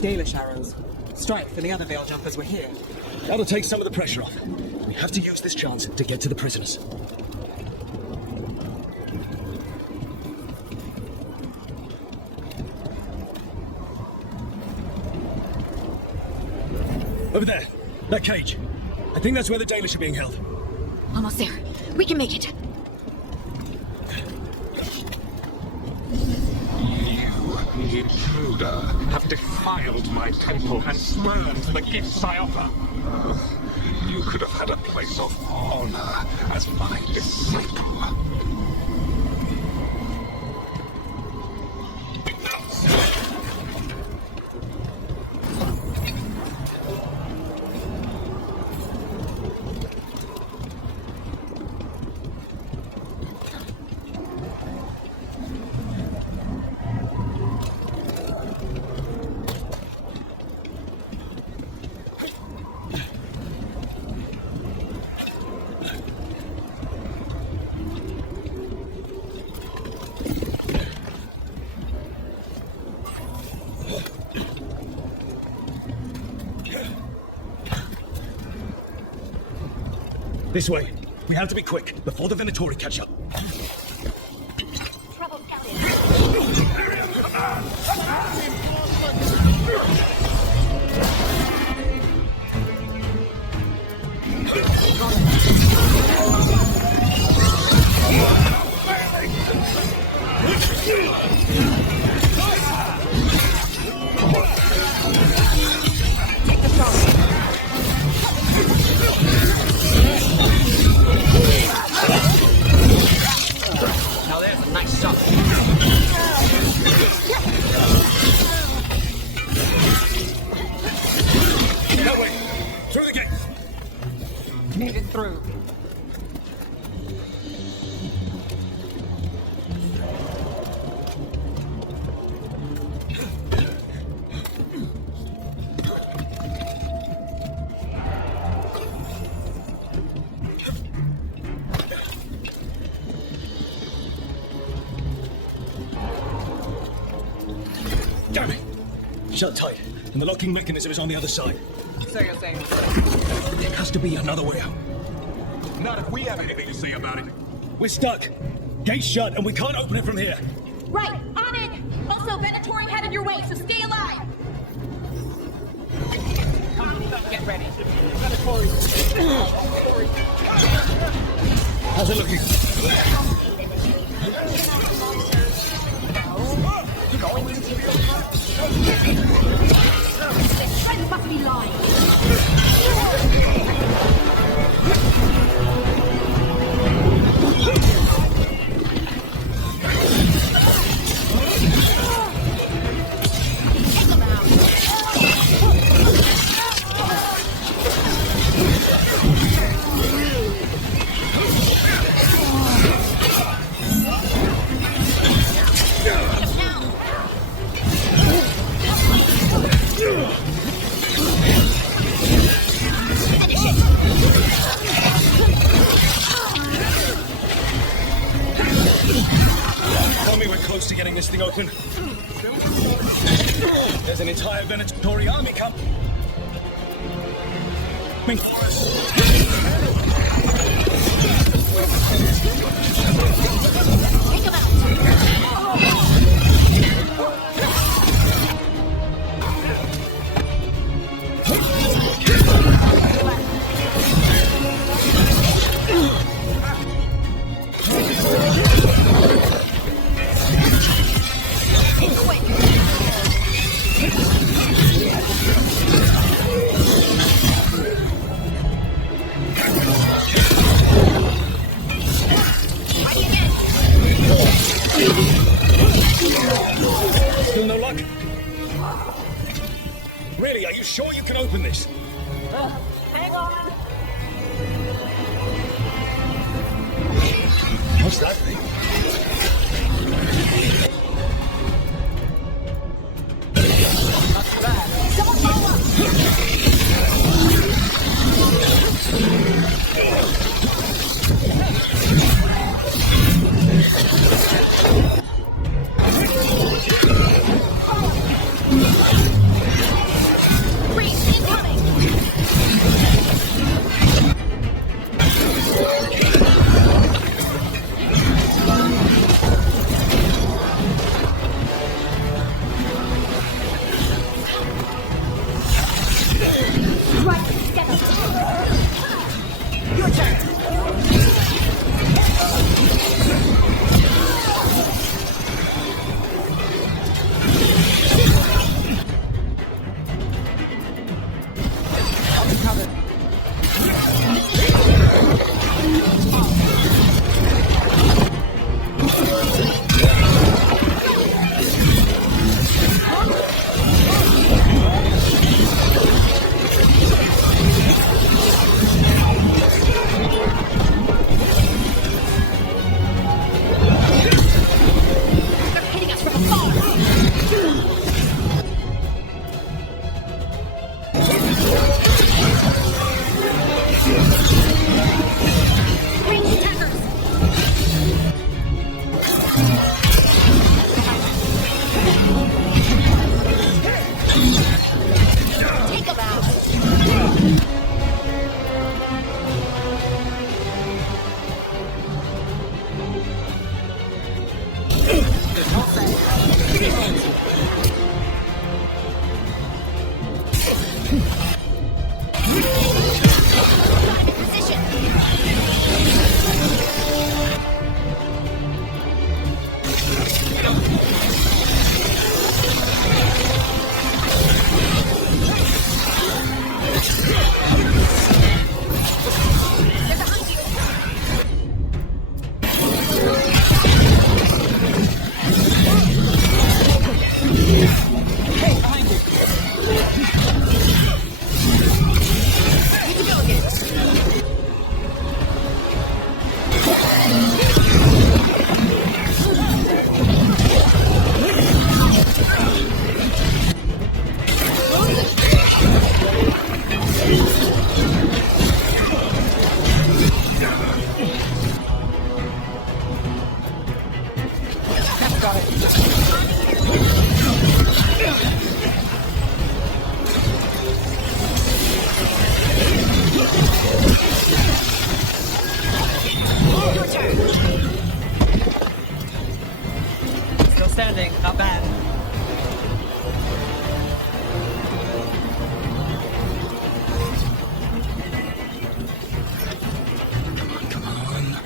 Dalish arrows. Strike, and the other veil jumpers were here. That'll take some of the pressure off. We have to use this chance to get to the prisoners. Over there, that cage. I think that's where the Dalish are being held. Almost there. We can make it. You, intruder, have defiled my temple and spurned the gifts I offer. You could have had a place of honor as my disciple. This way. We have to be quick, before the Venatori catch up. Trouble Now there's a nice shot. That way! Through the gate! Made it through. Damn it! Shut tight, and the locking mechanism is on the other side. So you're saying There has to be another way out. Not if we have anything to say about it. We're stuck. Gate's shut, and we can't open it from here. Right, on it! Also, Venatori headed your way, so stay alive! Get ready. How's it looking? This friend must be lying. Tell me we're close to getting this thing open. There's an entire Venatori army coming for us. Take him out. Still no luck? Really, are you sure you can open this? Hang on! What's that thing? Someone follow Still standing, not bad. Come on.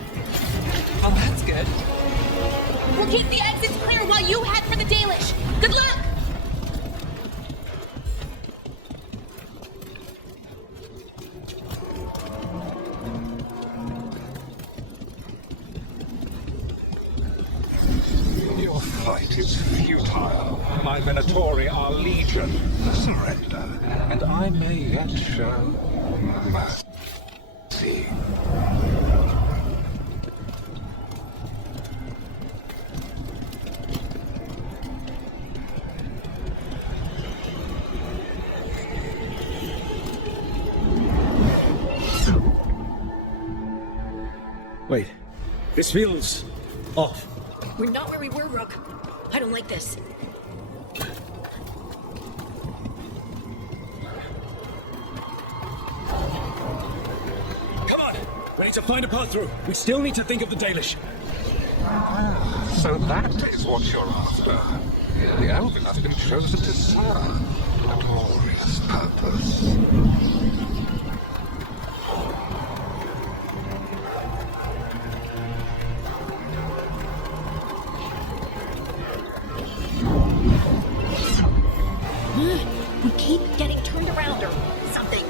Oh, that's good. We'll keep the exits clear while you head for the Dalish. Good luck! Your fight is futile. My Venatori are legion. Surrender, and I may yet show mercy. Wait, this feels off. We're not where we were, Rook. I don't like this. Come on! We need to find a path through. We still need to think of the Dalish. So that is what you're after. The Elven has been chosen to serve a glorious purpose. We keep getting turned around or something.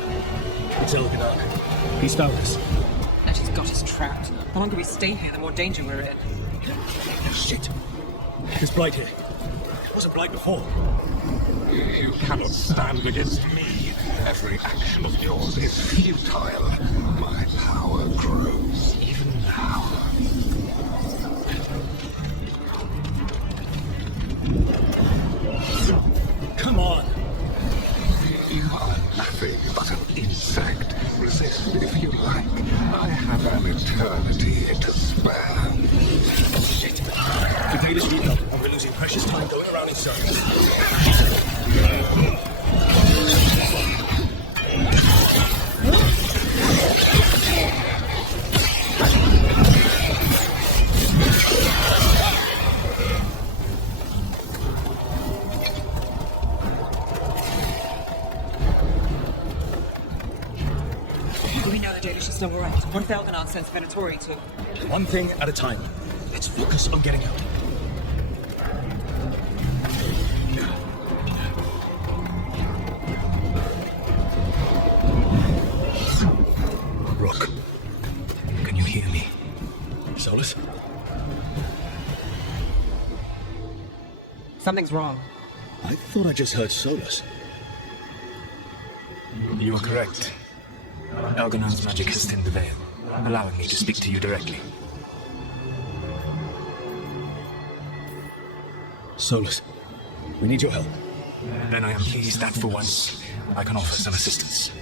It's Elganon. He's found us. And she's got us trapped. The longer we stay here, the more danger we're in. Shit. There's Blight here. It wasn't Blight before. You cannot stand against me. Every action of yours is futile. My power grows even now. Come on. You are nothing but an insect. Resist if you like. I have an eternity to spare. Shit. The Dalish need help, and we're losing precious time going around in circles. We know the Dalish is still around. What if Elganon sends Venatori to... One thing at a time. Let's focus on getting out. Rook, can you hear me? Solus? Something's wrong. I thought I just heard Solus. You are correct. Elganon's magic has thinned the veil, allowing me to speak to you directly. Solus, we need your help. Then I am pleased that for once, I can offer some assistance.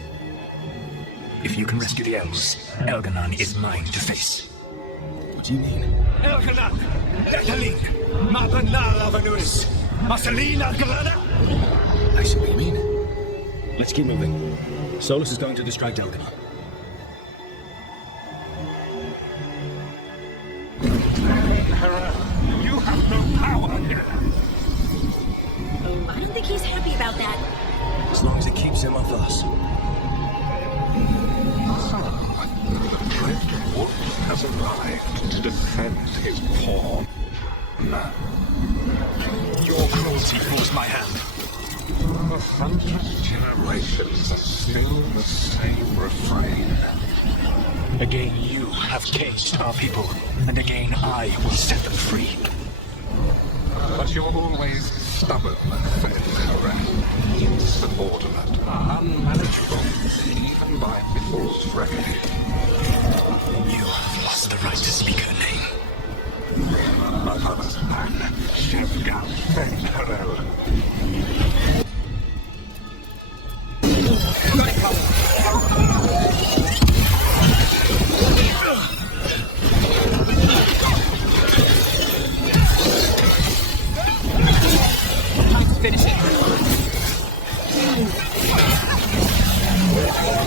If you can rescue the elves, Elganon is mine to face. What do you mean? Elganon! Etalink! Mabanala Vanuris! Marcelina Galana! I see what you mean. Let's keep moving. Solus is going to distract Elganon. You have no power here. he's happy about that. As long as it keeps him off us. The Driftwood has arrived to defend his pawn. Your cruelty forced my hand. For 100 generations are still the same refrain. Again you have caged our people, and again I will set them free. But you're always stubborn, Veilguard. Insubordinate, unmanageable, even by Mithr's remedy. You have lost the right to speak her name. My mother's man, Veilguard Veilguard. Finish it.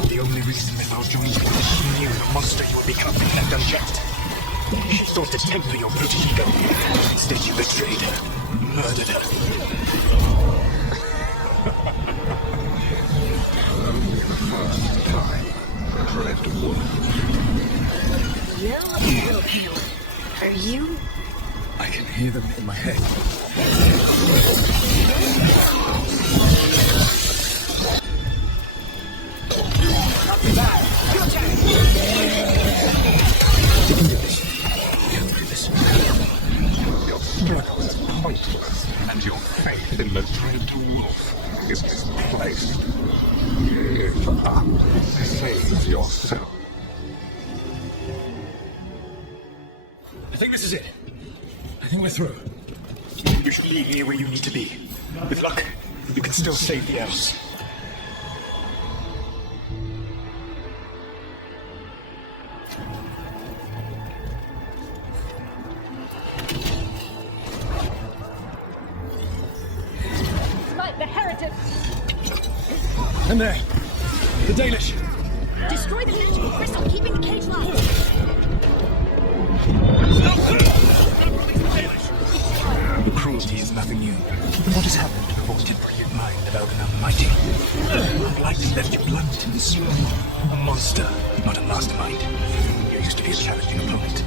The only reason Mithral joined you was she knew the monster you were becoming left unchecked. She sought to temper your brutish ego. Instead you betrayed her, murdered her. Only the first time, Driftwood. Yellow. Are you? I can hear them in my head. You can do this. Get through this. Your struggle is pointless, and your faith in the dread wolf is misplaced. Give up. Save yourself. I think this is it. I think we're through. You should leave here where you need to be. With luck, you can still save the elves. Fight the heretics! And there. The Danish. Destroy the magical crystal, keeping the cage locked. The cruelty is nothing new. What has happened to the vortex brilliant mind of Algernon the Mighty? Unlikely left you blunt and slow. A monster, not a mastermind. You used to be a challenging opponent.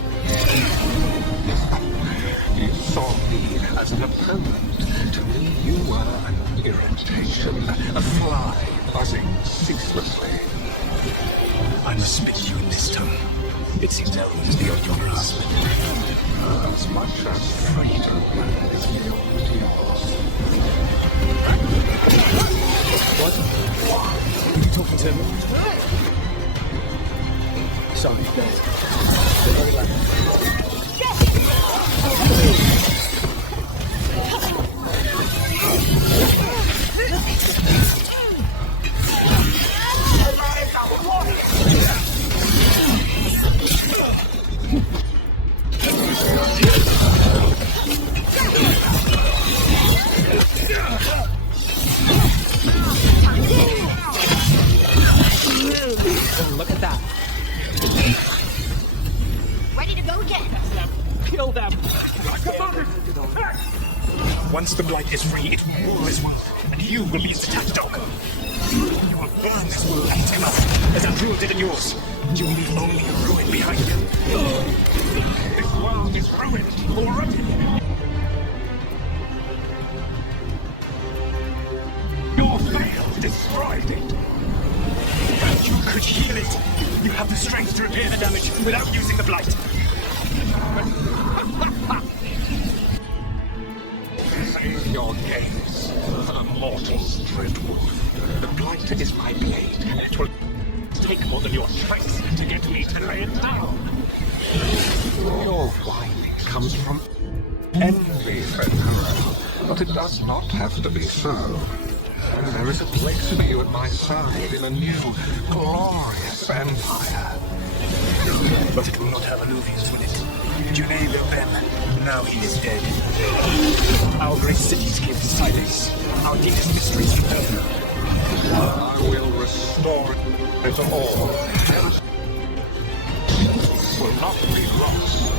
You saw me as an opponent. To me, you were an irritation, a fly buzzing ceaselessly. I must speak to you in this tongue. It seems elves beyond your grasp. As much as freedom is beyond yours. What? Are you talking to me? Sorry. Look at that. Ready to go again. Kill them. Once the blight is free, it will rule this world, and you will be its attack dog. You will burn this world and its earth, as Andrew did in yours, and you will leave only ruin behind you. This world is ruined already. Your veil destroyed it. You could heal it. You have the strength to repair the damage without using the blight. Save your gaze for the mortal's Driftwood. The blight is my blade, and it will take more than your strength to get me to lay it down. Your whine comes from envy, Veilguard, but it does not have to be so. There is a place for you at my side in a new, glorious empire. But it will not have Alluvians with it. Junay built them. Now he is dead. Our great cities came to silence. Our deepest mysteries unknown. I will restore it all. It will not be lost.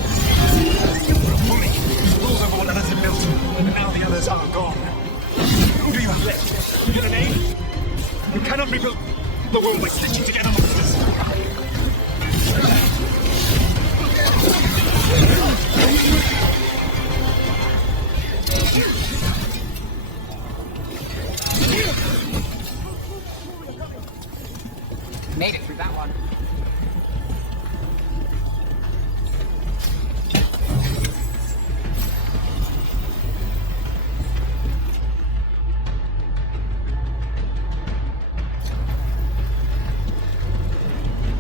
Fully, ruled over what others had built, and now the others are gone. Who do you have left? You got a name? You cannot rebuild the world by stitching together monsters. Made it through that one.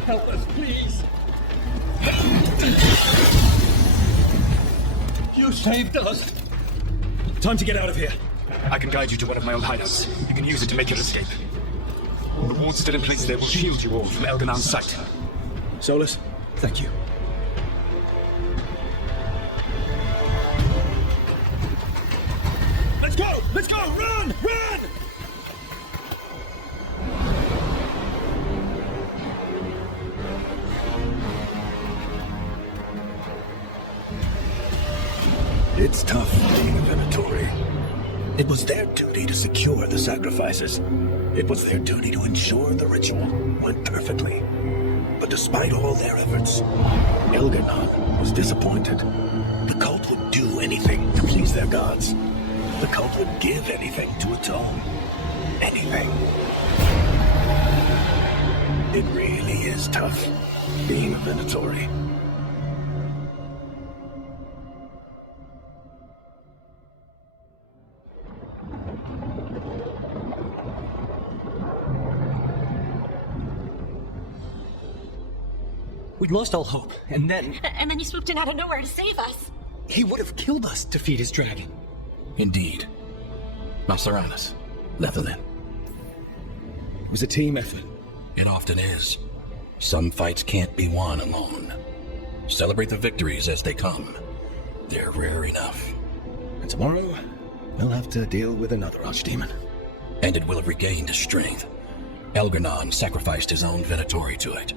Help us, please. You saved us. Time to get out of here. I can guide you to one of my old hideouts. You can use it to make your escape. The wards still in place there will shield you all from Elganon's sight. Solus, thank you. Let's go! Let's go! Run! Run! It's tough being a Venatori. It was their duty to secure the sacrifices. It was their duty to ensure the ritual went perfectly. But despite all their efforts, Elganon was disappointed. The cult would do anything to please their gods. The cult would give anything to atone. Anything. It really is tough being a Venatori. We'd lost all hope, and then... And then you swooped in out of nowhere to save us. He would have killed us to feed his dragon. Indeed. Masaranis, Lethalin. It was a team effort. It often is. Some fights can't be won alone. Celebrate the victories as they come. They're rare enough. And tomorrow, we'll have to deal with another archdemon. And it will have regained strength. Elganon sacrificed his own Venatori to it.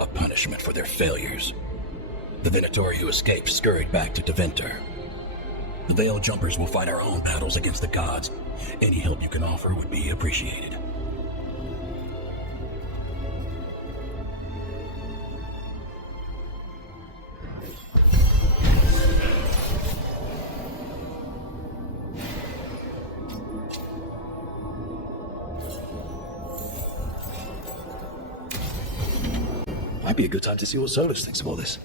A punishment for their failures. The Venatori who escaped scurried back to Deventer. The Veil Jumpers will fight our own battles against the gods. Any help you can offer would be appreciated. Might be a good time to see what Solus thinks of all this.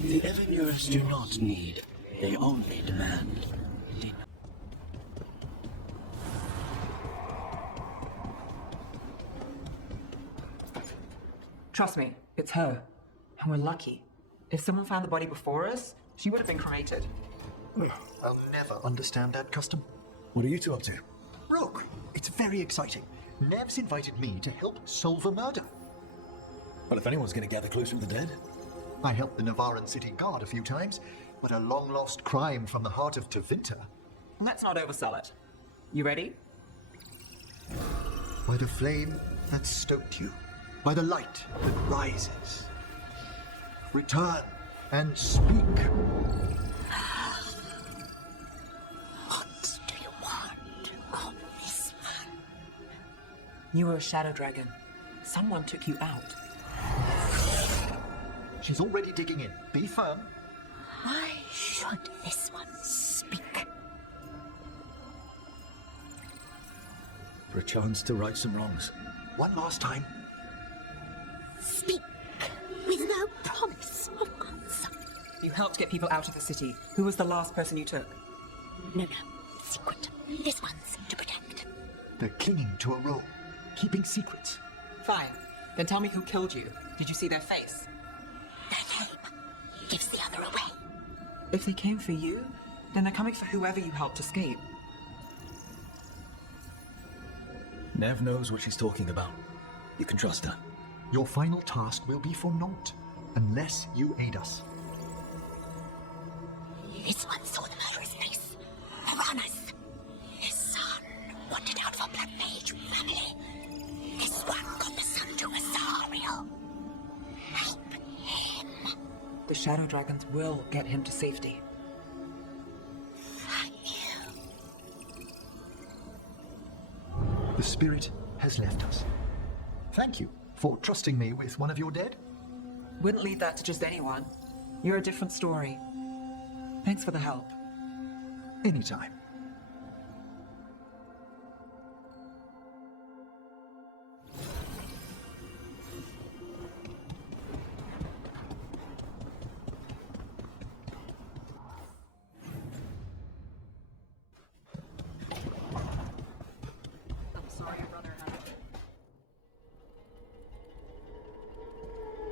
The Evanures do not need, they only demand. Trust me, it's her. And we're lucky. If someone found the body before us, she would have been cremated. I'll never understand that custom. What are you two up to? Rook, it's very exciting. Nev's invited me to help solve a murder. Well, if anyone's going to gather clues from the dead. I helped the Navaran city guard a few times, but a long-lost crime from the heart of Tevinter. Let's not oversell it. You ready? By the flame that stoked you, by the light that rises. Return and speak. What do you want of this one? You were a shadow dragon. Someone took you out. She's already digging in. Be firm. Why should this one speak? For a chance to right some wrongs. One last time. Speak with no promise of answer. You helped get people out of the city. Who was the last person you took? No. Secret. This one's to protect. They're clinging to a role, keeping secrets. Fine. Then tell me who killed you. Did you see their face? Their name gives the other away. If they came for you, then they're coming for whoever you helped escape. Nev knows what she's talking about. You can trust her. Your final task will be for naught, unless you aid us. This one saw the murderer's face. Piranhas. His son wanted out for Black Mage family. This one got the son to Asariel. Help him. The Shadow Dragons will get him to safety. The spirit has left us. Thank you for trusting me with one of your dead. Wouldn't leave that to just anyone. You're a different story. Thanks for the help. Anytime.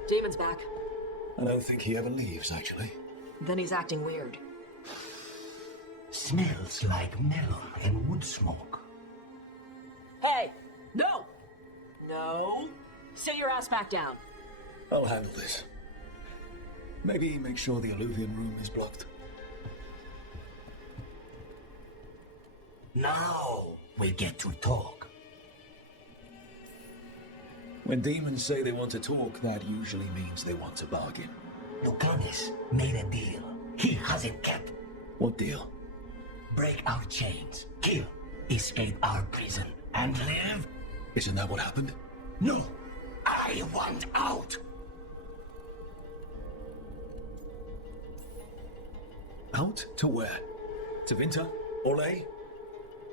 Damon's back. I don't think he ever leaves, actually. Then he's acting weird. Smells like melon and wood smoke. Hey! No! No! Sit your ass back down. I'll handle this. Maybe make sure the alluvium room is blocked. Now we get to talk. When demons say they want to talk, that usually means they want to bargain. Lucanis made a deal. He hasn't kept. What deal? Break our chains, kill, escape our prison, and live? Isn't that what happened? No! I want out! Out to where? To Vinter? Orlais?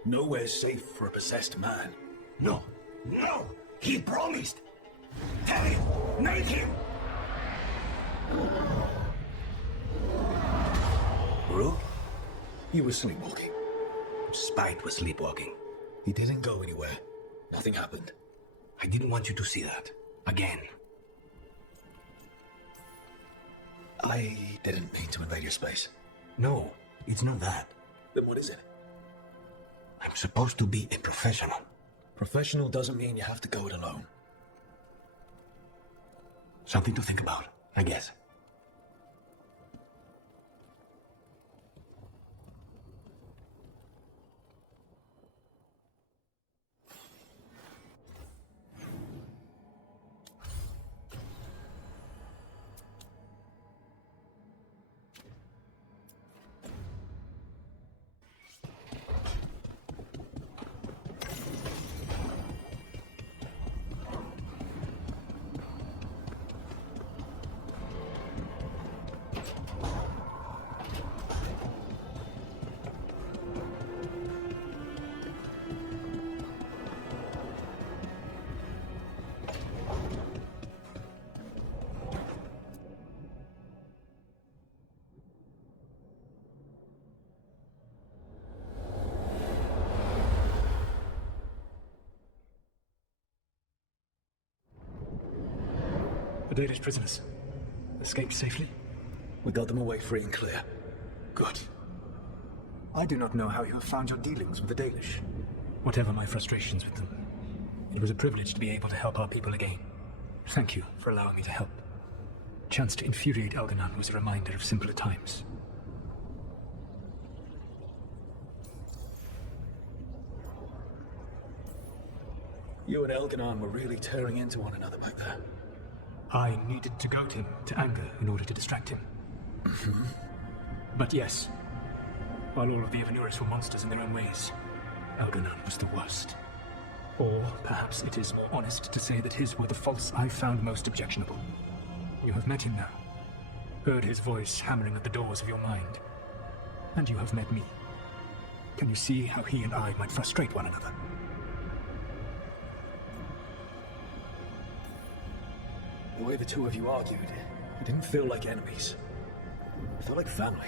Nowhere's safe for a possessed man. No! No! He promised! Tell him! Make him! Rook? He was sleepwalking. Spite was sleepwalking. He didn't go anywhere. Nothing happened. I didn't want you to see that. Again. I didn't mean to invade your space. No, it's not that. Then what is it? I'm supposed to be a professional. Professional doesn't mean you have to go it alone. Something to think about, I guess. The Danish prisoners escaped safely? We got them away free and clear. Good. I do not know how you have found your dealings with the Danish. Whatever my frustrations with them, it was a privilege to be able to help our people again. Thank you for allowing me to help. The chance to infuriate Elganon was a reminder of simpler times. You and Elganon were really tearing into one another back there. I needed to goad him to anger in order to distract him. But yes, while all of the Avenuris were monsters in their own ways, Elganon was the worst. Or perhaps it is more honest to say that his were the faults I found most objectionable. You have met him now, heard his voice hammering at the doors of your mind, and you have met me. Can you see how he and I might frustrate one another? The way the two of you argued, it didn't feel like enemies. It felt like family.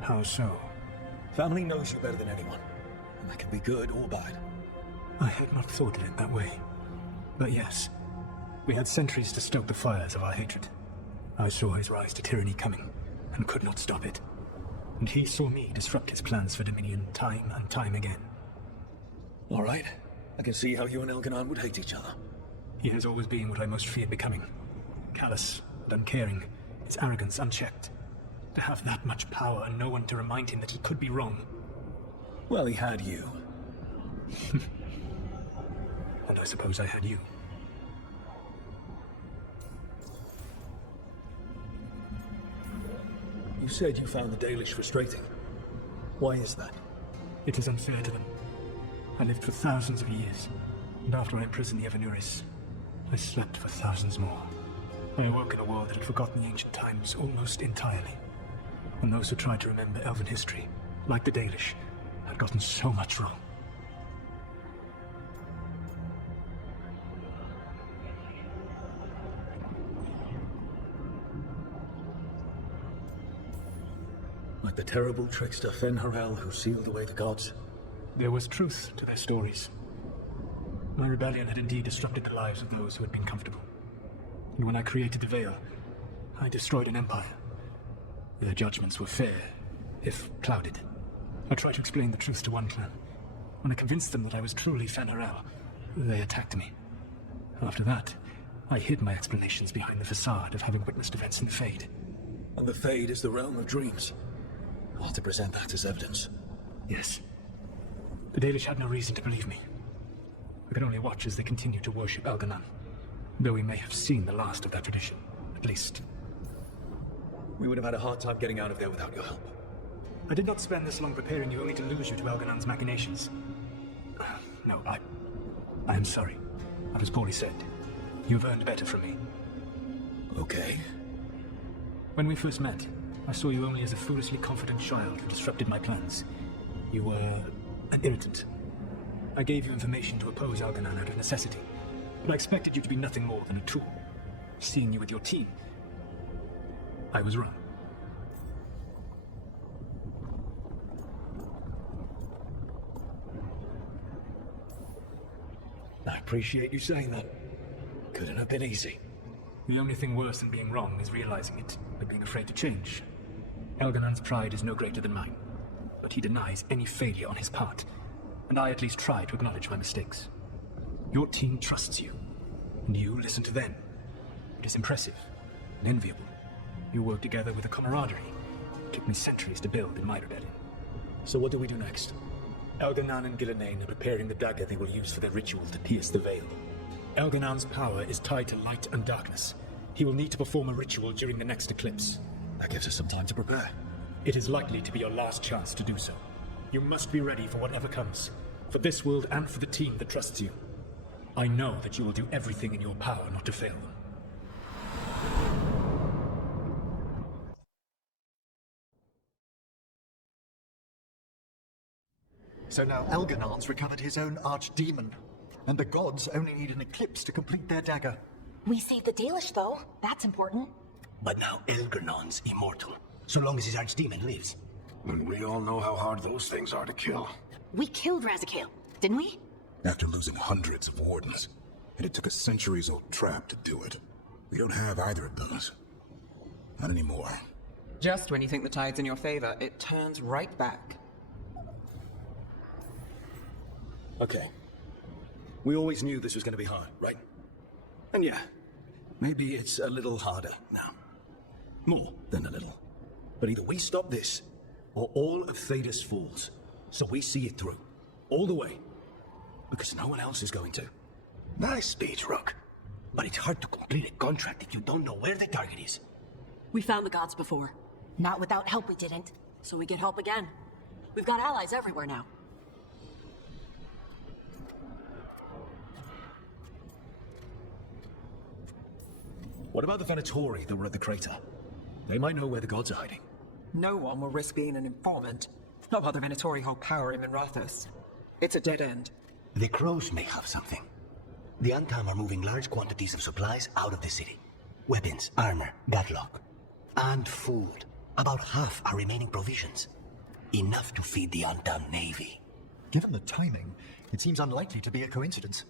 How so? Family knows you better than anyone, and that can be good or bad. I had not thought of it that way. But yes, we had centuries to stoke the fires of our hatred. I saw his rise to tyranny coming, and could not stop it. And he saw me disrupt his plans for dominion time and time again. All right. I can see how you and Elganon would hate each other. He has always been what I most feared becoming. Callous and uncaring, his arrogance unchecked. To have that much power and no one to remind him that he could be wrong. Well, he had you. And I suppose I had you. You said you found the Dalish frustrating. Why is that? It is unfair to them. I lived for thousands of years, and after I imprisoned the Evanuris, I slept for thousands more. I awoke in a world that had forgotten the ancient times almost entirely. And those who tried to remember elven history, like the Dalish, had gotten so much wrong. Like the terrible trickster Fen'Harel who sealed away the gods. There was truth to their stories. My rebellion had indeed disrupted the lives of those who had been comfortable. And when I created the Veil, I destroyed an empire. Their judgments were fair, if clouded. I tried to explain the truth to one clan. When I convinced them that I was truly Fen'Harel, they attacked me. After that, I hid my explanations behind the facade of having witnessed events in the Fade. And the Fade is the realm of dreams. I had to present that as evidence. Yes. The Dalish had no reason to believe me. I could only watch as they continued to worship Elganon, though we may have seen the last of that tradition, at least. We would have had a hard time getting out of there without your help. I did not spend this long preparing you only to lose you to Elganon's machinations. No, I am sorry. That was poorly said. You've earned better from me. Okay. When we first met, I saw you only as a foolishly confident child who disrupted my plans. You were an irritant. I gave you information to oppose Elganon out of necessity, but I expected you to be nothing more than a tool. Seeing you with your team, I was wrong. I appreciate you saying that. Couldn't have been easy. The only thing worse than being wrong is realizing it, but being afraid to change. Elganon's pride is no greater than mine, but he denies any failure on his part, and I at least try to acknowledge my mistakes. Your team trusts you, and you listen to them. It is impressive and enviable. You work together with a camaraderie it took me centuries to build in my rebellion. So what do we do next? Elganon and Gillenane are preparing the dagger they will use for their ritual to pierce the veil. Elganon's power is tied to light and darkness. He will need to perform a ritual during the next eclipse. That gives us some time to prepare. It is likely to be your last chance to do so. You must be ready for whatever comes, for this world and for the team that trusts you. I know that you will do everything in your power not to fail them. So now Elganon's recovered his own archdemon, and the gods only need an eclipse to complete their dagger. We saved the Dalish, though. That's important. But now Elganon's immortal, so long as his archdemon lives. And we all know how hard those things are to kill. We killed Razakale, didn't we? After losing hundreds of wardens, and it took a centuries-old trap to do it. We don't have either of those. Not anymore. Just when you think the tide's in your favor, it turns right back. Okay. We always knew this was going to be hard, right? And yeah, maybe it's a little harder now. More than a little. But either we stop this, or all of Thedas falls. So we see it through. All the way. Because no one else is going to. Nice speech, Rook. But it's hard to complete a contract if you don't know where the target is. We found the gods before. Not without help, we didn't. So we get help again. We've got allies everywhere now. What about the Venatori that were at the crater? They might know where the gods are hiding. No one will risk being an informant. Not while the Venatori hold power in Minrathos. It's a dead end. The crows may have something. The Antam are moving large quantities of supplies out of the city. Weapons, armor, gatlock. And food. About half are remaining provisions. Enough to feed the Antam navy. Given the timing, it seems unlikely to be a coincidence.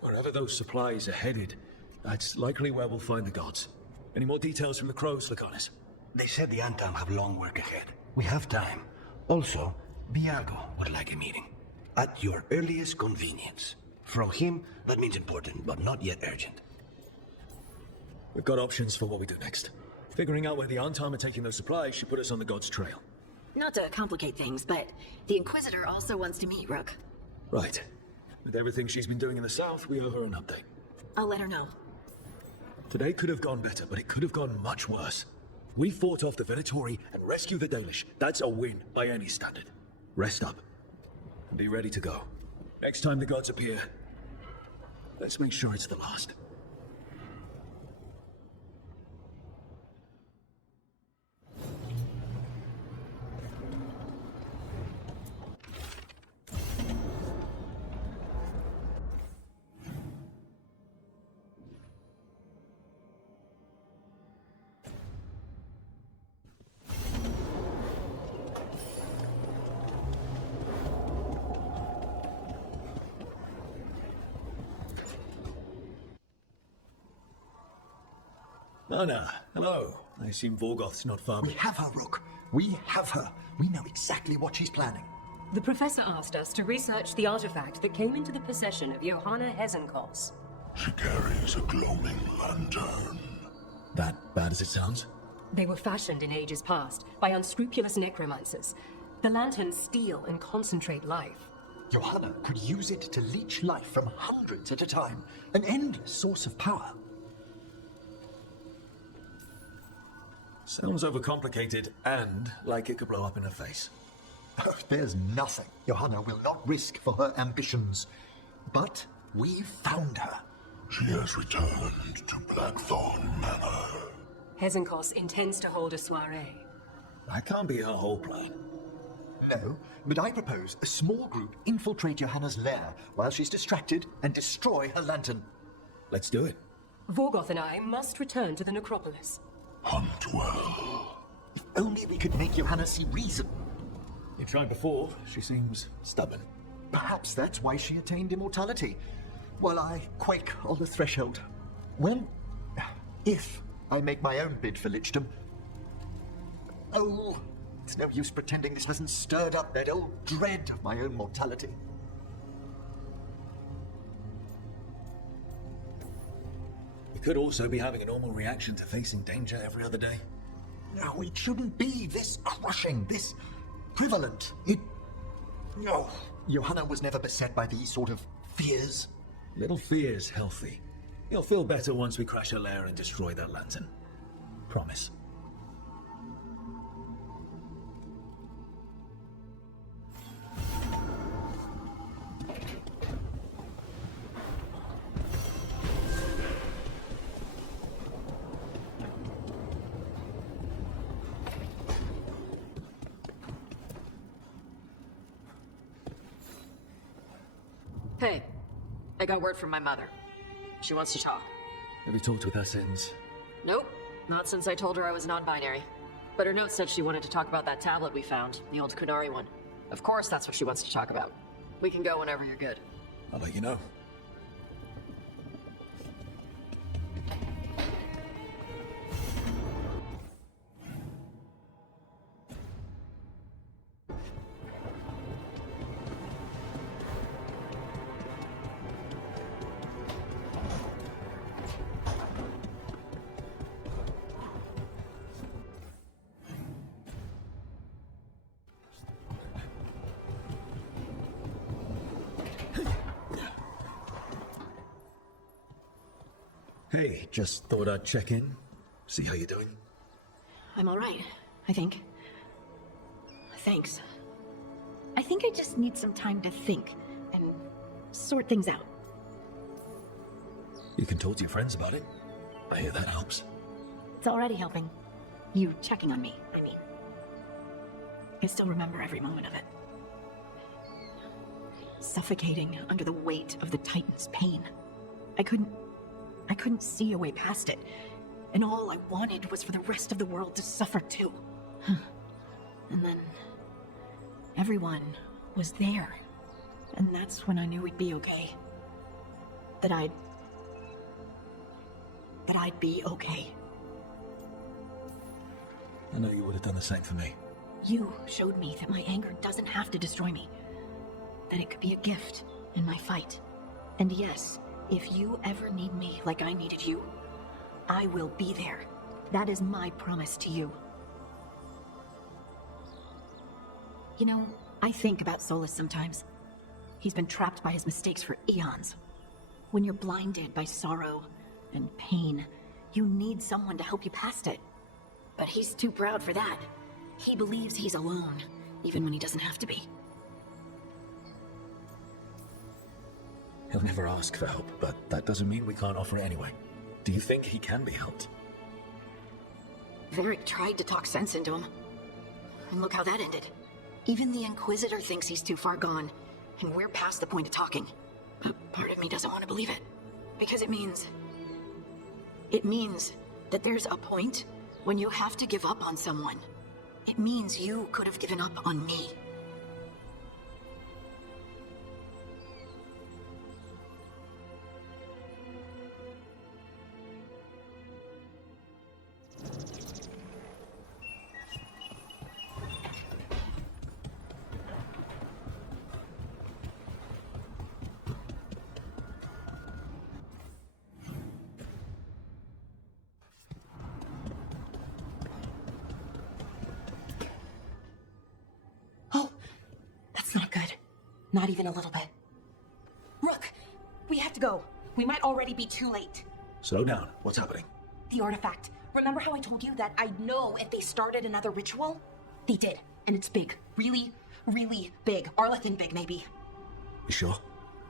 Wherever those supplies are headed, that's likely where we'll find the gods. Any more details from the crows, Laconis? They said the Antam have long work ahead. We have time. Also, Biago would like a meeting. At your earliest convenience. From him, that means important, but not yet urgent. We've got options for what we do next. Figuring out where the Antam are taking those supplies should put us on the gods' trail. Not to complicate things, but the Inquisitor also wants to meet Rook. Right. With everything she's been doing in the south, we owe her an update. I'll let her know. Today could have gone better, but it could have gone much worse. We fought off the Venatori and rescued the Dalish. That's a win by any standard. Rest up. And be ready to go. Next time the gods appear, let's make sure it's the last. Anna, hello. I assume Vorgoth's not far. We have her, Rook. We have her. We know exactly what she's planning. The professor asked us to research the artifact that came into the possession of Johanna Hesenkos. She carries a glowing lantern. That bad as it sounds? They were fashioned in ages past by unscrupulous necromancers. The lanterns steal and concentrate life. Johanna could use it to leech life from hundreds at a time. An endless source of power. Sounds overcomplicated and like it could blow up in her face. Oh, there's nothing Johanna will not risk for her ambitions. But we found her. She has returned to Blackthorn Manor. Hesenkos intends to hold a soiree. That can't be her whole plan. No, but I propose a small group infiltrate Johanna's lair while she's distracted and destroy her lantern. Let's do it. Vorgoth and I must return to the necropolis. Hunt well. If only we could make Johanna see reason. You tried before. She seems stubborn. Perhaps that's why she attained immortality, while I quake on the threshold. When, if I make my own bid for lichdom. Oh, it's no use pretending this hasn't stirred up that old dread of my own mortality. You could also be having a normal reaction to facing danger every other day. No, it shouldn't be this crushing, this prevalent. No. Johanna was never beset by these sort of fears. Little fear's healthy. You'll feel better once we crash her lair and destroy that lantern. Promise. Hey, I got word from my mother. She wants to talk. Have you talked with her since? Nope, not since I told her I was non-binary. But her note said she wanted to talk about that tablet we found, the old Kunari one. Of course that's what she wants to talk about. We can go whenever you're good. I'll let you know. Hey, just thought I'd check in, see how you're doing. I'm alright, I think. Thanks. I think I just need some time to think and sort things out. You can talk to your friends about it. I hear that helps. It's already helping. You checking on me, I mean. I still remember every moment of it. Suffocating under the weight of the Titan's pain. I couldn't see a way past it. And all I wanted was for the rest of the world to suffer too. And then everyone was there. And that's when I knew we'd be okay. That I'd be okay. I know you would have done the same for me. You showed me that my anger doesn't have to destroy me. That it could be a gift in my fight. And yes, if you ever need me like I needed you, I will be there. That is my promise to you. You know, I think about Solus sometimes. He's been trapped by his mistakes for eons. When you're blinded by sorrow and pain, you need someone to help you past it. But he's too proud for that. He believes he's alone, even when he doesn't have to be. He'll never ask for help, but that doesn't mean we can't offer it anyway. Do you think he can be helped? Varric tried to talk sense into him. And look how that ended. Even the Inquisitor thinks he's too far gone, and we're past the point of talking. But part of me doesn't want to believe it. Because it means that there's a point when you have to give up on someone. It means you could have given up on me. Not even a little bit. Rook, we have to go. We might already be too late. Slow down. What's happening? The artifact. Remember how I told you that I'd know if they started another ritual? They did, and it's big. Really, really big. Arlethan big, maybe. You sure?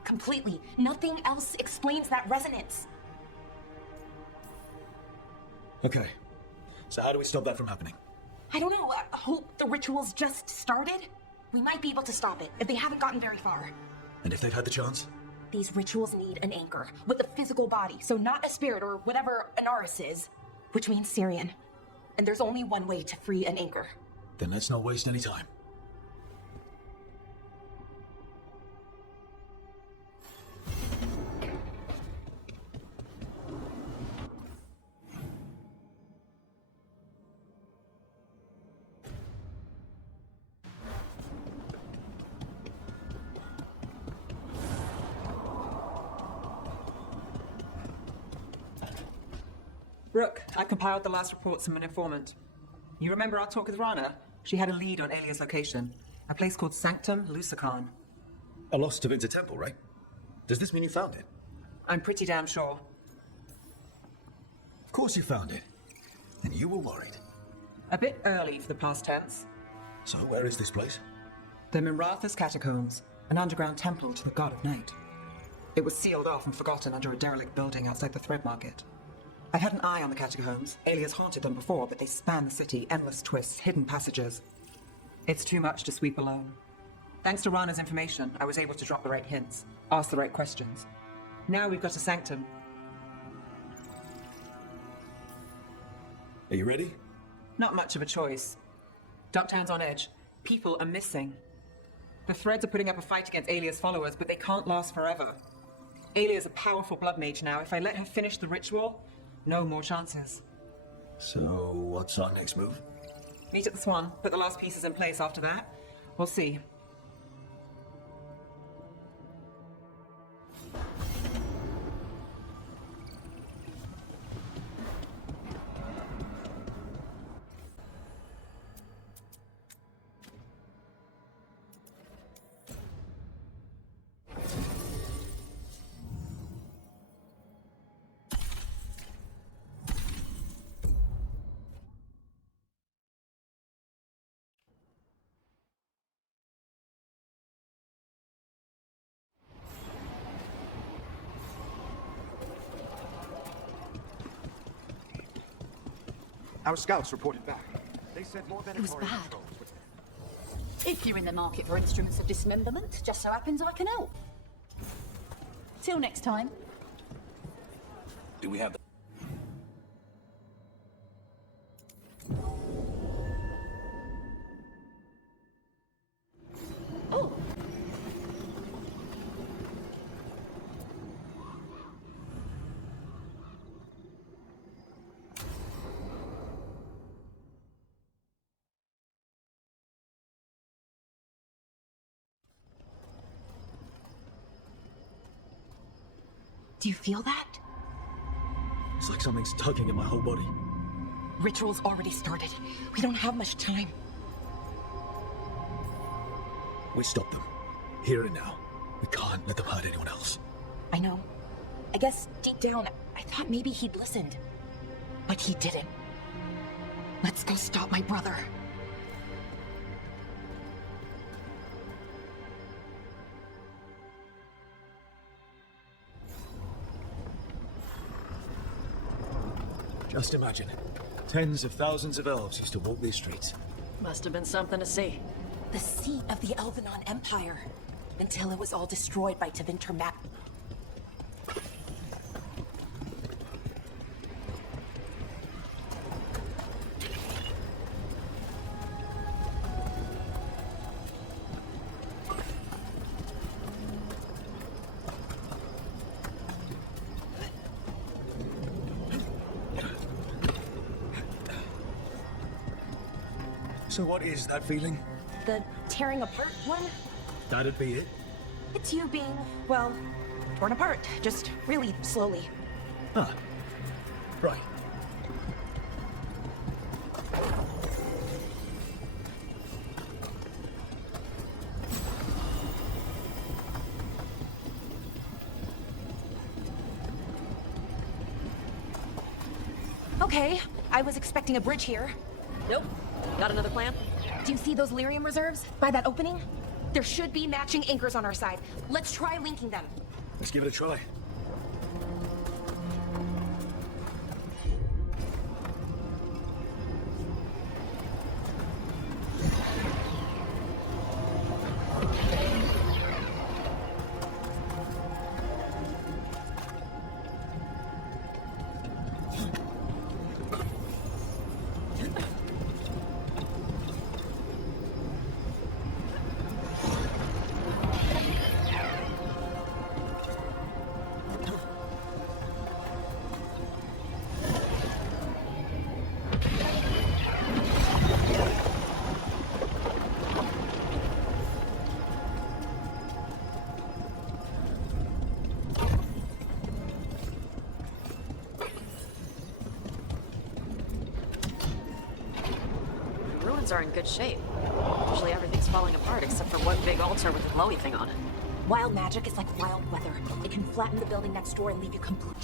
Completely. Nothing else explains that resonance. Okay. So how do we stop that from happening? I don't know. I hope the ritual's just started. We might be able to stop it if they haven't gotten very far. And if they've had the chance? These rituals need an anchor with a physical body, so not a spirit or whatever Anaris is, which means Syrian. And there's only one way to free an anchor. Then let's not waste any time. Rook, I compiled the last reports from an informant. You remember our talk with Rana? She had a lead on Alia's location. A place called Sanctum Lucican. A lost Tevinter temple, right? Does this mean you found it? I'm pretty damn sure. Of course you found it. And you were worried. A bit early for the past tense. So where is this place? The Miratha's Catacombs, an underground temple to the god of night. It was sealed off and forgotten under a derelict building outside the Thread Market. I've had an eye on the catacombs. Alia's haunted them before, but they span the city, endless twists, hidden passages. It's too much to sweep alone. Thanks to Rana's information, I was able to drop the right hints, ask the right questions. Now we've got a sanctum. Are you ready? Not much of a choice. Ducktown's on edge. People are missing. The Threads are putting up a fight against Alia's followers, but they can't last forever. Alia's a powerful blood mage now. If I let her finish the ritual, no more chances. So, what's our next move? Meet at the Swan, put the last pieces in place after that. We'll see. Our scouts reported back. They said more than It was bad. If you're in the market for instruments of dismemberment, just so happens I can help. Till next time. Do we have the... Oh! Do you feel that? It's like something's tugging at my whole body. Ritual's already started. We don't have much time. We stop them. Here and now. We can't let them hurt anyone else. I know. I guess deep down, I thought maybe he'd listened. But he didn't. Let's go stop my brother. Just imagine. Tens of thousands of elves used to walk these streets. Must have been something to see. The seat of the Elvenon Empire. Until it was all destroyed by Tevinter Map. So what is that feeling? The tearing apart one? That'd be it? It's you being, well, torn apart. Just really slowly. Ah. Right. Okay, I was expecting a bridge here. Nope. Got another plan? Do you see those lyrium reserves by that opening? There should be matching anchors on our side. Let's try linking them. Let's give it a try. Are in good shape. Usually everything's falling apart except for one big altar with a glowy thing on it. Wild magic is like wild weather. It can flatten the building next door and leave you completely.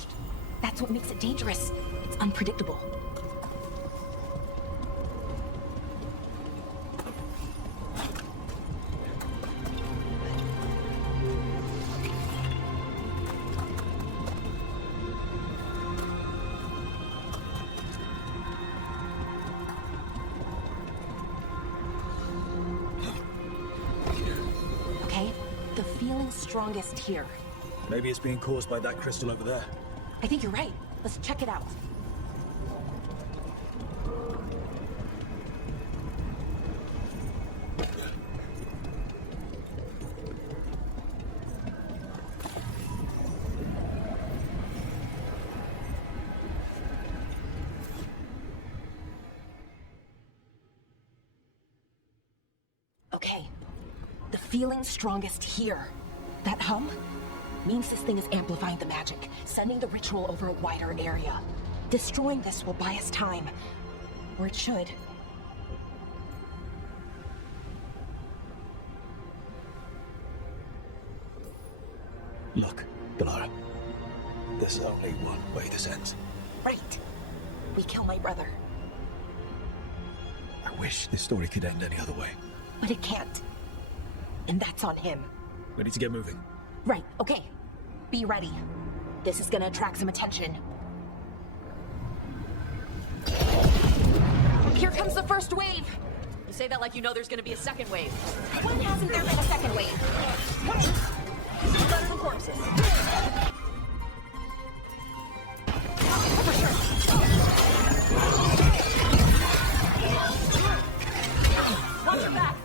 That's what makes it dangerous. It's unpredictable. Strongest here. Maybe it's being caused by that crystal over there. I think you're right. Let's check it out. Okay. The feeling's strongest here. That hum means this thing is amplifying the magic, sending the ritual over a wider area. Destroying this will buy us time. Or it should. Look, Delara. There's only one way this ends. Right. We kill my brother. I wish this story could end any other way. But it can't. And that's on him. We need to get moving. Right, okay. Be ready. This is gonna attract some attention. Here comes the first wave! You say that like you know there's gonna be a second wave. When hasn't there been a second wave? Better than corpses. For sure. Watch your back!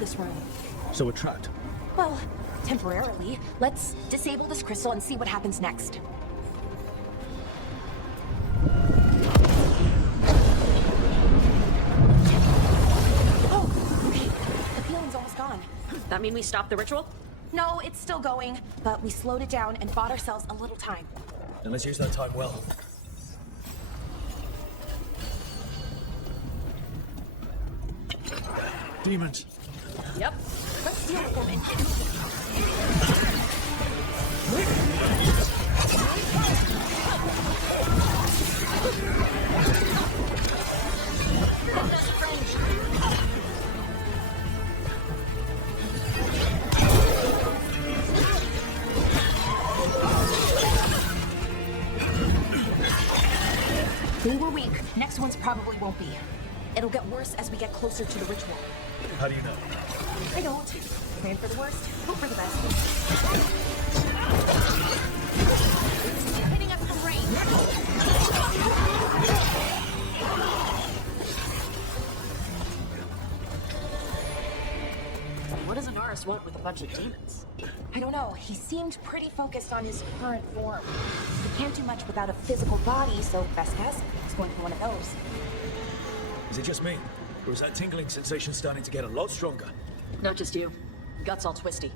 This room. So we're trapped? Well, temporarily. Let's disable this crystal and see what happens next. Oh, okay. The feeling's almost gone. That mean we stopped the ritual? No, it's still going, but we slowed it down and bought ourselves a little time. Then let's use that time well. Demons. Yep. Let's deal with them and they were weak. Next ones probably won't be. It'll get worse as we get closer to the ritual. How do you know? I don't. Plan for the worst, hope for the best. Hitting us from range. What does Anara Norris want with a bunch of demons? I don't know. He seemed pretty focused on his current form. He can't do much without a physical body, so best guess, he's going for one of those. Is it just me? Or is that tingling sensation starting to get a lot stronger? Not just you. Gut's all twisty.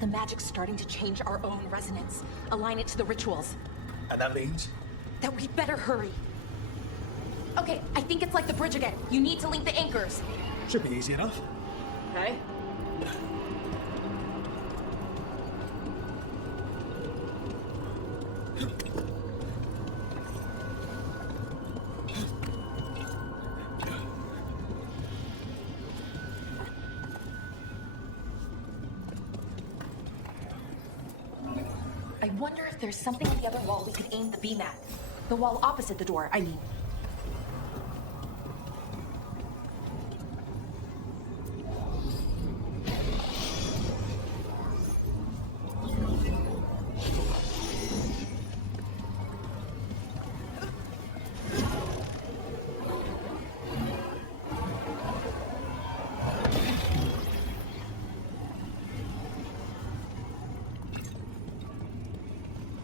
The magic's starting to change our own resonance. Align it to the rituals. And that means? That we better hurry. Okay, I think it's like the bridge again. You need to link the anchors. Should be easy enough. Okay. I wonder if there's something on the other wall we could aim the beam at. The wall opposite the door, I mean.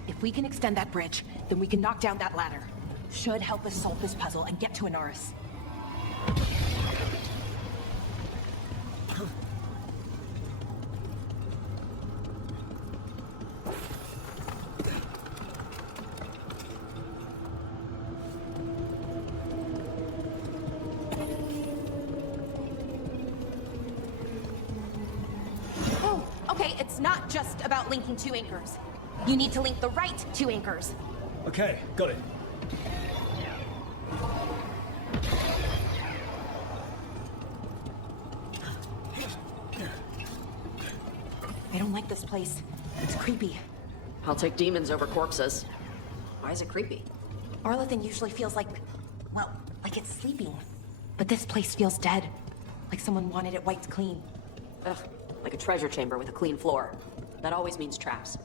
If we can extend that bridge, then we can knock down that ladder. Should help us solve this puzzle and get to Anaris. Oh, okay, it's not just about linking two anchors. You need to link the right two anchors. Okay, got it. I don't like this place. It's creepy. I'll take demons over corpses. Why is it creepy? Arlathan usually feels like, well, like it's sleeping. But this place feels dead. Like someone wanted it wiped clean. Ugh, like a treasure chamber with a clean floor. That always means traps.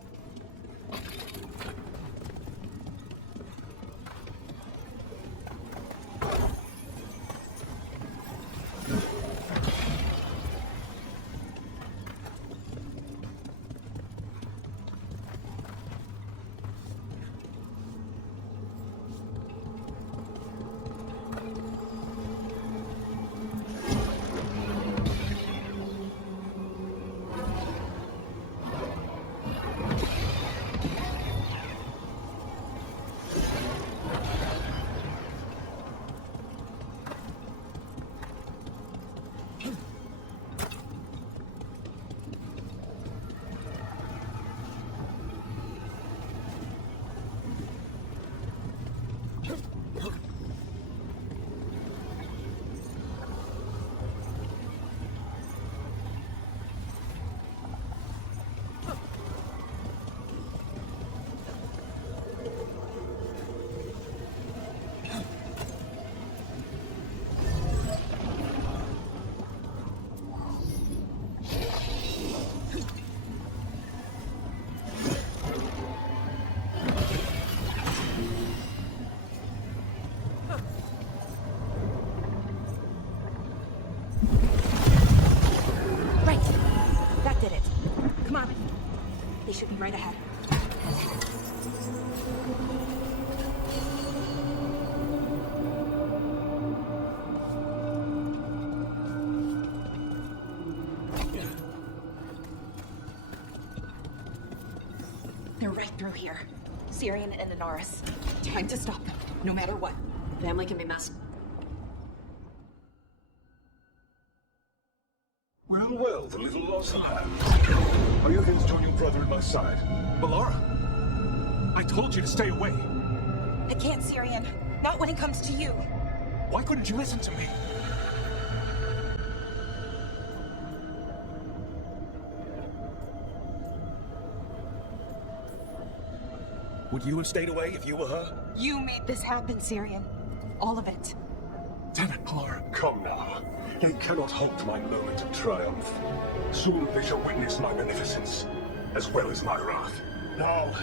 Should be right ahead. They're right through here. Syrian and Anaris. Time to stop them, no matter what. Family can be messed. Well, well, the little lost lamb. Are you against joining brother at my side? Balara! I told you to stay away. I can't, Syrian. Not when it comes to you. Why couldn't you listen to me? Would you have stayed away if you were her? You made this happen, Syrian. All of it. Damn it, Balara. Come now. You cannot halt my moment of triumph. Soon they shall witness my beneficence, as well as my wrath. Now,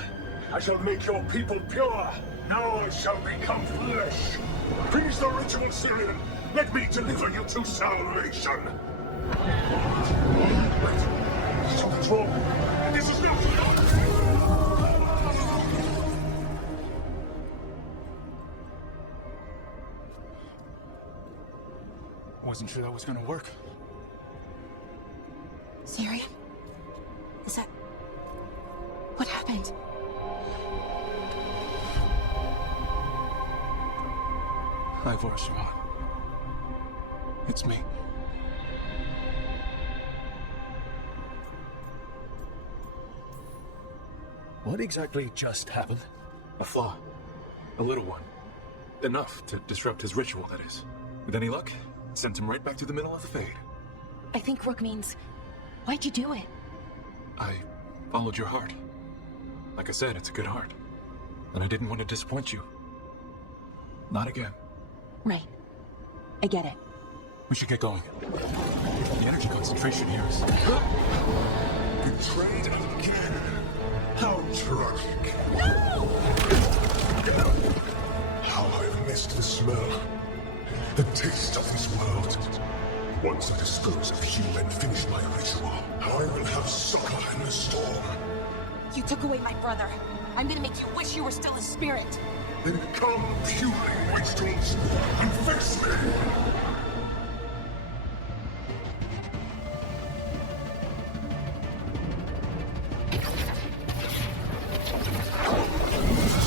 I shall make your people pure. Now I shall become flesh. Finish the ritual, Syrian. Let me deliver you to salvation. Wait. What's wrong? This is not... Wasn't sure that was gonna work. Syrian? Is that... What happened? Ivor Shaman. It's me. What exactly just happened? A flaw. A little one. Enough to disrupt his ritual, that is. With any luck, sent him right back to the middle of the Fade. I think Rook means... Why'd you do it? I followed your heart. Like I said, it's a good heart. And I didn't want to disappoint you. Not again. Right. I get it. We should get going. The energy concentration here is... Betrayed again. How tragic. No! How I've missed the smell. The taste of this world. Once I dispose of you and finish my ritual, I will have succor in the storm. You took away my brother. I'm gonna make you wish you were still a spirit. Then come, puling wastrels, and fix me!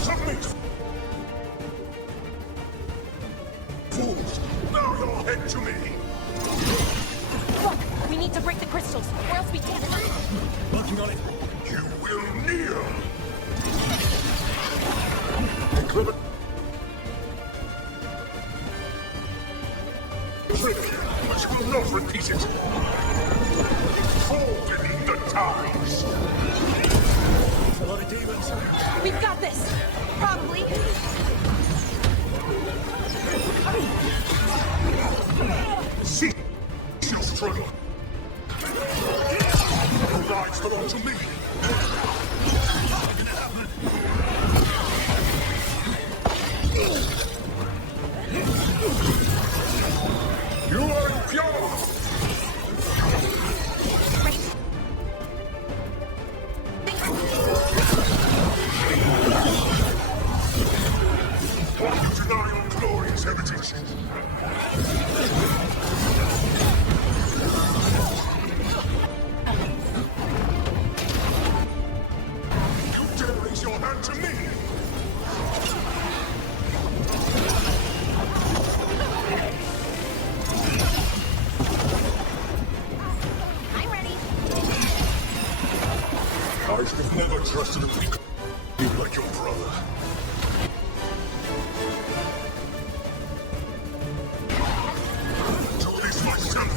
Submit! Fools, bow your head to me! Look, we need to break the crystals, or else we can't... Working on it. You will kneel! Clever. But you will not repeat it! Fall in the tides! A lot of demons. We've got this! Probably. See, your struggle. The rides belong to me. You are impure! You deny your glorious heritage. You dare raise your hand to me! I'm ready. I should have never trusted a weak like your brother. To this myself.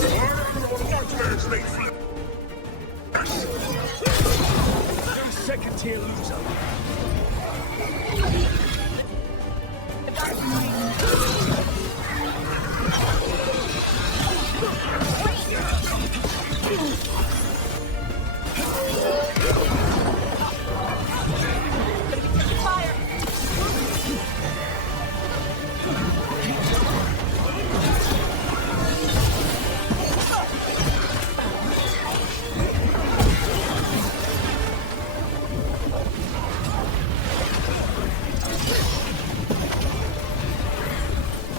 I am your nightmares made flesh. You second-tier loser. Fire!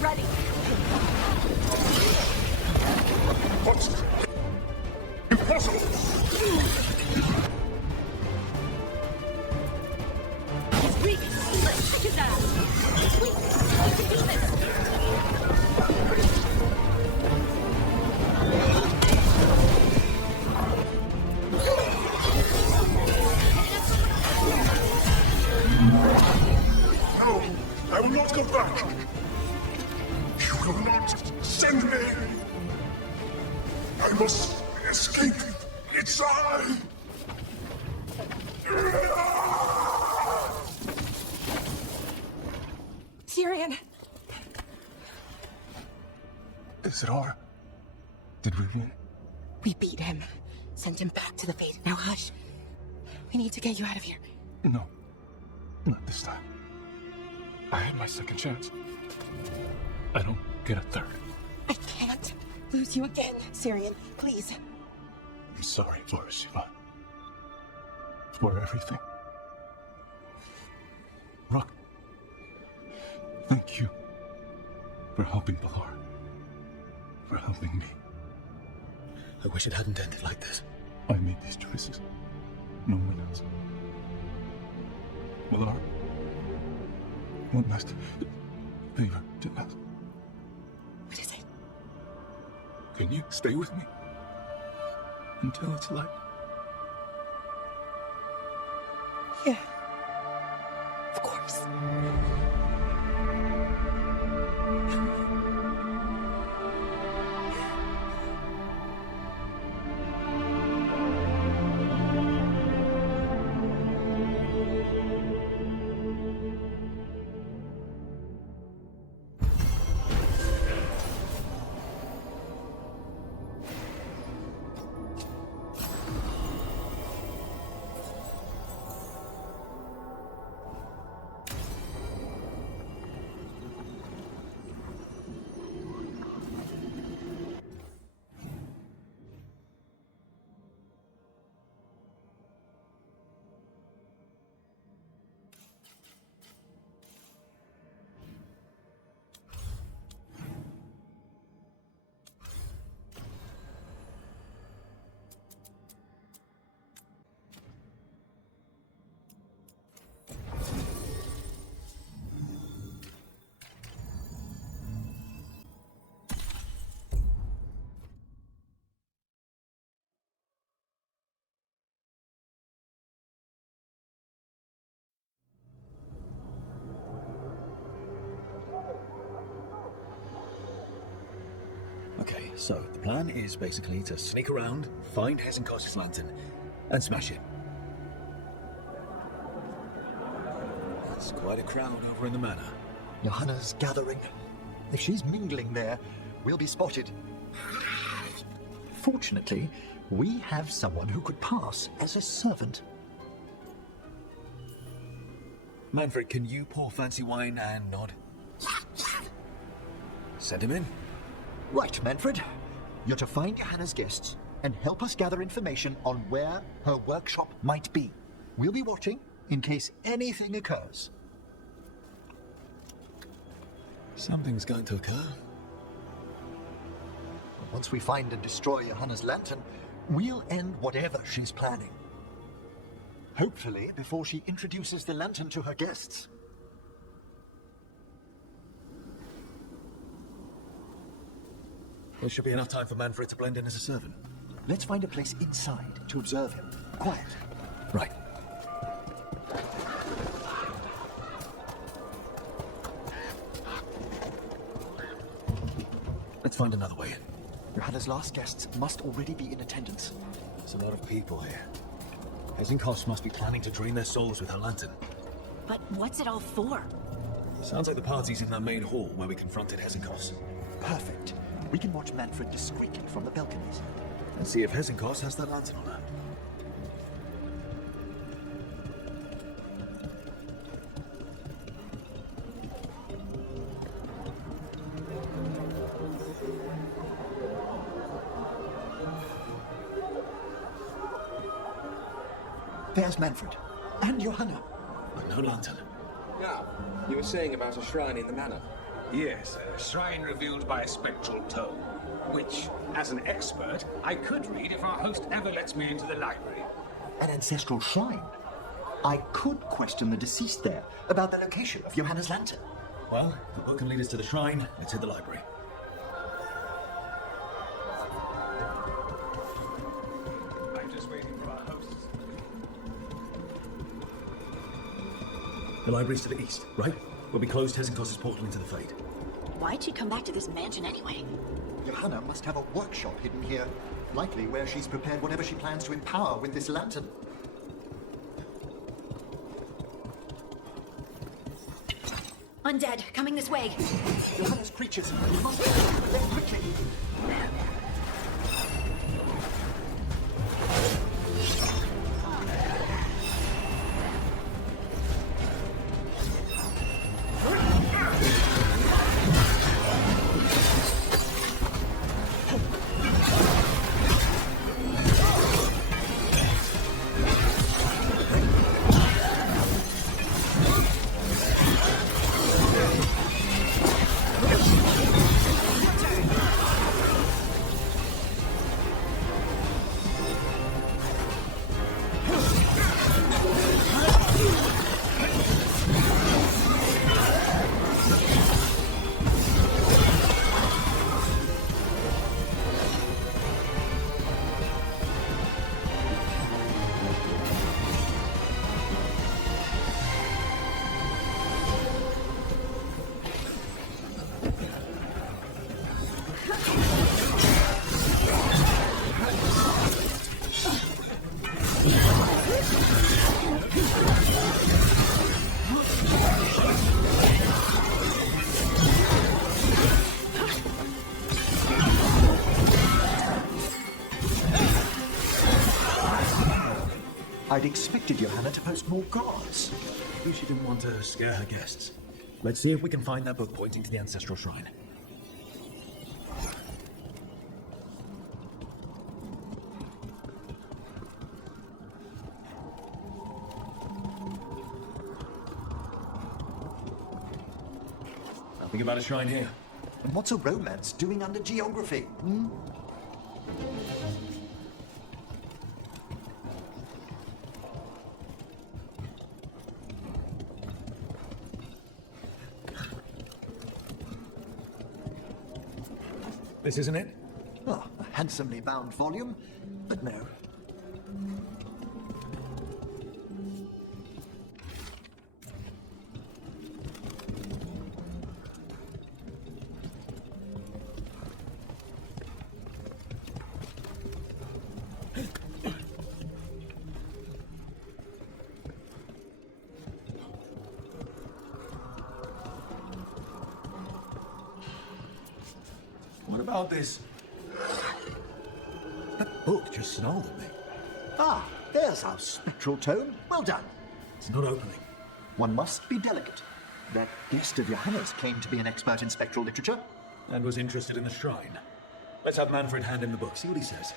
Ready. What? Impossible! He's weak. Let's kick his ass. Wait, you can do this. No, I will not go back. You will not send me. I must escape. It's I. Syrian. Is it our... Did we win? We beat him. Sent him back to the Fade. Now hush. We need to get you out of here. No. Not this time. I had my second chance. I don't get a third. I can't lose you again, Syrian. Please. I'm sorry for us, Shiva. For everything. Rook, thank you for helping Bahar. For helping me. I wish it hadn't ended like this. I made these choices. No one else. Bahar, one last favor to ask. What is it? Can you stay with me until it's light? Yeah. Of course. Okay, so the plan is basically to sneak around, find Hezenkos's lantern, and smash it. There's quite a crowd over in the manor. Johanna's gathering. If she's mingling there, we'll be spotted. Fortunately, we have someone who could pass as a servant. Manfred, can you pour fancy wine and nod? Send him in. Right, Manfred. You're to find Johanna's guests and help us gather information on where her workshop might be. We'll be watching in case anything occurs. Something's going to occur. Once we find and destroy Johanna's lantern, we'll end whatever she's planning. Hopefully before she introduces the lantern to her guests. There should be enough time for Manfred to blend in as a servant. Let's find a place inside to observe him. Quiet. Right. Let's find another way in. Johanna's last guests must already be in attendance. There's a lot of people here. Hezenkos must be planning to drain their souls with her lantern. But what's it all for? Sounds like the party's in that main hall where we confronted Hezenkos. Perfect. We can watch Manfred discreetly from the balconies. And see if Hezenkos has that lantern on her. There's Manfred. And Johanna. But no lantern. Now, you were saying about a shrine in the manor. Yes, a shrine revealed by a spectral tome, which, as an expert, I could read if our host ever lets me into the library. An ancestral shrine? I could question the deceased there about the location of Johanna's lantern. Well, if the book can lead us to the shrine, let's hit the library. I'm just waiting for our hosts. The library's to the east, right? Where we closed Hezenkos' portal into the Fade. Why'd she come back to this mansion anyway? Johanna must have a workshop hidden here. Likely where she's prepared whatever she plans to empower with this lantern. Undead, coming this way. Johanna's creatures. We must get them quickly. I'd expected Johanna to post more gods. Maybe she didn't want to scare her guests. Let's see if we can find that book pointing to the ancestral shrine. Nothing about a shrine here. And what's a romance doing under geography? Hmm? This isn't it? Oh, a handsomely bound volume, but no. What about this? That book just snarled at me. Ah, there's our spectral tome. Well done. It's not opening. One must be delicate. That guest of Johanna's claimed to be an expert in spectral literature. And was interested in the shrine. Let's have Manfred hand him the book, see what he says.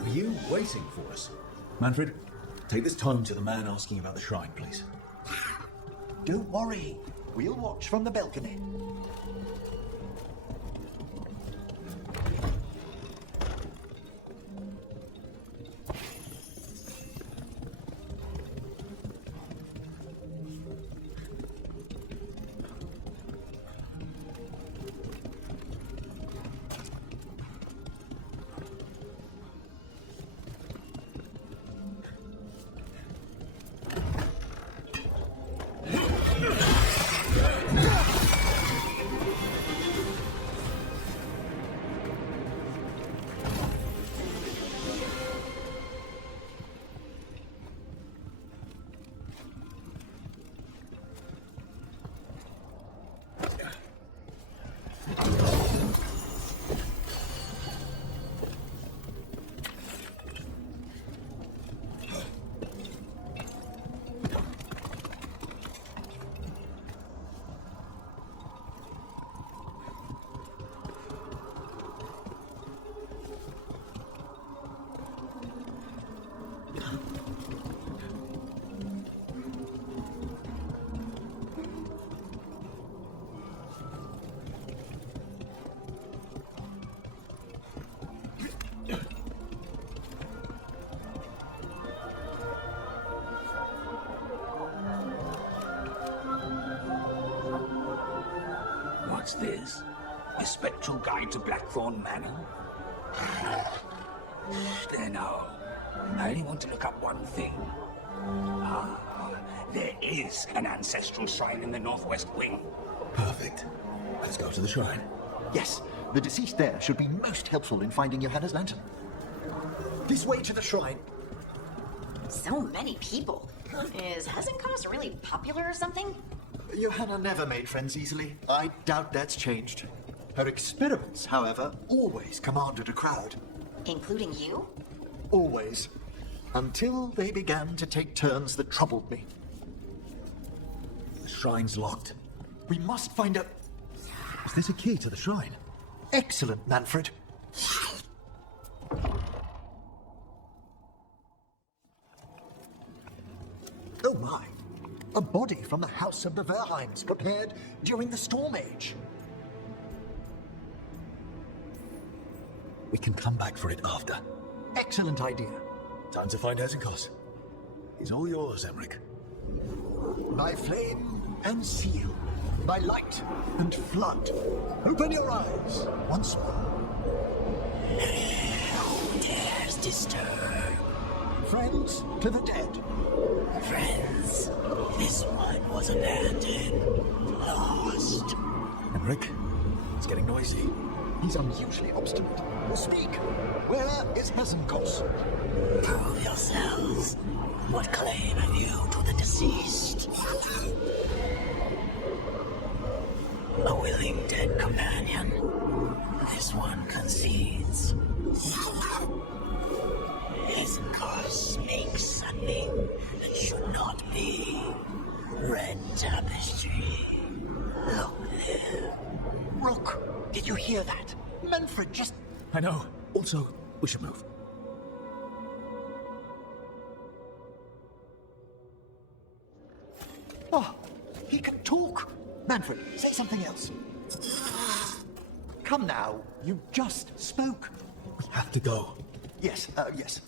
Are you waiting for us? Manfred, take this tome to the man asking about the shrine, please. Don't worry. We'll watch from the balcony. spectral guide to Blackthorn Manor? There, no. I only want to look up one thing. There is an ancestral shrine in the northwest wing. Perfect. Let's go to the shrine. Yes, the deceased there should be most helpful in finding Johanna's lantern. This way to the shrine. So many people. Is Hezenkos really popular or something? Johanna never made friends easily. I doubt that's changed. Her experiments, however, always commanded a crowd. Including you? Always. Until they began to take turns that troubled me. The shrine's locked. We must find a... Is this a key to the shrine? Excellent, Manfred. Oh my. A body from the House of the Verheims prepared during the Storm Age. We can come back for it after. Excellent idea. Time to find Hezenkos. He's all yours, Emmerich. By flame and seal, by light and flood, open your eyes once more. Who dares disturb? Friends to the dead. Friends, this one was abandoned, lost. Emmerich, it's getting noisy. He's unusually obstinate. Speak. Where is Hezenkos? Prove yourselves. What claim have you to the deceased? A willing dead companion. This one concedes. Hezenkos makes something that should not be. Red tapestry. Look there. Rook, did you hear that? Manfred just... I know. Also, we should move. Oh, he can talk. Manfred, say something else. Come now, you just spoke. We have to go. Yes, yes.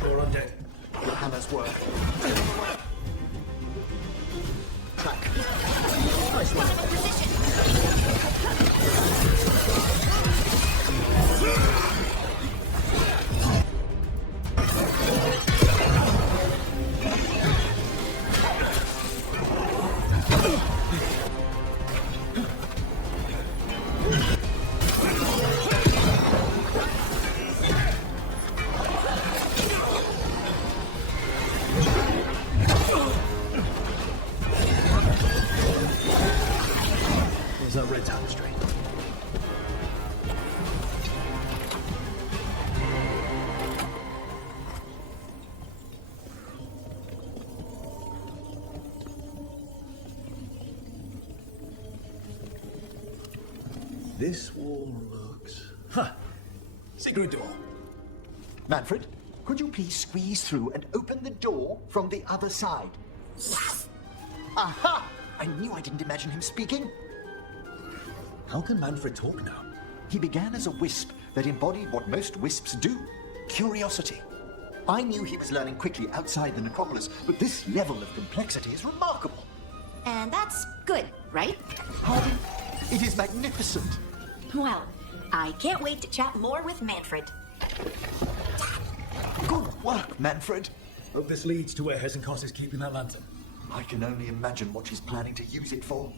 We're on deck. Johanna's work. Track. Nice one. There's that red tapestry. This wall looks... Huh. Secret door. Manfred, could you please squeeze through and open the door from the other side? Aha! I knew I didn't imagine him speaking. How can Manfred talk now? He began as a wisp that embodied what most wisps do, curiosity. I knew he was learning quickly outside the necropolis, but this level of complexity is remarkable. And that's good, right? Pardon? It is magnificent. Well, I can't wait to chat more with Manfred. Good work, Manfred. Hope this leads to where Hezenkos is keeping that lantern. I can only imagine what she's planning to use it for.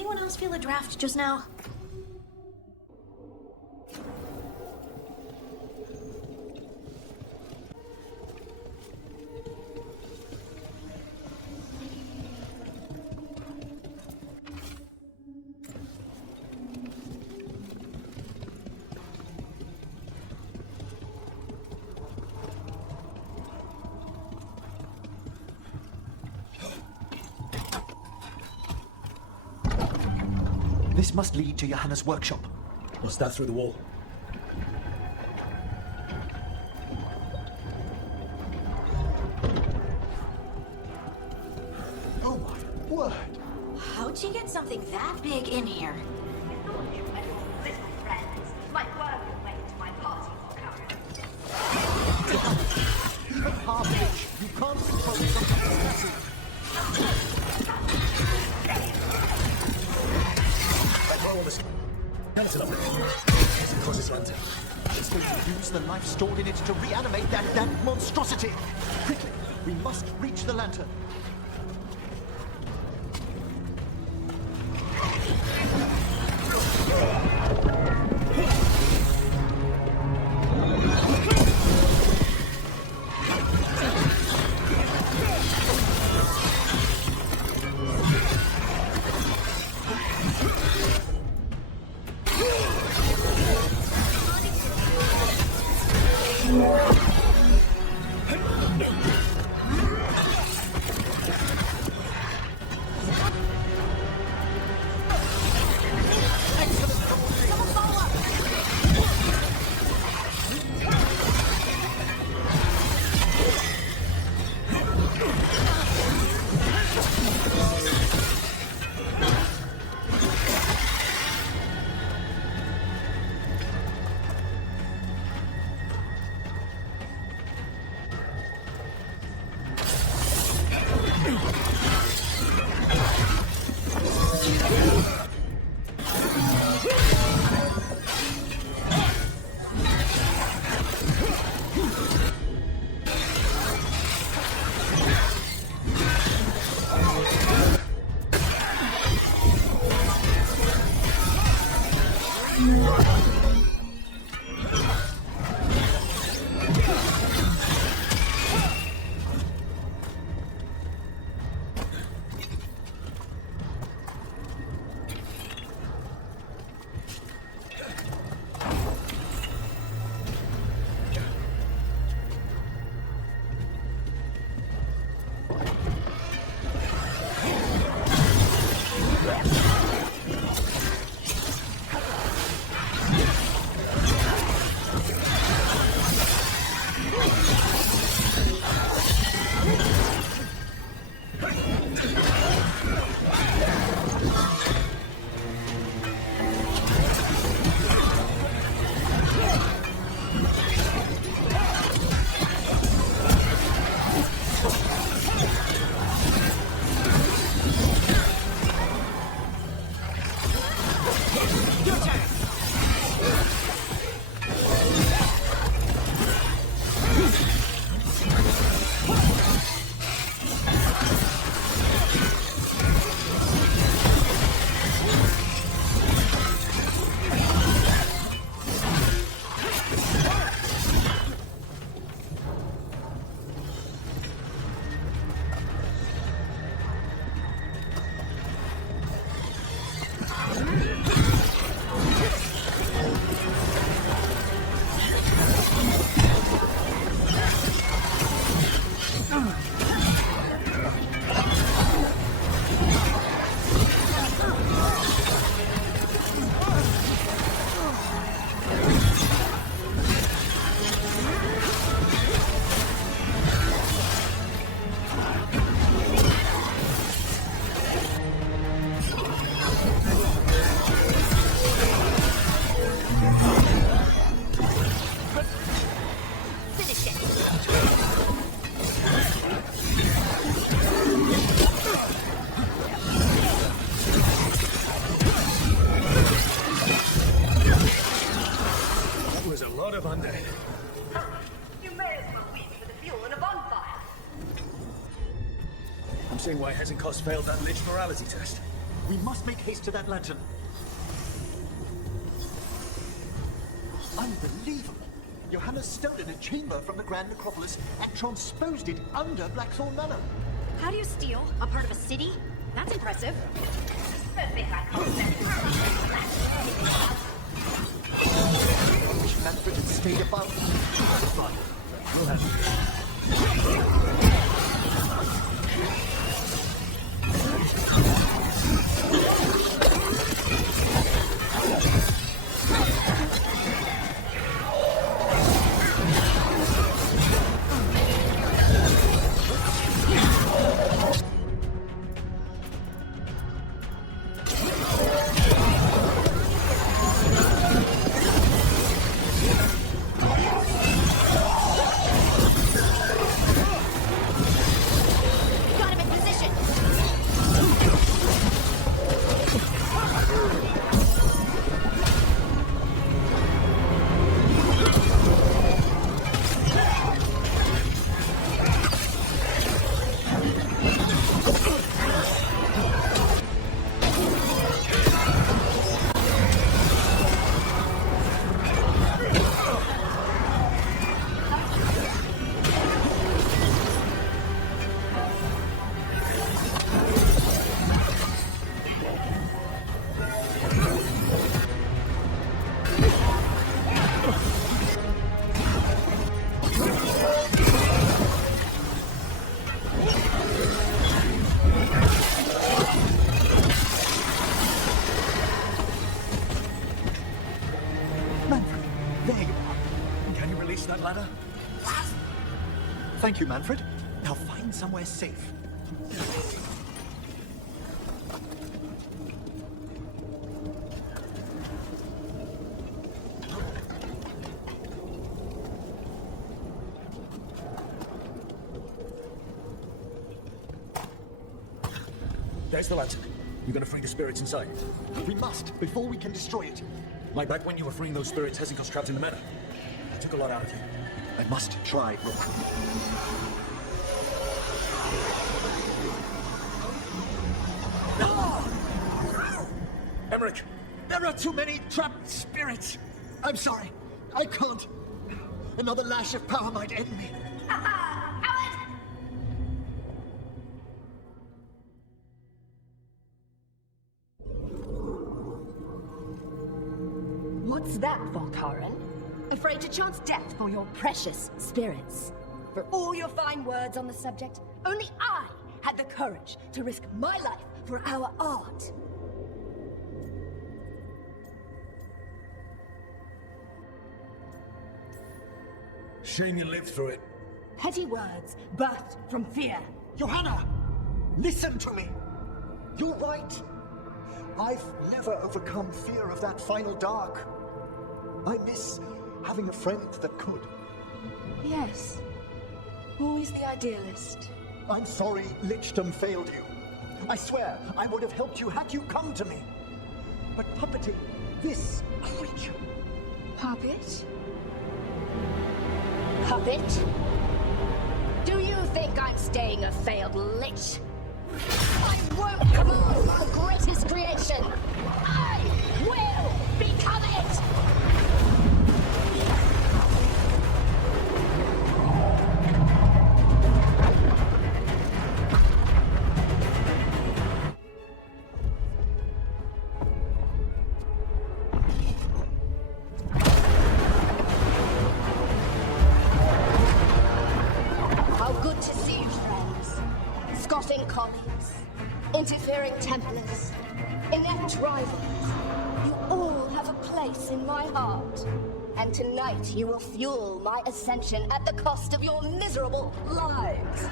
anyone else feel a draft just now? This must lead to Johanna's workshop. What's that through the wall? Oh my word! How'd she get something that big in here? Little friends, my work away to my party Even half-inch, you can't control something massive. It's going to use the life stored in it to reanimate that monstrosity. Quickly, we must reach the lantern. Why hasn't Cos failed that lich morality test? We must make haste to that lantern. Unbelievable! Johanna's stolen a chamber from the Grand Necropolis and transposed it under Blackthorn Manor. How do you steal a part of a city? That's impressive. I wish Manfred had stayed above. Fine. We'll have Thank you, Manfred. Now find somewhere safe. There's the lantern. You're gonna free the spirits inside. We must, before we can destroy it. Like back when you were freeing those spirits Hezekiah's trapped in the manor. I took a lot out of you. I must try, Rook. Emmerich! There are too many trapped spirits! I'm sorry. I can't. Another lash of power might end me. What's that, Volkaren? Afraid to chance death for your precious spirits? For all your fine words on the subject, only I had the courage to risk my life for our art. Shame you lived through it. Petty words birthed from fear. Johanna! Listen to me! You're right. I've never overcome fear of that final dark. I miss having a friend that could. Yes. Always the idealist. I'm sorry Lichdom failed you. I swear I would have helped you had you come to me. But puppeting this creature... Puppet? Puppet? Do you think I'm staying a failed lich? I won't command the greatest creation! I will become it! Interfering Templars, inept rivals, you all have a place in my heart. And tonight you will fuel my ascension at the cost of your miserable lives.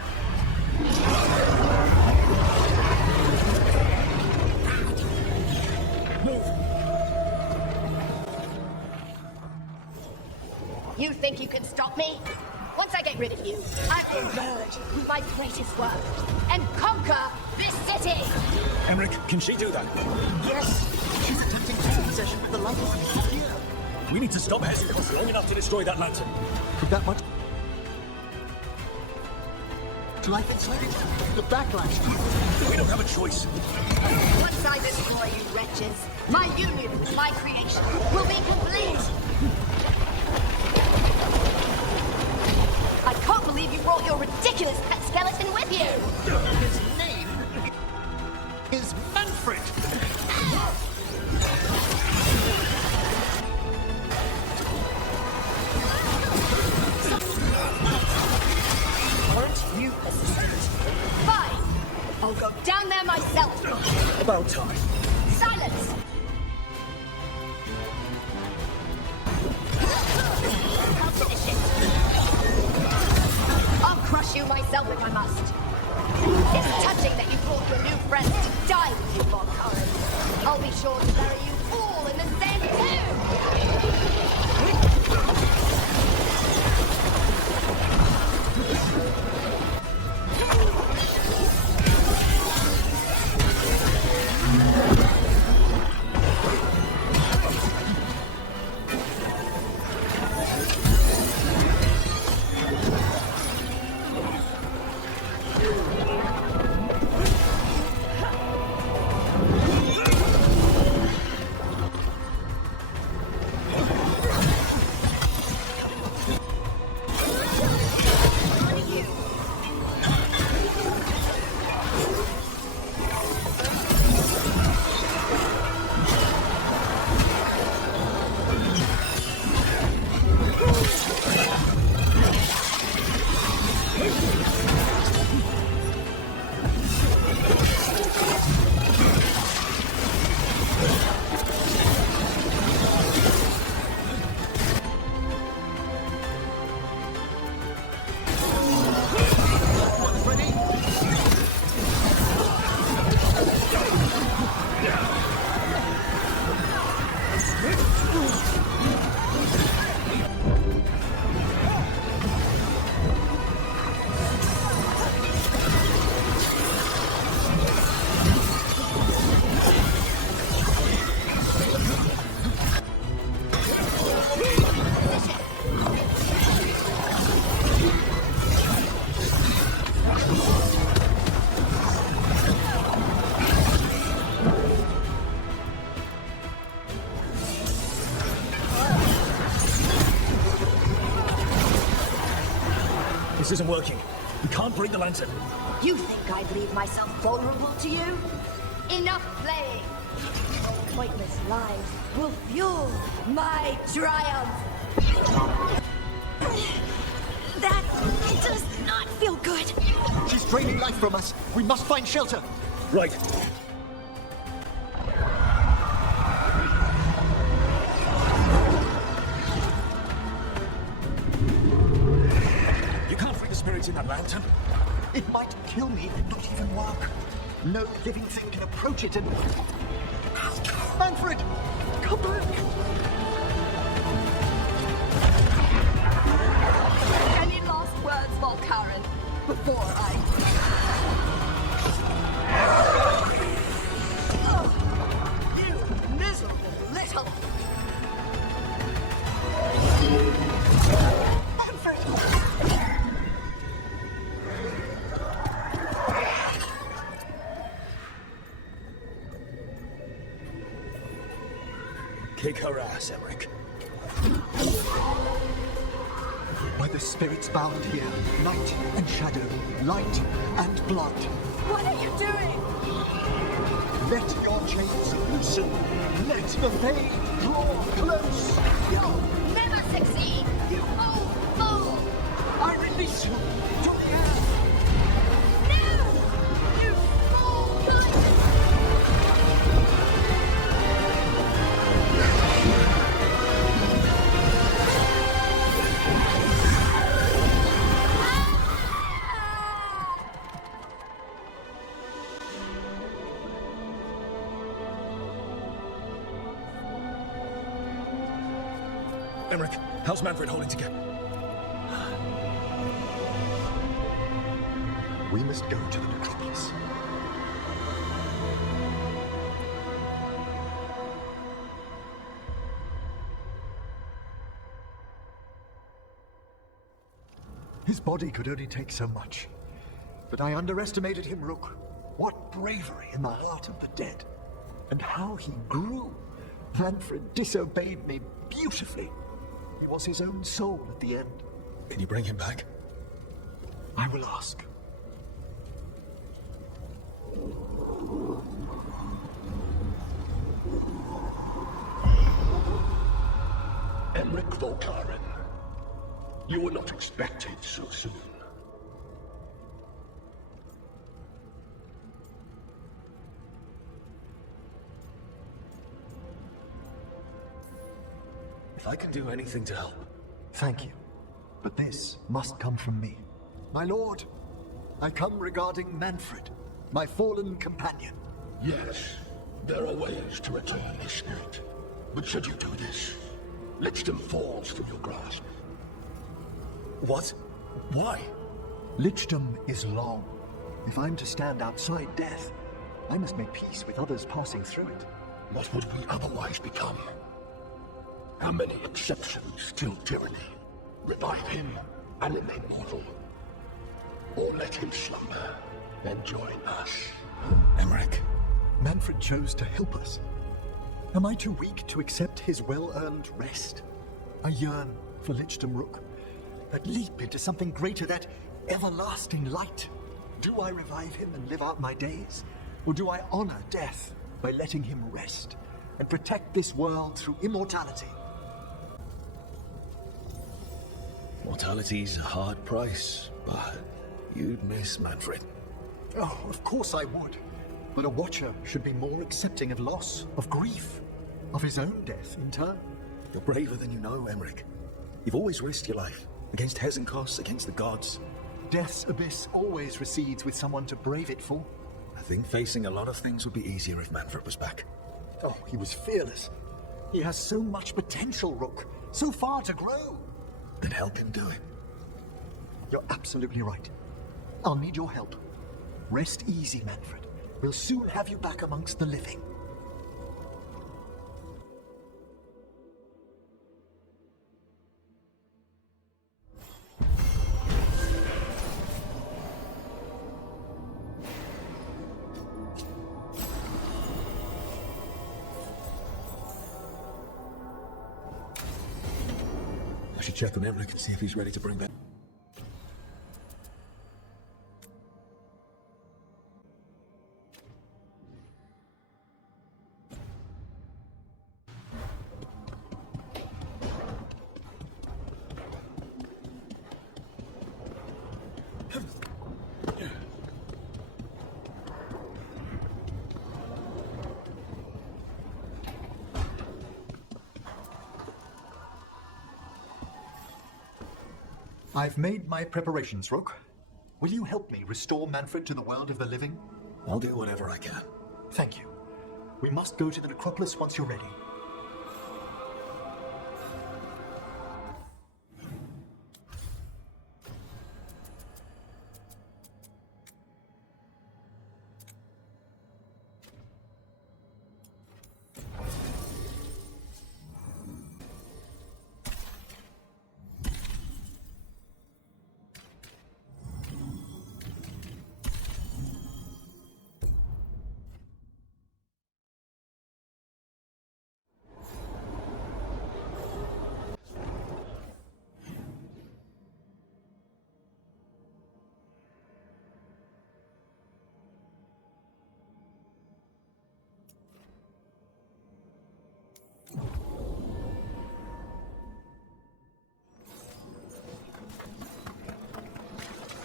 Move! You think you can stop me? Once I get rid of you, I will emerge with my greatest work and conquer this city! Emmerich, can she do that? Yes! She's attempting taking possession with the light of here. We need to stop Hezekiah long enough to destroy that lantern. With that much Life enslaved. The backlash. We don't have a choice. Once I destroy you wretches, my union with my creation will be complete. I can't believe you brought your ridiculous pet skeleton with you. His name is Manfred. Aren't you persistent? Fine. I'll go down there myself. About time. Silence! I'll finish it. I'll crush you myself if I must. It's touching that you brought your new friends to die with you, Veilguard. I'll be sure to bury you all in the same tomb! This isn't working. We can't break the lantern. You think I'd leave myself vulnerable to you? Enough playing! Your pointless lives will fuel my triumph! That does not feel good. She's draining life from us. We must find shelter. Right. You can't free the spirits in that lantern. It might kill me and not even work. No living thing can approach it and... Manfred! Come back! Any last words, Veilguard, before I... Oh, you miserable little... Manfred! Kick her ass, Emmerich. By the spirits bound here, light and shadow, light and blood. What are you doing? Let your chains loosen. Let the veil draw close. You'll never succeed, you old fool! I release you to the air. No! You fool! Emmerich, how's Manfred holding together? We must go to the necropolis. His body could only take so much. But I underestimated him, Rook. What bravery in the heart of the dead. And how he grew. Manfred disobeyed me beautifully. He was his own soul at the end. Can you bring him back? I will ask. Emric Volkaren, you were not expected so soon. If I can do anything to help. Thank you. But this must come from me. My lord, I come regarding Manfred, my fallen companion. Yes, there are ways to return this night. But should you do this, Lichdom falls from your grasp. What? Why? Lichdom is long. If I'm to stand outside death, I must make peace with others passing through it. What would we otherwise become? How many exceptions to tyranny? Revive him, animate mortal. Or let him slumber and join us. Emric. Manfred chose to help us. Am I too weak to accept his well-earned rest? I yearn for Lichdom, Rook. That leap into something greater, that everlasting light. Do I revive him and live out my days? Or do I honor death by letting him rest and protect this world through immortality? Mortality's a hard price, but you'd miss Manfred. Oh, of course I would. But a Watcher should be more accepting of loss, of grief, of his own death in turn. You're braver than you know, Emric. You've always risked your life. Against Hezenkos, against the gods. Death's abyss always recedes with someone to brave it for. I think facing a lot of things would be easier if Manfred was back. Oh, he was fearless. He has so much potential, Rook. So far to grow. Then help him do it. You're absolutely right. I'll need your help. Rest easy, Manfred. We'll soon have you back amongst the living. I should check on Emric and see if he's ready to bring back. I've made my preparations, Rook. Will you help me restore Manfred to the world of the living? I'll do whatever I can. Thank you. We must go to the necropolis once you're ready.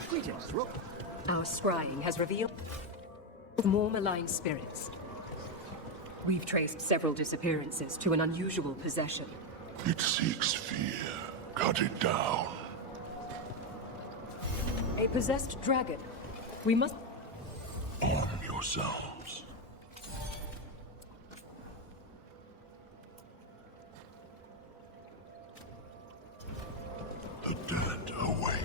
Greetings, Rook. Our scrying has revealed more malign spirits. We've traced several disappearances to an unusual possession. It seeks fear. Cut it down. A possessed dragon. We must Arm yourselves. The dead await.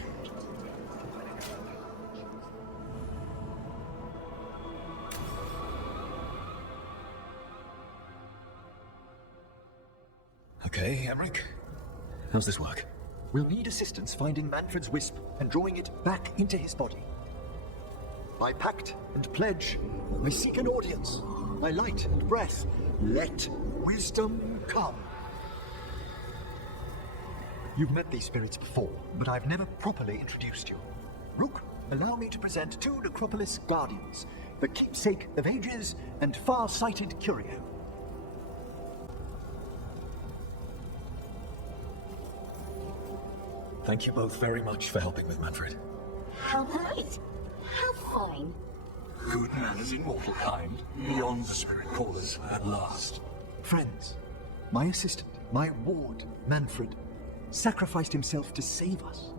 Okay, Emric. How's this work? We'll need assistance finding Manfred's wisp and drawing it back into his body. I pact and pledge. I seek an audience. My light and breath. Let wisdom come. You've met these spirits before, but I've never properly introduced you. Rook, allow me to present two Necropolis guardians, the keepsake of ages and far-sighted curio. Thank you both very much for helping with Manfred. How right. How fine. Good manners in mortal kind, beyond the spirit callers at last. Friends, my assistant, my ward, Manfred, sacrificed himself to save us.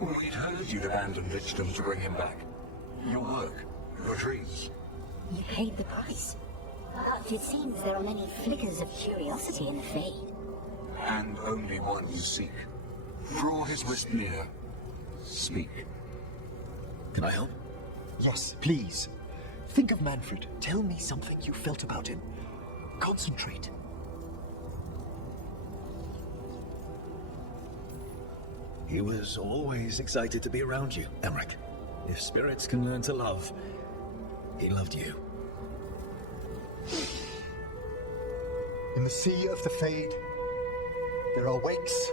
We'd heard you'd abandoned Lichdom to bring him back. Your work, your dreams. You paid the price. But it seems there are many flickers of curiosity in the Fade. And only one you seek. Draw his wrist near. Speak. Can I help? Yes, please. Think of Manfred. Tell me something you felt about him. Concentrate. He was always excited to be around you, Emmerich. If spirits can learn to love, he loved you. In the sea of the Fade, there are wakes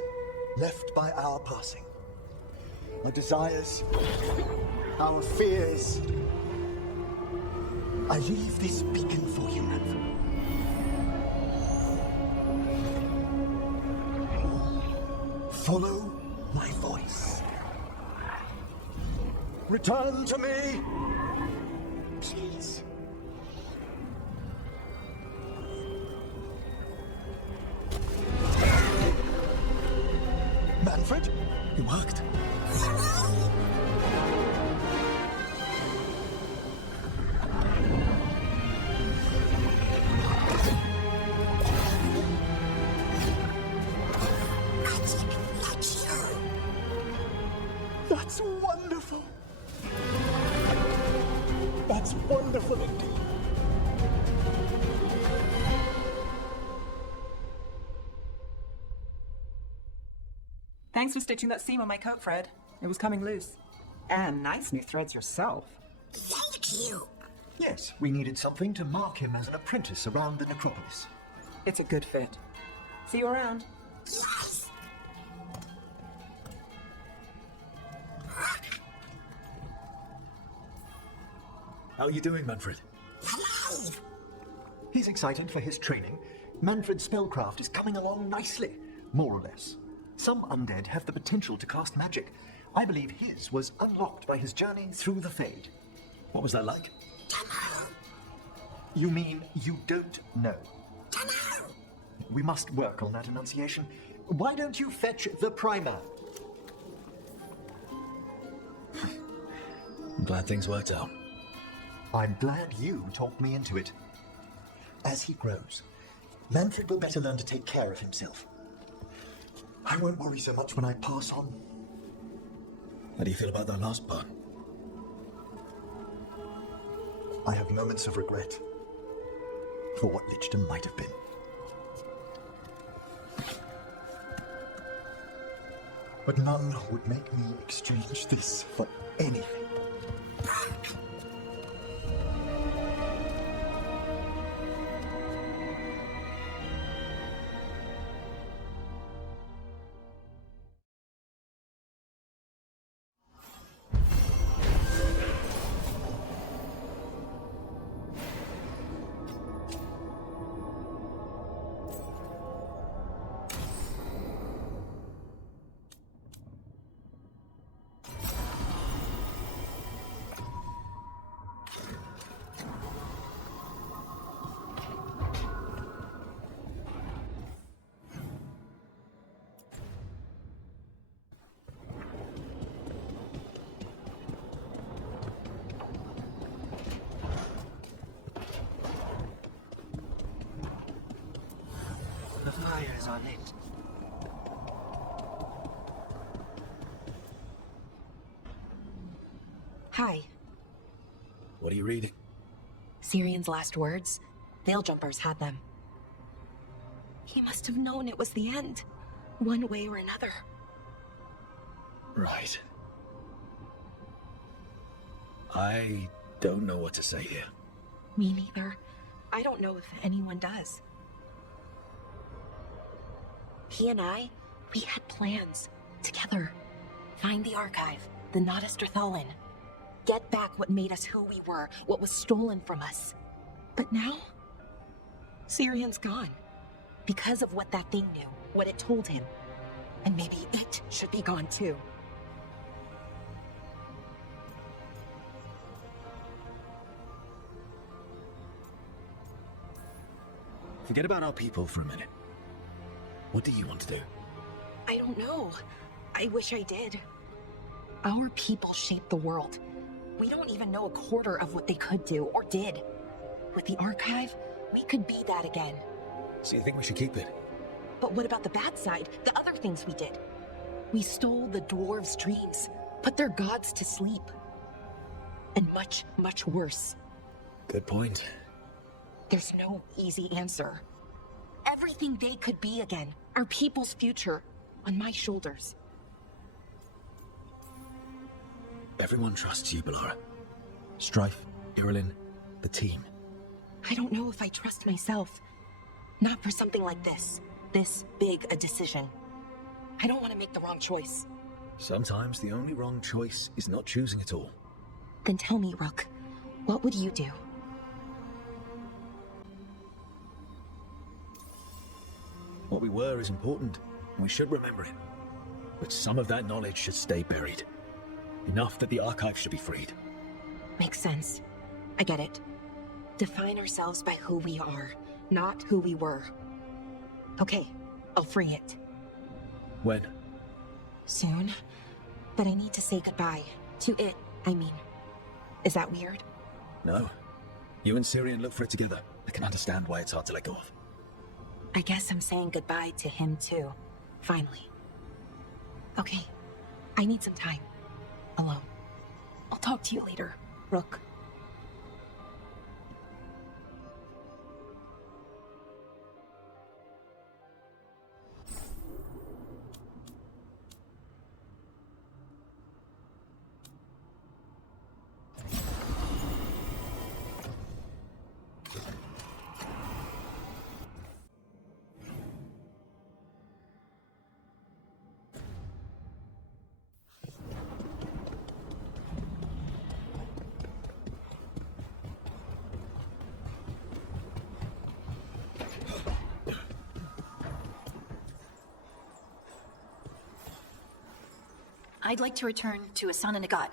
left by our passing. Our desires, our fears. I leave this beacon for you, Manfred. Follow my voice. Return to me, please. Manfred? It worked. That's wonderful. That's wonderful indeed. Thanks for stitching that seam on my coat, Fred. It was coming loose. And nice new threads yourself. Thank you. Yes, we needed something to mark him as an apprentice around the Necropolis. It's a good fit. See you around. Yes. How are you doing, Manfred? He's excited for his training. Manfred's spellcraft is coming along nicely, more or less. Some undead have the potential to cast magic. I believe his was unlocked by his journey through the Fade. What was that like? You mean you don't know? We must work on that enunciation. Why don't you fetch the primer? I'm glad things worked out. I'm glad you talked me into it. As he grows, Manfred will better learn to take care of himself. I won't worry so much when I pass on. How do you feel about that last part? I have moments of regret for what Lichdom might have been. But none would make me exchange this for anything. The fires are lit. Hi. What are you reading? Syrian's last words. Veiljumpers had them. He must have known it was the end, one way or another. Right. I don't know what to say here. Me neither. I don't know if anyone does. He and I, we had plans. Together. Find the archive, the Nodastrothalin. Get back what made us who we were, what was stolen from us. But now, Syrion's gone. Because of what that thing knew, what it told him. And maybe it should be gone too. Forget about our people for a minute. What do you want to do? I don't know. I wish I did. Our people shaped the world. We don't even know a quarter of what they could do, or did. With the archive, we could be that again. So you think we should keep it? But what about the bad side? The other things we did? We stole the dwarves' dreams, put their gods to sleep. And much, much worse. Good point. There's no easy answer. Everything they could be again, our people's future, on my shoulders. Everyone trusts you, Bellara. Strife, Irulan, the team. I don't know if I trust myself. Not for something like this. This big a decision. I don't want to make the wrong choice. Sometimes the only wrong choice is not choosing at all. Then tell me, Rook, what would you do? What we were is important, and we should remember it. But some of that knowledge should stay buried. Enough that the archive should be freed. Makes sense. I get it. Define ourselves by who we are, not who we were. Okay, I'll free it. When? Soon. But I need to say goodbye. To it, I mean. Is that weird? No. You and Syrian look for it together. I can understand why it's hard to let go of. I guess I'm saying goodbye to him too. Finally. Okay. I need some time. Alone. I'll talk to you later, Rook. I'd like to return to Asana Nagat,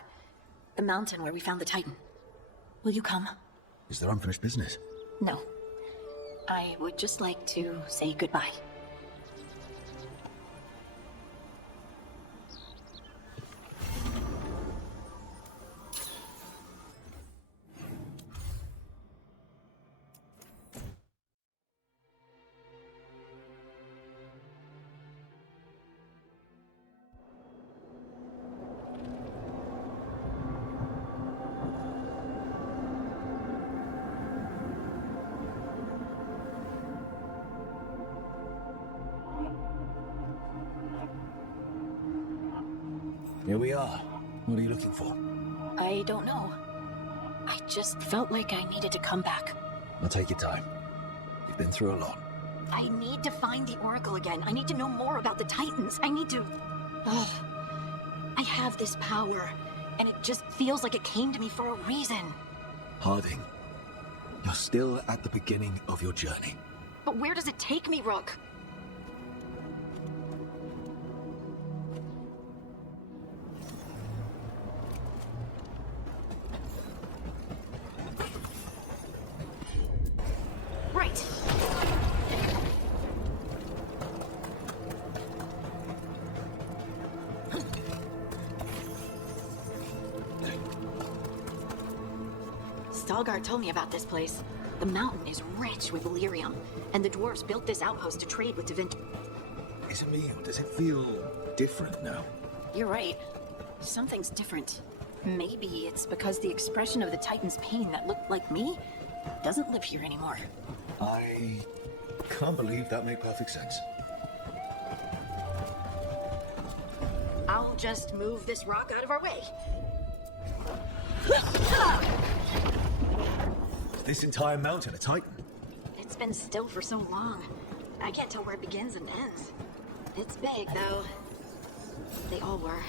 the mountain where we found the Titan. Will you come? Is there unfinished business? No. I would just like to say goodbye. Here we are. What are you looking for? I don't know. I just felt like I needed to come back. Now take your time. You've been through a lot. I need to find the Oracle again. I need to know more about the Titans. I need to... Oh, I have this power, and it just feels like it came to me for a reason. Harding, you're still at the beginning of your journey. But where does it take me, Rook? Right. Stalgard told me about this place. The mountain is rich with lyrium, and the dwarves built this outpost to trade with Deventer. Does it feel different now? You're right. Something's different. Maybe it's because the expression of the Titan's pain that looked like me doesn't live here anymore. I can't believe that made perfect sense. I'll just move this rock out of our way. This entire mountain a Titan? It's been still for so long. I can't tell where it begins and ends. It's big, though. They all were.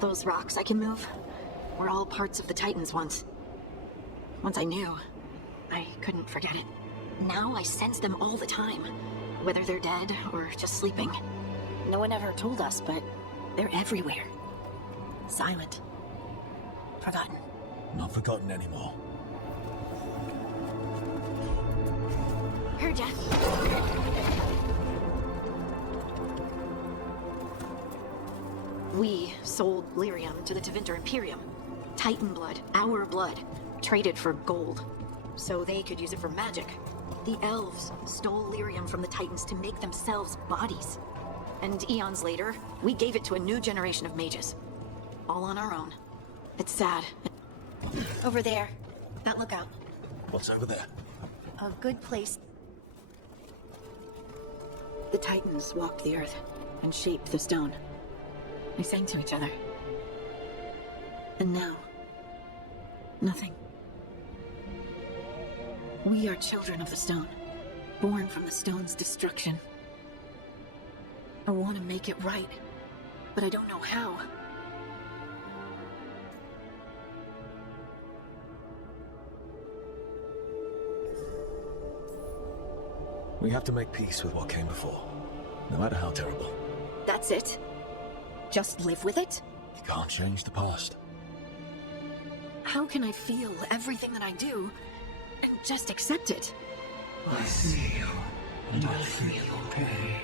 Those rocks I can move were all parts of the Titans once. Once I knew, I couldn't forget it. Now I sense them all the time, whether they're dead or just sleeping. No one ever told us, but they're everywhere. Silent. Forgotten. Not forgotten anymore. Heard ya. We sold lyrium to the Tevinter Imperium. Titan blood, our blood, traded for gold. So they could use it for magic. The elves stole lyrium from the Titans to make themselves bodies. And eons later, we gave it to a new generation of mages. All on our own. It's sad. Over there. That lookout. What's over there? A good place. The Titans walked the earth and shaped the stone. We sang to each other. And now, nothing. We are children of the stone, born from the stone's destruction. I want to make it right, but I don't know how. We have to make peace with what came before, no matter how terrible. That's it? Just live with it? You can't change the past. How can I feel everything that I do and just accept it? I see you, and I feel your pain.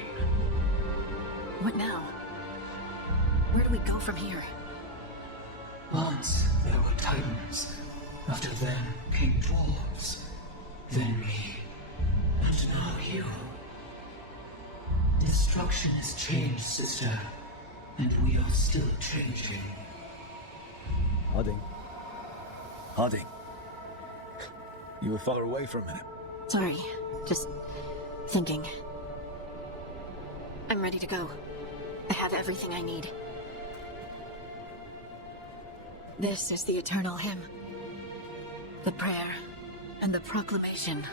What now? Where do we go from here? Once there were Titans. After them came dwarves. Then me. And now you. Destruction has changed, sister. And we are still changing. Harding. Harding. You were far away for a minute. Sorry, just thinking. I'm ready to go. I have everything I need. This is the eternal hymn. The prayer and the proclamation.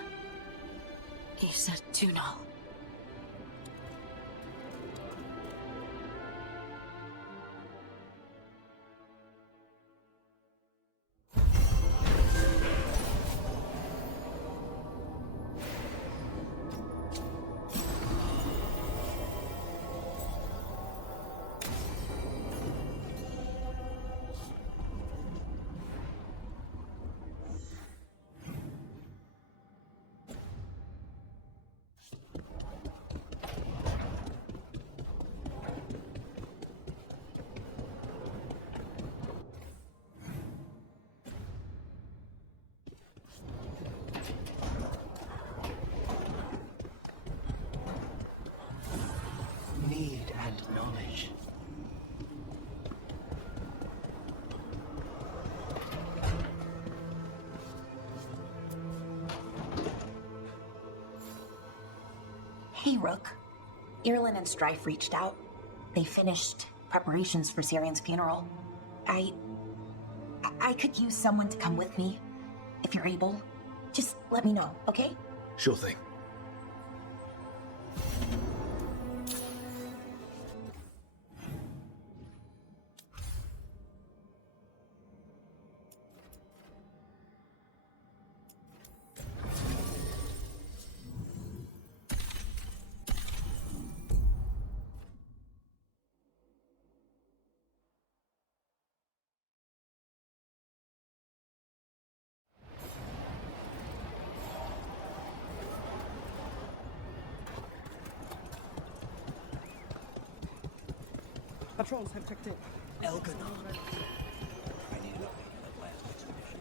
Isa Tunal. Need and knowledge. Hey, Rook. Irlin and Strife reached out. They finished preparations for Syrian's funeral. I could use someone to come with me, if you're able. Just let me know, okay? Sure thing. Patrols have checked in. Elganon. I need an update on that last expedition.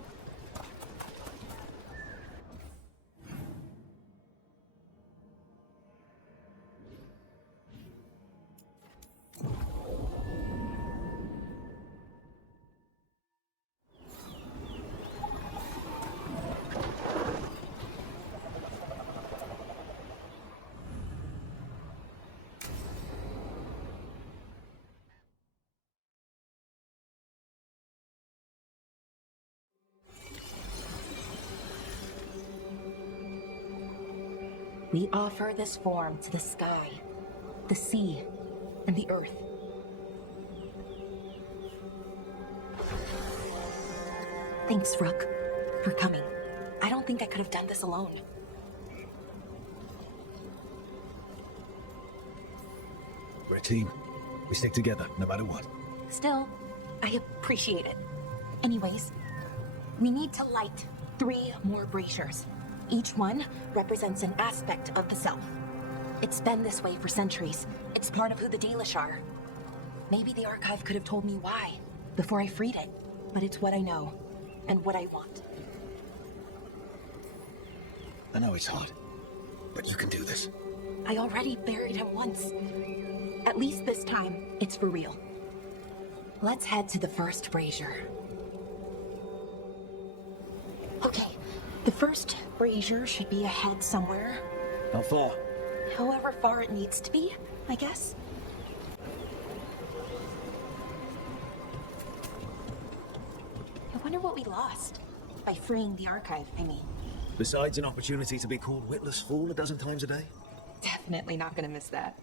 We offer this form to the sky, the sea, and the earth. Thanks, Rook, for coming. I don't think I could have done this alone. We're a team. We stick together, no matter what. Still, I appreciate it. Anyways, we need to light 3 more braziers. Each one represents an aspect of the self. It's been this way for centuries. It's part of who the Dalish are. Maybe the archive could have told me why before I freed it, but it's what I know and what I want. I know it's hard, but you can do this. I already buried him once. At least this time, it's for real. Let's head to the first brazier. Okay, the first brazier should be ahead somewhere. How far? However far it needs to be, I guess. I wonder what we lost by freeing the archive, I mean. Besides an opportunity to be called witless fool a dozen times a day? Definitely not gonna miss that.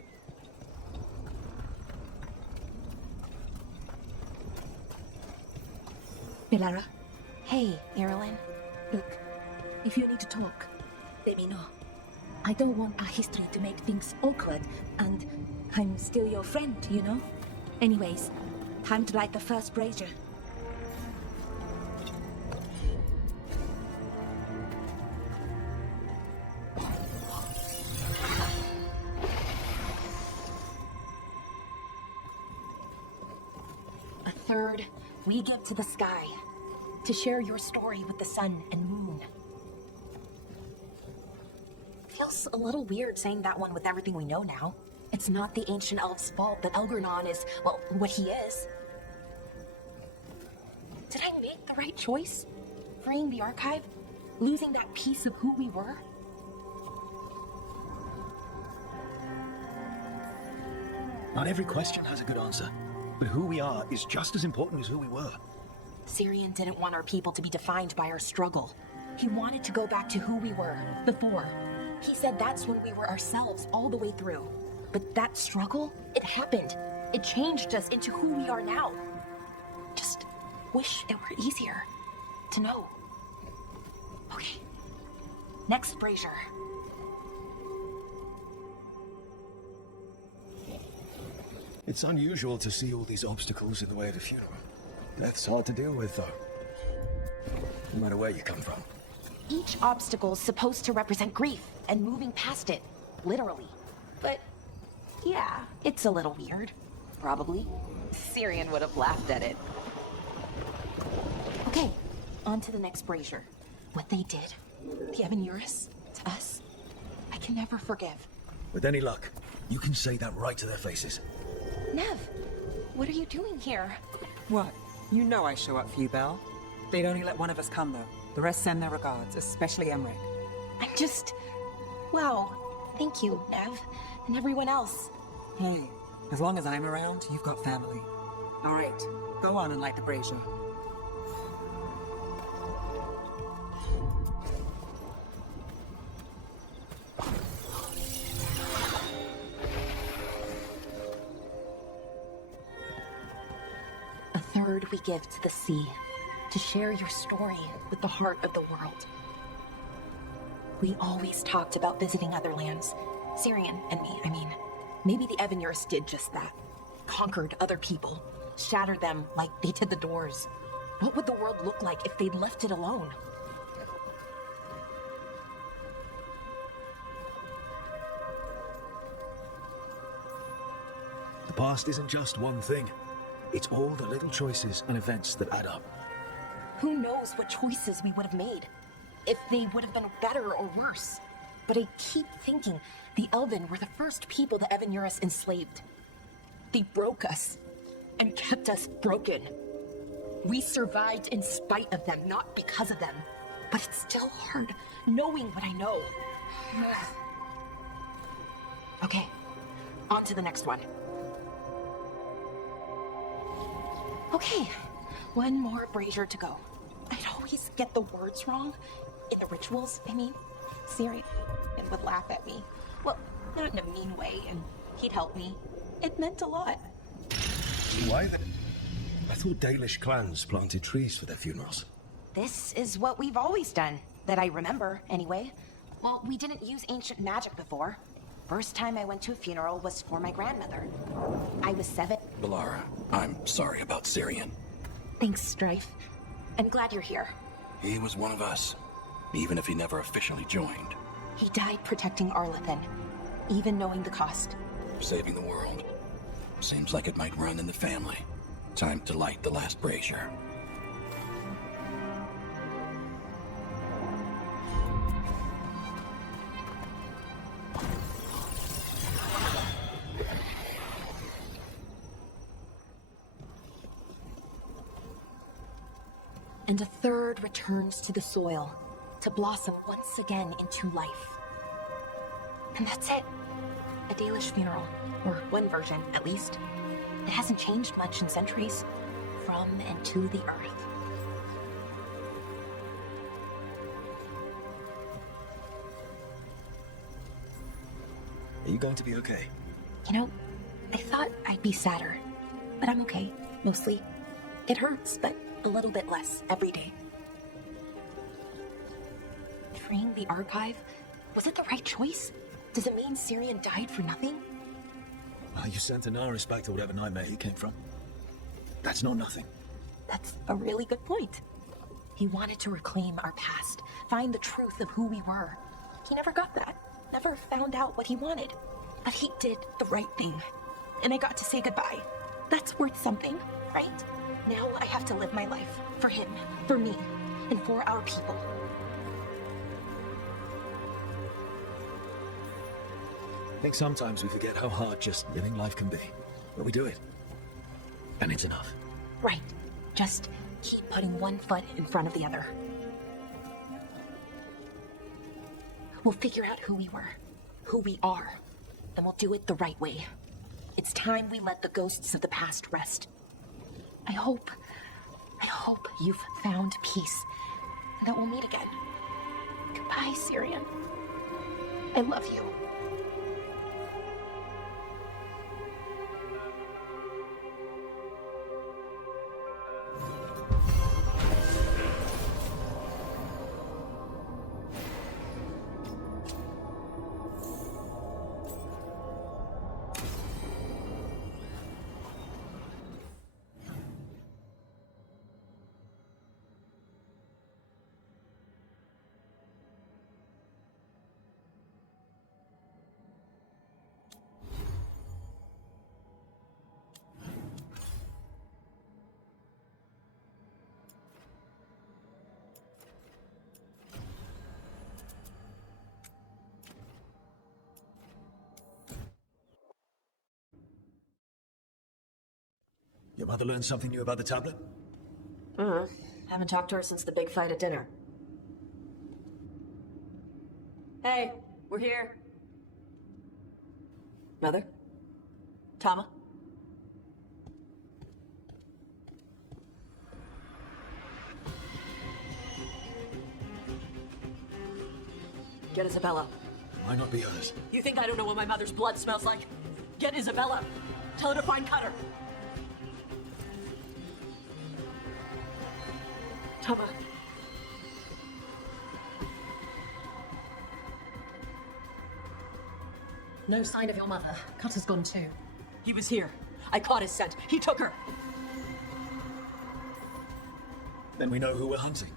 Milara, Hey, Erilyn. look, if you need to talk, let me know. I don't want our history to make things awkward, and I'm still your friend, you know? Anyways, time to light the first brazier. A third we give to the sky, to share your story with the sun and moon. Feels a little weird saying that one with everything we know now. It's not the ancient elves' fault that Elgarnon is, well, what he is. Did I make the right choice? Freeing the archive? Losing that piece of who we were? Not every question has a good answer, but who we are is just as important as who we were. Syrian didn't want our people to be defined by our struggle. He wanted to go back to who we were, before. He said that's when we were ourselves all the way through. But that struggle, it happened. It changed us into who we are now. Just wish it were easier to know. Okay. Next brazier. It's unusual to see all these obstacles in the way of a funeral. Death's hard to deal with, though. No matter where you come from. Each obstacle's supposed to represent grief and moving past it, literally. But yeah, it's a little weird. Probably. Syrian would have laughed at it. Okay, on to the next brazier. What they did, the Avenuris, to us, I can never forgive. With any luck, you can say that right to their faces. Nev, what are you doing here? What? You know I show up for you, Belle. They'd only let one of us come, though. The rest send their regards, especially Emmerich. I'm just... Wow. Thank you, Nev, and everyone else. Hey, as long as I'm around, you've got family. All right, go on and light the brazier. A third we give to the sea, to share your story with the heart of the world. We always talked about visiting other lands. Syrian and me, I mean. Maybe the Avenuris did just that. Conquered other people. Shattered them like they did the doors. What would the world look like if they'd left it alone? The past isn't just one thing. It's all the little choices and events that add up. Who knows what choices we would have made? If they would have been better or worse. But I keep thinking the Elven were the first people the Avenuris enslaved. They broke us and kept us broken. We survived in spite of them, not because of them. But it's still hard knowing what I know. Okay, on to the next one. Okay, one more brazier to go. I'd always get the words wrong. In the rituals, I mean. Syrian would laugh at me. Well, not in a mean way, and he'd help me. It meant a lot. Why then? I thought Dalish clans planted trees for their funerals. This is what we've always done, that I remember, anyway. Well, we didn't use ancient magic before. First time I went to a funeral was for my grandmother. I was 7. Balara, I'm sorry about Syrian. Thanks, Strife. I'm glad you're here. He was one of us, even if he never officially joined. He died protecting Arlathan, even knowing the cost. Saving the world. Seems like it might run in the family. Time to light the last brazier. And a third returns to the soil, to blossom once again into life. And that's it. A Dalish funeral, or one version, at least. It hasn't changed much in centuries, from and to the earth. Are you going to be okay? You know, I thought I'd be sadder, but I'm okay, mostly. It hurts, but a little bit less every day. Freeing the archive, was it the right choice? Does it mean Syrian died for nothing? You sent Anaris back to whatever nightmare he came from. That's not nothing. That's a really good point. He wanted to reclaim our past, find the truth of who we were. He never got that, never found out what he wanted. But he did the right thing, and I got to say goodbye. That's worth something, right? Now I have to live my life for him, for me, and for our people. I think sometimes we forget how hard just living life can be. But we do it. And it's enough. Right. Just keep putting one foot in front of the other. We'll figure out who we were, who we are, and we'll do it the right way. It's time we let the ghosts of the past rest. I hope you've found peace, and that we'll meet again. Goodbye, Syrian. I love you. Your mother learned something new about the tablet? Haven't talked to her since the big fight at dinner. Hey, we're here. Mother? Tama? Get Isabella. Might not be hers. You think I don't know what my mother's blood smells like? Get Isabella. Tell her to find Cutter. Tama. No sign of your mother. Cutter's gone too. He was here. I caught his scent. He took her. Then we know who we're hunting.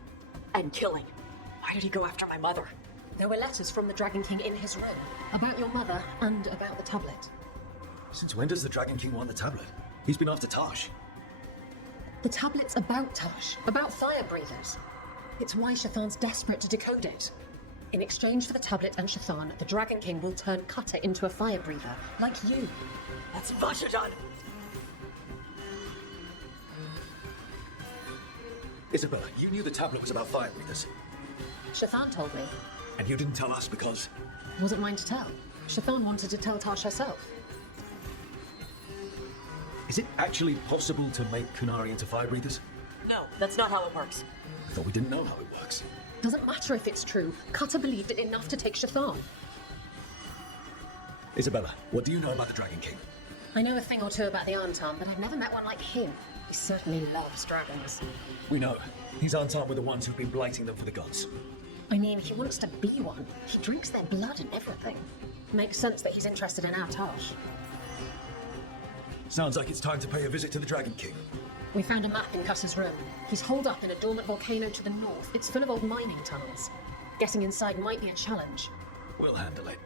And killing. Why did he go after my mother? There were letters from the Dragon King in his room about your mother and about the tablet. Since when does the Dragon King want the tablet? He's been after Tash. The tablet's about Tash, about fire breathers. It's why Shathan's desperate to decode it. In exchange for the tablet and Shathan, the Dragon King will turn Cutter into a fire breather, like you. That's Vashadan! Isabella, you knew the tablet was about fire breathers. Shathan told me. And you didn't tell us because... Wasn't mine to tell. Shathan wanted to tell Tash herself. Is it actually possible to make Kunari into fire breathers? No, that's not how it works. I thought we didn't know how it works. Doesn't matter if it's true. Cutter believed it enough to take Shathan. Isabella, what do you know about the Dragon King? I know a thing or two about the Anton, but I've never met one like him. He certainly loves dragons. We know. His Anton were the ones who've been blighting them for the gods. I mean, he wants to be one. He drinks their blood and everything. Makes sense that he's interested in our Tosh. Sounds like it's time to pay a visit to the Dragon King. We found a map in Cutter's room. He's holed up in a dormant volcano to the north. It's full of old mining tunnels. Getting inside might be a challenge. We'll handle it.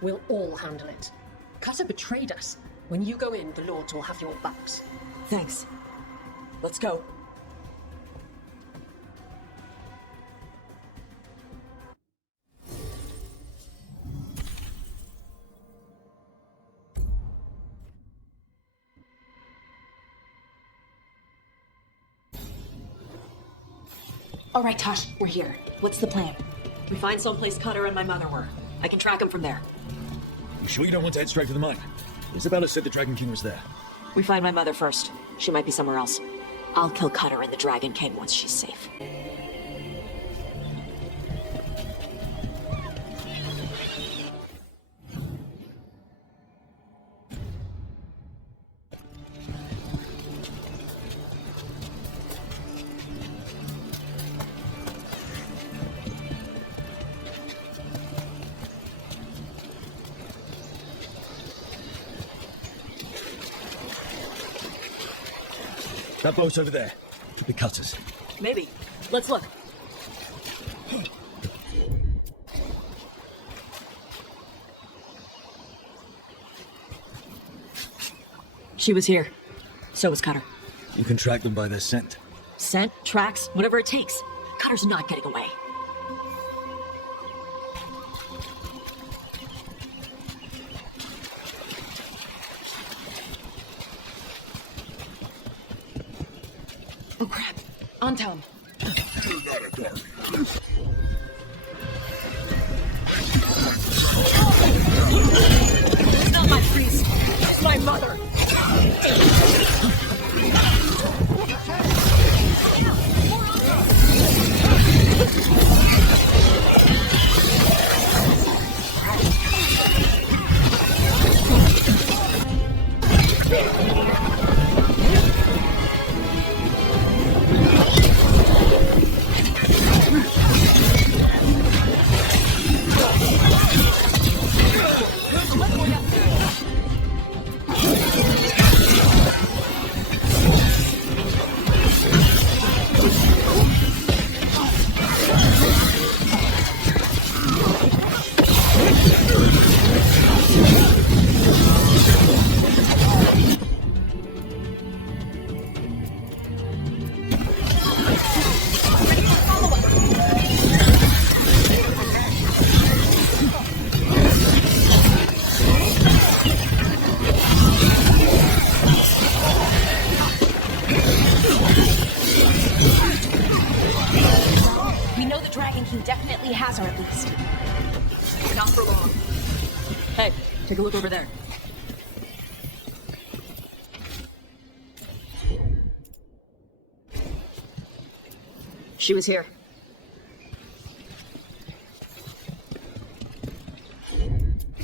We'll all handle it. Cutter betrayed us. When you go in, the Lords will have your backs. Thanks. Let's go. All right, Tosh, we're here. What's the plan? We find someplace Cutter and my mother were. I can track them from there. You sure you don't want to head straight for the mine? Isabella said the Dragon King was there. We find my mother first. She might be somewhere else. I'll kill Cutter and the Dragon King once she's safe. That boat's over there. The cutters. Maybe. Let's look. She was here. So was Cutter. You can track them by their scent. Scent, tracks, whatever it takes. Cutter's not getting away. Oh crap. On Tom. It's not my priest. It's my mother. Take a look over there. She was here.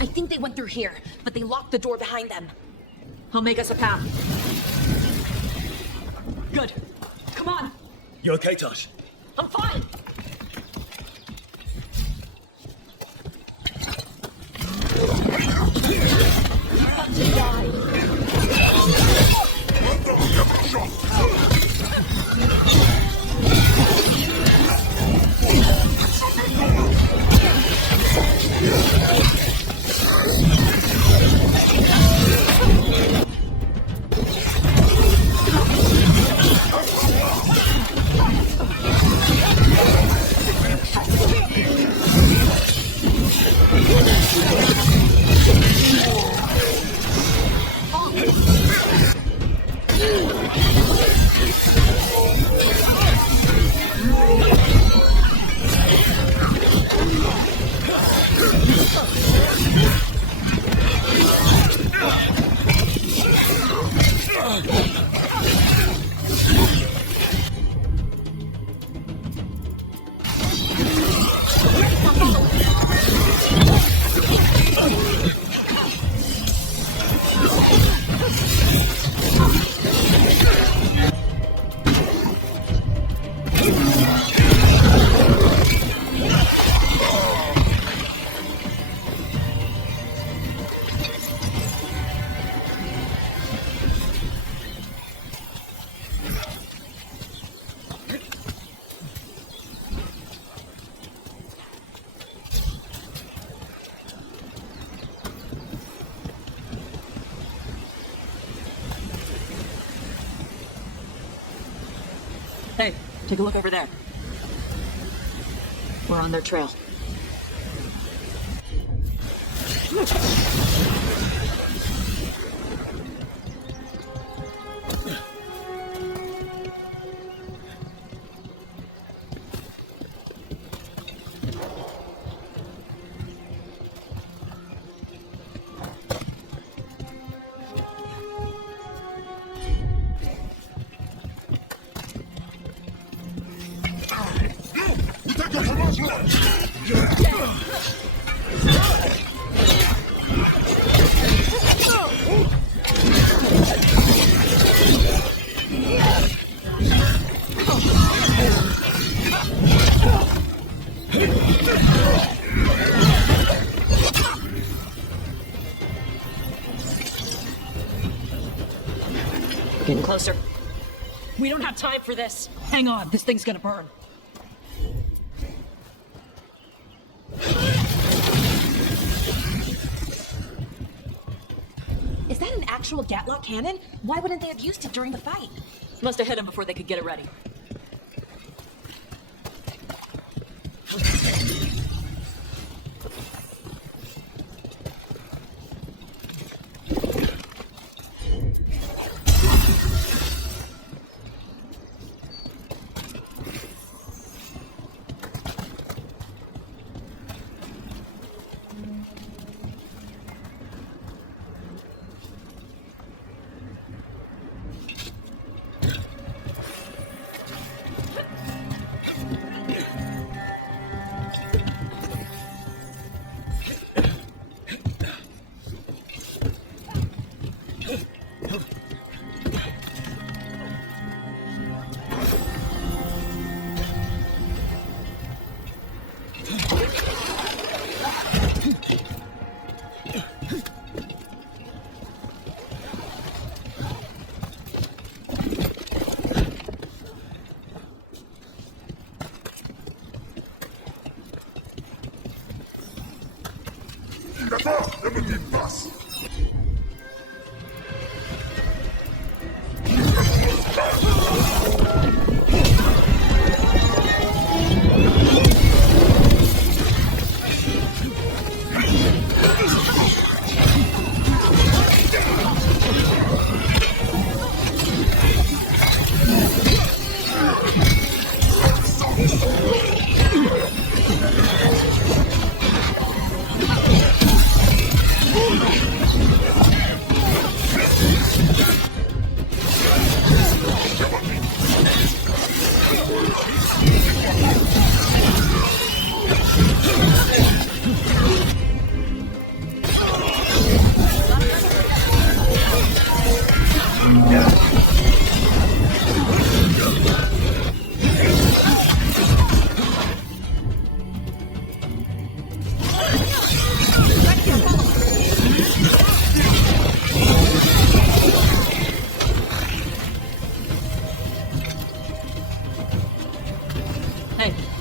I think they went through here, but they locked the door behind them. I'll make us a path. Good. Come on. You okay, Tosh? I'm fine. Hey, take a look over there. We're on their trail. Getting closer. We don't have time for this. Hang on, this thing's gonna burn. Is that an actual Gatlock cannon? Why wouldn't they have used it during the fight? Must have hit him before they could get it ready.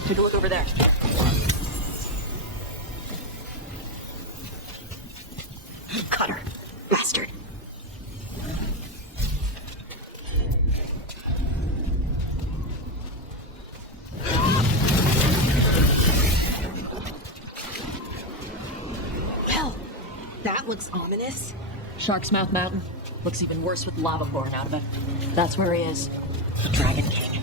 Take a look over there. Cutter. Bastard. Well, that looks ominous. Shark's Mouth Mountain. Looks even worse with lava pouring out of it. That's where he is. The Dragon King.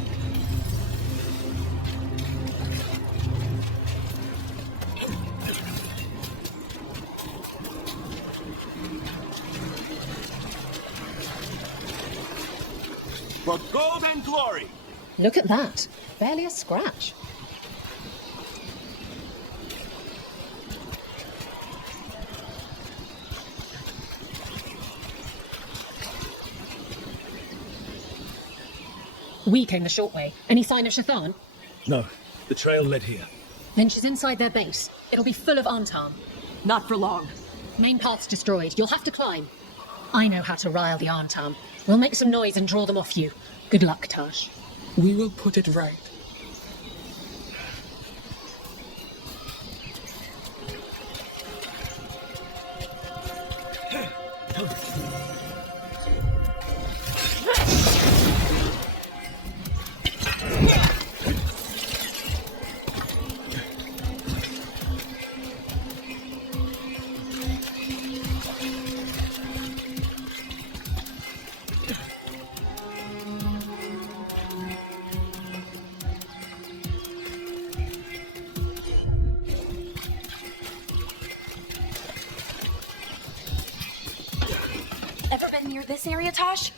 For gold and glory! Look at that. Barely a scratch. We came the short way. Any sign of Shathan? No, the trail led here. Then she's inside their base. It'll be full of Antam. Not for long. Main path's destroyed. You'll have to climb. I know how to rile the Antam. We'll make some noise and draw them off you. Good luck, Taj. We will put it right. near this area, Tosh?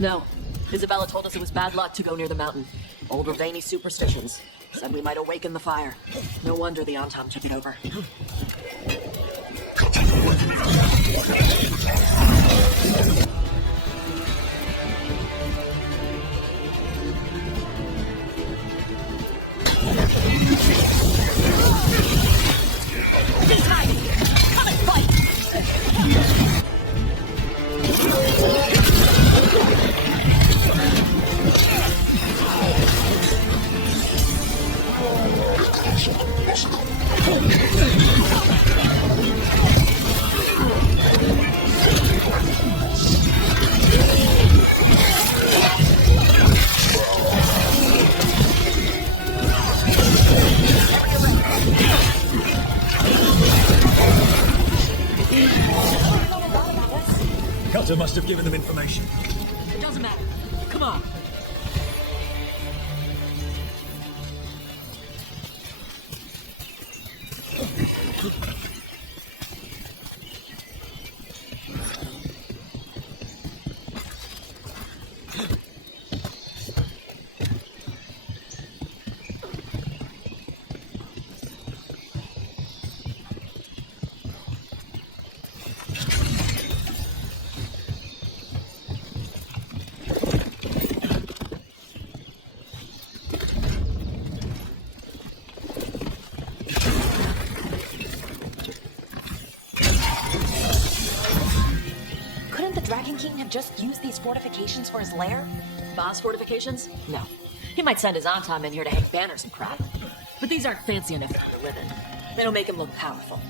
No. Isabella told us it was bad luck to go near the mountain. Old Ravani superstitions. Said we might awaken the fire. No wonder the Antam took it over. This time! Come and fight! Cutter must have given them information. It doesn't matter. Come on. Just use these fortifications for his lair? Boss fortifications? No. He might send his Antam in here to hang banners and crap. But these aren't fancy enough for him to live in. They don't make him look powerful.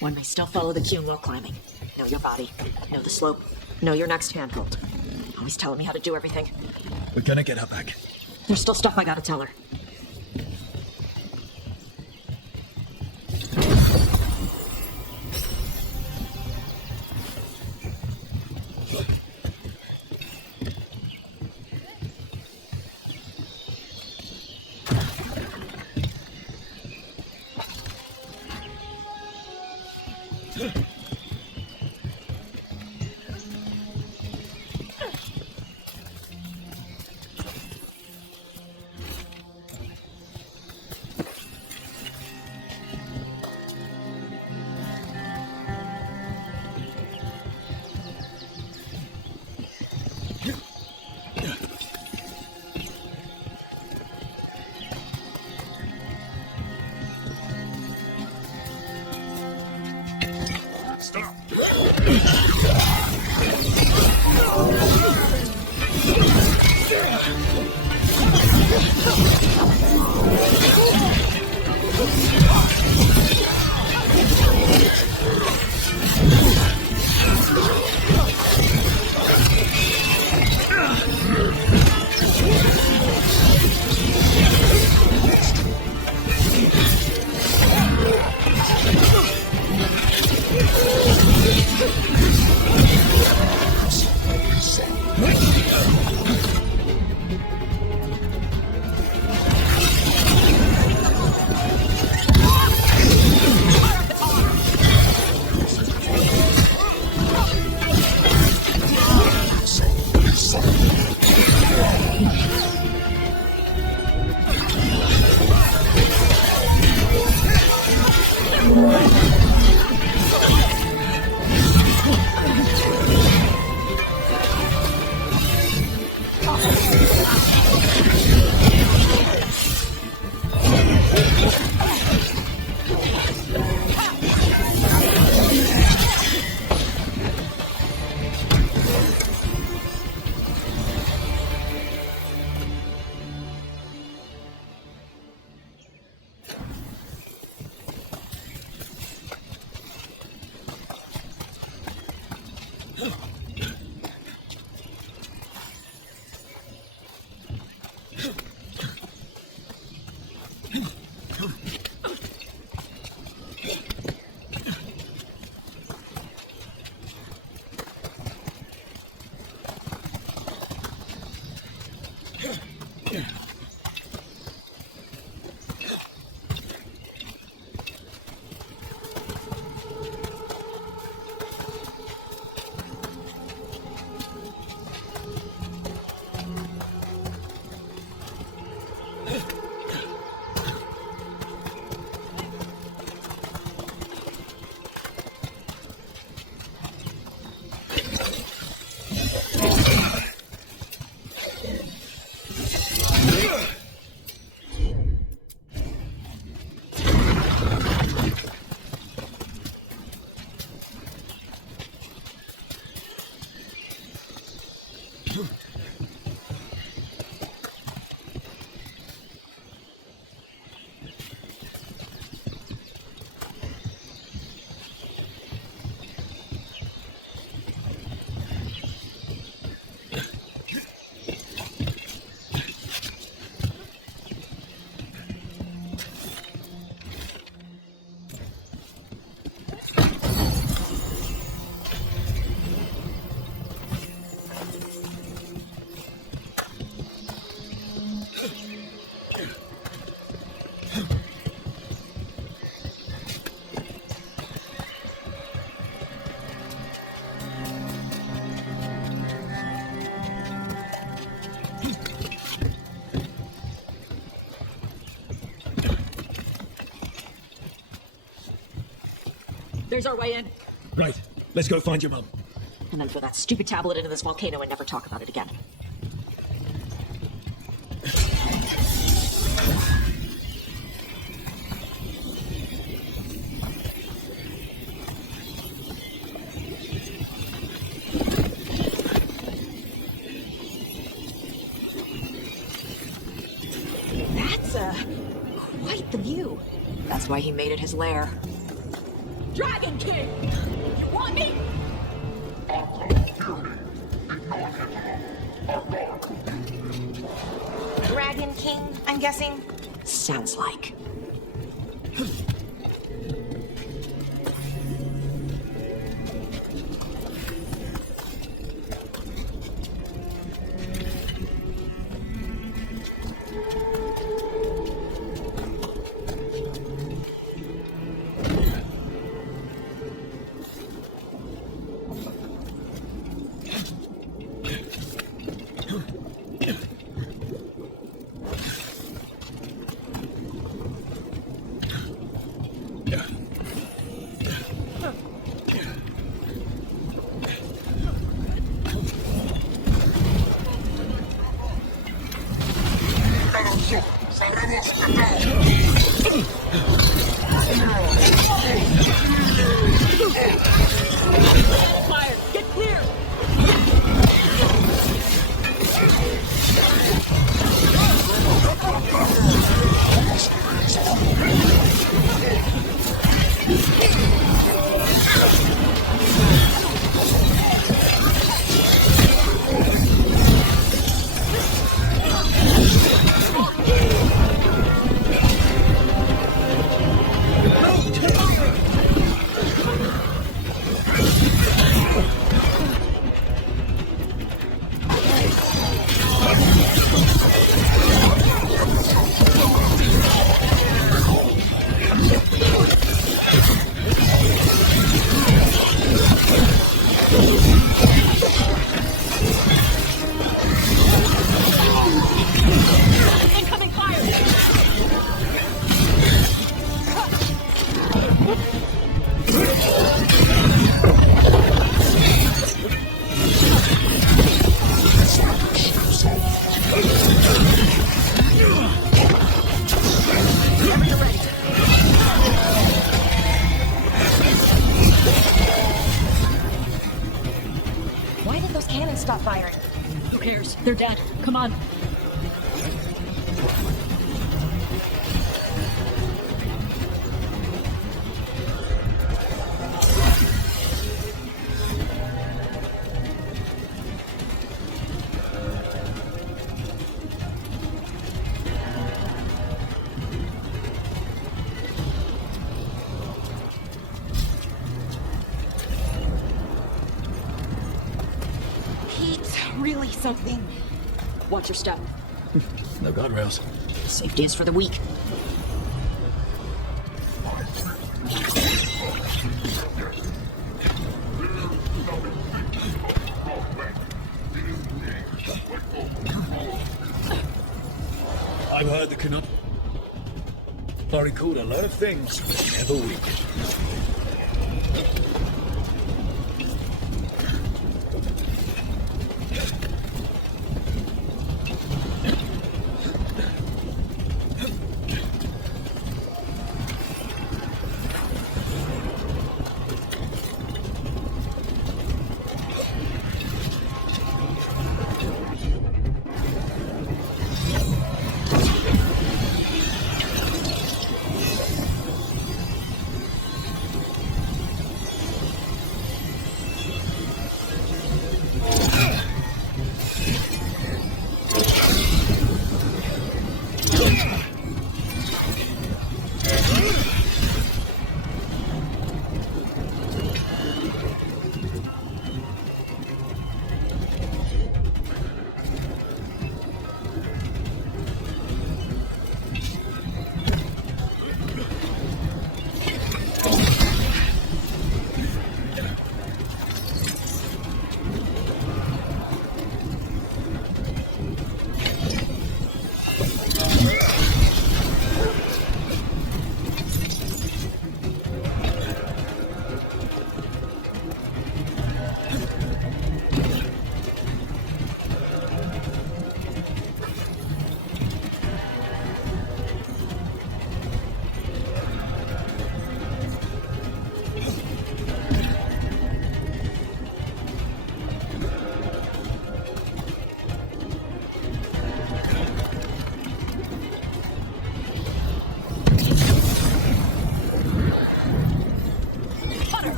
One may still follow the Qun while climbing. Know your body, know the slope, know your next handhold. Always telling me how to do everything. We're gonna get her back. There's still stuff I gotta tell her. There's our way in. Right. Let's go find your mum. And then throw that stupid tablet into this volcano and never talk about it again. That's quite the view. That's why he made it his lair. Dragon King! You want me? Dragon King, I'm guessing? Sounds like. Fire! Get clear! Incoming fire! Why did those cannons stop firing? Who cares? They're dead. Come on. Heat's really something. Watch your step. No guardrails. Safety is for the weak. I've heard the Canuck. I recalled a lot of things, but never weak.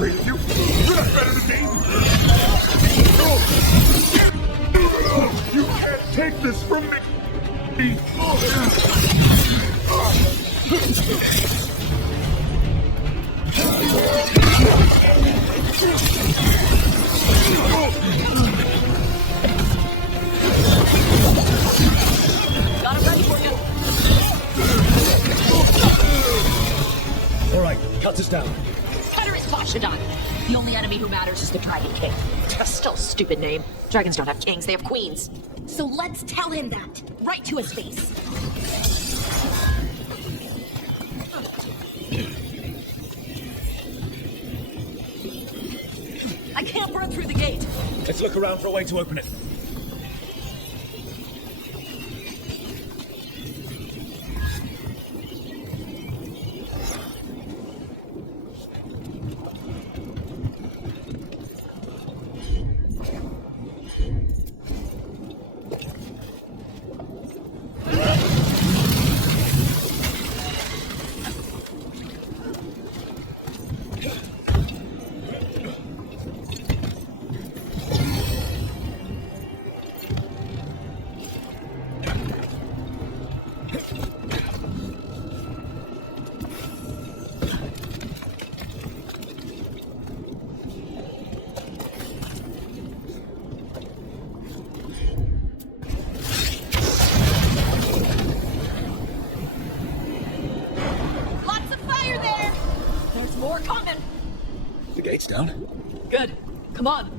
afraid of you. You're not better than me. You can't take this from me. Got it ready for you. All right, cut us down. Cutter is Fashadon. The only enemy who matters is the Dragon King. Still a stupid name. Dragons don't have kings, they have queens. So let's tell him that, right to his face. I can't burn through the gate. Let's look around for a way to open it. Down? Good. Come on.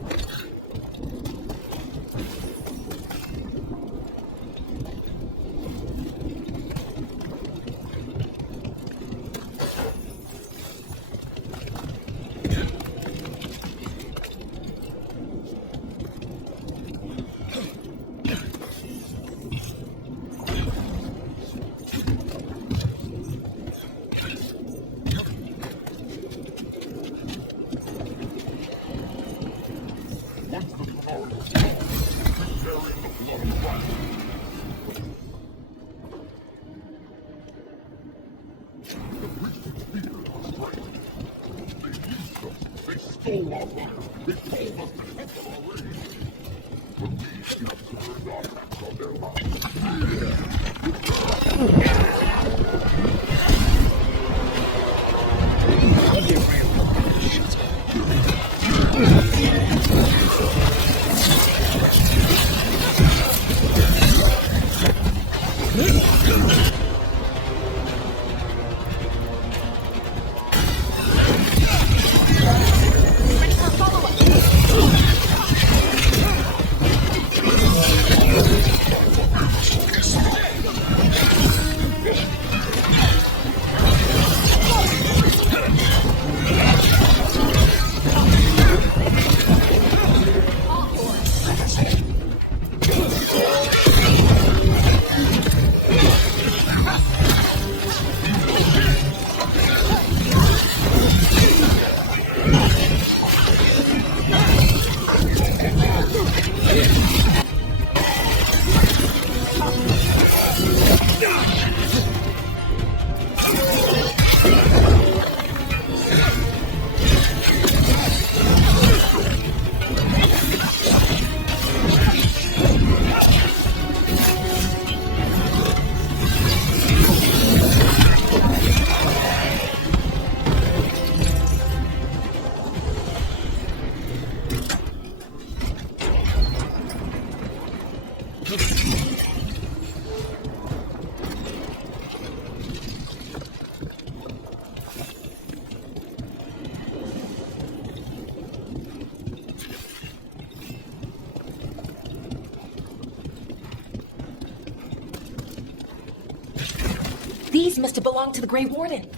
These must have belonged to the Grey Warden.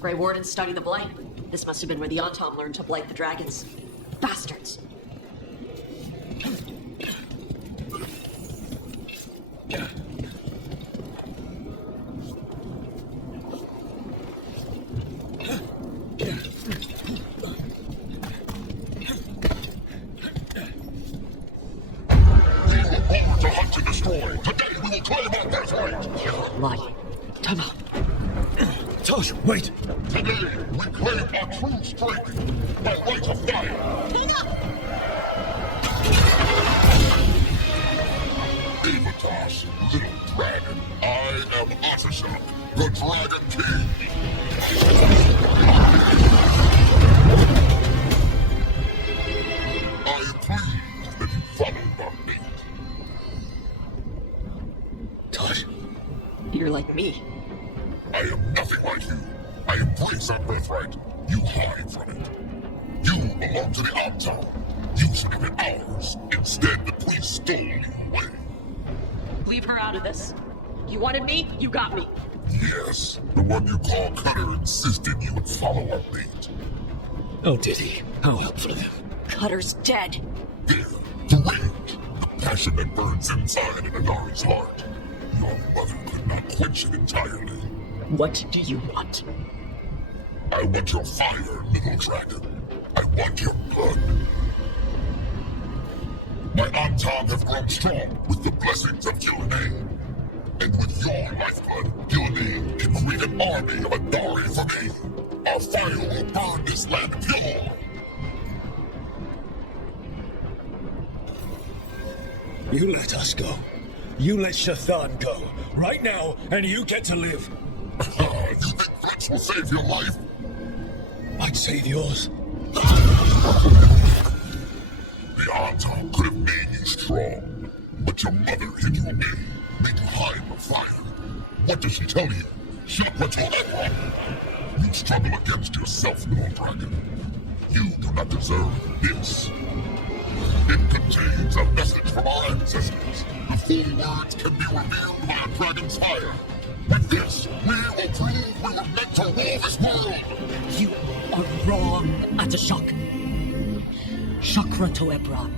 Grey Wardens study the blight. This must have been where the Antom learned to blight the dragons. Bastards. Tosh, wait! Today, we claim our true strength by right of fire. Thedas, little dragon, I am Asume, the Dragon King. I am pleased that you followed our fate. Tosh. You're like me. I am nothing like you. I embrace our birthright. You hide from it. You belong to the Omtown. You should have been ours. Instead, the police stole you away. Leave her out of this. You wanted me, you got me. Yes, the one you call Cutter insisted you would follow our fate. Oh, did he? How helpful of him. Cutter's dead. There, the rage, the passion that burns inside in Anari's heart. Your mother could not quench it entirely. What do you want? I want your fire, little dragon. I want your blood. My Omtown have grown strong with the blessings of Gillian. And with your lifeblood, Gillian can create an army of Andari for me. Our fire will burn this land pure. You let us go. You let Shathan go. Right now, and you get to live. You think threats will save your life? I'd save yours. The Omtown could have made you strong, but your mother hid you away, made you hide the fire. What does she tell you? She went to Emperor. You struggle against yourself, little dragon. You do not deserve this. It contains a message from our ancestors. The full words can be revealed by a dragon's fire. With this, we will prove we were meant to rule this world! You are wrong, Atashok. Chakra Toebra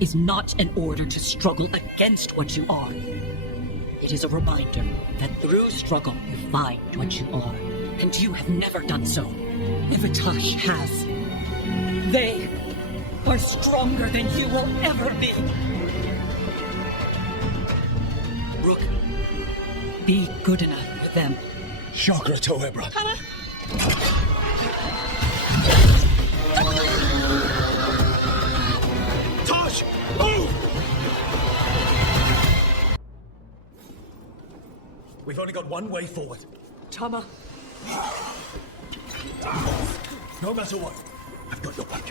is not an order to struggle against what you are. It is a reminder that through struggle you find what you are. And you have never done so. Evitash has. They are stronger than you will ever be. Rook, be good enough for them. Chakra Toebra. Tosh! Move! We've only got one way forward. Tama. No matter what, I've got your back.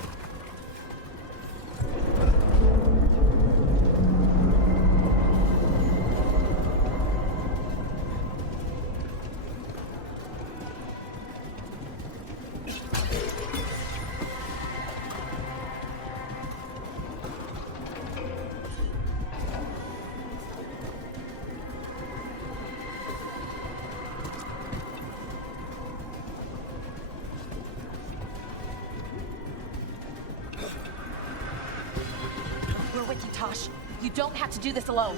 We're with you, Tosh. You don't have to do this alone.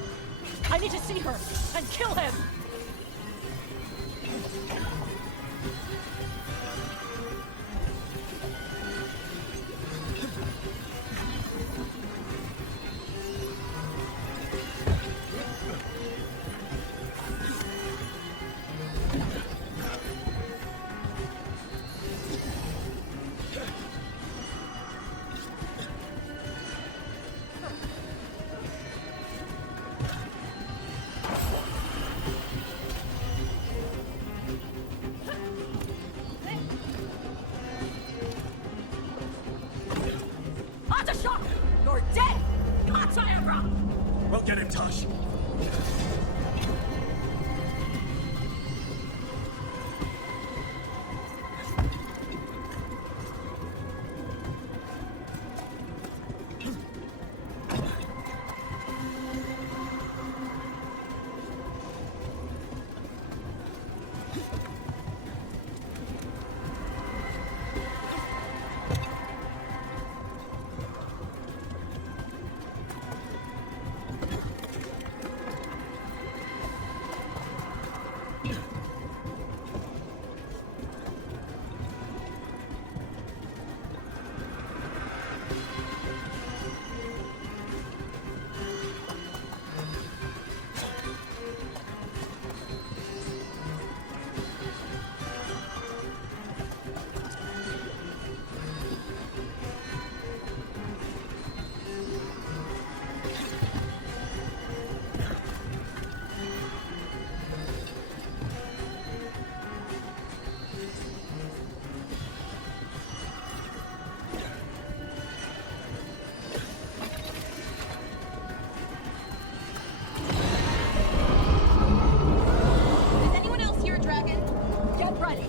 I need to see her and kill him! You're dead! We'll get in touch. Get ready.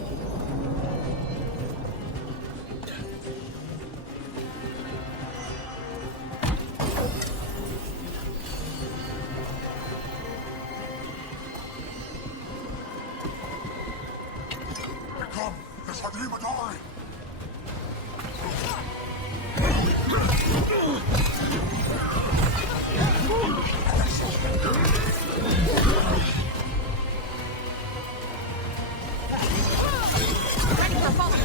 Come, this had him die. Ready for a follow.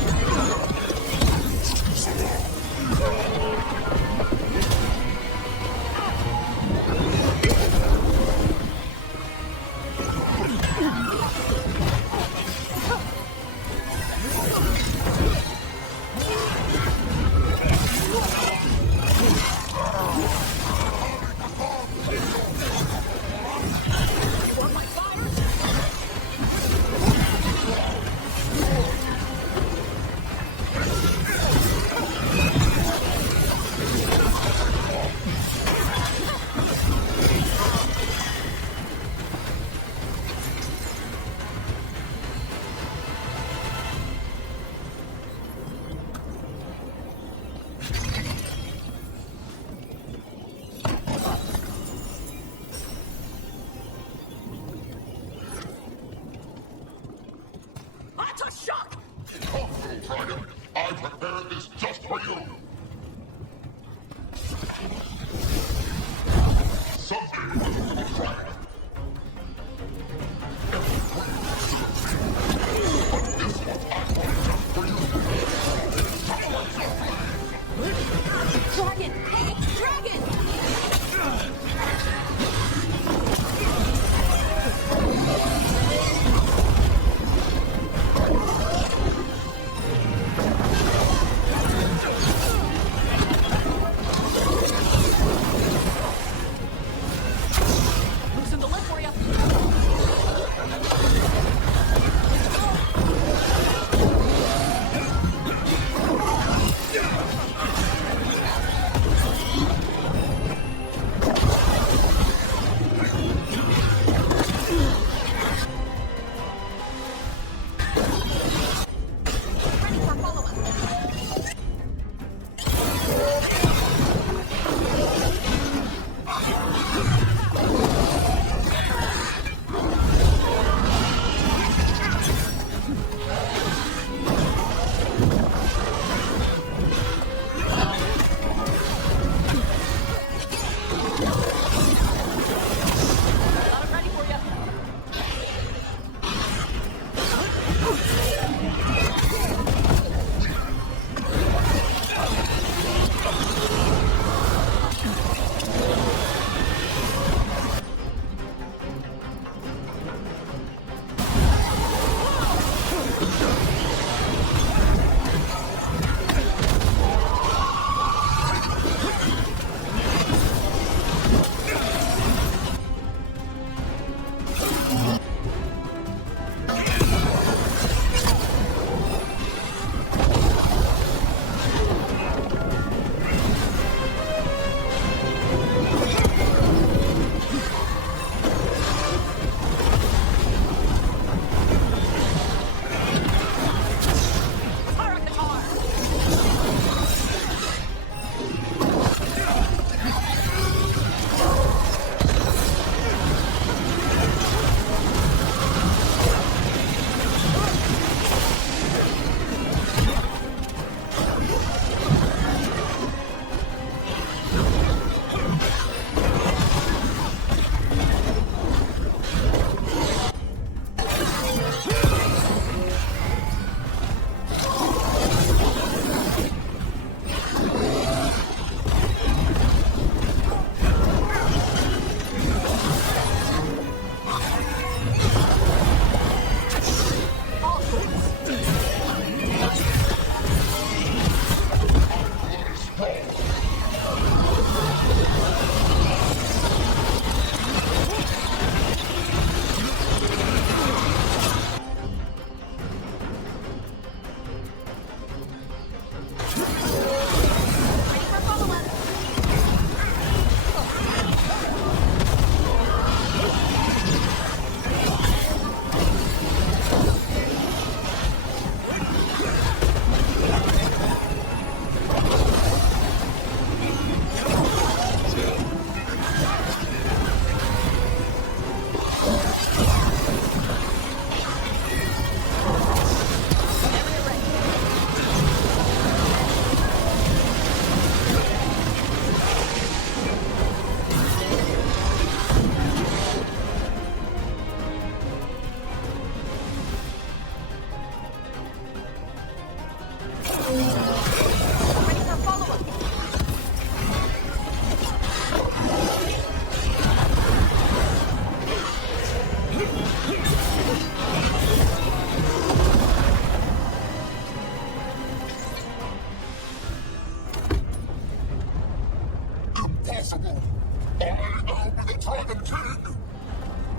That's a shock! Come, little dragon. I prepared this just for you. Someday you will try it. But this one I want just for you. Dragon! Dragon!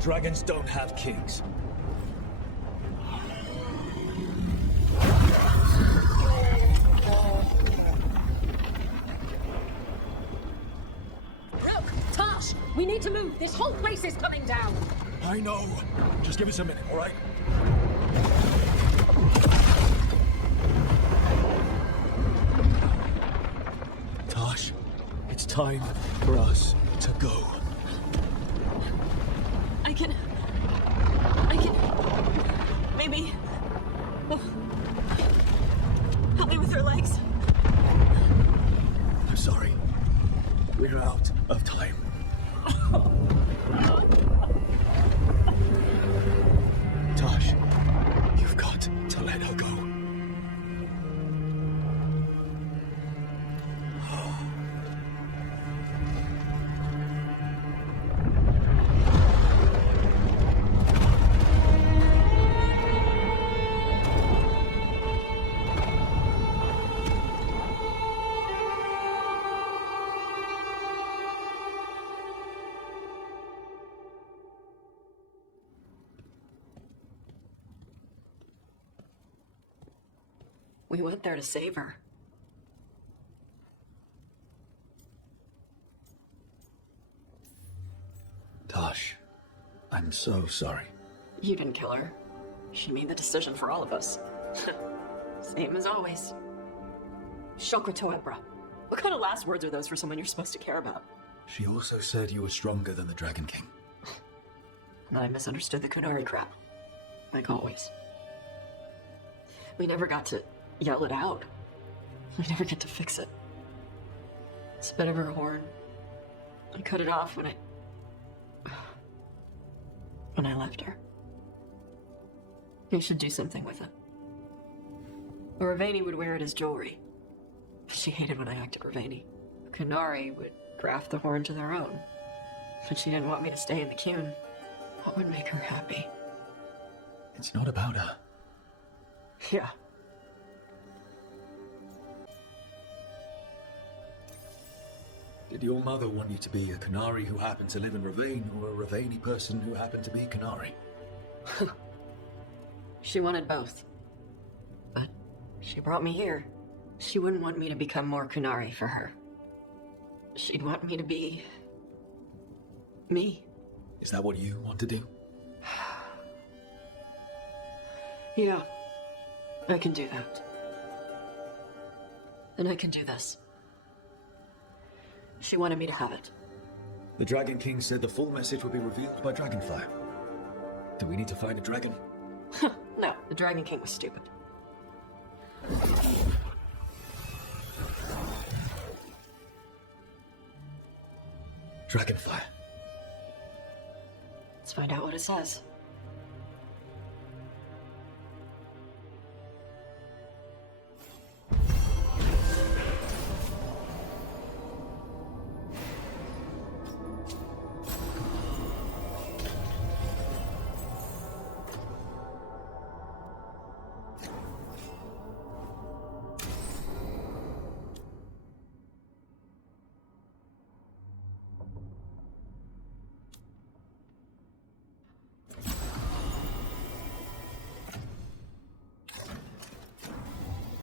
Dragons don't have kings. Rook! Tosh! We need to move! This whole place is coming down! I know. Just give us a minute, all right? Tosh, it's time for us to go. I can... Maybe... Oh. Help me with her legs. I'm sorry. We're out of time. Tosh, you've got to let her go. We went there to save her. Tosh, I'm so sorry. You didn't kill her. She made the decision for all of us. Same as always. Shokra Toebra. What kind of last words are those for someone you're supposed to care about? She also said you were stronger than the Dragon King. And I misunderstood the Kunari crap. Like always. We never got to yell it out. We never get to fix it. Spit of her horn. I cut it off when I left her. You should do something with it. Or Ravani would wear it as jewelry. She hated when I acted Ravani. Kunari would graft the horn to their own. But she didn't want me to stay in the Qun. What would make her happy? It's not about her. Yeah. Did your mother want you to be a Kunari who happened to live in Ravane, or a Ravani person who happened to be Kunari? She wanted both. But she brought me here. She wouldn't want me to become more Kunari for her. She'd want me to be... me. Is that what you want to do? Yeah. I can do that. And I can do this. She wanted me to have it. The Dragon King said the full message would be revealed by Dragonfire. Do we need to find a dragon? No, the Dragon King was stupid. Dragonfire. Let's find out what it says.